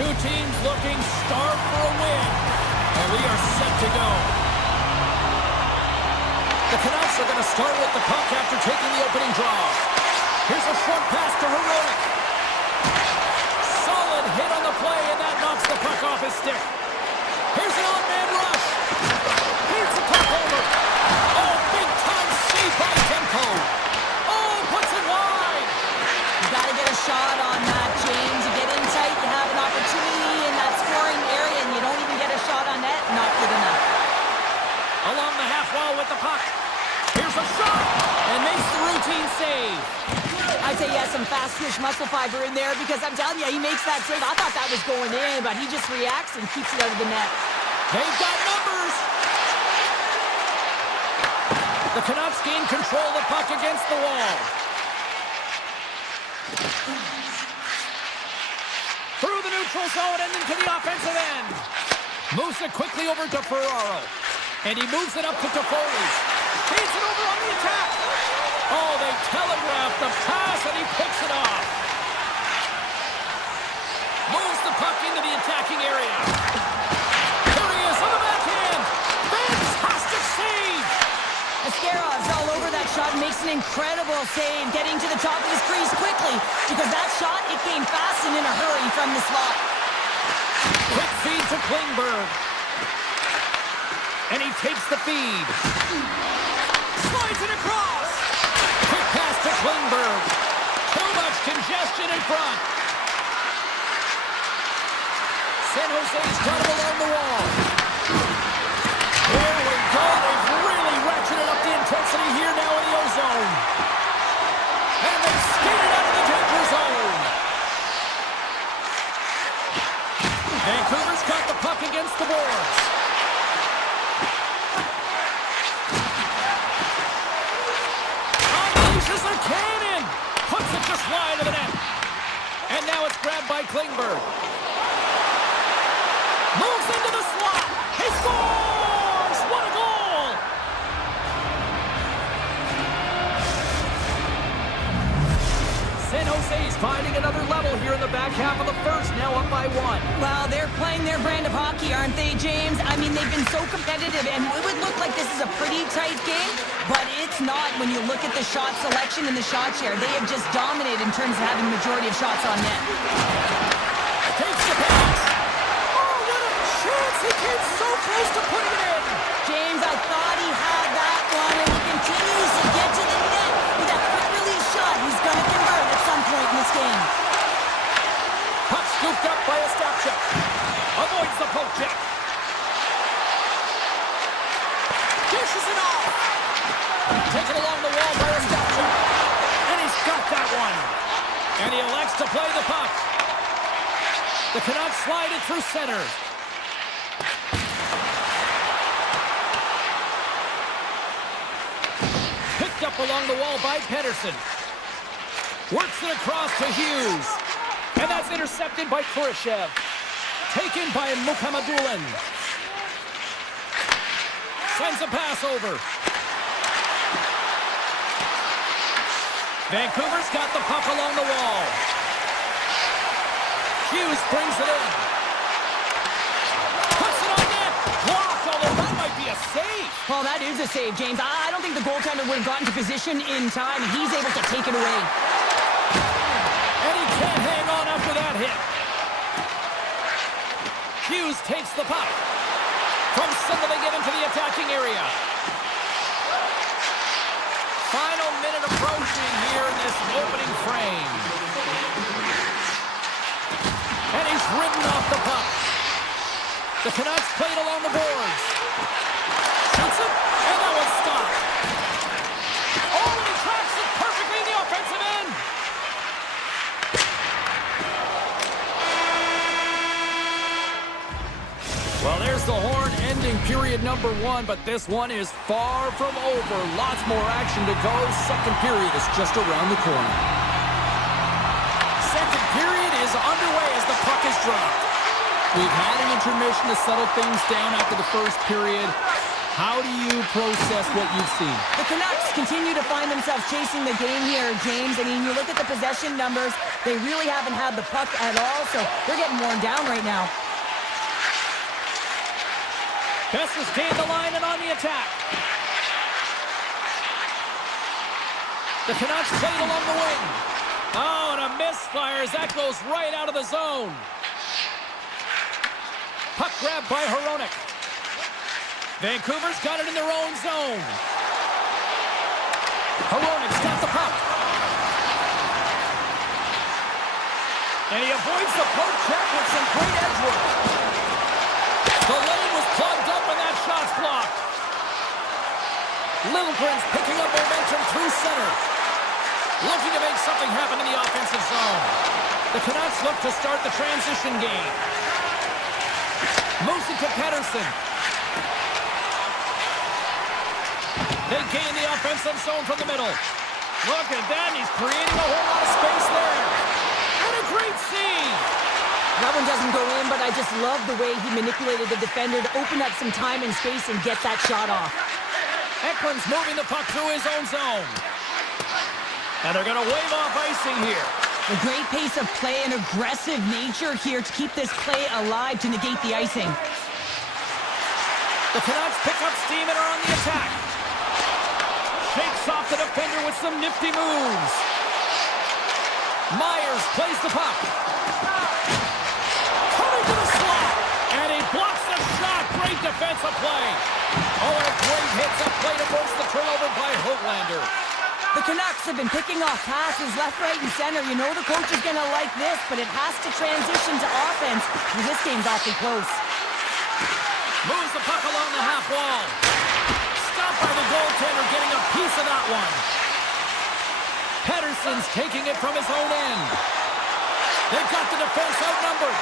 Two teams looking starved for a win. And we are set to go. The Canucks are going to start with the puck after taking the opening draw. Here's a short pass to Heroic. Solid hit on the play, and that knocks the puck off his stick. Here's an on-man rush. Feeds the puck over. Oh, big-time save by Demko. Oh, puts it wide. You got to get a shot on that, James. You get in tight, you have an opportunity in that scoring area, and you don't even get a shot on net. Not good enough. Along the half wall with the puck. Here's a shot, and makes the routine save. I'd say he has some fast twitch muscle fiber in there because I'm telling you, he makes that save. I thought that was going in, but he just reacts and keeps it out of the net. They've got numbers. The Canucks gain control of the puck against the wall. Through the neutral zone and into the offensive end. Moves it quickly over to Ferraro. And he moves it up to Toffoli. Feeds it over on the attack. Oh, they telegraph the pass, and he picks it off. Moves the puck into the attacking area. Here he is on the backhand. Fantastic save. Ascarov's all over that shot and makes an incredible save, getting to the top of his crease quickly because that shot, it came fast and in a hurry from the slot. Quick feed to Klingberg. And he takes the feed. Slides it across. Quick pass to Klingberg. Too much congestion in front. San Jose's got him along the wall. Here we go. They've really ratcheted up the intensity here now in the O-zone. And they've skated out of the danger zone. Vancouver's got the puck against the boards. Unleashes a cannon. Puts it just wide of the net. And now it's grabbed by Klingberg. Moves into the slot. He scores! What a goal! San Jose's finding another level here in the back half of the first, now up by one. Well, they're playing their brand of hockey, aren't they, James? I mean, they've been so competitive, and it would look like this is a pretty tight game, but it's not when you look at the shot selection and the shot share. They have just dominated in terms of having the majority of shots on net. Takes the pass. Oh, what a chance! He came so close to putting it in. James, I thought he had that one, and he continues to get to the net with that quick release shot. He's going to convert at some point in this game. Puck scooped up by Ostapchuk. Avoids the poke check. Dishes it off. Taken along the wall by Ostapchuk. And he's got that one. And he elects to play the puck. The Canucks slide it through center. Picked up along the wall by Pedersen. Works it across to Hughes. And that's intercepted by Khrushchev. Taken by Mukhamadullin. Sends a pass over. Vancouver's got the puck along the wall. Hughes brings it in. Puts it on net. Blocked, although that might be a save. Well, that is a save, James. I don't think the goaltender would have gotten to position in time. He's able to take it away. And he can't hang on after that hit. Hughes takes the puck. From center they get into the attacking area. Final minute approaching here in this opening frame. And he's ridden off the puck. The Canucks played along the boards. Shoots it, and that one's stopped. Oh, and he tracks it perfectly in the offensive end. Well, there's the horn ending period number one, but this one is far from over. Lots more action to go. Second period is just around the corner. Second period is underway as the puck is dropped. We've had an intermission to settle things down after the first period. How do you process what you've seen? The Canucks continue to find themselves chasing the game here, James. I mean, you look at the possession numbers, they really haven't had the puck at all, so they're getting worn down right now. Best has gained the line and on the attack. The Canucks played along the wing. Oh, and a misfire as that goes right out of the zone. Puck grabbed by Hronek. Vancouver's got it in their own zone. Hronek's got the puck. And he avoids the poke check with some great edge work. The lane was plugged up and that shot's blocked. Lilligren's picking up momentum through center. Looking to make something happen in the offensive zone. The Canucks look to start the transition game. Moves it to Pettersson. They gain the offensive zone from the middle. Look at that, he's creating a whole lot of space there. And a great save. That one doesn't go in, but I just love the way he manipulated the defender to open up some time and space and get that shot off. Eklund's moving the puck through his own zone. And they're going to wave off icing here. A great pace of play and aggressive nature here to keep this play alive to negate the icing. The Canucks pick up steam and are on the attack. Shakes off the defender with some nifty moves. Myers plays the puck. Coming to the slot. And he blocks the shot. Great defensive play. Oh, and a great hits up play to force the turnover by Höglander. The Canucks have been picking off passes left, right, and center. You know the coach is going to like this, but it has to transition to offense. Well, this game's awfully close. Moves the puck along the half wall. Stopped by the goaltender, getting a piece of that one. Pettersson's taking it from his own end. They've got the defense outnumbered.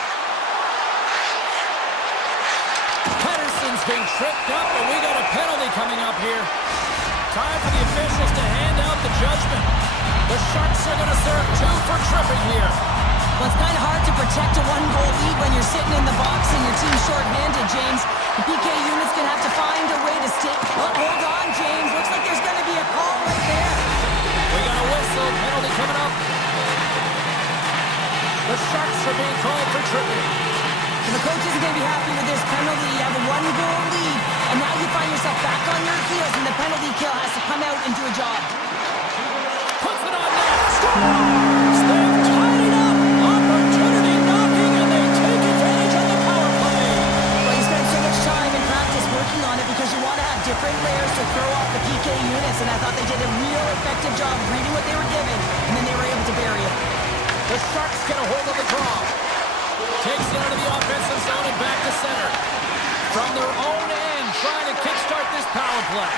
Pettersson's been tripped up, and we got a penalty coming up here. Time for the officials to hand out the judgment. The Sharks are going to serve 2 for tripping here. Well, it's kind of hard to protect a one-goal lead when you're sitting in the box and your team's short-handed, James. The PK unit's going to have to find a way to stay... Oh, hold on, James. Looks like there's going to be a call right there. We got a whistle. Penalty coming up. The Sharks are being called for tripping. And the coach isn't going to be happy with this penalty. You have a one-goal lead, and now you find yourself back on your heels, and the penalty kill has to come out and do a job. Puts it on net. Scores! They've tied it up. Opportunity knocking, and they take advantage of the power play. Well, you spend so much time in practice working on it because you want to have different layers to throw off the PK units, and I thought they did a real effective job reading what they were given, and then they were able to bury it. The Sharks get a hold of the draw. Takes it out of the offensive zone and back to center. From their own end, trying to kickstart this power play.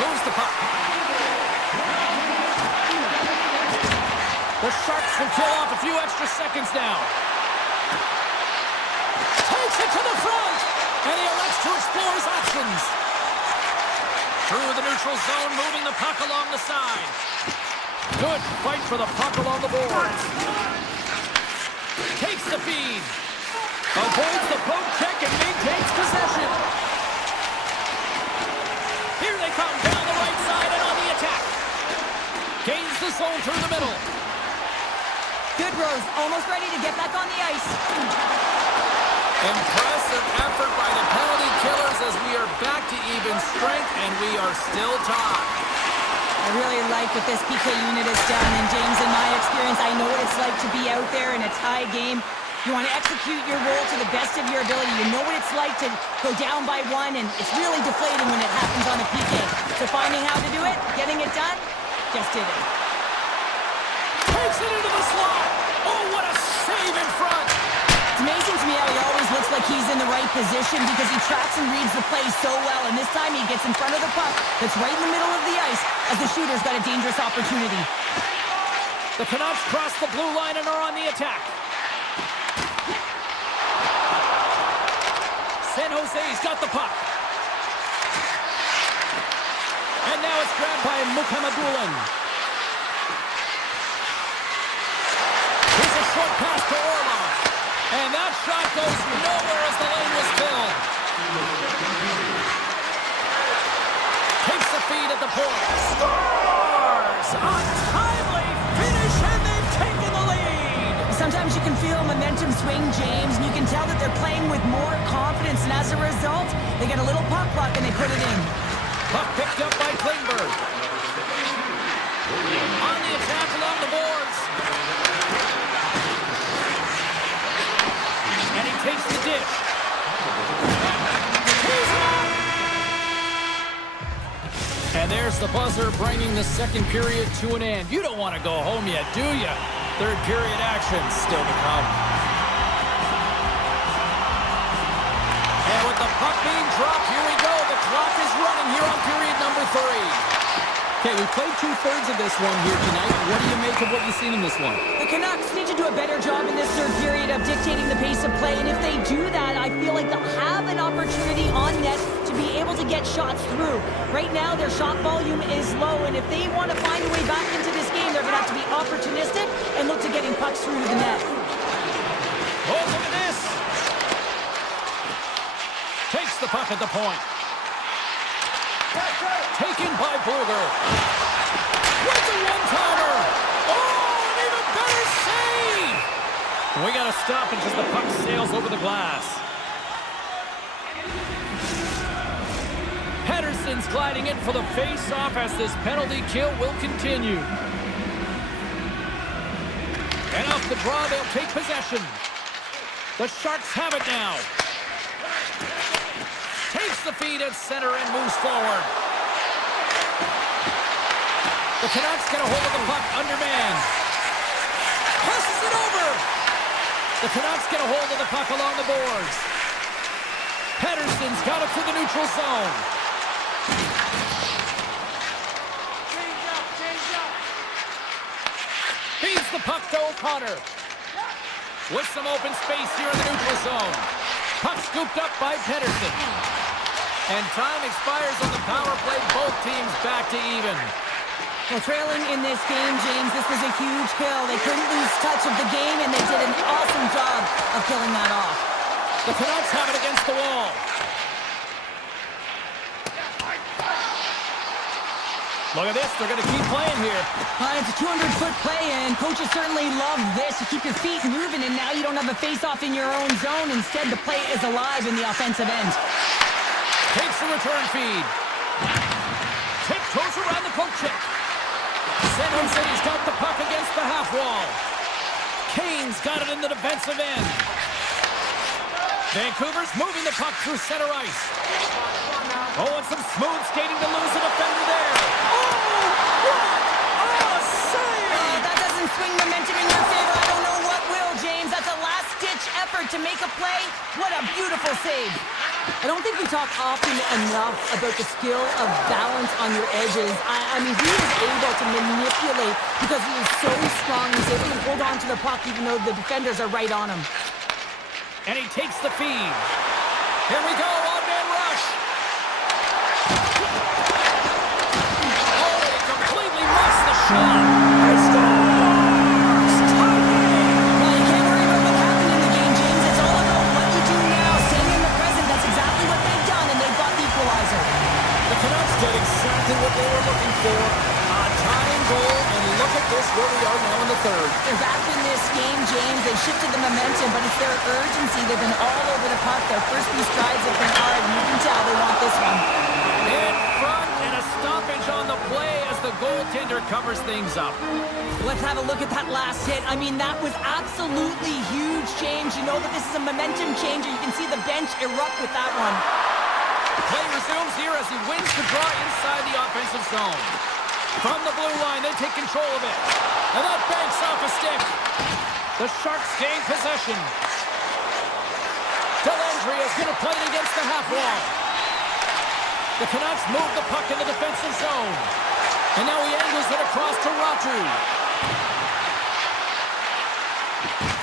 Moves the puck. The Sharks can kill off a few extra seconds now. Takes it to the front, and he elects to explore his options. Through the neutral zone, moving the puck along the side. Good fight for the puck along the boards. Takes the feed. Avoids the poke check and maintains possession. Here they come down the right side and on the attack. Gains the zone through the middle. Good, Rose. Almost ready to get back on the ice. Impressive effort by the penalty killers as we are back to even strength and we are still tied. I really like what this PK unit has done, and James, in my experience, I know what it's like to be out there in a tie game. You want to execute your role to the best of your ability. You know what it's like to go down by 1, and it's really deflating when it happens on a PK. So finding how to do it, getting it done, just did it. Takes it into the slot. Oh, what a save in front. It's amazing to me how he always looks like he's in the right position because he tracks and reads the play so well, and this time he gets in front of the puck that's right in the middle of the ice as the shooter's got a dangerous opportunity. The Canucks cross the blue line and are on the attack. San Jose's got the puck. And now it's grabbed by Mukhamadullin. Here's a short pass to Orlov. And that shot goes at the point. Scores! A timely finish, and they've taken the lead. Sometimes you can feel momentum swing, James, and you can tell that they're playing with more confidence, and as a result, they get a little puck luck and they put it in. Puck picked up by Klingberg. On the attack along the boards. And he takes the dish. He's up! And there's the buzzer bringing the second period to an end. You don't want to go home yet, do you? Third period action still to come. And with the puck being dropped, here we go. The clock is running here on period number 3. Okay, we played 2/3 of this one here tonight. What do you make of what you've seen in this one? The Canucks need to do a better job in this third period of dictating the pace of play, and if they do that, I feel like they'll have an opportunity on net to be able to get shots through. Right now, their shot volume is low, and if they want to find a way back into this game, they're going to have to be opportunistic and look to getting pucks through to the net. Oh, look at this! Takes the puck at the point. Taken by Bluger. With the one-timer! Oh, an even better save! We got to stop it as the puck sails over the glass. Pedersen's gliding in for the face-off as this penalty kill will continue. And off the draw, they'll take possession. The Sharks have it now. Takes the feed at center and moves forward. The Canucks get a hold of the puck undermanned. Passes it over. The Canucks get a hold of the puck along the boards. Pedersen's got it to the neutral zone. Feeds the puck to O'Connor. With some open space here in the neutral zone. Puck scooped up by Pedersen. And time expires on the power play. Both teams back to even. Well, trailing in this game, James, this was a huge kill. They couldn't lose touch of the game, and they did an awesome job of killing that off. The Canucks have it against the wall. Look at this. They're going to keep playing here. It's a 200-foot play, and coaches certainly love this. You keep your feet moving, and now you don't have a face-off in your own zone. Instead, the play is alive in the offensive end. Takes the return feed. Tiptoes around the poke check. San Jose's got the puck against the half wall. Kane's got it in the defensive end. Vancouver's moving the puck through center ice. Oh, and some smooth skating to lose a defender there. Oh, what a save! That doesn't swing momentum in your favor. I don't know what will, James. That's a last-ditch effort to make a play. What a beautiful save. I don't think we talk often enough about the skill of balance on your edges. I mean, he is able to manipulate because he is so strong. He's able to hold on to the puck even though the defenders are right on him. And he takes the feed. Here we go, on-man rush. Oh, they completely missed the shot. He scores! Well, you can't worry about what happened in the game, James. It's all about what you do now. Staying in the present, that's exactly what they've done, and they've got the equalizer. The Canucks did exactly what they were looking for. A tying goal, and look at this, where we are now in the third. They're back in this game, James. They've shifted the momentum, but it's their urgency. They've been all over the puck. Their first few strides have been hard, and you can tell they want this one. In front, and a stoppage on the play as the goaltender covers things up. Let's have a look at that last hit. I mean, that was absolutely huge, James. You know that this is a momentum changer. You can see the bench erupt with that one. Play resumes here as he wins the draw inside the offensive zone. From the blue line, they take control of it. And that banks off a stick. The Sharks gain possession. Dellandrea is going to play it against the half wall. The Canucks move the puck in the defensive zone. And now he angles it across to Ratu.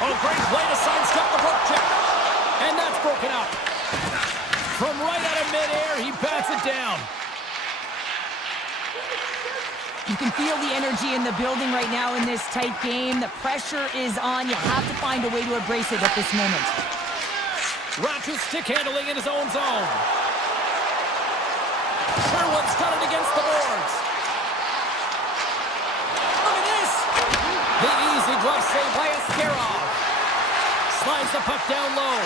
Oh, great play to sidestep the poke check. And that's broken up. From right out of midair, he bats it down. You can feel the energy in the building right now in this tight game. The pressure is on. You have to find a way to embrace it at this moment. Ratu stick handling in his own zone. Sherwood's got it against the boards. Look at this. The easy glove save by Askarov. Slides the puck down low.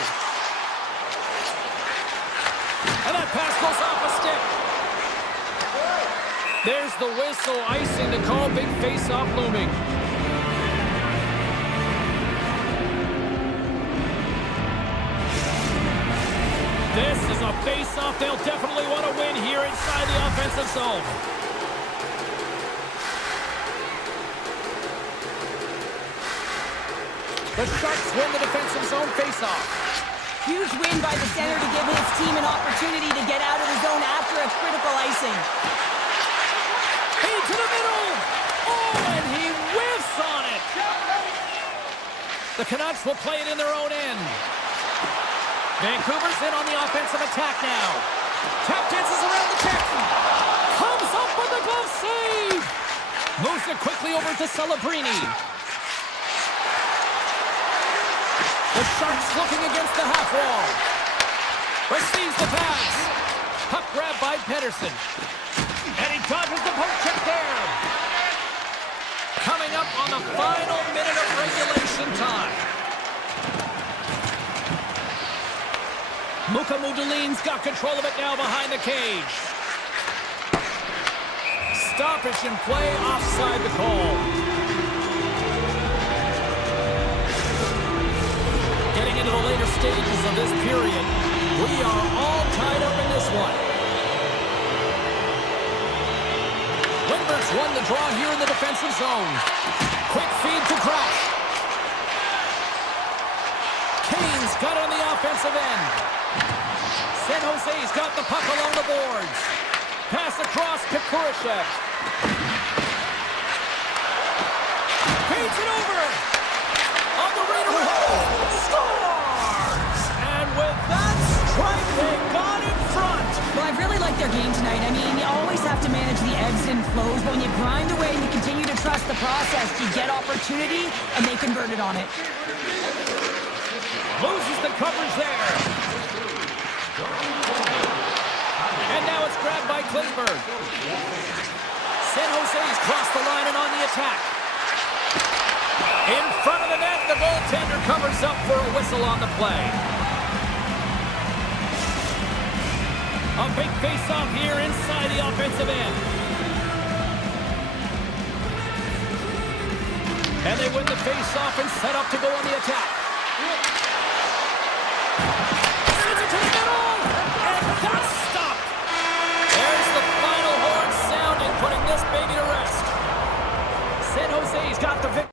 And that pass goes off a stick. There's the whistle, icing to call, big face-off looming. This is a face-off they'll definitely want to win here inside the offensive zone. The Sharks win the defensive zone face-off. Huge win by the center to give his team an opportunity to get out of the zone after a critical icing. Feed to the middle. Oh, and he whiffs on it. The Canucks will play it in their own end. Vancouver's in on the offensive attack now. Tap dances around the check. Comes up with the glove save. Moves it quickly over to Celebrini. The Sharks looking against the half wall. Receives the pass. Puck grab by Pedersen. And he dodges the poke check there. Coming up on the final minute of regulation time. Mukamudulin's got control of it now behind the cage. Stoppage in play, offside the call. Getting into the later stages of this period, we are all tied up in this one. Lindbergh's won the draw here in the defensive zone. Quick feed to Crouch. Kane's got it on the offensive end. San Jose's got the puck along the boards. Pass across to Kurashev. Feeds it over. On the radar. Scores! And with that strike, they got in front. Well, I really like their game tonight. I mean, you always have to manage the ebbs and flows, but when you grind away and you continue to trust the process, you get opportunity, and they converted on it. Loses the coverage there. And now it's grabbed by Klingberg. San Jose's crossed the line and on the attack. In front of the net, the goaltender covers up for a whistle on the play. A big face-off here inside the offensive end. And they win the face-off and set up to go on the attack. Sends it to the middle, and that's stopped. There's the final horn sounding, putting this baby to rest. San Jose's got the victory.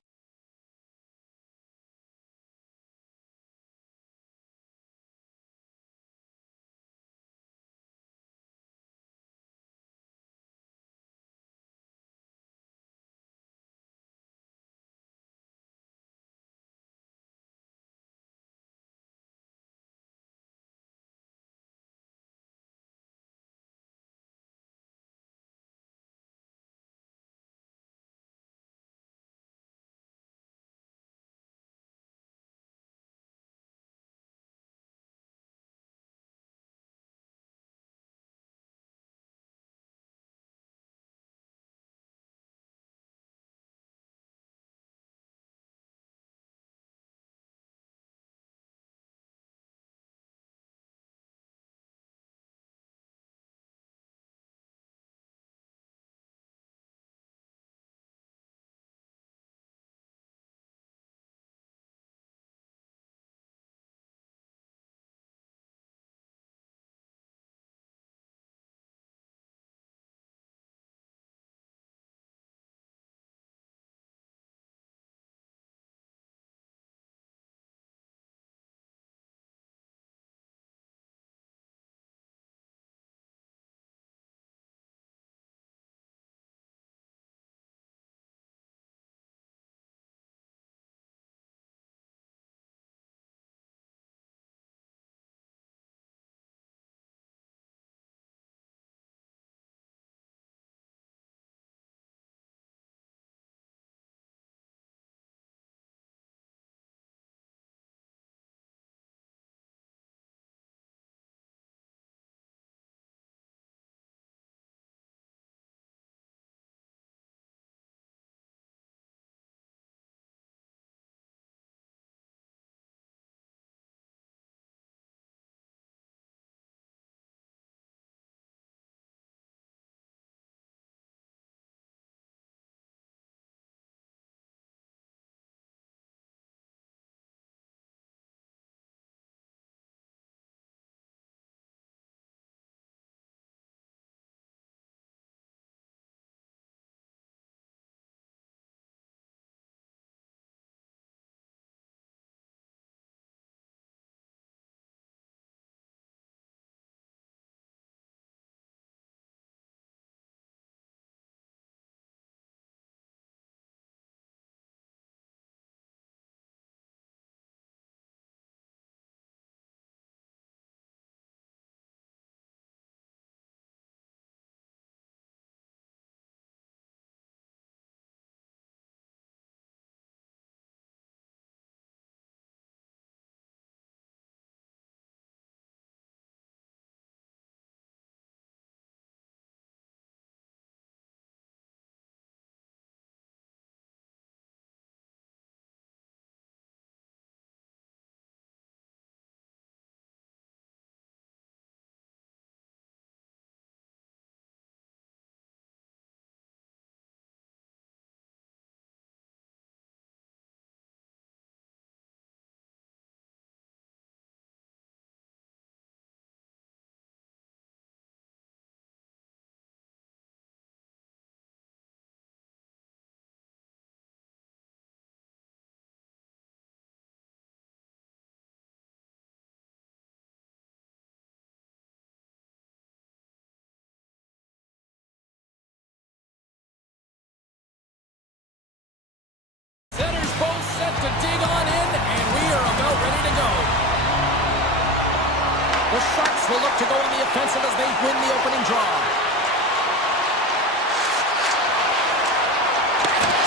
The Sharks will look to go on the offensive as they win the opening draw.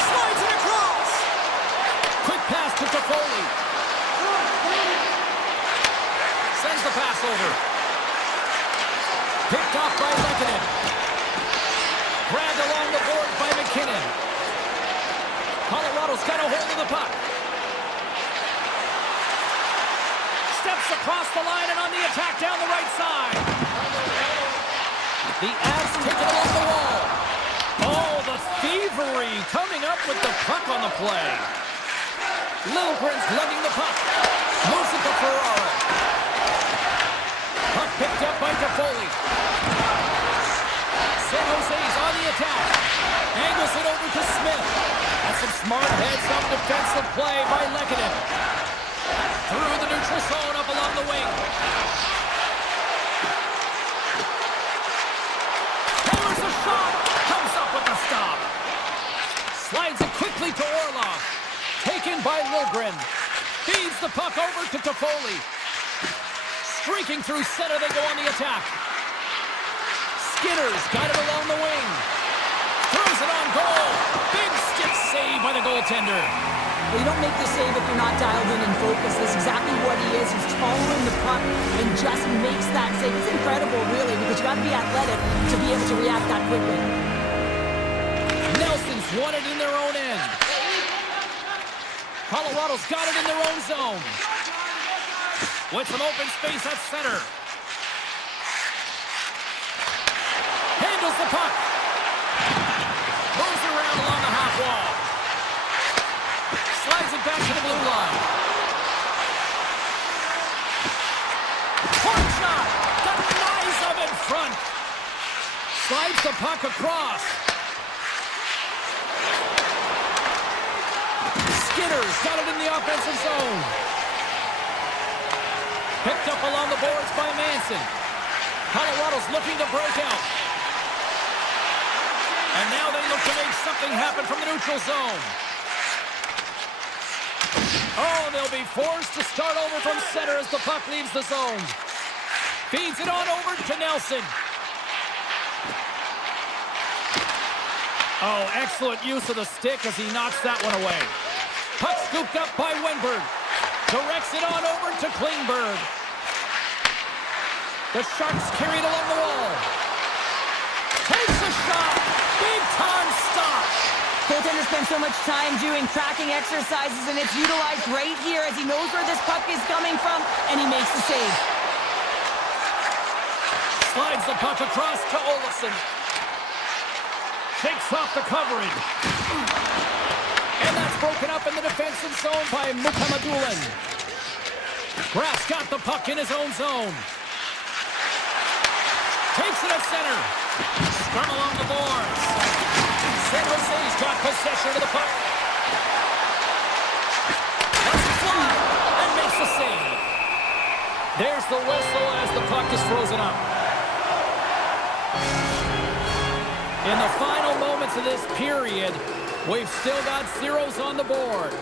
Slides it across. Quick pass to Toffoli. Sends the pass over. Picked off by Lehkonen. Grabbed along the board by McKinnon. Colorado's got a hold of the puck. Steps across the line and on the attack down the right side. The Avs take it along the wall. Oh, the thievery coming up with the puck on the play. Liljegren's lugging the puck. Moves it to Ferraro. Puck picked up by Toffoli. San Jose's on the attack. Angles it over to Smith. That's some smart heads-up defensive play by Lehkonen. Through the neutral zone up along the wing. Hammers a shot. Comes up with the stop. Slides it quickly to Orlov. Taken by Liljegren. Feeds the puck over to Toffoli. Streaking through center, they go on the attack. Skinner's got it along the wing. Throws it on goal. Big stick save by the goaltender. Well, you don't make the save if you're not dialed in and focused. That's exactly what he is. He's following the puck and just makes that save. It's incredible, really, because you got to be athletic to be able to react that quickly. Nelson's won it in their own end. Colorado's got it in their own zone. With some open space at center. Handles the puck. Moves around along the half wall. Slides it back to the blue line. Hard shot. Denies him in front. Slides the puck across. Skinner's got it in the offensive zone. Picked up along the boards by Manson. Colorado's looking to break out. And now they look to make something happen from the neutral zone. Oh, they'll be forced to start over from center as the puck leaves the zone. Feeds it on over to Nelson. Oh, excellent use of the stick as he knocks that one away. Puck scooped up by Wenberg. Directs it on over to Klingberg. The Sharks carry it along the wall. Takes a shot. Big time stop. Goaltender spends so much time doing tracking exercises, and it's utilized right here as he knows where this puck is coming from, and he makes the save. Slides the puck across to Olofsson. Shakes off the coverage. And that's broken up in the defensive zone by Mukhamadullin. Graff's got the puck in his own zone. Takes it at center. Scrum along the boards. San Jose's got possession of the puck. Lets it fly and makes the save. There's the whistle as the puck is frozen up. In the final moments of this period, we've still got zeros on the board.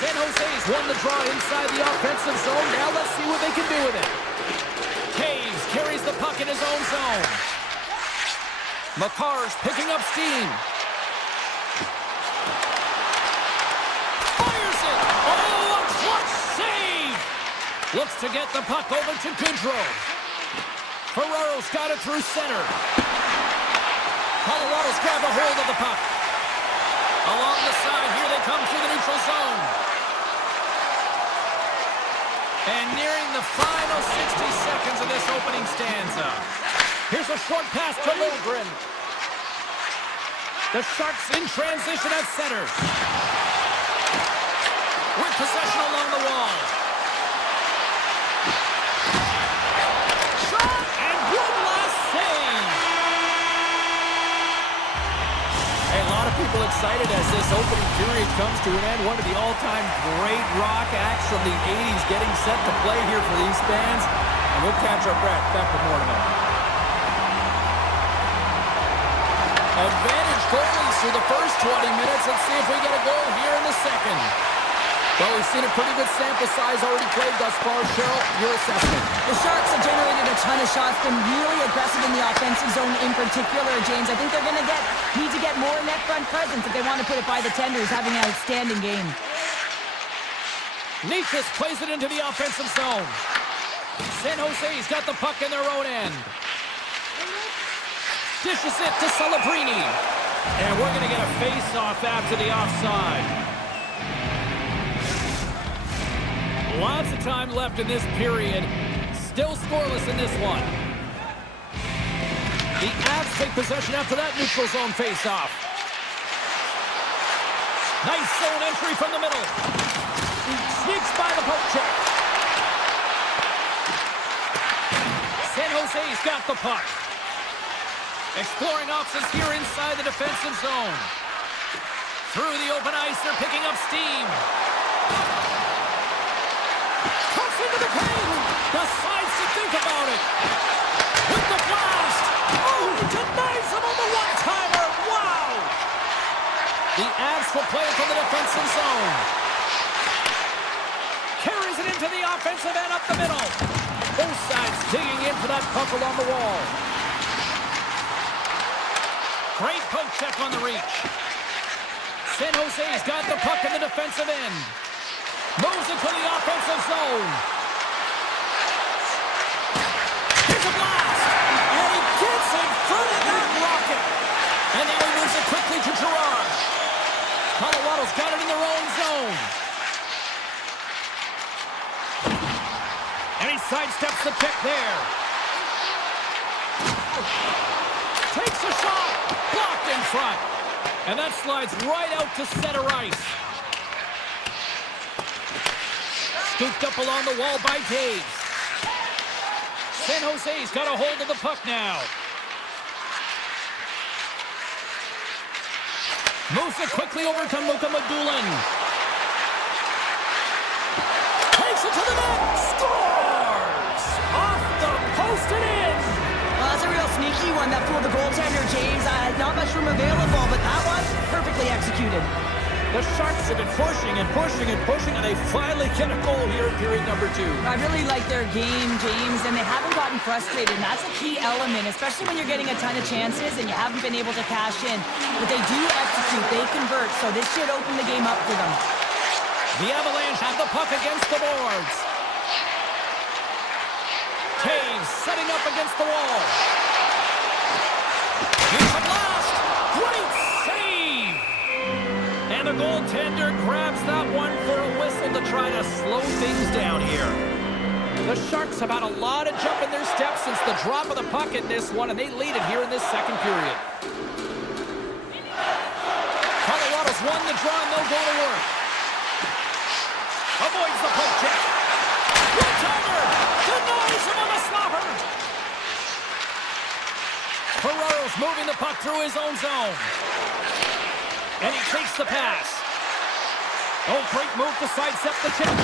San Jose's won the draw inside the offensive zone. Now let's see what they can do with it. Caves carries the puck in his own zone. Makar's picking up steam. Fires it! Oh, a clutch save! Looks to get the puck over to Goodrow. Ferraro's got it through center. Colorado's grabbed a hold of the puck. Along the side, here they come through the neutral zone. And nearing the final 60 seconds of this opening stanza. Here's a short pass to Liljegren. The Sharks in transition at center. With possession along the wall. Shot and one last save. Hey, a lot of people excited as this opening period comes to an end. One of the all-time great rock acts from the 80s getting set to play here for these fans. And we'll catch our breath. Back with more tonight. Advantage goalies through the first 20 minutes. Let's see if we get a goal here in the second. Well, we've seen a pretty good sample size already played thus far. Cheryl, your assessment. The Sharks have generated a ton of shots, been really aggressive in the offensive zone in particular, James. I think they're going to need to get more net front presence if they want to put it by the tenders, having an outstanding game. Nichas plays it into the offensive zone. San Jose's got the puck in their own end. Dishes it to Celebrini. And we're going to get a face-off after the offside. Lots of time left in this period. Still scoreless in this one. The Avs take possession after that neutral zone face-off. Nice zone entry from the middle. Sneaks by the poke check. San Jose's got the puck. Exploring options here inside the defensive zone. Through the open ice, they're picking up steam. Cuts into the paint. Decides to think about it. With the blast. Oh, he denies him on the one-timer. Wow. The Avs will play it from the defensive zone. Carries it into the offensive end up the middle. Both sides digging in for that puck along the wall. Great poke check on the reach. San Jose's got the puck in the defensive end. Moves it to the offensive zone. Here's a blast. And he gets in front of that rocket. And now he moves it quickly to Gerard. Colorado's got it in their own zone. And he sidesteps the check there. Takes a shot. Blocked in front. And that slides right out to center ice. Scooped up along the wall by Taves. San Jose's got a hold of the puck now. Moves it quickly over to Luka Madulin. Takes it to the net. Scores! Off the post and in. Well, that's a real sneaky one that fooled the goaltender, James. Not much room available, but that one, perfectly executed. The Sharks have been pushing and pushing and pushing, and they finally get a goal here in period number 2. I really like their game, James, and they haven't gotten frustrated, and that's a key element, especially when you're getting a ton of chances and you haven't been able to cash in. But they do execute, they convert, so this should open the game up for them. The Avalanche have the puck against the boards. Taves setting up against the wall. Here's a blast. Great save. And the goaltender grabs that one for a whistle to try to slow things down here. The Sharks have had a lot of jump in their steps since the drop of the puck in this one, and they lead it here in this second period. Colorado's won the draw, and they'll go to work. Avoids the poke check. One-timer. Denies him on the slobber. Ferraro's moving the puck through his own zone. And he takes the pass. Oh, great move to sidestep the check.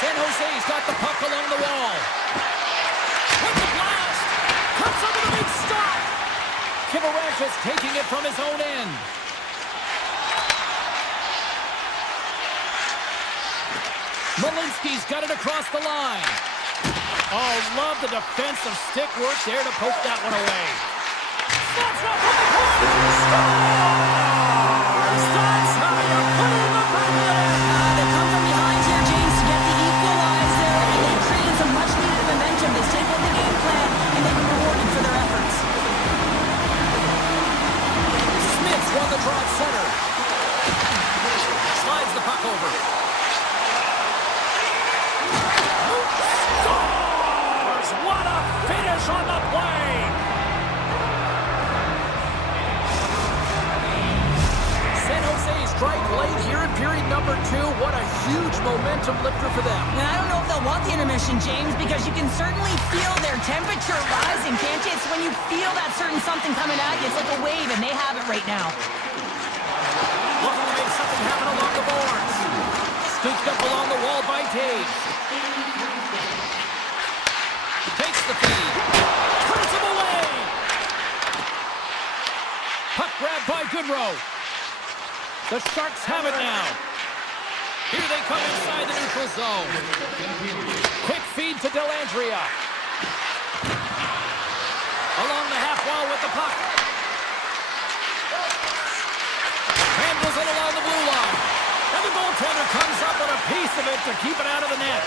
San Jose's got the puck along the wall. With the blast. Comes under the big stop. Kivarevich taking it from his own end. Malinsky's got it across the line. Oh, love the defensive stick work there to poke that one away. That's not from the corner. Scores! That's how you put it in the back of the net. They come from behind here, James, to get the equalizer, and they've created some much-needed momentum. They stayed with the game plan, and they've been rewarded for their efforts. Smith's won the draw at center. Slides the puck over. What a finish on the play! San Jose strike late here in period number 2. What a huge momentum lifter for them. And I don't know if they'll want the intermission, James, because you can certainly feel their temperature rising, can't you? It's when you feel that certain something coming at you. It's like a wave, and they have it right now. Looking to make something happen along the boards. Scooped up along the wall by Taves. Takes the feed. Turns him away. Puck grabbed by Goodrow. The Sharks have it now. Here they come inside the neutral zone. Quick feed to Delandria. Along the half wall with the puck. Handles it along the blue line. And the goaltender comes up with a piece of it to keep it out of the net.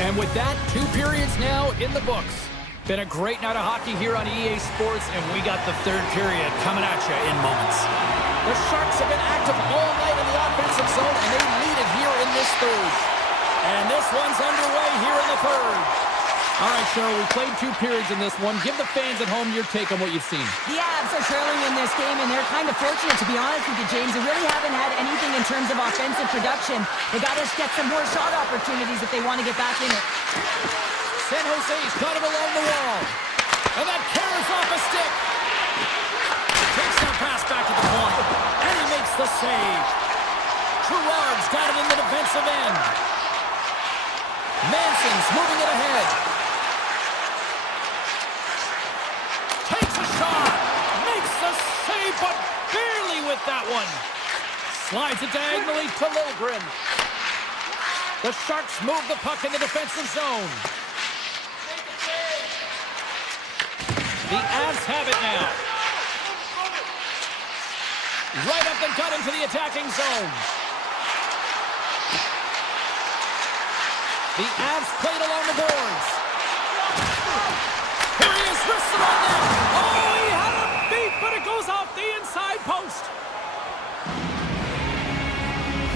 And with that, 2 periods now in the books. Been a great night of hockey here on EA Sports, and we got the 3rd period coming at you in moments. The Sharks have been active all night in the offensive zone, and they lead it here in this 3rd. And this one's underway here in the 3rd. All right, Cheryl, we played 2 periods in this one. Give the fans at home your take on what you've seen. The Avs are trailing in this game, and they're kind of fortunate, to be honest with you, James. They really haven't had anything in terms of offensive production. They got to get some more shot opportunities if they want to get back in it. San Jose's got him along the wall. And that carries off a stick. Takes that pass back to the point. And he makes the save. Gerard's got it in the defensive end. Manson's moving it ahead. Takes a shot. Makes the save, but barely with that one. Slides it diagonally to Lilgren. The Sharks move the puck in the defensive zone. The Avs have it now. Right up the gut into the attacking zone. The Avs played along the boards. Here he is, wristed on net. Oh, he had a beat, but it goes off the inside post.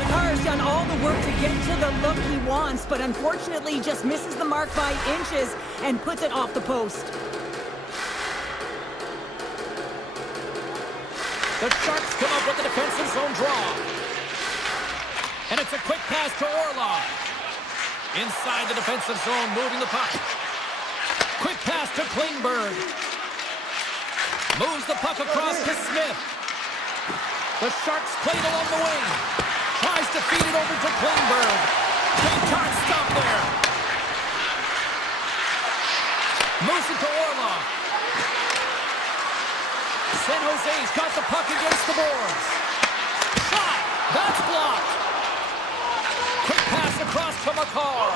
Makar's done all the work to get to the look he wants, but unfortunately just misses the mark by inches and puts it off the post. The Sharks come up with the defensive zone draw. And it's a quick pass to Orlov. Inside the defensive zone, moving the puck. Quick pass to Klingberg. Moves the puck across to Smith. The Sharks played along the wing. Tries to feed it over to Klingberg. Big time stop there. Moves it to Orlov. San Jose's got the puck against the boards. Shot! That's blocked. Quick pass across to Makar.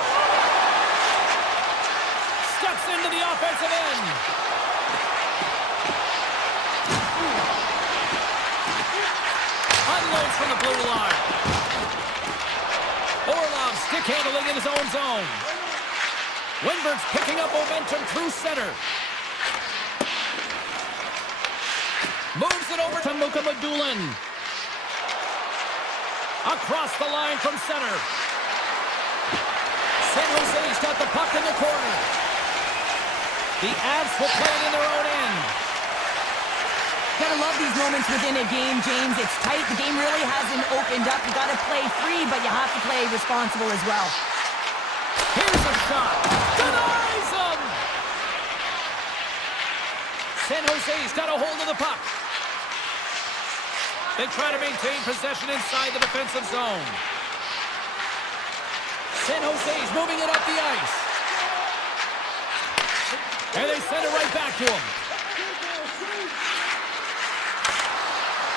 Steps into the offensive end. Unloads from the blue line. Orlov stick handling in his own zone. Winberg's picking up momentum through center. Moves it over to Luka Madulin. Across the line from center. San Jose's got the puck in the corner. The Avs will play it in their own end. Gotta love these moments within a game, James. It's tight. The game really hasn't opened up. You gotta play free, but you have to play responsible as well. Here's a shot. Denies him! San Jose's got a hold of the puck. They try to maintain possession inside the defensive zone. San Jose's moving it up the ice. And they send it right back to him.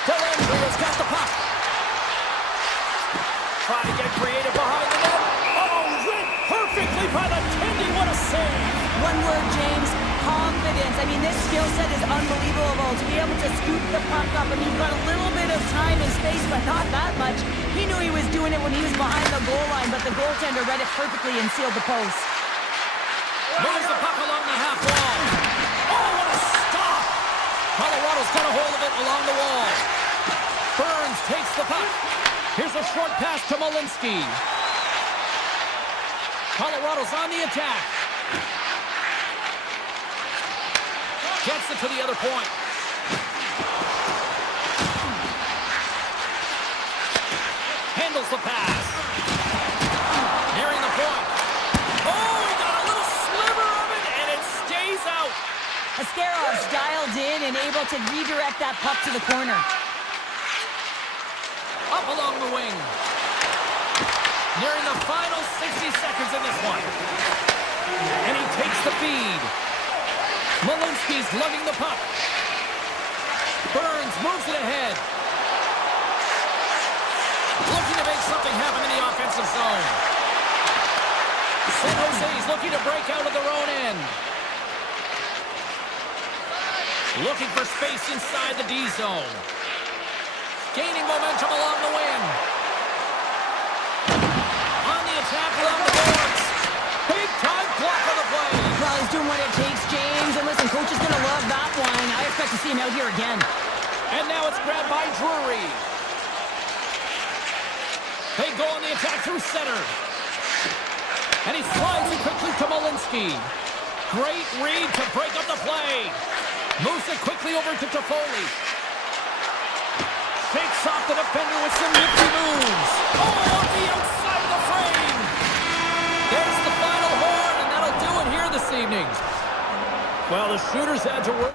Delandria's got the puck. Trying to get creative behind the net. Oh, read perfectly by the Tendy. What a save. One word, James. Confidence. I mean, this skill set is unbelievable. To be able to scoop the puck up, and he's got a little bit of time and space, but not that much. He knew he was doing it when he was behind the goal line, but the goaltender read it perfectly and sealed the post. Moves the puck along the half wall. Oh, what a stop! Colorado's got a hold of it along the wall. Burns takes the puck. Here's a short pass to Malinsky. Colorado's on the attack. Gets it to the other point. Handles the pass. Nearing the point. Oh, he got a little sliver of it, and it stays out. Ascarov's dialed in and able to redirect that puck to the corner. Up along the wing. Nearing the final 60 seconds in this one. And he takes the feed. Malinsky's lugging the puck. Burns Moves it ahead. Looking to make something happen in the offensive zone. San Jose's looking to break out of their own end. Looking for space inside the D zone. Gaining momentum along the wing. On the attack along the boards. Big time block on the play. Well, he's doing what it takes, James. And listen, coach is going to love that one. I expect to see him out here again. And now it's grabbed by Drury. They go on the attack through center. And he slides it quickly to Malinsky. Great read to break up the play. Moves it quickly over to Toffoli. Shakes off the defender with some nifty moves. Oh, off the outside of the frame. There's the final horn, and that'll do it here this evening. Well, the shooters had to work.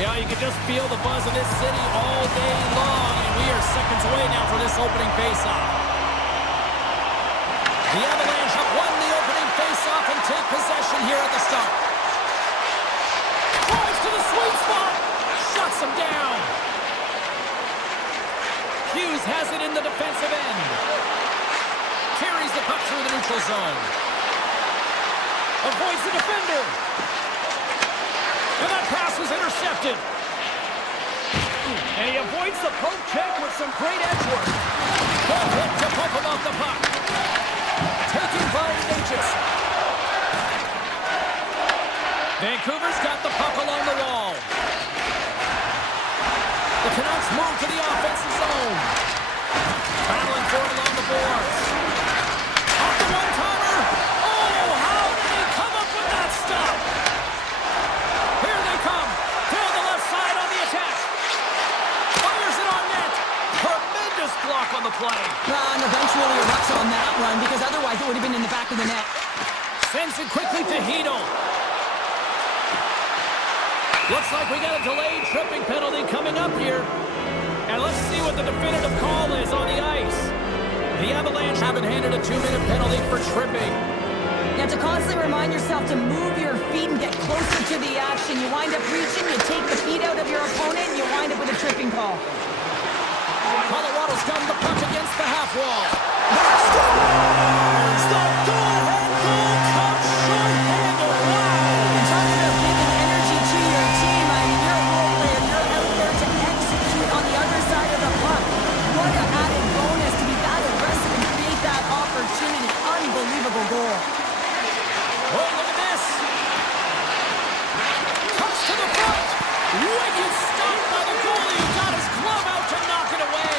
Yeah, you can just feel the buzz of this city all day long, and we are seconds away now for this opening faceoff. The Avalanche have won the opening faceoff and take possession here at the start. Drives to the sweet spot, shuts them down. Hughes has it in the defensive end. Carries the puck through the neutral zone. Avoids the defender. And that pass was intercepted. And he avoids the poke check with some great edge work. Good hit to poke him off the puck. Taken by Natchez. Vancouver's got the puck along the wall. The Canucks move to the offensive zone. Battling for it along the boards. Off the one-timer. Oh, how did he come up with that stop? Here they come. Down the left side on the attack. Fires it on net. Tremendous block on the play. And eventually erupts on that one, because otherwise it would have been in the back of the net. Sends it quickly to Hedel. Looks like we got a delayed tripping penalty coming up here. And let's see what the definitive call is on the ice. The Avalanche have been handed a 2-minute penalty for tripping. You have to constantly remind yourself to move your feet and get closer to the action. You wind up reaching, you take the feet out of your opponent, and you wind up with a tripping call. Colorado's got the puck against the half wall. Scores! The go-ahead goal comes short-handed. Wow! And talking about giving energy to your team, I mean, you're a role player, you're out there to execute on the other side of the puck. What an added bonus to be that aggressive and create that opportunity. Unbelievable goal. Oh, look at this. Touch to the front. Wicked stop by the goalie. He got his glove out to knock it away.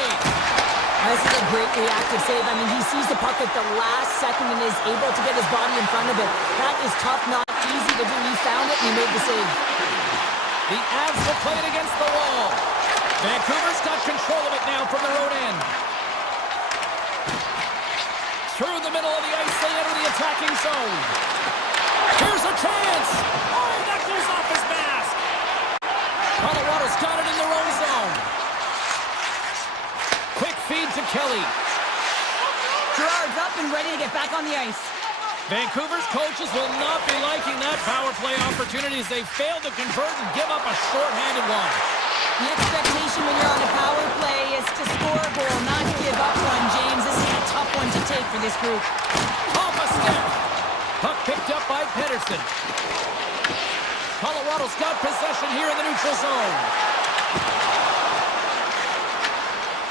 This is a great reactive save. I mean, he sees the puck at the last second and is able to get his body in front of it. That is tough, not easy to do. He found it and he made the save. The Avs will play it against the wall. Vancouver's got control of it now from their own end. Through the middle of the ice, they enter the attacking zone. Here's a chance. Oh, that goes off his mask. Colorado's got it in their own zone. Quick feed to Kelly. Gerard's up and ready to get back on the ice. Vancouver's coaches will not be liking that power play opportunity as they fail to convert and give up a short-handed one. The expectation when you're on a power play is to score a goal, not to give up one, James. This is a tough one to take for this group. Off a stick. Puck picked up by Pedersen. Colorado's got possession here in the neutral zone.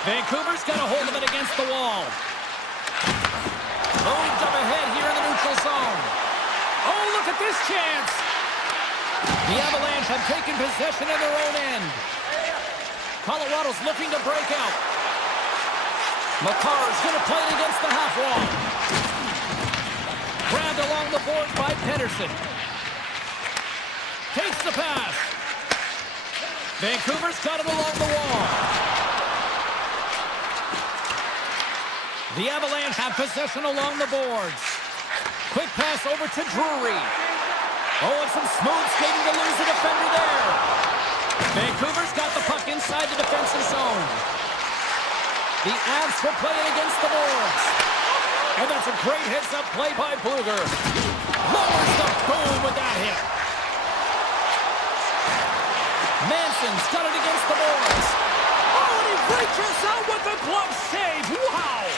Vancouver's got a hold of it against the wall. Moved up ahead here in the neutral zone. Oh, look at this chance. The Avalanche have taken possession of their own end. Colorado's looking to break out. McCarr's going to play it against the half wall. Grabbed along the boards by Pedersen. Takes the pass. Vancouver's got it along the wall. The Avalanche have possession along the boards. Quick pass over to Drury. Oh, and some smooth skating to lose the defender there. Vancouver's got the puck inside the defensive zone. The Avs will play it against the boards. And that's a great heads-up play by Bluger. Lowers the boom with that hit. Manson's got it against the boards. Oh, and he reaches out with the glove save. Wow!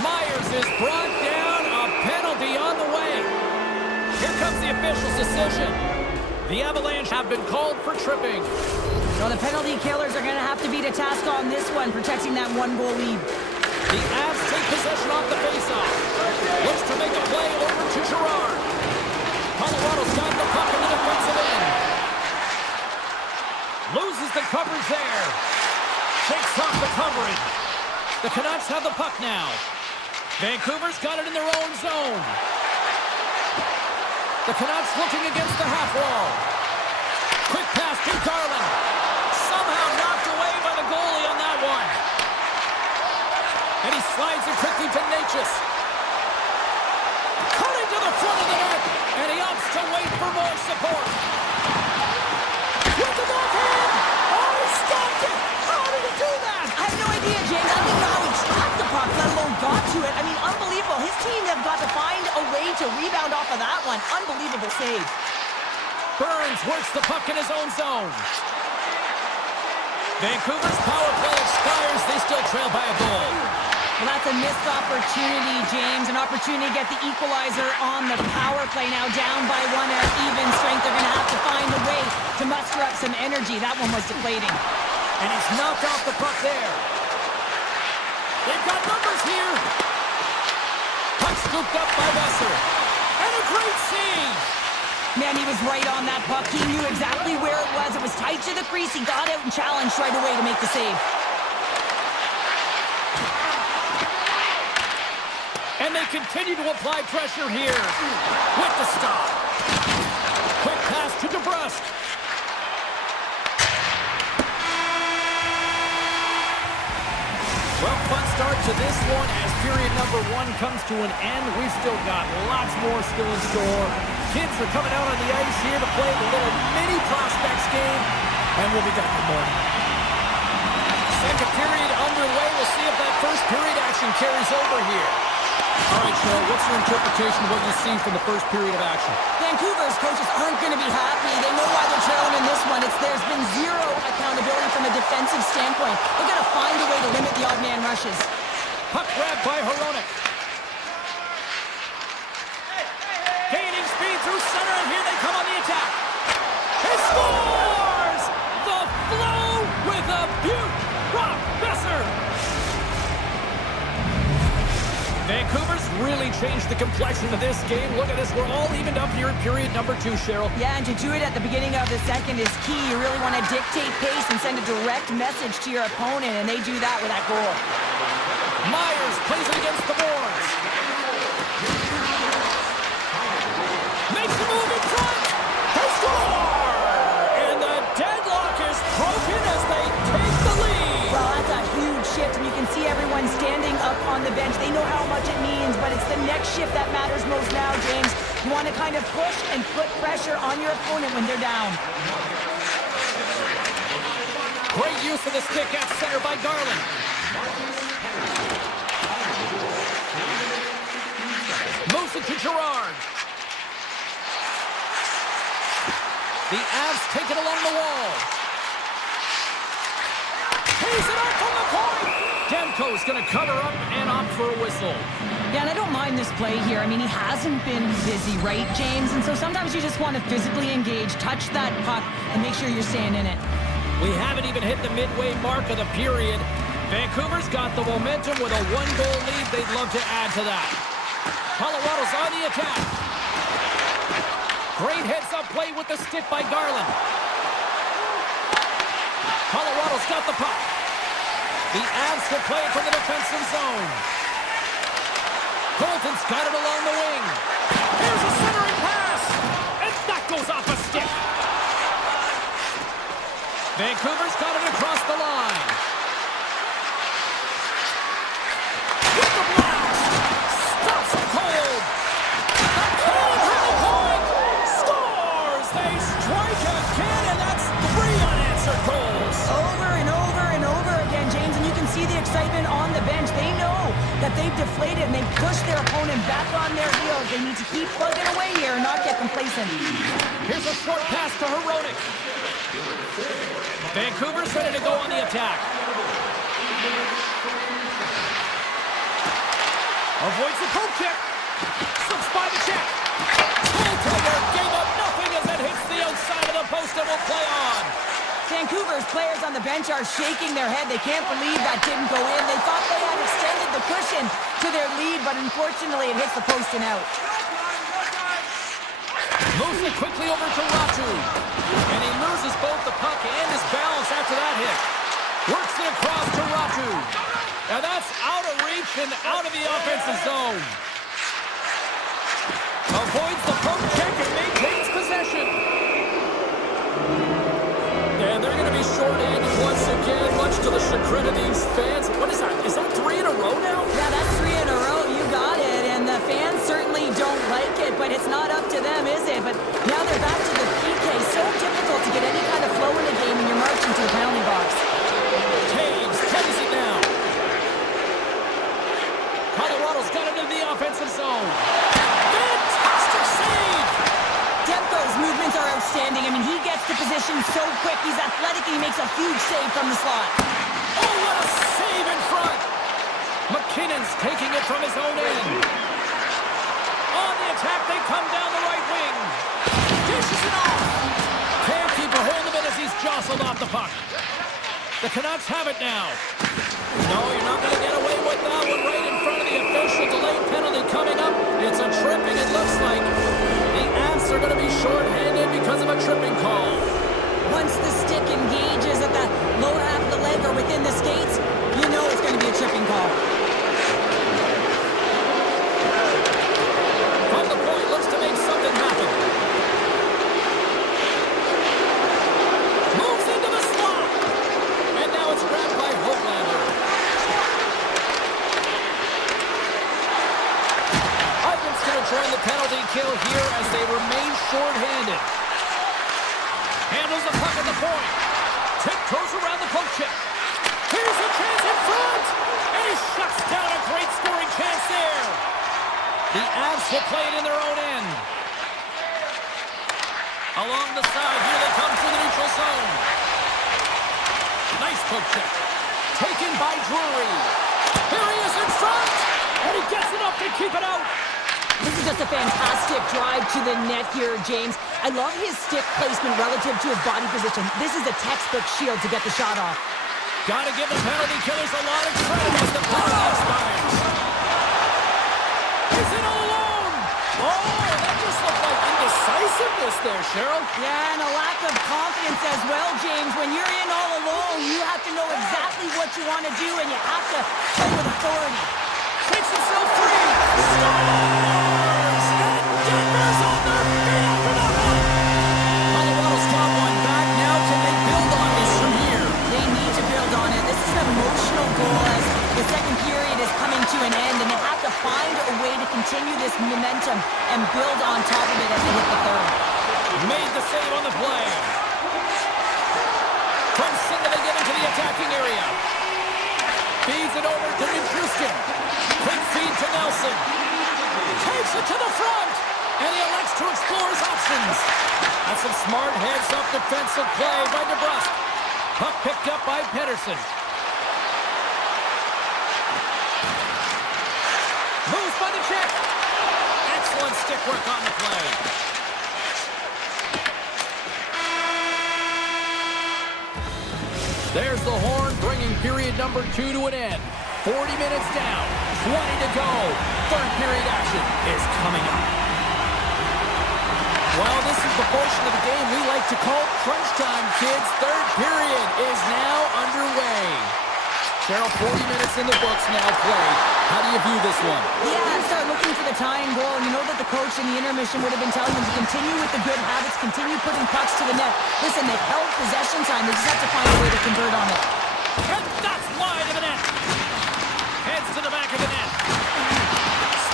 Myers is brought down. A penalty on the way. Here comes the official's decision. The Avalanche have been called for tripping. So the penalty killers are going to have to beat a task on this one, protecting that one-goal lead. The Avs take possession off the faceoff. Looks to make a play over to Gerard. Colorado's got the puck in the defensive end. Loses the coverage there. Shakes off the coverage. The Canucks have the puck now. Vancouver's got it in their own zone. The Canucks looking against the half wall. Quick pass to Garland. Somehow knocked away by the goalie on that one. And he slides it quickly to Natchez. Cutting to the front of the net. And he opts to wait for more support. With the ball to rebound off of that one. Unbelievable save. Burns works the puck in his own zone. Vancouver's power play expires. They still trail by a goal. Well, that's a missed opportunity, James. An opportunity to get the equalizer on the power play. Now down by one at even strength. They're going to have to find a way to muster up some energy. That one was deflating. And he's knocked off the puck there. They've got numbers here. Puck scooped up by Besser. And a great save. Man, he was right on that puck. He knew exactly where it was. It was tight to the crease. He got out and challenged right away to make the save. And they continue to apply pressure here with the stop. Quick pass to DeBrusque. Well, fun start to this one as period number 1 comes to an end. We've still got lots more still in store. Kids are coming out on the ice here to play the little mini prospects game, and we'll be back in the morning. Second period underway. We'll see if that first period action carries over here. All right, Cheryl, what's your interpretation of what you see from the first period of action? Vancouver's coaches aren't going to be happy. They know why they're trailing in this one. There's been zero accountability from a defensive standpoint. They've got to find a way to limit the odd man rushes. Puck grabbed by Hronek. Gaining speed through center, and here they come on the attack. He scores! The flow with a beaut. Brock Besser. Vancouver's really changed the complexion of this game. Look at this. We're all evened up here in period number 2, Cheryl. Yeah, and to do it at the beginning of the second is key. You really want to dictate pace and send a direct message to your opponent, and they do that with that goal. Myers plays it against the boards. Makes a move in front. They score! And the deadlock is broken as they take the lead. Well, that's a huge shift, and you can see everyone standing up on the bench. They know how much it means, but it's the next shift that matters most now, James. You want to kind of push and put pressure on your opponent when they're down. Great use of the stick at center by Garland. Moves it to Gerard. The Avs take it along the wall. Pays it up from the point. Demko's going to cover up and opt for a whistle. Yeah, and I don't mind this play here. I mean, he hasn't been busy, right, James? And so sometimes you just want to physically engage, touch that puck, and make sure you're staying in it. We haven't even hit the midway mark of the period. Vancouver's got the momentum with a 1-goal lead. They'd love to add to that. Colorado's on the attack. Great heads-up play with the stick by Garland. Colorado's got the puck. The Avs will play it from the defensive zone. Colton's got it along the wing. Here's a centering pass. And that goes off a stick. Vancouver's got it across the line. With the blast. Stops it cold. Backhand from the point. Scores. They strike again, and that's 3 unanswered goals. Over and over and over again, James, and you can see the excitement on the bench. They know that they've deflated and they've pushed their opponent back on their heels. They need to keep plugging away here and not get complacent. Here's a short pass to Hronek. Vancouver's ready to go on the attack. Avoids the poke check. Slips by the check. Goaltender gave up nothing as it hits the outside of the post and will play on. Vancouver's players on the bench are shaking their head. They can't believe that didn't go in. They thought they had extended the cushion to their lead, but unfortunately it hits the post and out. Moves it quickly over to Ratu. And he loses both the puck and his balance after that hit. Works it across to Ratu. Now that's out of reach and out of the offensive zone. Avoids the poke check and maintains possession. And they're going to be short-handed once again, much to the chagrin of these fans. What is that? Is that 3 in a row now? Yeah, that's 3 in a row. You got it. And the fans certainly don't like it, but it's not up to them, is it? But now they're back to the PK. So difficult to get any kind of flow in the game when you're marching to the penalty box. Taves plays it now. Colorado's got it into the offense. outstanding. I mean, he gets to position so quick. He's athletic and he makes a huge save from the slot. Oh, what a save in front! McKinnon's taking it from his own end. On the attack, they come down the right wing. Dishes it off. Can't keep a hold of it as he's jostled off the puck. The Canucks have it now. No, you're not going to get away with that one right in front of the official. Delayed penalty coming up. It's a tripping, it looks like. The Avs are going to be shorthanded because of a tripping call. Once the stick engages at the lower half of the leg or within the skates, you know it's going to be a tripping call. From the point, looks to make something happen. Moves into the slot. And now it's grabbed by Hoglander. Ivan's going to join the penalty kill here as they remain shorthanded. Handles the puck at the point. Tiptoes around the poke check. Here's a chance in front. And he shuts down a great scoring chance there. The Avs will play it in their own end. Along the side, here they come through the neutral zone. Nice poke check. Taken by Drury. Here he is in front. And he gets enough to keep it out. This is just a fantastic drive to the net here, James. I love his stick placement relative to his body position. This is a textbook shield to get the shot off. Gotta give the penalty killers a lot of credit as the penalty expires. He's in all alone. Oh, that just looked like indecisiveness there, Cheryl. Yeah, and a lack of confidence as well, James. When you're in all alone, you have to know exactly what you want to do, and you have to play with authority. Takes himself free. Scores! And Denver's on their feet after that one. Colorado's got one back now. Can they build on this from here? They need to build on it. This is an emotional goal as the second period is coming to an end, and they have to find a way to continue this momentum and build on top of it as they hit the third. Made the save on the play. From center, they get into the attacking area. Feeds it over to Nichushkin. Quick feed to Nelson. Takes it to the front. And he elects to explore his options. That's some smart heads-up defensive play by DeBrusque. Puck picked up by Pedersen. Moves by the check. Excellent stick work on the play. There's the horn, bringing period number 2 to an end. 40 minutes down, 20 to go. Third period action is coming up. Well, this is the portion of the game we like to call crunch time, kids. Third period is now underway. Cheryl, 40 minutes in the books now played. How do you view this one? Yeah, start looking for the tying goal. And you know that the coach in the intermission would have been telling them to continue with the good habits, continue putting pucks to the net. Listen, they've held possession time. They just have to find a way to convert on it. And that's wide of the net. Heads to the back of the net.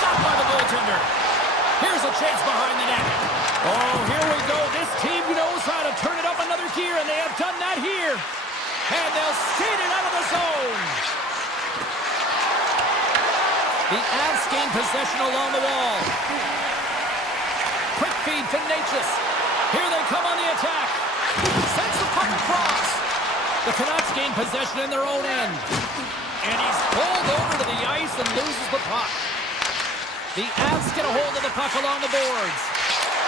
Stopped by the goaltender. Here's a chase behind the net. Oh, here we go. This team knows how to turn it up another gear, and they have done that here. And they'll skate it out of the zone. The Avs gain possession along the wall. Quick feed to Natchez. Here they come on the attack. Sends the puck across. The Canucks gain possession in their own end. And he's pulled over to the ice and loses the puck. The Avs get a hold of the puck along the boards.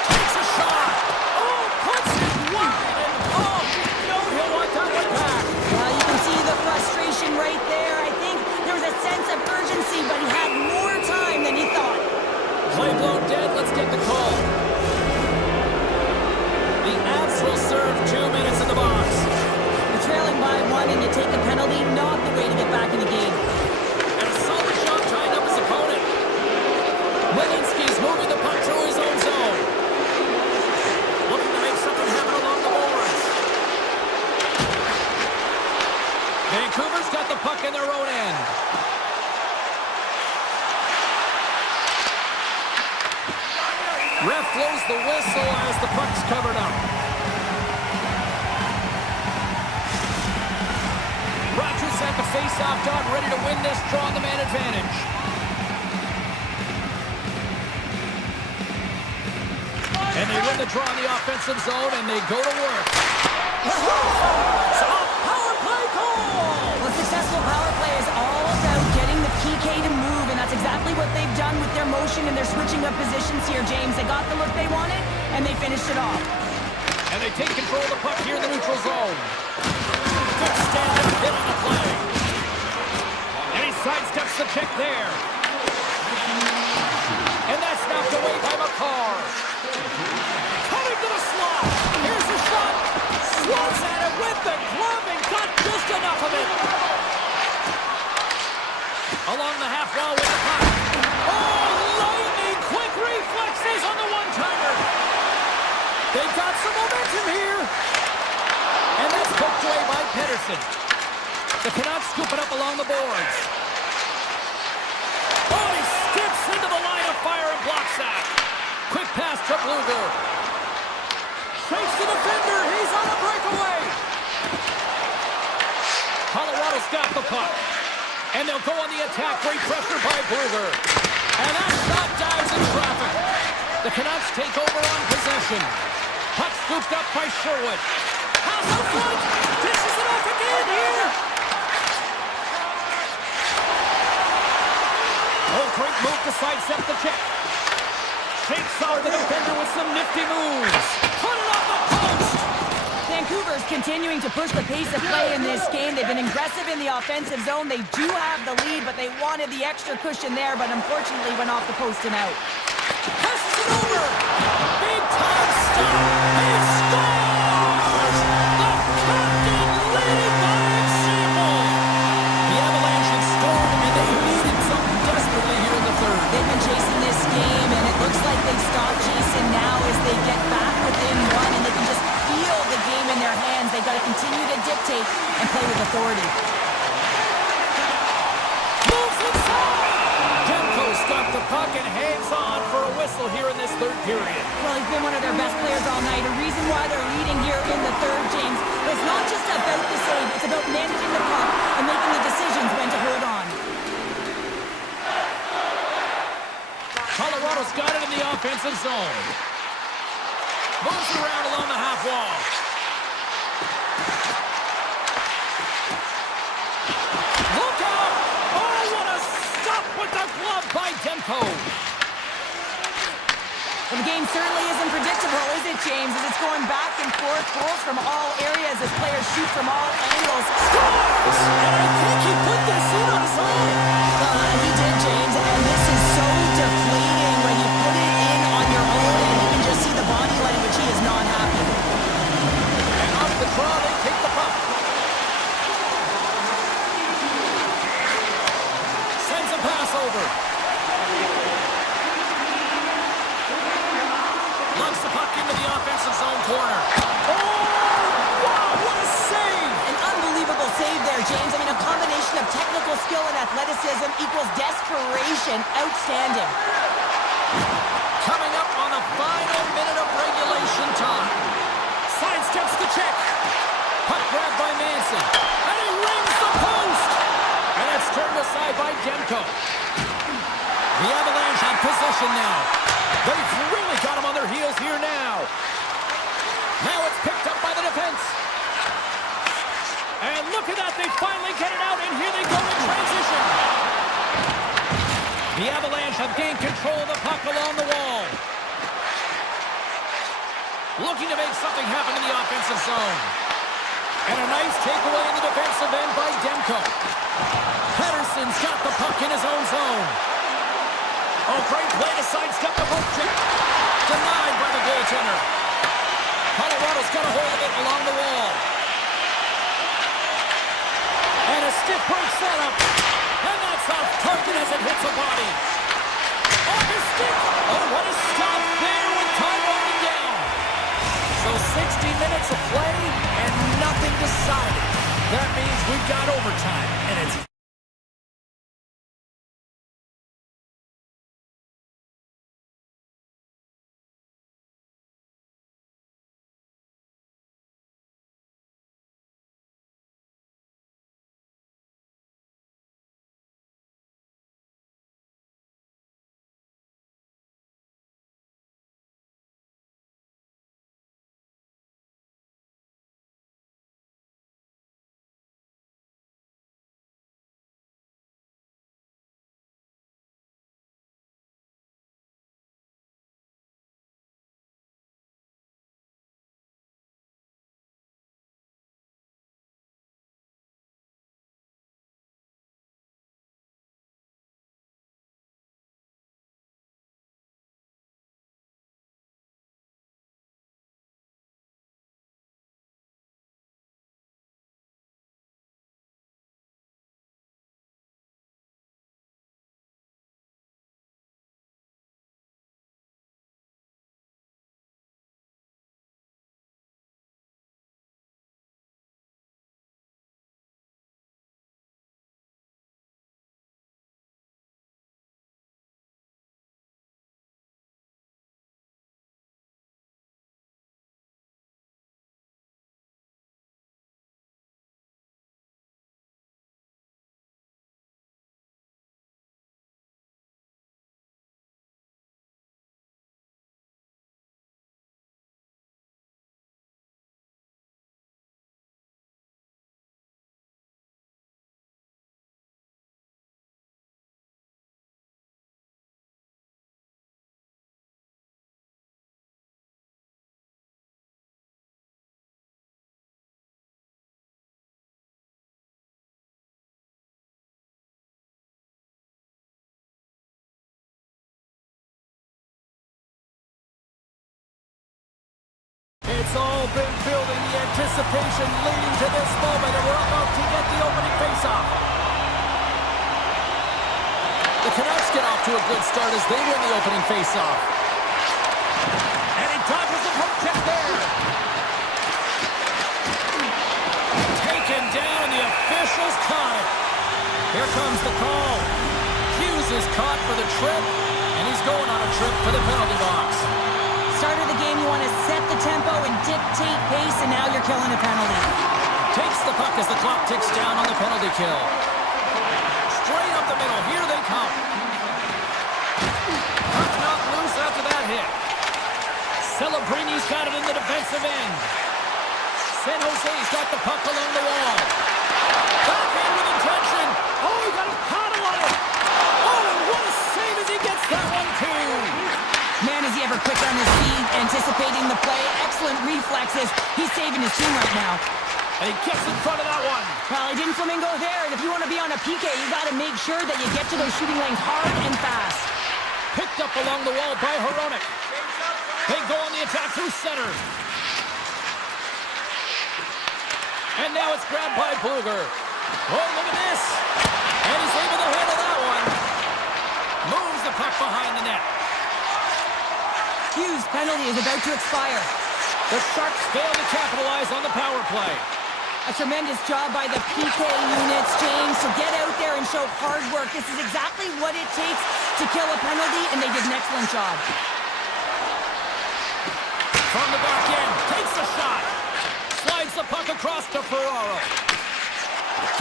Takes a shot. Oh, puts it wide. And oh, no, he'll want that one back. Well, you can see the frustration right there. I think there was a sense of urgency, but he had more time than he thought. Play blown dead. Let's get the call. The Avs will serve 2 minutes in the box. You're trailing by 1 and you take a penalty, not the way to get back in the game. And a solid job tying up his opponent. Welinski's moving the puck through his own zone. Looking to make something happen along the boards. Vancouver's got the puck in their own end. Ref blows the whistle as the puck's covered up. Rogers at the face-off dot, ready to win this, draw the man advantage. And And they win the draw in the offensive zone, and they go to work. So, power play call! Well, successful power play is all about getting the PK to move, and that's exactly what they've done with their motion and their switching of positions here, James. They got the look they wanted, and they finished it off. And they take control of the puck here in the neutral zone. Good stand-up hit on the play. And he sidesteps the check there. And that's knocked away by McCarr. Coming to the slot. Here's the shot. Swats at it with the glove and got just enough of it. Along the half wall with the puck. Oh, lightning quick reflexes on the one-timer. They've got some momentum here. And that's poked away by Pedersen. The Canucks scoop it up along the boards. Oh, he skips into the line of fire and blocks that. Quick pass to Bluger. Shakes the defender. He's on a breakaway. Colorado's got the puck. And they'll go on the attack. Great pressure by Bluger. And that shot dives in traffic. The Canucks take over on possession. Puck scooped up by Sherwood. Pass out front. Dishes it off again here. Oh, great move to sidestep the check. Shakes off the defender with some nifty moves. Put it off the post. Vancouver's continuing to push the pace of play in this game. They've been aggressive in the offensive zone. They do have the lead, but they wanted the extra cushion there, but unfortunately went off the post and out. Passes it over. Big time stop. And scores! The captain leading by example. The Avalanche have scored, and they needed something desperately here in the third. They've been chasing this game, and it looks like they've stopped chasing now as they get back within one, and they can just feel the game in their hands. They've got to continue to dictate and play with authority. Moves inside. Demko's got the puck and hangs on for a whistle here in this third period. Well, he's been one of their best players all night. A reason why they're leading here in the third, James. But it's not just about the save. It's about managing the puck and making the decisions when to hold on. Colorado's got it in the offensive zone. Moves around along the half wall. Look out! Oh, what a stop with the glove by Demko. Well, the game certainly isn't predictable, is it, James? As it's going back and forth, goals from all areas as players shoot from all angles. Scores! And I think he put this in on his own. He did, James, and this is so deflating when you put it in on your own, and you can just see the body language. He is not happy. And off the draw, they take the puck. Sends a pass over. Lumps the puck into the offensive zone corner. Oh, wow, what a save! An unbelievable save there, James. I mean, a combination of technical skill and athleticism equals desperation. Outstanding. Coming up on the final minute of regulation time. Sidesteps the check. Puck grabbed by Manson. And he rings the post. And it's turned aside by Demko. The Avalanche have possession now. They've really got him on their heels here now. Now it's picked up by the defense. And look at that. They finally get it out. And here they go in transition. The Avalanche have gained control of the puck along the wall. Looking to make something happen in the offensive zone. And a nice takeaway in the defensive end by Demko. Pedersen's got the puck in his own zone. Oh, great play to sidestep the poke check. Denied by the goaltender. Colorado's got a hold of it along the wall. And a stiff break setup. And that's off target as it hits a body. Off his stick. Oh, what a stop there with time running down. So 60 minutes of play and nothing decided. That means we've got overtime, and it's It's all been building, the anticipation leading to this moment, and we're about to get the opening faceoff. The Canucks get off to a good start as they win the opening faceoff. And he dodges the poke check there. Taken down, the officials caught it. Here comes the call. Hughes is caught for the trip, and he's going on a trip for the penalty box. Start of the game, you want to set the tempo and dictate pace, and now you're killing a penalty. Takes the puck as the clock ticks down on the penalty kill. Straight up the middle, here they come. Puck knocked loose after that hit. Celebrini's got it in the defensive end. San Jose's got the puck along the wall. Backhand with intention. Oh, he got a paddle on it. Oh, and what a save as he gets that one, too. Man, is he ever quick on his feet, anticipating the play. Excellent reflexes. He's saving his team right now. And he gets in front of that one. Well, he didn't flamingo there, and if you want to be on a PK, you got to make sure that you get to those shooting lanes hard and fast. Picked up along the wall by Hronek. They go on the attack through center. And now it's grabbed by Bluger. Oh, look at this. And he's able to handle that one. Moves the puck behind the net. Hughes' penalty is about to expire. The Sharks fail to capitalize on the power play. A tremendous job by the PK units, James, to get out there and show hard work. This is exactly what it takes to kill a penalty, and they did an excellent job. From the back end, takes a shot. Slides the puck across to Ferraro.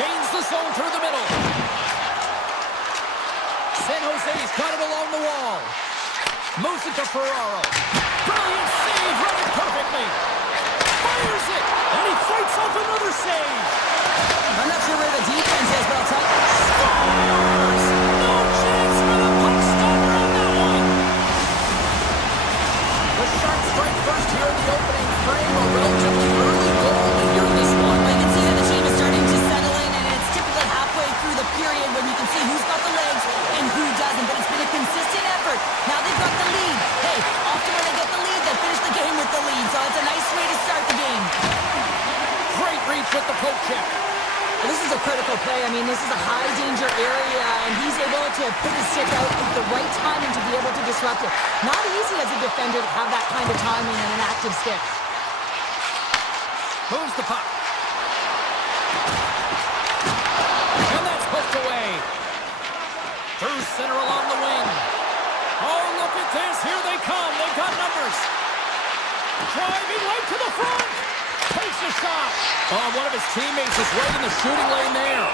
Gains the zone through the middle. San Jose's got it along the wall. Moves it to Ferraro. Brilliant save, running perfectly. Fires it, and he fights off another save. I'm not sure where the defense is, but I'll tell you. Scores! No chance for the puck stopper on that one. The Sharks strike first here in the opening frame. A relatively early goal here in this one. Well, you can see that the team is starting to settle in, and it's typically halfway through the period when you can see who's got the legs and who doesn't, but it's been a consistent effort. Now they've got the lead. Hey, often when they get the lead, they finish the game with the lead, so it's a nice way to start the game. Great reach with the poke check. Well, this is a critical play. I mean, this is a high-danger area, and he's able to put his stick out at the right timing to be able to disrupt it. Not easy as a defender to have that kind of timing and an active stick. Moves the puck. And that's poked away. Through center along the wing. Oh, look at this. Here they come. They've got numbers. Driving right to the front. Takes a shot. Oh, one of his teammates is right in the shooting lane there.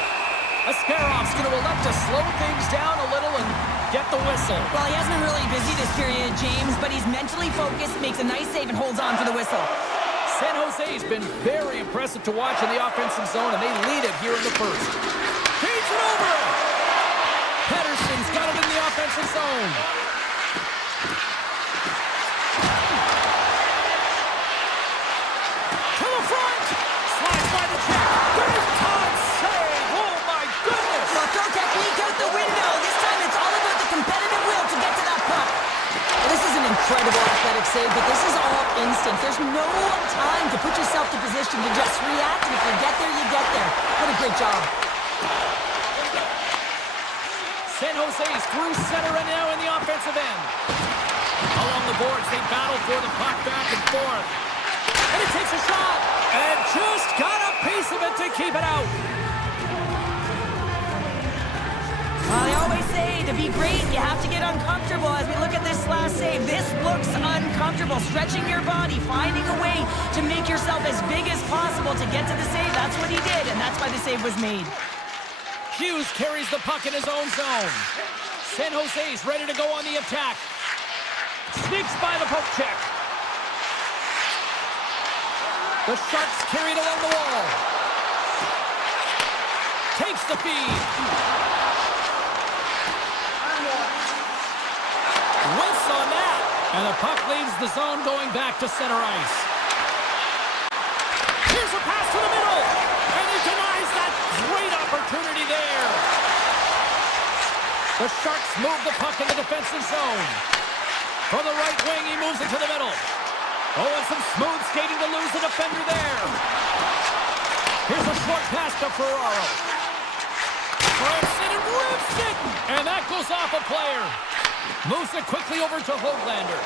Ascarov's going to elect to slow things down a little and get the whistle. Well, he hasn't been really busy this period, James, but he's mentally focused, makes a nice save, and holds on for the whistle. San Jose's been very impressive to watch in the offensive zone, and they lead it here in the first. Feeds it over. Pettersson's got it in the offensive zone. To the front. Slides by the check. Big time save. Oh, my goodness. Well, throw technique out the window. This time it's all about the competitive will to get to that puck. Well, this is an incredible athletic save, but this is all instinct. There's no time to put yourself to position to just react, and if you get there, you get there. What a great job. San Jose's through center and now in the offensive end. Along the boards, they battle for the puck back and forth. And he takes a shot. And just got a piece of it to keep it out. Well, they always say to be great, you have to get uncomfortable. As we look at this last save, this looks uncomfortable. Stretching your body, finding a way to make yourself as big as possible to get to the save. That's what he did, and that's why the save was made. Hughes carries the puck in his own zone. San Jose's ready to go on the attack. Sneaks by the poke check. The Sharks carry it along the wall. Takes the feed. Whiffs on that. And the puck leaves the zone going back to center ice. Here's a pass to the middle. And he denies that great opportunity there. The Sharks move the puck in the defensive zone. From the right wing, he moves it to the middle. Oh, and some smooth skating to lose the defender there. Here's a short pass to Ferraro. Rips it and rips it! And that goes off a player. Moves it quickly over to Hoglander.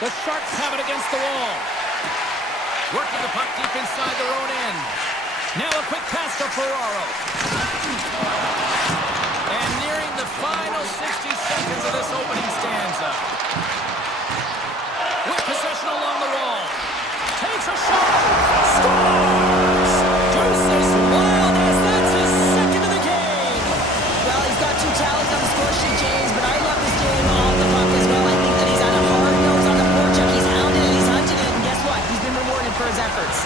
The Sharks have it against the wall. Working the puck deep inside their own end. Now a quick pass to Ferraro. And nearing the final 60 seconds of this opening stanza. With possession along the wall. Takes a shot. Scores! Deuces Wild as that's his second of the game. Well, he's got 2 tallies on the score sheet, James, but I love his game off the puck as well. I think that he's had a hard nose on the forecheck. He's hounded it, he's hunted it, and guess what? He's been rewarded for his efforts.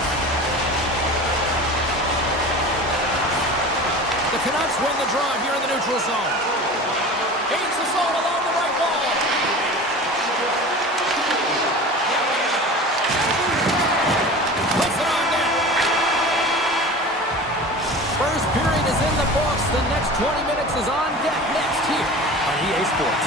The Canucks win the draw here in the neutral zone. Gains the zone along the right wall. Puts it on net. First period is in the books. The next 20 minutes is on deck next here on EA Sports.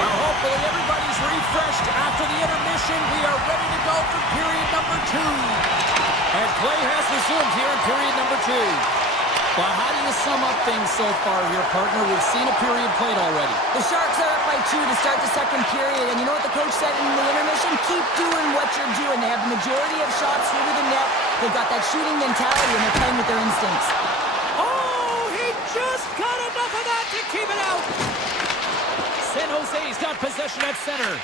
Well, hopefully everybody's refreshed after the intermission. We are ready to go for period number 2. And play has resumed here in period number 2. Well, how do you sum up things so far here, partner? We've seen a period played already. The Sharks are up by 2 to start the second period, and you know what the coach said in the intermission? Keep doing what you're doing. They have the majority of shots through to the net. They've got that shooting mentality, and they're playing with their instincts. Oh, he just got enough of that to keep it out. San Jose's got possession at center.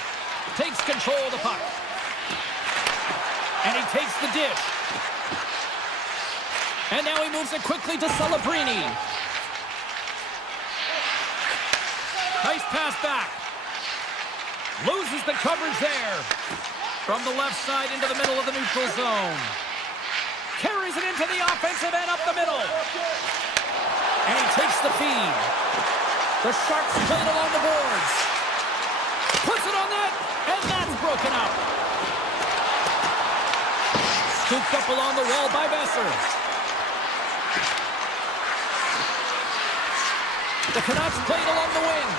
Takes control of the puck. And he takes the dish. And now he moves it quickly to Celebrini. Nice pass back. Loses the coverage there. From the left side into the middle of the neutral zone. Carries it into the offensive end up the middle. And he takes the feed. The Sharks play it along the boards. Puts it on net, and that's broken up. Scooped up along the wall by Besser. The Canucks played along the wing.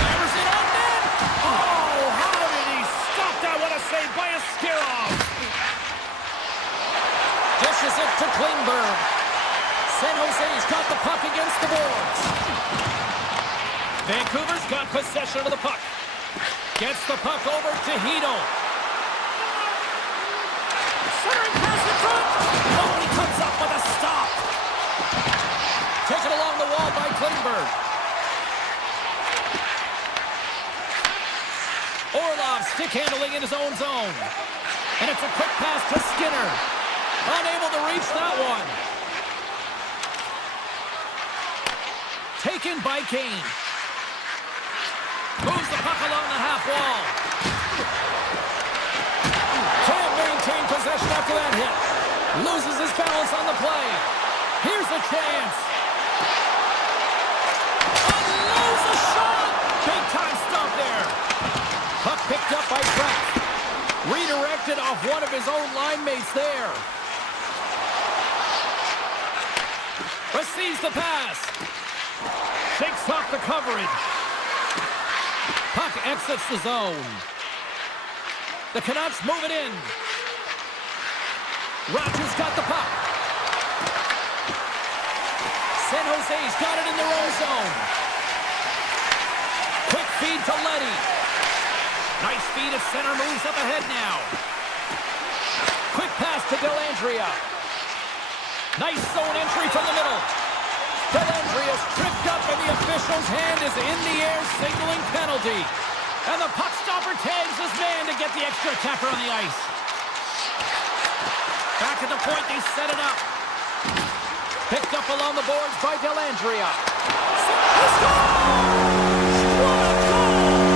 Hammers it on net. Oh, how did he stop that? What a save by Askarov. Dishes it to Klingberg. San Jose's got the puck against the boards. Vancouver's got possession of the puck. Gets the puck over to Hito. Centering pass in front. Oh, he comes up with a stop. Taken along the wall by Klingberg. Orlov stick handling in his own zone. And it's a quick pass to Skinner. Unable to reach that one. Taken by Kane. Moves the puck along the half wall. Can't maintain possession after that hit. Loses his balance on the play. Here's a chance. Unloads the shot. Big time stop there. Puck picked up by Kraft. Redirected off one of his own line mates there. Receives the pass. Shakes off the coverage. Puck exits the zone. The Canucks move it in. Rogers got the puck. San Jose's got it in their own zone. Quick feed to Leddy. Nice feed at center, moves up ahead now. Quick pass to Dellandrea. Nice zone entry from the middle. Dellandrea's tripped up and the official's hand is in the air signaling penalty. And the puck stopper tags his man to get the extra attacker on the ice. Back at the point, they set it up. Picked up along the boards by Dellandrea. He scores! What a goal!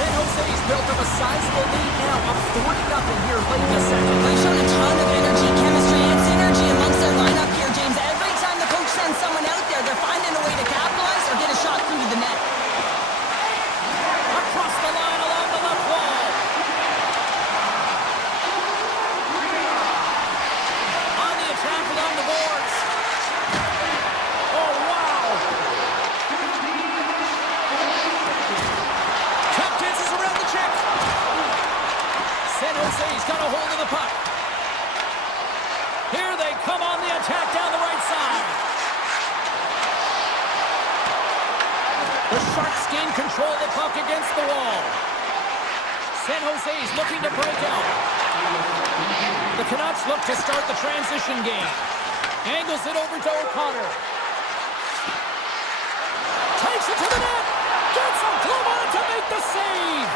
San Jose's built up a sizable lead now, up 3-0 here late in the second. They've shown a ton of energy, chemistry, and synergy amongst their lineup here, James. Every time the coach sends someone out there, they're finding a way to capitalize or get a shot through to the net. Across the line along the left wall. On the attack along the boards. Oh, The Sharks gain control of the puck against the wall. San Jose's looking to break out. The Canucks look to start the transition game. Angles it over to O'Connor. Takes it to the net. Gets a glove on it to make the save.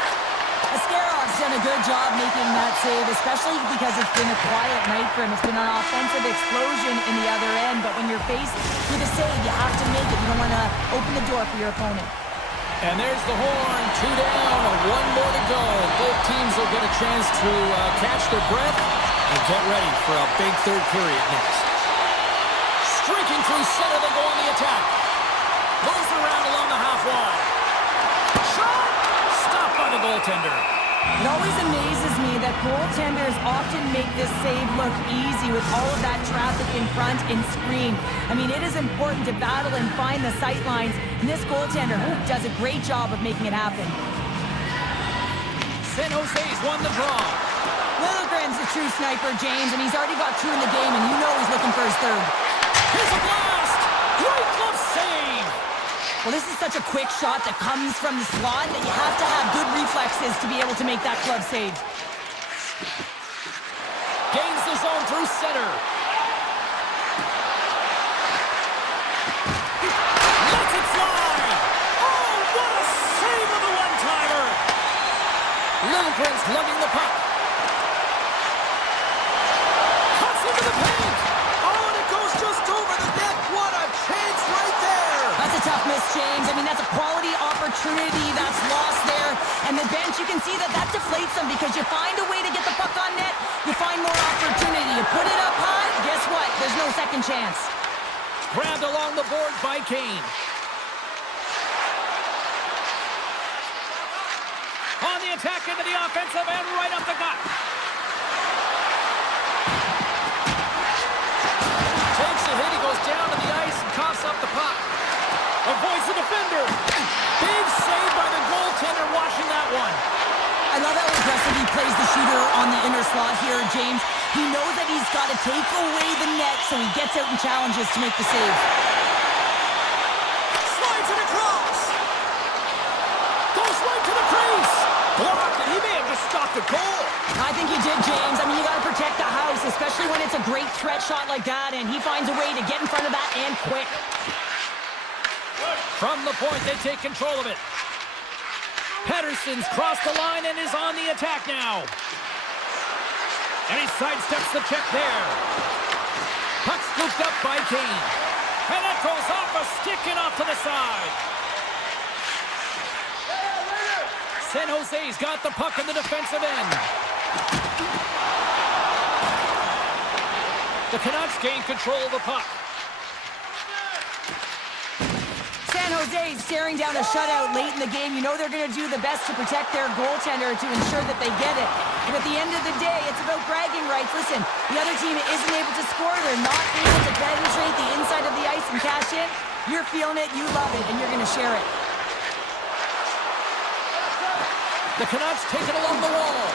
Ascarov's done a good job making that save, especially because it's been a quiet night for him. It's been an offensive explosion in the other end, but when you're faced with a save, you have to make it. You don't want to open the door for your opponent. And there's the horn. 2 down, one more to go. Both teams will get a chance to catch their breath and get ready for a big third period next. Streaking through center, they go on the attack. Moves around along the half wall. Shot! Stopped by the goaltender. It always amazes me that goaltenders often make this save look easy with all of that traffic in front and screen. I mean, it is important to battle and find the sight lines, and this goaltender does a great job of making it happen. San Jose's won the draw. Liljegren's a true sniper, James, and he's already got 2 in the game, and you know he's looking for his third. Here's a blast! Great glove save! Well, this is such a quick shot that comes from the slot that you have to have good reflexes to be able to make that glove save. Gains the zone through center. Lets it fly! Oh, what a save with a one-timer! Liljegren's lugging the puck. Cuts into the paint! Oh, and it goes just over the net! What a chance right there! That's a tough miss, James. I mean, that's a quality opportunity that's lost there. And the bench, you can see that deflates them because you find a way to get the puck on net, you find more opportunity. You put it up high, guess what? There's no second chance. Grabbed along the board by Kane. On the attack into the offensive end, right up the gut. Takes a hit, he goes down to the ice and coughs up the puck. Avoids the defender. Big save by the goaltender watching that one. I love how aggressive he plays the shooter on the inner slot here, James. He knows that he's got to take away the net, so he gets out and challenges to make the save. Slides it across. Goes right to the crease. Blocked, and he may have just stopped the goal. I think he did, James. I mean, you got to protect the house, especially when it's a great threat shot like that, and he finds a way to get in front of that and quick. From the point, they take control of it. Pettersson's crossed the line and is on the attack now. And he sidesteps the check there. Puck scooped up by Kane. And that goes off a stick and off to the side. San Jose's got the puck in the defensive end. The Canucks gain control of the puck. San Jose staring down a shutout late in the game. You know they're going to do the best to protect their goaltender to ensure that they get it. But at the end of the day, it's about bragging rights. Listen, the other team isn't able to score. They're not able to penetrate the inside of the ice and cash in. You're feeling it, you love it, and you're going to share it. The Canucks take it along the wall.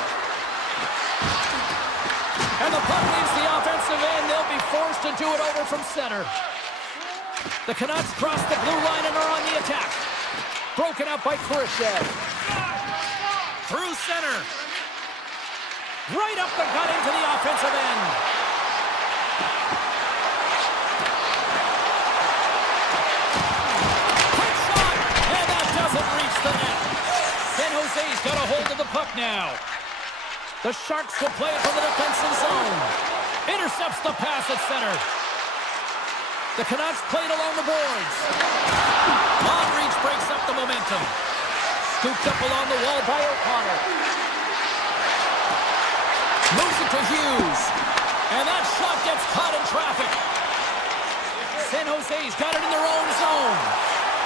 And the puck leaves the offensive end. They'll be forced to do it over from center. The Canucks cross the blue line and are on the attack. Broken up by Khrushchev. Through center. Right up the gut into the offensive end. Quick shot, and that doesn't reach the net. San Jose's got a hold of the puck now. The Sharks will play it from the defensive zone. Intercepts the pass at center. The Canucks played along the boards. On reach breaks up the momentum. Scooped up along the wall by O'Connor. Moves it to Hughes. And that shot gets caught in traffic. San Jose's got it in their own zone.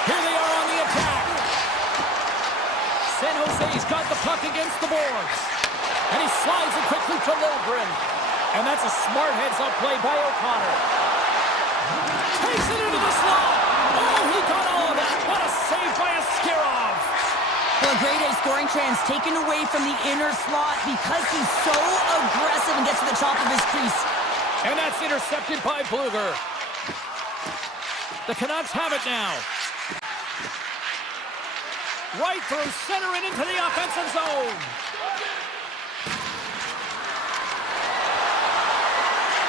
Here they are on the attack. San Jose's got the puck against the boards. And he slides it quickly to Liljegren. And that's a smart heads-up play by O'Connor. Takes it into the slot. Oh, he got all of that. What a save by Askarov. Well, a great A scoring chance taken away from the inner slot because he's so aggressive and gets to the top of his crease. And that's intercepted by Bluger. The Canucks have it now. Right through center and into the offensive zone.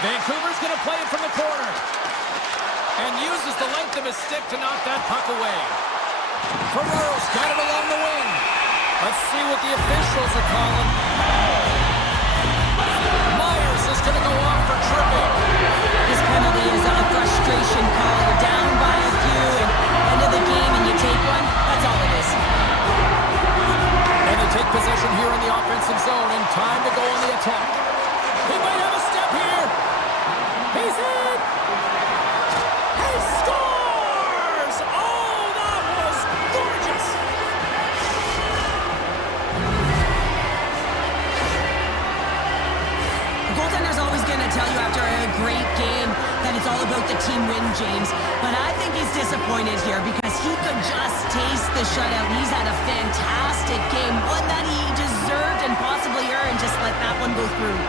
Vancouver's going to play it from the corner. And uses the length of his stick to knock that puck away. Ferrero's got it along the wing. Let's see what the officials are calling. Myers is going to go off for tripping. This penalty is a frustration call. You're down by a few and end of the game and you take one. That's all it is. And they take possession here in the offensive zone and time to go on the attack. He might have a step here. He's in. He scores! Oh, that was gorgeous. A goaltender's always going to tell you after a great game that it's all about the team win, James. But I think he's disappointed here because he could just taste the shutout. He's had a fantastic game, one that he deserved and possibly earned. Just let that one go through.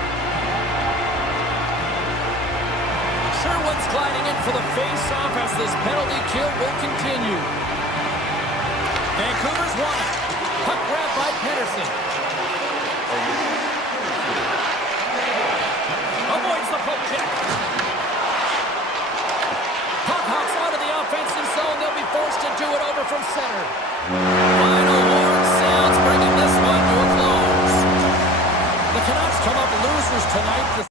Sherwood's gliding in for the face-off as this penalty kill will continue. Vancouver's won it. Puck grab by Pedersen. Avoids the poke check. Puck hops out of the offensive zone. They'll be forced to do it over from center. Final horn sounds, bringing this one to a close. The Canucks come up losers tonight.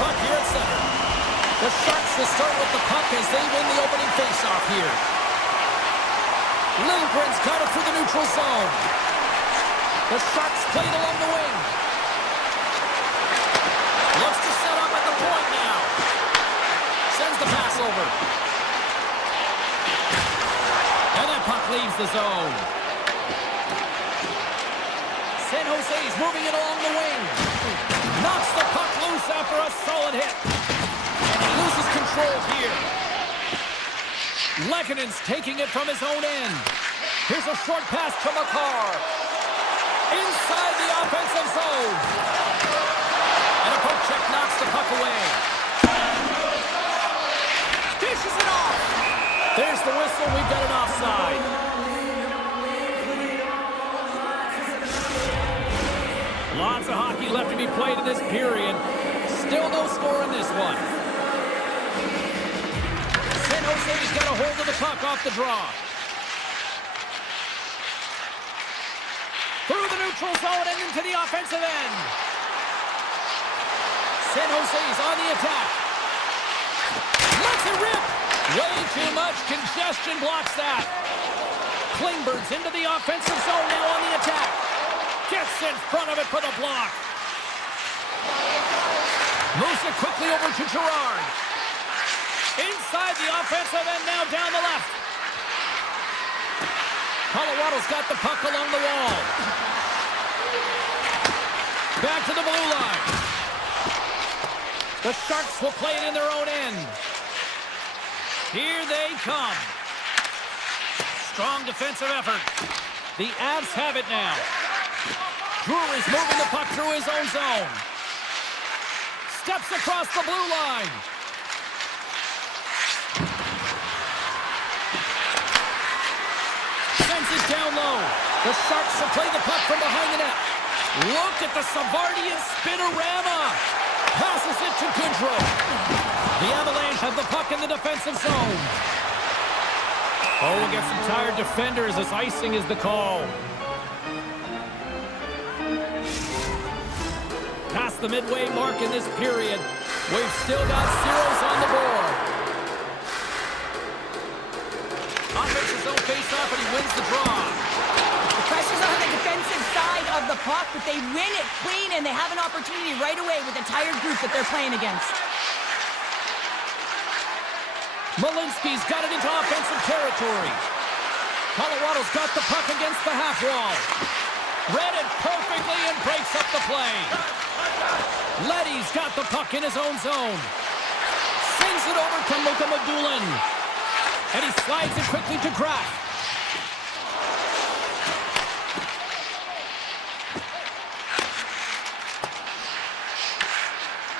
puck here at center. The Sharks will start with the puck as they win the opening faceoff here. Lindgren's got it through the neutral zone. The Sharks play it along the wing. Looks to set up at the point now. Sends the pass over. And that puck leaves the zone. San Jose's moving it along the wing. Knocks the puck loose after a solid hit. And he loses control here. Lekkonen's taking it from his own end. Here's a short pass to Makar. Inside the offensive zone. And a poke check knocks the puck away. Dishes it off. There's the whistle. We've got an offside. Lots of hockey left to be played in this period. Still no score in this one. San Jose's got a hold of the puck off the draw. Through the neutral zone and into the offensive end. San Jose's on the attack. Lets it rip. Way too much congestion blocks that. Klingberg's into the offensive zone now on the attack. Gets in front of it for the block. Moves it quickly over to Gerard. Inside the offensive end now down the left. Colorado's got the puck along the wall. Back to the blue line. The Sharks will play it in their own end. Here they come. Strong defensive effort. The Avs have it now. Drury's moving the puck through his own zone. Steps across the blue line. Sends it down low. The Sharks will play the puck from behind the net. Look at the Savardian spinorama. Passes it to Goodrow. The Avalanche have the puck in the defensive zone. Oh, we'll get some tired defenders as icing is the call. Past the midway mark in this period. We've still got zeros on the board. Offensive zone face-off, and he wins the draw. The pressure's on the defensive side of the puck, but they win it clean, and they have an opportunity right away with the tired group that they're playing against. Malinsky's got it into offensive territory. Colorado's got the puck against the half wall. Read it perfectly and breaks up the play. Leddy's got the puck in his own zone. Sends it over to Luka Madulin. And he slides it quickly to Kraft.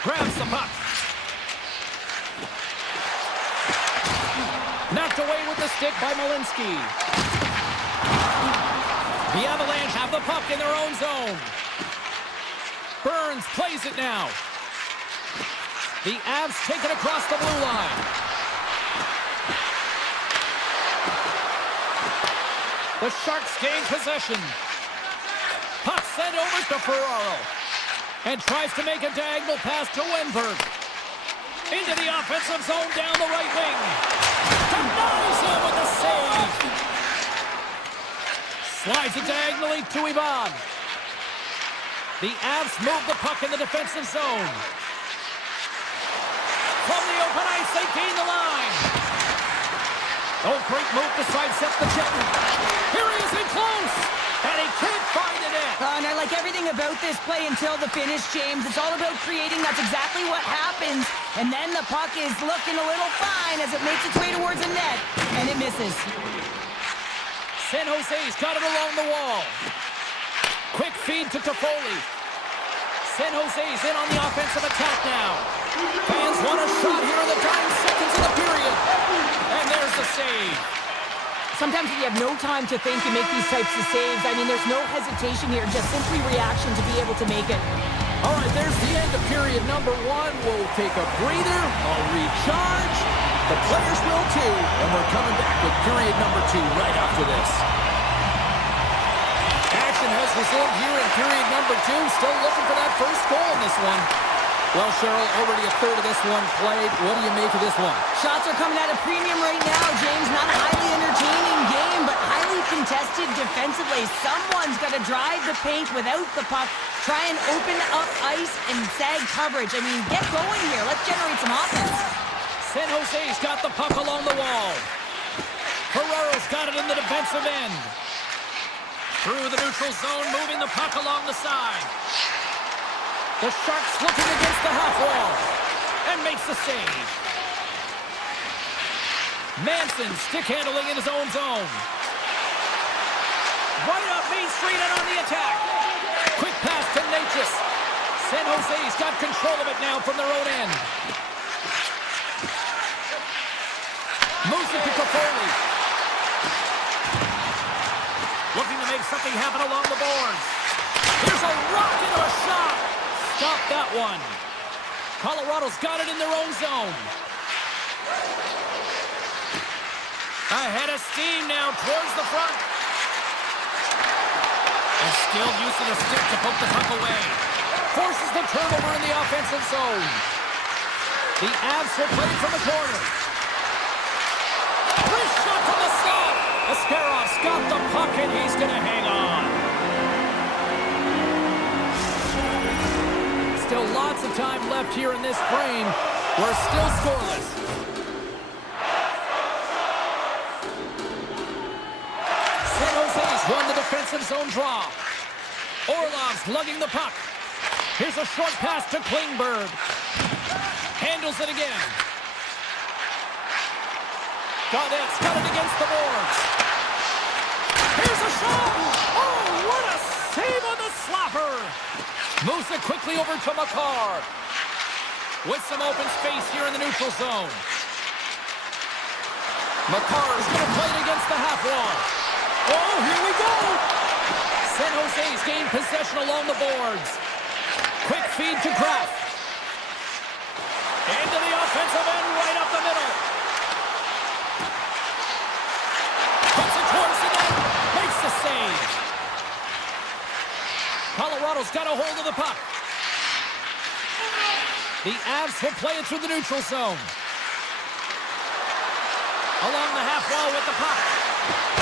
Grabs the puck. Knocked away with the stick by Malinsky. The Avalanche have the puck in their own zone. Burns plays it now. The Avs take it across the blue line. The Sharks gain possession. Puck sent over to Ferraro. And tries to make a diagonal pass to Wenberg. Into the offensive zone down the right wing. Denies him with the save. Slides it diagonally to Ivan. The Avs move the puck in the defensive zone. From the open ice, they gain the line. Oh, great move to sidestep the check. Here he is in close. And he can't find it in. And I like everything about this play until the finish, James. It's all about creating. That's exactly what happens. And then the puck is looking a little fine as it makes its way towards the net. And it misses. San Jose's got it along the wall. Quick feed to Toffoli. San Jose's in on the offensive attack now. Fans want a shot here in the dying seconds of the period. And there's the save. Sometimes if you have no time to think, you make these types of saves. I mean, there's no hesitation here, just simply reaction to be able to make it. All right, there's the end of period number one. We'll take a breather, I'll recharge. The players will too, and we're coming back with period number two right after this. Action has resumed here in period number two. Still looking for that first goal in this one. Well, Cheryl, already a third of this one played. What do you make of this one? Shots are coming at a premium right now, James. Not a highly entertaining game, but highly contested defensively. Someone's got to drive the paint without the puck, try and open up ice and sag coverage. I mean, get going here. Let's generate some offense. San Jose's got the puck along the wall. Ferrero's got it in the defensive end. Through the neutral zone, moving the puck along the side. The Sharks looking against the half wall and makes the save. Manson stick handling in his own zone. Right up Main Street and on the attack. Quick pass to Natchez. San Jose's got control of it now from their own end. Moves it to Toffoli. Looking to make something happen along the boards. Here's a rocket of a shot. Stop that one. Colorado's got it in their own zone. Ahead of steam now towards the front. A skilled use of the stick to poke the puck away. Forces the turnover in the offensive zone. The Avs will play from the corner. Wrist shot from the slot. Ascarov's got the puck and he's going to hang on. Still lots of time left here in this frame. We're still scoreless. San Jose's won the defensive zone draw. Orlov's lugging the puck. Here's a short pass to Klingberg. Handles it again. Gaudet's got it against the boards. Here's a shot! Oh, what a save on the slapper! Moves it quickly over to Makar. With some open space here in the neutral zone. Makar is going to play it against the half wall. Oh, here we go! San Jose's gained possession along the boards. Quick feed to Kraft. Into the offensive end, right up the middle. Puts it towards the net. Makes the save. Colorado's got a hold of the puck. The Avs will play it through the neutral zone. Along the half wall with the puck.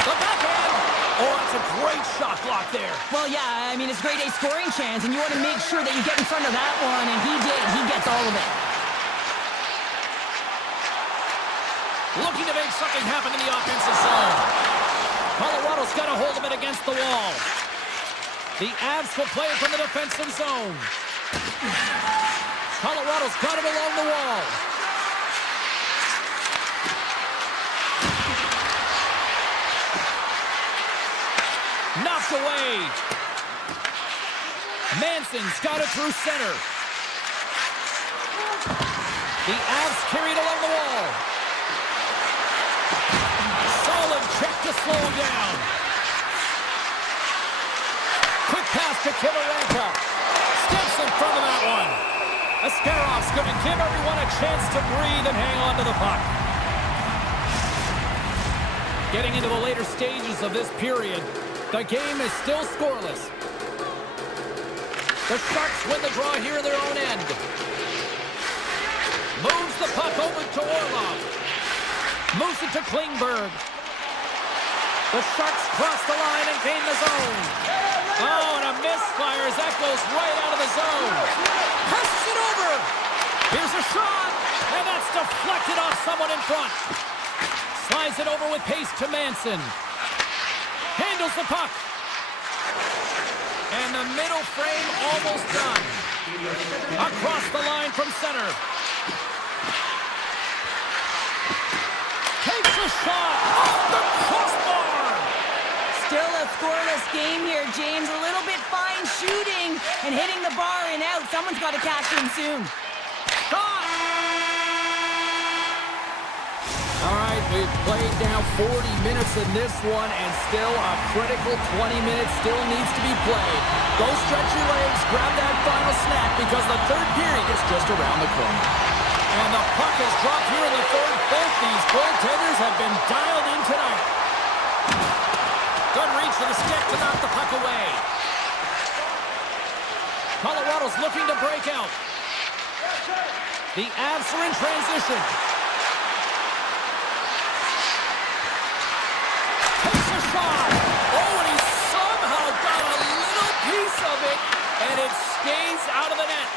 The backhand. Oh, it's a great shot block there. Well, yeah, I mean, it's grade A scoring chance, and you want to make sure that you get in front of that one, and he did. He gets all of it. Looking to make something happen in the offensive zone. Colorado's got a hold of it against the wall. The Avs will play it from the defensive zone. Colorado's got it along the wall. Knocked away. Manson's got it through center. The Avs carry it along the wall. Solid check to slow him down. Quick pass to Kivarenka. Steps in front of that one. Ascarov's going to give everyone a chance to breathe and hang on to the puck. Getting into the later stages of this period, the game is still scoreless. The Sharks win the draw here in their own end. Moves the puck over to Orlov. Moves it to Klingberg. The Sharks cross the line and gain the zone. Oh, and a misfire as that goes right out of the zone. Passes it over. Here's a shot. And that's deflected off someone in front. Slides it over with pace to Manson. Handles the puck. And the middle frame almost done. Across the line from center. Takes a shot off the crossbar. Still a scoreless game here, James. A little bit fine shooting and hitting the bar and out. Someone's got to catch him soon. Shot! All right, we've played now 40 minutes in this one, and still a critical 20 minutes still needs to be played. Go stretch your legs, grab that final snack, because the third period is just around the corner. And the puck is dropped here in the third. Both these goaltenders have been dialed in tonight. Good reach for the stick to knock the puck away. Colorado's looking to break out. The Avs are in transition. Takes a shot. Oh, and he somehow got a little piece of it, and it stays out of the net.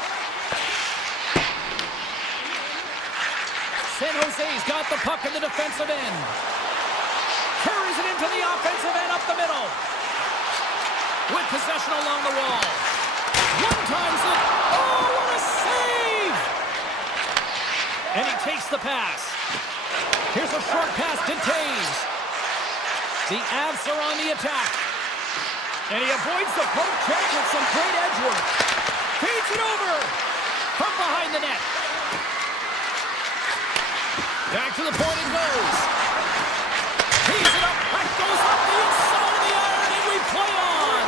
San Jose's got the puck in the defensive end. Carries it into the offensive end up the middle. With possession along the wall. One times it. Oh, what a save! And he takes the pass. Here's a short pass to Taves. The Avs are on the attack. And he avoids the poke check with some great edge work. Feeds it over. From behind the net. Back to the point it goes. Tees it up. That goes up the inside of the iron, and we play on.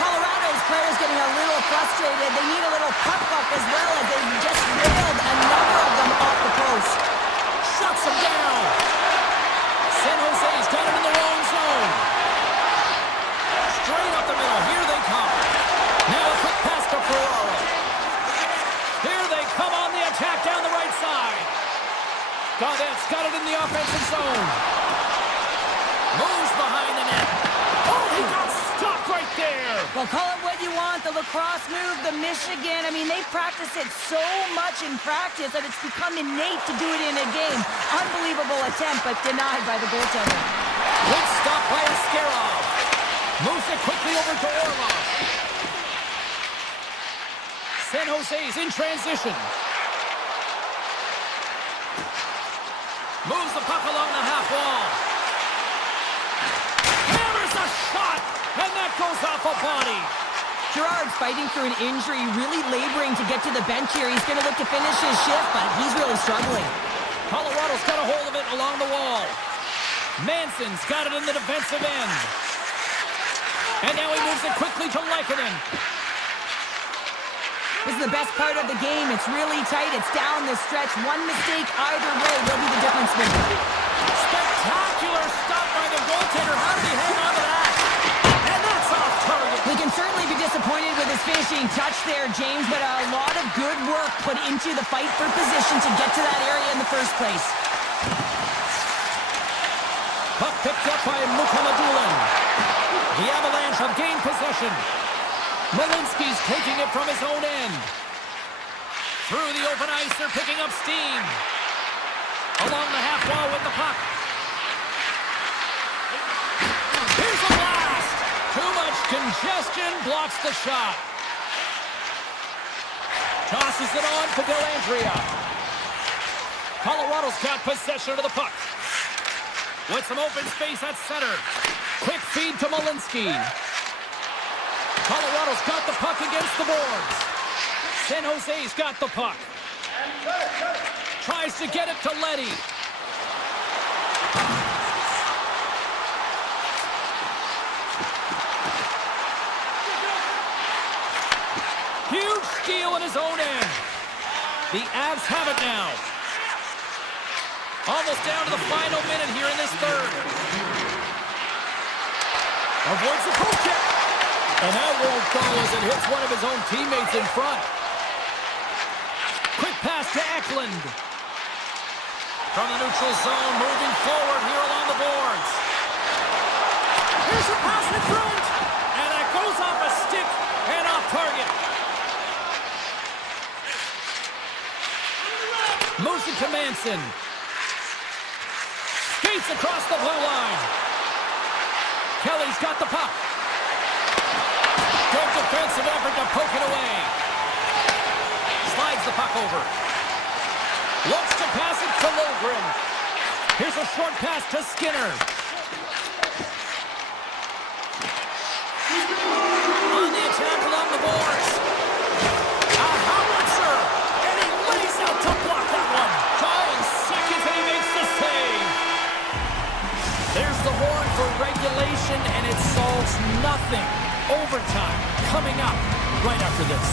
Colorado's players getting a little frustrated. They need a little puck luck as well as they just nailed a number of them off the post. Shuts them down. San Jose's got it in the wrong zone. Straight up the middle. Here they come. Now a quick pass to Ferraro. Here they come on the attack down the right side. Gaudette's got it in the offensive zone. Moves behind the net. Oh, he got stopped right there. Well, call it what you want, the lacrosse move, the Michigan. I mean, they practice it so much in practice that it's become innate to do it in a game. Unbelievable attempt, but denied by the goaltender. Good stop by Askarov. Moves it quickly over to Orlov. San Jose's in transition. Moves the puck along the half wall. Hammers a shot, and that goes off a body. Gerard's fighting through an injury, really laboring to get to the bench here. He's going to look to finish his shift, but he's really struggling. Colorado's got a hold of it along the wall. Manson's got it in the defensive end. And now he moves it quickly to Lehkonen. This is the best part of the game. It's really tight. It's down the stretch. One mistake either way will be the difference maker. Spectacular stop by the goaltender. How did he hang on to that? And that's off target. We can certainly be disappointed with his finishing touch there, James, but a lot of good work put into the fight for position to get to that area in the first place. Puck picked up by Mukhamadullin. The Avalanche have gained possession. Malinsky's taking it from his own end. Through the open ice, they're picking up steam. Along the half wall with the puck. Here's a blast. Too much congestion blocks the shot. Tosses it on to Dellandrea. Colorado's got possession of the puck. With some open space at center. Quick feed to Malinsky. Colorado's got the puck against the boards. San Jose's got the puck. Tries to get it to Leddy. Huge steal in his own end. The Avs have it now. Almost down to the final minute here in this third. Avoids the poke check. And that won't go as it hits one of his own teammates in front. Quick pass to Eklund. From the neutral zone, moving forward here along the boards. Here's a pass in front. And that goes off a stick and off target. Moves it to Manson. Skates across the blue line. Kelly's got the puck. Good defensive effort to poke it away. Slides the puck over. Looks to pass it to Logren. Here's a short pass to Skinner. On the attack along the boards. A howitzer. And he lays out to block that one. Tying seconds and he makes the save. There's the horn for regulation and it solves nothing. Overtime coming up right after this.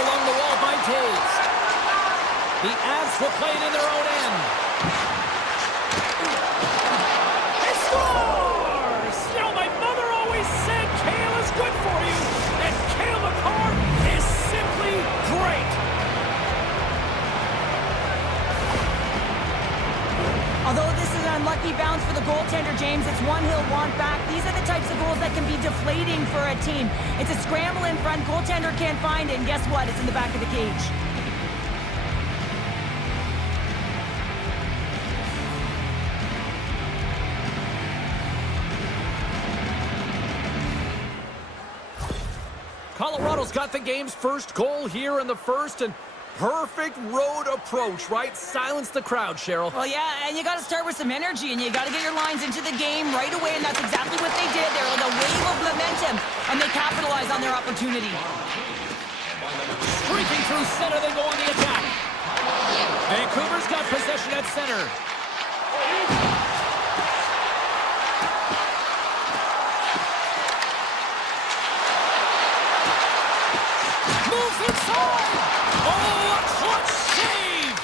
along the wall by Taves. The Avs will play it in their own end. He scores! You know, my mother always said kale is good for you, and Kale McCarr is simply great. Although this is an unlucky bounce for the goaltender, James, it's one he'll want back. These are the types of goals that can be deflating for a team. It's a scramble in front, goaltender can't find it, and guess what? It's in the back of the cage. Colorado's got the game's first goal here in the first, and perfect road approach, right? Silence the crowd, Cheryl. Well, yeah, and you got to start with some energy, and you got to get your lines into the game right away, and that's exactly what they did. They're like a wave of momentum, and they capitalize on their opportunity. Streaking through center, they go on the attack. Vancouver's got possession at center. Moves inside! Oh, a clutch save!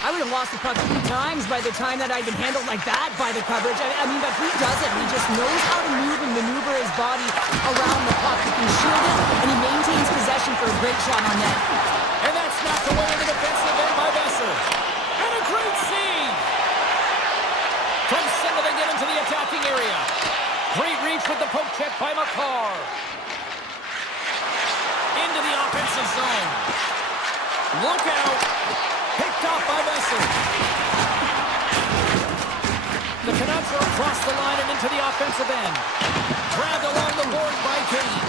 I would have lost the puck 3 times by the time that I'd been handled like that by the coverage. I mean, but he doesn't. He just knows how to move and maneuver his body around the puck. He can shield it, and he maintains possession for a great shot on net. And that's knocked away in the defensive end by Besser. And a great save! From center, they get into the attacking area. Great reach with the poke check by McCarr. Into the offensive zone. Look out! Picked off by Besser. The Canucks are across the line and into the offensive end. Grabbed along the board by Kane.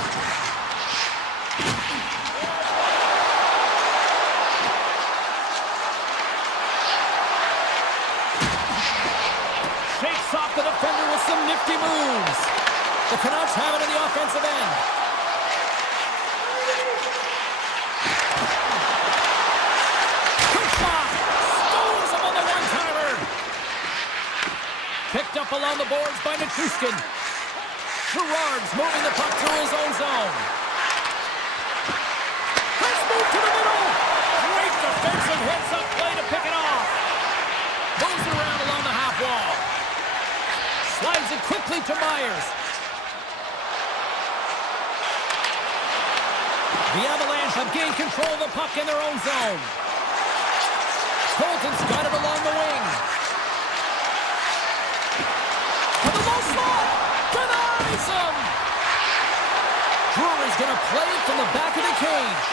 Shakes off the defender with some nifty moves. The Canucks have it in the offensive end. Picked up along the boards by Nichushkin. Gerard's moving the puck through his own zone. Let's move to the middle. Great defensive heads-up play to pick it off. Moves it around along the half wall. Slides it quickly to Myers. The Avalanche have gained control of the puck in their own zone. Colton's got it along the wing. Denies him! Drury's gonna play it from the back of the cage.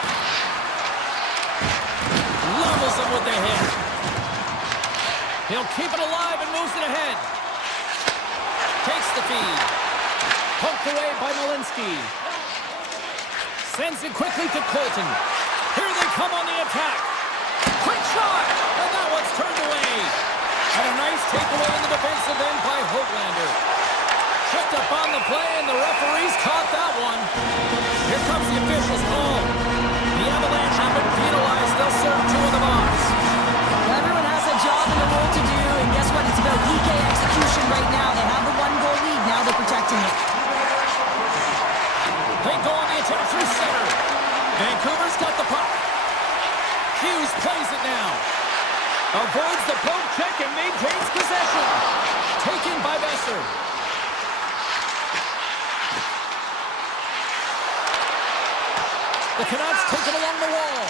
Levels him with the hit. He'll keep it alive and moves it ahead. Takes the feed. Poked away by Malinsky. Sends it quickly to Colton. Here they come on the attack. Quick shot! And that one's turned away. And a nice takeaway in the defensive end by Hoaglander. Tripped up on the play, and the referees caught that one. Here comes the official's call. The Avalanche have been penalized. They'll serve 2 in the box. Well, everyone has a job and a role to do, and guess what? It's about PK execution right now. They have the 1-goal lead. Now they're protecting it. They go on the attack through center. Vancouver's got the puck. Hughes plays it now. Avoids the poke check and maintains possession. Taken by Besser. The Canucks take it along the wall.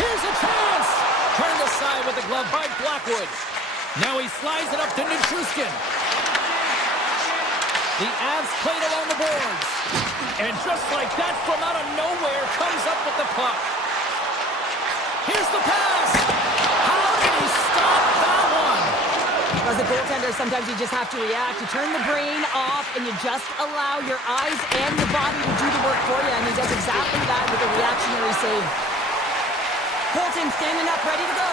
Here's a chance! Turned aside with the glove by Blackwood. Now he slides it up to Nichushkin. The Avs played along the boards. And just like that, from out of nowhere, comes up with the puck. Here's the pass! How did he stop that one? As a goaltender, sometimes you just have to react. You turn the brain off, and you just allow your eyes and your body to do the work for you, and he does exactly that with a reactionary save. Colton standing up, ready to go.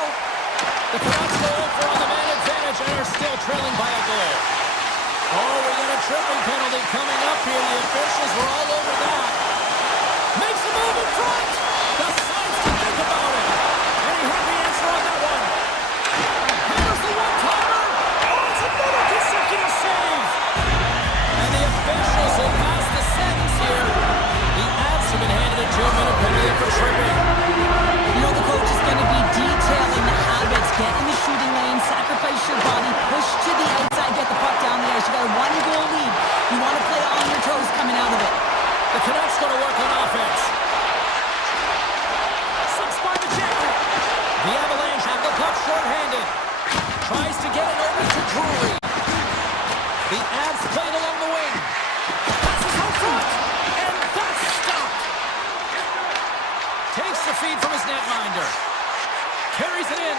The Canucks go for on the man advantage and are still trailing by a goal. Oh, we got a tripping penalty coming up here. The officials were all over that. Makes a move in front. Decides to think about it. And he had the answer on that one. Here's the one-timer. Oh, it's another consecutive save. And the officials will pass the sentence here. The Avs have been handed a 2-minute penalty. to get it over to Drury. The Avs played along the wing. Passes out front, and that's stopped. Takes the feed from his netminder. Carries it in.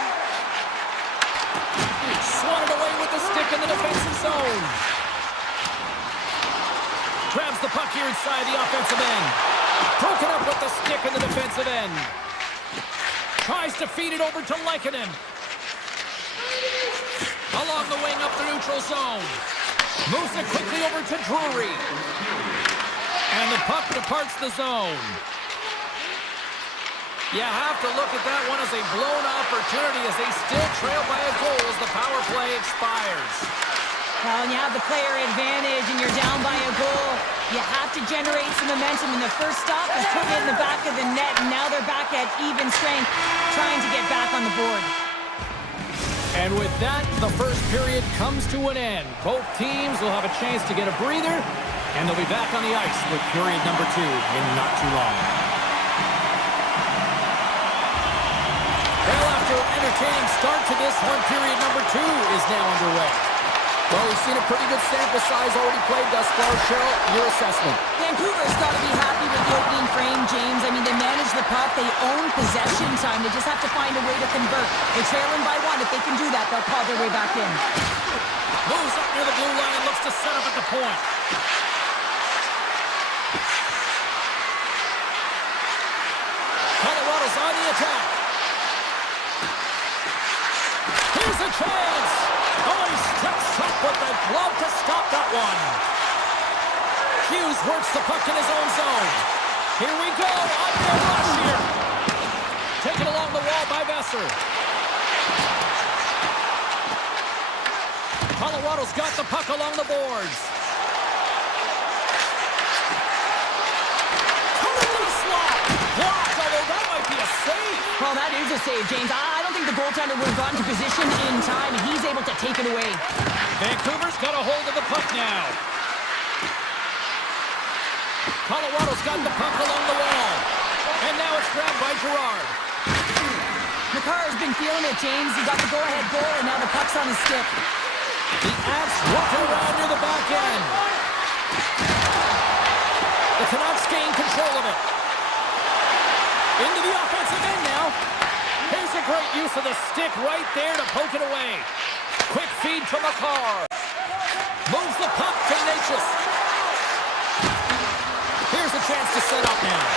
Swatted away with the stick in the defensive zone. Grabs the puck here inside the offensive end. Broken up with the stick in the defensive end. Tries to feed it over to Leikkonen. Along the wing up the neutral zone. Moves it quickly over to Drury. And the puck departs the zone. You have to look at that one as a blown opportunity as they still trail by a goal as the power play expires. Well, when you have the player advantage and you're down by a goal, you have to generate some momentum. And the first stop is putting it in the back of the net, and now they're back at even strength, trying to get back on the board. And with that, the first period comes to an end. Both teams will have a chance to get a breather, and they'll be back on the ice with period number 2 in not too long. Well, after an entertaining start to this one, period number 2 is now underway. Well, we've seen a pretty good sample size already played thus far. Cheryl, your assessment. Vancouver's got to be happy with the opening frame, James. I mean, they manage the puck. They own possession time. They just have to find a way to convert. They're trailing by 1. If they can do that, they'll claw their way back in. Moves up near the blue line and looks to set up at the point. Colorado's on the attack. Here's a chance. Oh, he steps up with the glove to stop that one. Hughes works the puck in his own zone. Here we go. On the rush here. Taken along the wall by Besser. Colorado's got the puck along the boards. Blocked, although that might be a save. Well, that is a save, James. I don't think the goaltender would have gotten to position in time, and he's able to take it away. Vancouver's got a hold of the puck now. Colorado's got the puck along the wall. And now it's grabbed by Girard. McCarr's been feeling it, James. He got the go-ahead goal, and now the puck's on his stick. The Avs working around near the back end. The Canucks gain control of it. Into the offensive end now. Here's a great use of the stick right there to poke it away. Quick feed to McCarr. Moves the puck to Natchez. Here's a chance to set up now.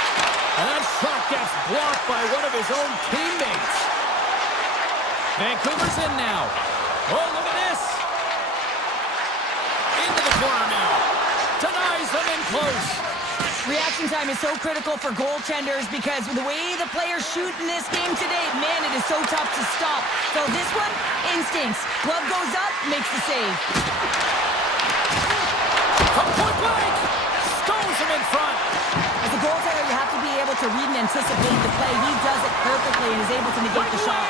And that shot gets blocked by one of his own teammates. Vancouver's in now. Oh, look at this. Into the corner now. Denies them in close. Reaction time is so critical for goaltenders because the way the players shoot in this game today, man, it is so tough to stop. So this one, instincts. Glove goes up, makes the save. From point blank, stones him in front. As a goaltender, you have to be able to read and anticipate the play. He does it perfectly and is able to negate the shot.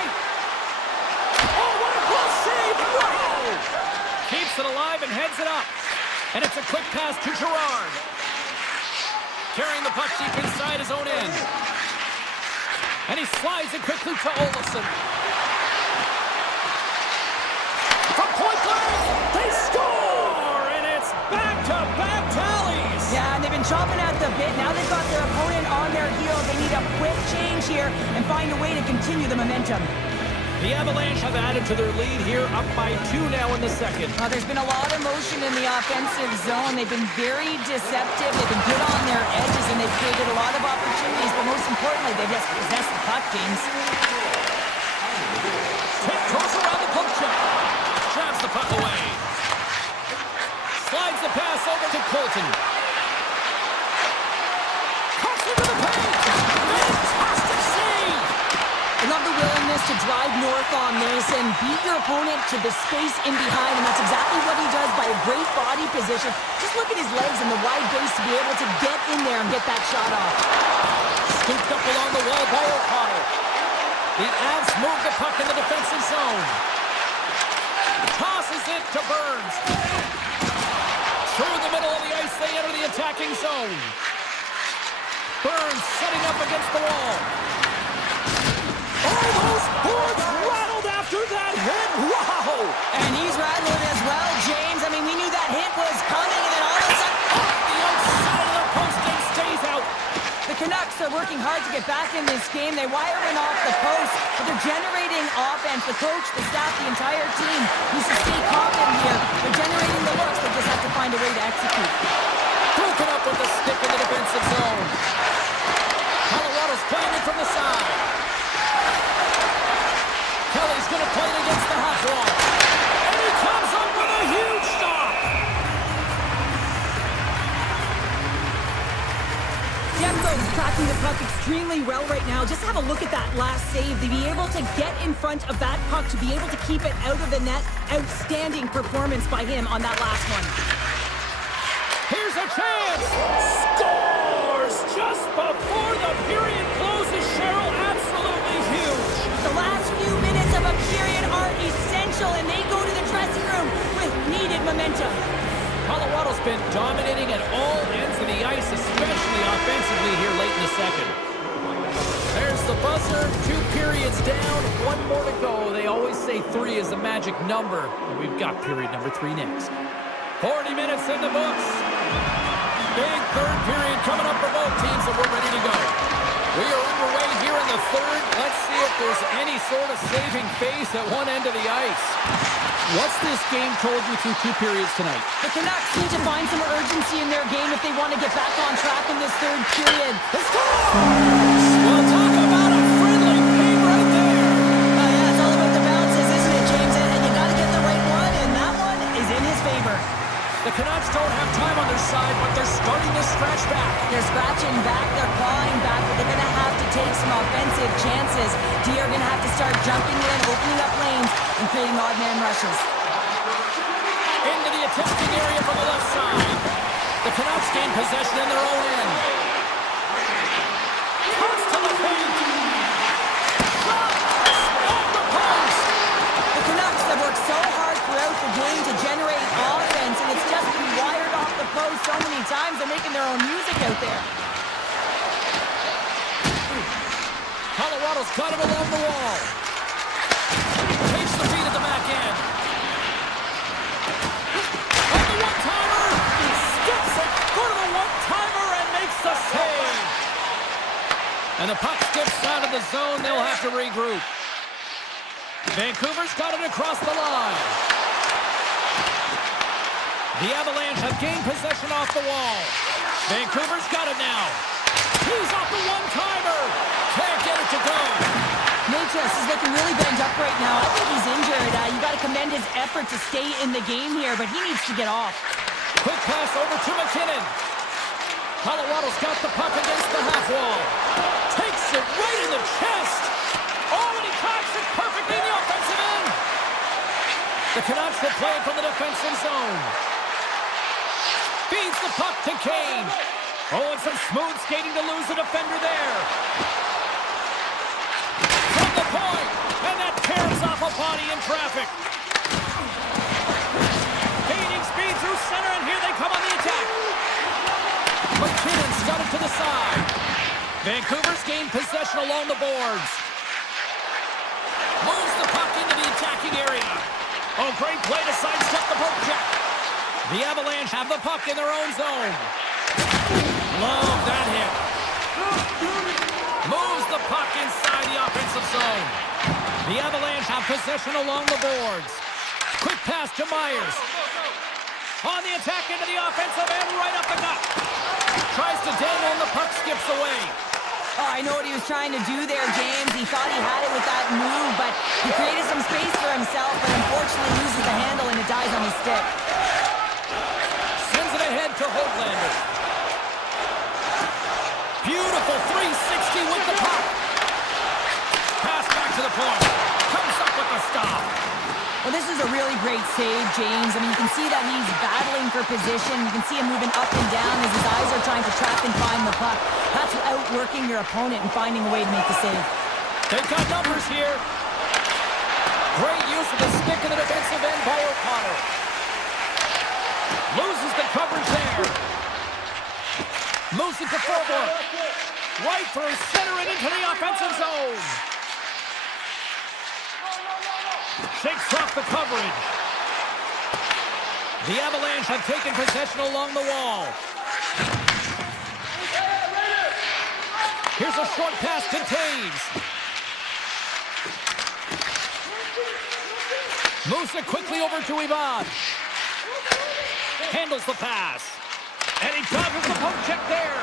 Oh, what a close save! Wow! Keeps it alive and heads it up. And it's a quick pass to Girard. Carrying the puck deep inside his own end. And he slides it quickly to Olofsson. From point blank, they score! And it's back-to-back tallies! Yeah, and they've been chopping at the bit. Now they've got their opponent on their heels. They need a quick change here and find a way to continue the momentum. The Avalanche have added to their lead here, up by 2 now in the second. There's been a lot of motion in the offensive zone. They've been very deceptive. They've been good on their edges, and they've created a lot of opportunities. But most importantly, they've just possessed the puck, James. Tip goes around the poke check. Grabs the puck away. Slides the pass over to Colton. Cuts into the paint. Fantastic save! I love the willingness to drive north on this and beat your opponent to the space in behind, and that's exactly what he does by a great body position. Just look at his legs and the wide base to be able to get in there and get that shot off. Scooped up along the wall by O'Connell. The Avs move the puck in the defensive zone. Tosses it to Burns. Through the middle of the ice, they enter the attacking zone. Burns setting up against the wall. Oh, those boards rattled after that hit. Wow! working hard to get back in this game. They wire in off the post, but they're generating offense. The coach, the staff, the entire team needs to stay confident here. They're generating the looks. They just have to find a way to execute. Broken up with the stick in the defensive zone. Colorado's playing it from the side. Kelly's going to play it against the half wall. And he comes up with a huge stop. Jeffco's tracking the puck extremely well right now. Just have a look at that last save. To be able to get in front of that puck, to be able to keep it out of the net. Outstanding performance by him on that last one. Here's a chance. Scores just before the period closes, Cheryl. Absolutely huge. The last few minutes of a period are essential, and they go to the dressing room with needed momentum. Colorado's been dominating at all ends of the ice, especially offensively here late in the second. There's the buzzer. 2 periods down. 1 more to go. They always say 3 is the magic number. And we've got period number 3 next. 40 minutes in the books. Big third period coming up for both teams, and we're ready to go. We are underway here in the third. Let's see if there's any sort of saving face at one end of the ice. What's this game told you through 2 periods tonight? The Canucks need to find some urgency in their game if they want to get back on track in this third period. Let's go! Well, talk about a friendly game right there. Yeah, it's all about the bounces, isn't it, James? And you got to get the right one, and that one is in his favor. The Canucks don't have time on their side, but they're starting to scratch back. They're scratching back, they're clawing back, but they're going to have to take some offensive chances. D are going to have to start jumping in, opening up lanes, and creating odd man rushes. Into the attempting area from the left side. The Canucks gain possession in their own end. Cuts to the paint. Shot! Off the post! The Canucks have worked so hard throughout the game to generate offense, and it's just been wired off the post so many times. They're making their own music out there. Colorado's got it along the wall. Takes the feed at the back end. On the one-timer, he skips it for the one-timer and makes the save. And the puck skips out of the zone. They'll have to regroup. Vancouver's got it across the line. The Avalanche have gained possession off the wall. Vancouver's got it now. He's off the one-timer. Can't get it to go. Natras is looking really banged up right now. I think he's injured. You got to commend his effort to stay in the game here, but he needs to get off. Quick pass over to McKinnon. Colorado's got the puck against the half wall. Takes it right in the chest. Oh, and he cracks it perfectly in the offensive end. The Canucks will play it from the defensive zone. Feeds the puck to Kane. Oh, and some smooth skating to lose the defender there. From the point, and that tears off a body in traffic. Gaining speed through center, and here they come on the attack. McKinnon's got it to the side. Vancouver's gained possession along the boards. Moves the puck into the attacking area. Oh, great play to sidestep the poke check. The Avalanche have the puck in their own zone. Love that hit. Moves the puck inside the offensive zone. The Avalanche have possession along the boards. Quick pass to Myers. On the attack into the offensive end, right up the gut. Tries to dangle and the puck skips away. Oh, I know what he was trying to do there, James. He thought he had it with that move, but he created some space for himself, but unfortunately loses the handle and it dies on his stick. Sends it ahead to Hoaglander. Beautiful 360 with the puck. Pass back to the point. Comes up with the stop. Well, this is a really great save, James. I mean, you can see that he's battling for position. You can see him moving up and down as his eyes are trying to track and find the puck. That's outworking your opponent and finding a way to make the save. They've got numbers here. Great use of the stick in the defensive end by O'Connor. Loses the coverage there. Moves it to forward. Right through center and into the offensive zone. Shakes off the coverage. The Avalanche have taken possession along the wall. Here's a short pass, contains. Moves it quickly over to Ivan. Handles the pass. And he dodges the poke check there.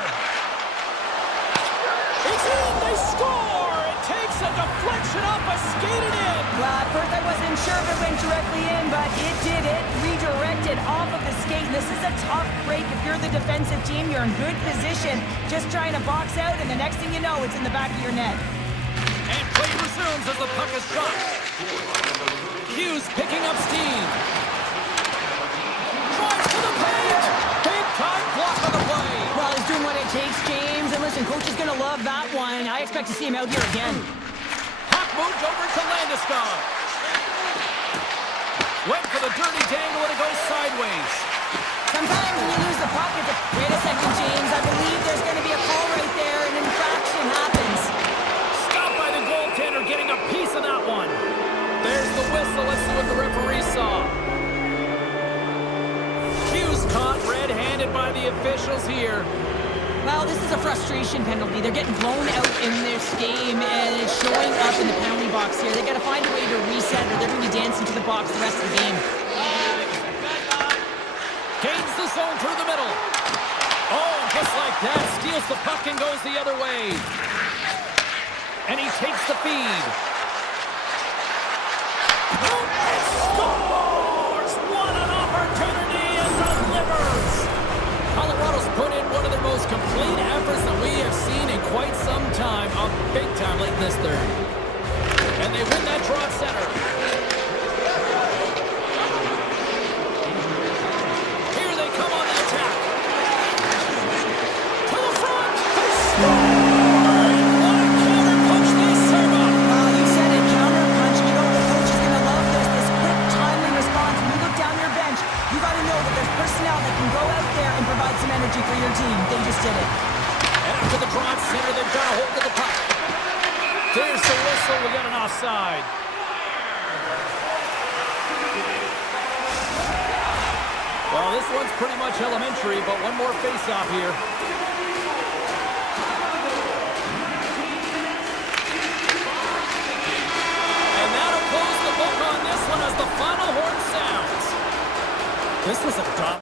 It's in, they score! It takes a deflection off a skated in. Well, at first I wasn't sure if it went directly in, but it did. It redirected off of the skate. This is a tough break. If you're the defensive team, you're in good position, just trying to box out, and the next thing you know, it's in the back of your net. And play resumes as the puck is dropped. Hughes picking up steam. Drives to the paint. Big time block on the play. Well, he's doing what it takes, James. And listen, coach is going to love that one. I expect to see him out here again. Puck moved over to Landeskog. Went for the dirty dangle and it goes sideways. Sometimes when you lose the puck, it's a... Wait a second, James. I believe there's going to be a call right there. An infraction happens. Stopped by the goaltender, getting a piece of that one. There's the whistle. Let's see what the referee saw. Hughes caught red-handed by the officials here. Well, this is a frustration penalty. They're getting blown out in this game, and it's showing up in the penalty box here. They got to find a way to reset, or they're going to be dancing to the box the rest of the game. Gains the zone through the middle. Oh, just like that, steals the puck and goes the other way. And he takes the feed. And scores! What an opportunity and delivers! Colorado's put in one of their most complete efforts that we have seen in quite some time. A big time late in this third. And they win that draw at center. Here they come on the attack. To the front. They score! What a counter punch they serve up. You said it, counter punch. You know the coach is going to love this. This quick, timely response. When you look down your bench, you got to know that there's personnel that can go out there and provide some energy for your team. They just did it. And after the draw at center, they've got a hold of the puck. There's the whistle. We got an offside. Well, this one's pretty much elementary, but one more face-off here. And that'll close the book on this one as the final horn sounds. This was a drop.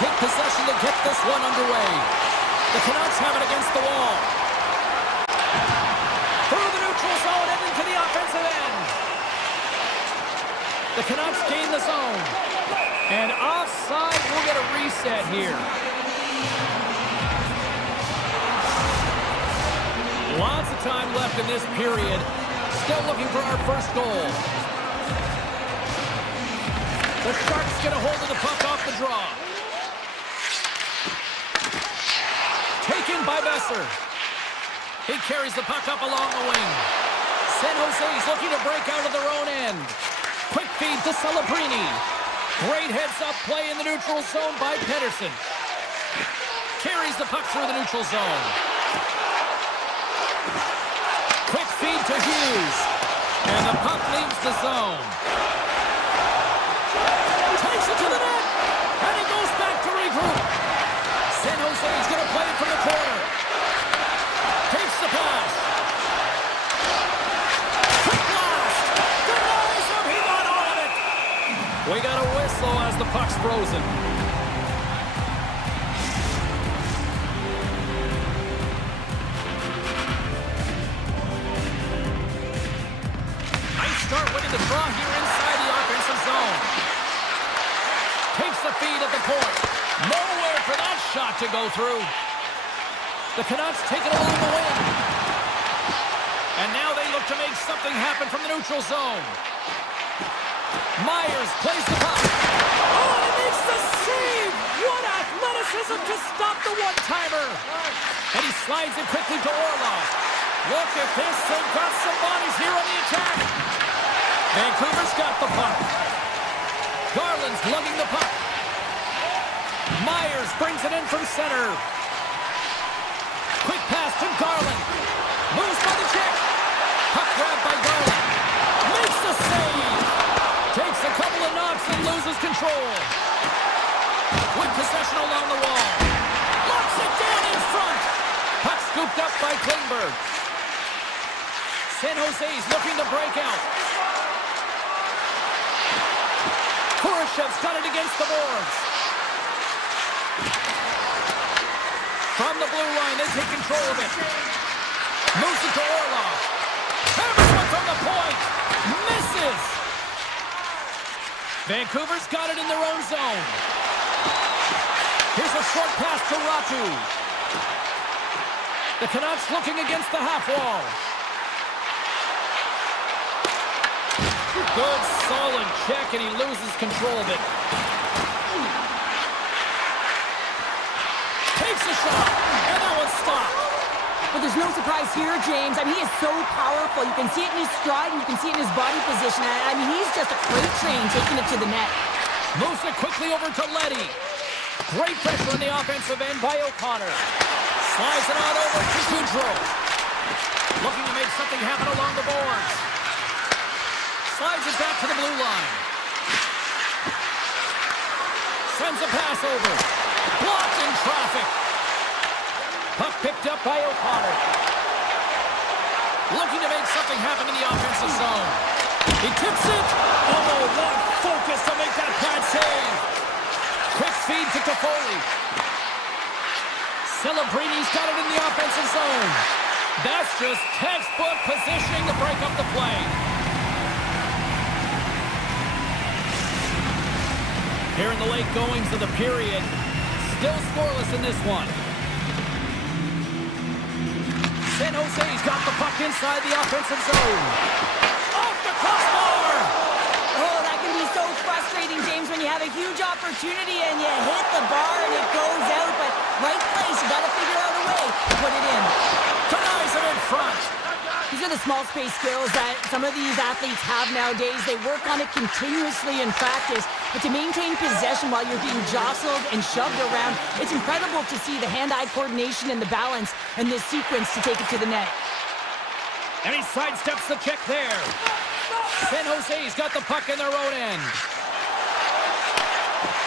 take possession to get this one underway. The Canucks have it against the wall. Through the neutral zone and into the offensive end. The Canucks gain the zone. And offside, we'll get a reset here. Lots of time left in this period. Still looking for our first goal. The Sharks get a hold of the puck off the draw. Taken by Besser. He carries the puck up along the wing. San Jose's looking to break out of their own end. Quick feed to Celebrini. Great heads-up play in the neutral zone by Pedersen. Carries the puck through the neutral zone. Quick feed to Hughes. And the puck leaves the zone. Takes it to the net. And he goes back to regroup. San Jose's going to play it from the corner. Takes the pass. Quick blast. Denies him. He got all of it. We got a whistle as the puck's frozen. Start winning the draw here inside the offensive zone. Takes the feed at the point. Nowhere for that shot to go through. The Canucks take it along the wing. And now they look to make something happen from the neutral zone. Myers plays the puck. Oh, he makes the save! What athleticism to stop the one-timer! And he slides it quickly to Orlov. Look at this, they've got some bodies here on the attack. Vancouver's got the puck. Garland's lugging the puck. Myers brings it in from center. Quick pass to Garland. Moves by the check. Puck grab by Garland. Makes the save. Takes a couple of knocks and loses control. With possession along the wall. Locks it down in front. Puck scooped up by Klingberg. San Jose's looking to break out. Khrushchev's got it against the boards. From the blue line, they take control of it. Moves it to Orlov. Hammers one from the point. Misses. Vancouver's got it in their own zone. Here's a short pass to Ratu. The Canucks looking against the half wall. Good, solid check, and he loses control of it. Takes a shot, and that one's stopped. But there's no surprise here, James. I mean, he is so powerful. You can see it in his stride, and you can see it in his body position. I mean, he's just a freight train taking it to the net. Moves it quickly over to Leddy. Great pressure on the offensive end by O'Connor. Slides it on over to Goudreau. Looking to make something happen along the boards. Slides it back to the blue line. Sends a pass over. Blocked in traffic. Puck picked up by O'Connor. Looking to make something happen in the offensive zone. He tips it. Oh, what focus to make that pad save. Quick feed to Toffoli. Celebrini's got it in the offensive zone. That's just textbook positioning to break up the play. Here in the late goings of the period, still scoreless in this one. San Jose's got the puck inside the offensive zone. Off the crossbar! Oh, that can be so frustrating, James, when you have a huge opportunity and you hit the bar and it goes out, but right place, you got to figure out a way to put it in. Denies it in front. These are the small space skills that some of these athletes have nowadays. They work on it continuously in practice, but to maintain possession while you're being jostled and shoved around, it's incredible to see the hand-eye coordination and the balance in this sequence to take it to the net. And he sidesteps the check there. San Jose's got the puck in their own end.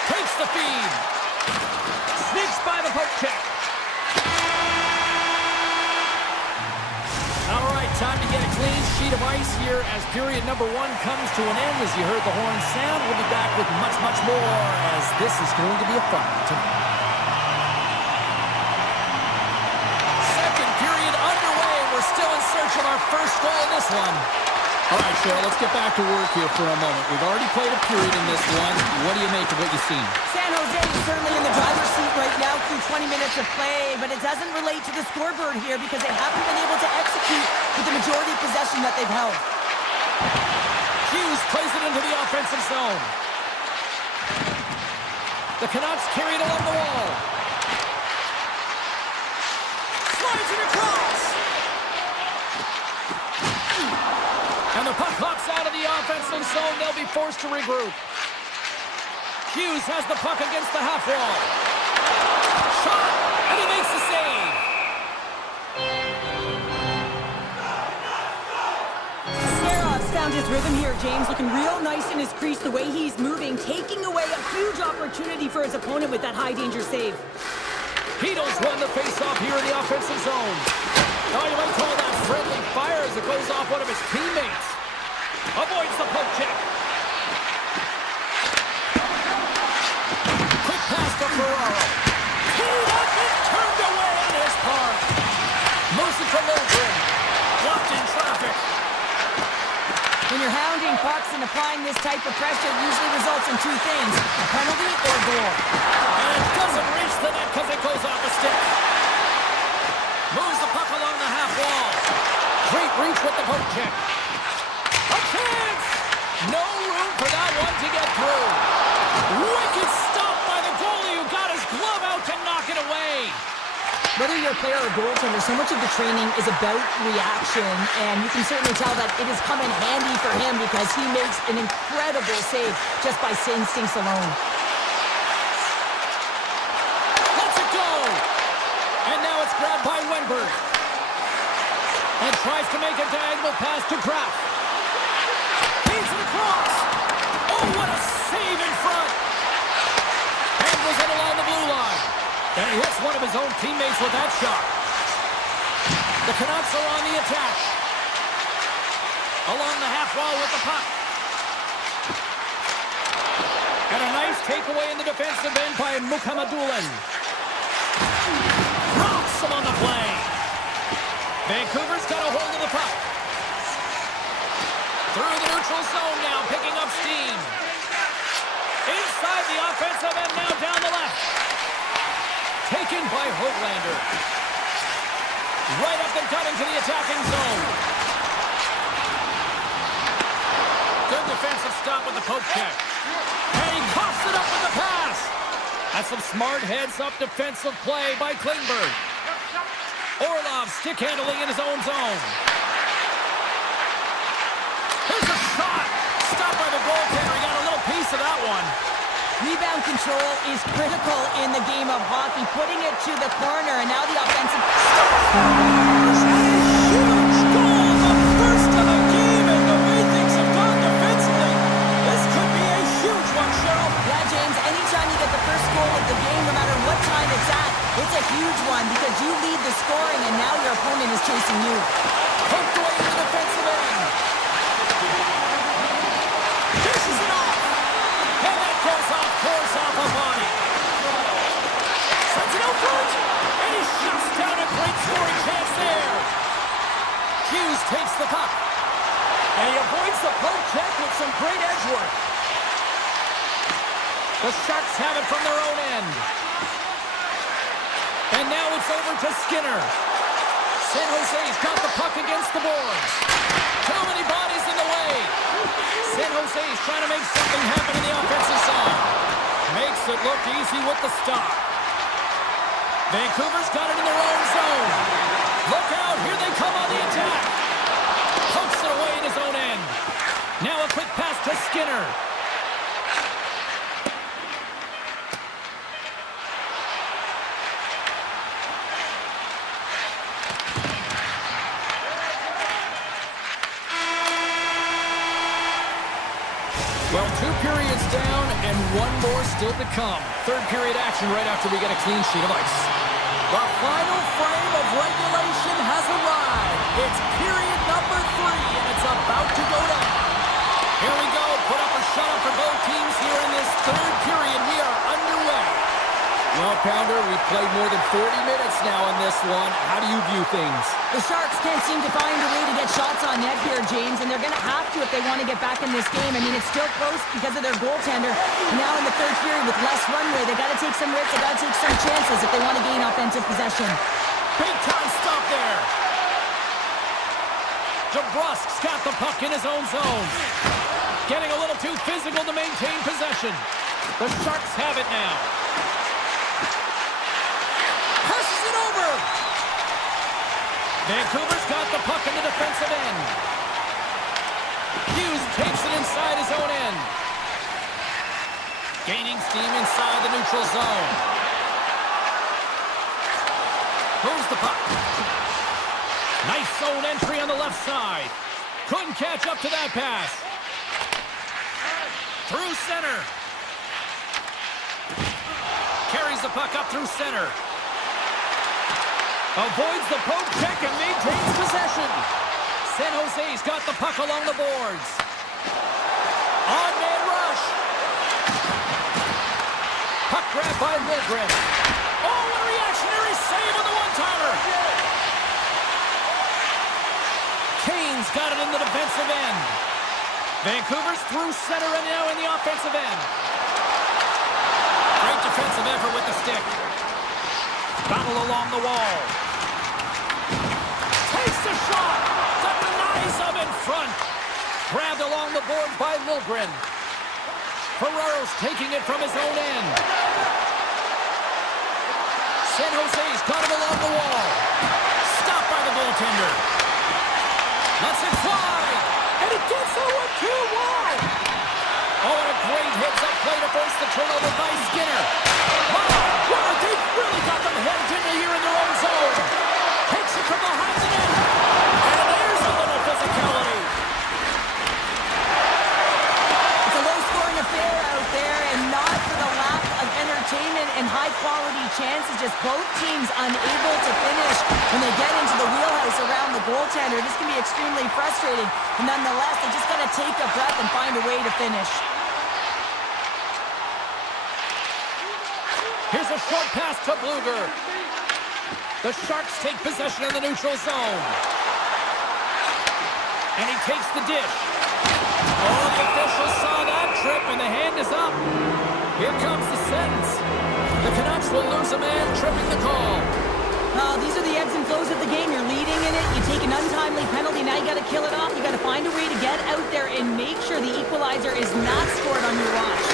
Takes the feed. Sneaks by the poke check. All right, time to get a clean sheet of ice here as period number 1 comes to an end. As you heard the horn sound, we'll be back with much, much more as this is going to be a fun one tonight. Second period underway. We're still in search of our first goal in this one. All right, Cheryl, let's get back to work here for a moment. We've already played a period in this one. What do you make of what you've seen? San Jose is certainly in the driver's seat right now through 20 minutes of play, but it doesn't relate to the scoreboard here because they haven't been able to execute with the majority of possession that they've held. Hughes plays it into the offensive zone. The Canucks carry it along the wall. Slides it across. And the puck hops out of the offensive zone. They'll be forced to regroup. Hughes has the puck against the half wall. Shot, and he makes the save. Smerov's found his rhythm here, James. Looking real nice in his crease, the way he's moving, taking away a huge opportunity for his opponent with that high-danger save. Heedles won the face-off here in the offensive zone. Oh, you might call that friendly fire as it goes off one of his teammates. Avoids the poke check. Quick pass to Ferraro. Teed up and turned away on his part. Moves it to Lundgren. Blocked in traffic. When you're hounding pucks and applying this type of pressure, it usually results in two things, a penalty or a goal. And it doesn't reach the net because it goes off the stick. Moves the puck along the half wall. Great reach with the poke check. A chance! No room for that one to get through. Wicked stop by the goalie who got his glove out to knock it away. Whether you're a player or goaltender, so much of the training is about reaction, and you can certainly tell that it has come in handy for him because he makes an incredible save just by instincts alone. Lets it go! And now it's grabbed by Wenberg. And tries to make a diagonal pass to Kraft. Feeds it across. Oh, what a save in front. And was in along the blue line. And he hits one of his own teammates with that shot. The Canucks are on the attack. Along the half wall with the puck. And a nice takeaway in the defensive end by Mukhamadullin. Rocks him on the play. Vancouver's got a hold of the puck. Through the neutral zone now, picking up steam. Inside the offensive end, now down the left. Taken by Hoglander. Right up and cut into the attacking zone. Good defensive stop with the poke check. And he coughs it up with the pass. That's some smart heads-up defensive play by Klingberg. Orlov stick handling in his own zone. Here's a shot. Stopped by the goaltender. He got a little piece of that one. Rebound control is critical in the game of hockey, putting it to the corner, and now the offensive... Huge goal, the first of the game, and the way things have gone defensively, this could be a huge one, Cheryl. Yeah, James, anytime you get the first goal of the game, no matter what time it's at, it's a huge one because you lead the scoring, and now your opponent is chasing you. Poked away in the defensive end. Dishes it off. And that goes off, pours off a body. Sends it out front. And he shuts down a great scoring chance there. Hughes takes the puck. And he avoids the poke check with some great edge work. The Sharks have it from their own end. And now it's over to Skinner. San Jose's got the puck against the boards. Too many bodies in the way. San Jose's trying to make something happen in the offensive side. Makes it look easy with the stop. Vancouver's got it in their own zone. Look out, here they come on the attack. Pokes it away in his own end. Now a quick pass to Skinner. Well, 2 periods down and 1 more still to come. Third period action right after we get a clean sheet of ice. The final frame of regulation has arrived. It's period number 3, and shut up for both teams here in this third period. We are underway. Well, Pounder, we've played more than 40 minutes now in this one. How do you view things? The Sharks can't seem to find a way to get shots on net here, James, and they're going to have to if they want to get back in this game. I mean, it's still close because of their goaltender. Now in the third period with less runway, they got to take some risks, they got to take some chances if they want to gain offensive possession. Big time stop there. Jabrusk's got the puck in his own zone. Getting a little too physical to maintain possession. The Sharks have it now. Passes it over. Vancouver's got the puck in the defensive end. Hughes takes it inside his own end. Gaining steam inside the neutral zone. Moves the puck. Nice zone entry on the left side. Couldn't catch up to that pass. Through center. Carries the puck up through center. Avoids the poke check and maintains possession. San Jose's got the puck along the boards. On-man rush. Puck grab by Milgren. Oh, what a reactionary save on the one-timer. Kane's got it in the defensive end. Vancouver's through center and now in the offensive end. Great defensive effort with the stick. Battle along the wall. Takes the shot. Denies him in front. Grabbed along the board by Milgren. Ferraro's taking it from his own end. San Jose's got him along the wall. Stopped by the goaltender. Lets it fly. And it gets that one too wide. Oh, and a great hits-up play to force the turnover by Skinner. Wow, they really got them headed into here in their own zone. Takes it from behind the net. And there's a little physicality. It's a low-scoring affair out there, and not for the lack of entertainment and high-quality chances. Just both teams unable to finish when they get into the wheelhouse around the goaltender. This can be extremely frustrating. And nonetheless, they just got to take a breath and find a way to finish. Here's a short pass to Bluger. The Sharks take possession of the neutral zone. And he takes the dish. Oh, the official saw that trip, and the hand is up. Here comes the sentence. The Canucks will lose a man, tripping the call. These are the ebbs and flows of the game. You're leading in it. You take an untimely penalty. Now you got to kill it off. You got to find a way to get out there and make sure the equalizer is not scored on your watch.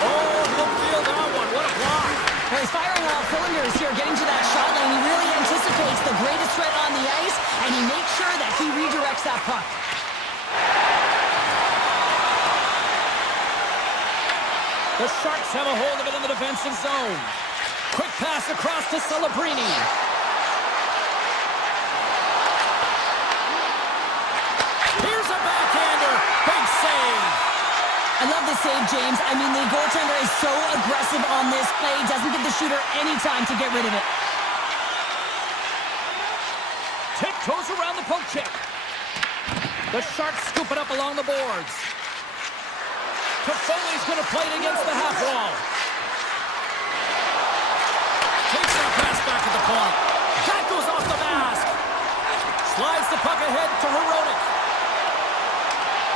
Oh, he'll feel that one. What a block. Well, he's firing on all cylinders here, getting to that shot lane. He really anticipates the greatest threat on the ice, and he makes sure that he redirects that puck. The Sharks have a hold of it in the defensive zone. Quick pass across to Celebrini. Here's a backhander. Big save. I love the save, James. I mean, the goaltender is so aggressive on this play. Doesn't give the shooter any time to get rid of it. Tiptoes around the poke check. The Sharks scoop it up along the boards. Toffoli's going to play it against the half wall. Takes that pass back at the point. That goes off the mask. Slides the puck ahead to Hronek.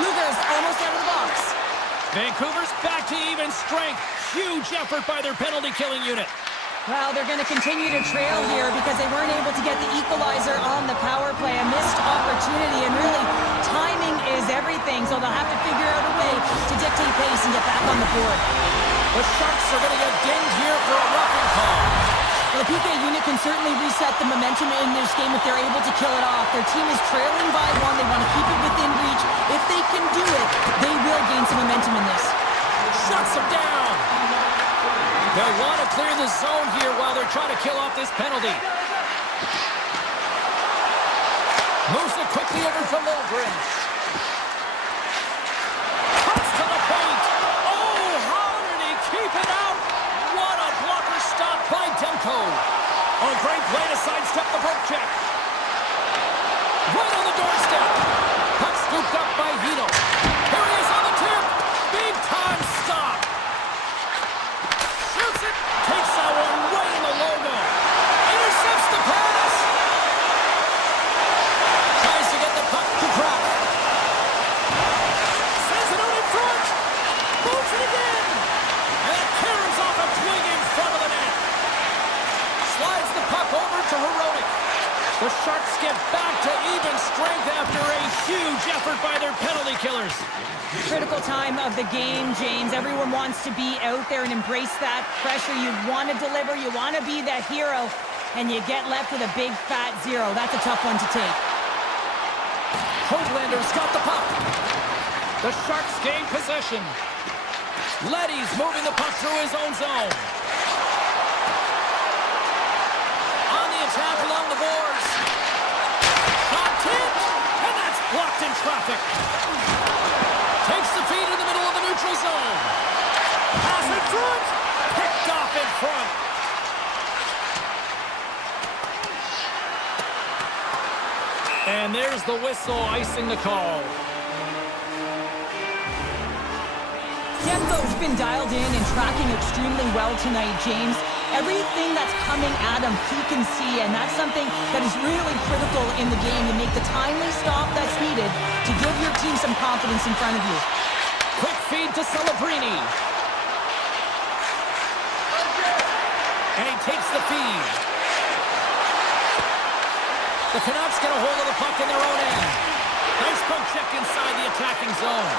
Luger's almost out of the box. Vancouver's back to even strength. Huge effort by their penalty-killing unit. Well, they're going to continue to trail here because they weren't able to get the equalizer on the power play. A missed opportunity, and really, timing is everything, so they'll have to figure out a way to dictate pace and get back on the board. The Sharks are going to get dinged here for a roughing call. Well, the PK unit can certainly reset the momentum in this game if they're able to kill it off. Their team is trailing by one. They want to keep it within reach. If they can do it, they will gain some momentum in this. Shuts them down. They'll want to clear the zone here while they're trying to kill off this penalty. Moves it quickly over to Milgren. Cuts to the paint. Oh, how did he keep it out? What a blocker stop by Demko. Oh, great play to sidestep the poke check. Right on the doorstep. Puck scooped up by Hito. Here he is on the tip. Big The Sharks get back to even strength after a huge effort by their penalty killers. Critical time of the game, James. Everyone wants to be out there and embrace that pressure. You want to deliver, you want to be the hero, and you get left with a big fat 0. That's a tough one to take. Hoaglander's got the puck. The Sharks gain possession. Leddy's moving the puck through his own zone. On the attack along the boards. Shot tipped, and that's blocked in traffic. Takes the feed in the middle of the neutral zone. Pass in front. Picked off in front. And there's the whistle icing the call. Demko's been dialed in and tracking extremely well tonight, James. Everything that's coming at him, he can see, and that's something that is really critical in the game to make the timely stop that's needed to give your team some confidence in front of you. Quick feed to Celebrini. And he takes the feed. The Canucks get a hold of the puck in their own end. Nice poke check inside the attacking zone.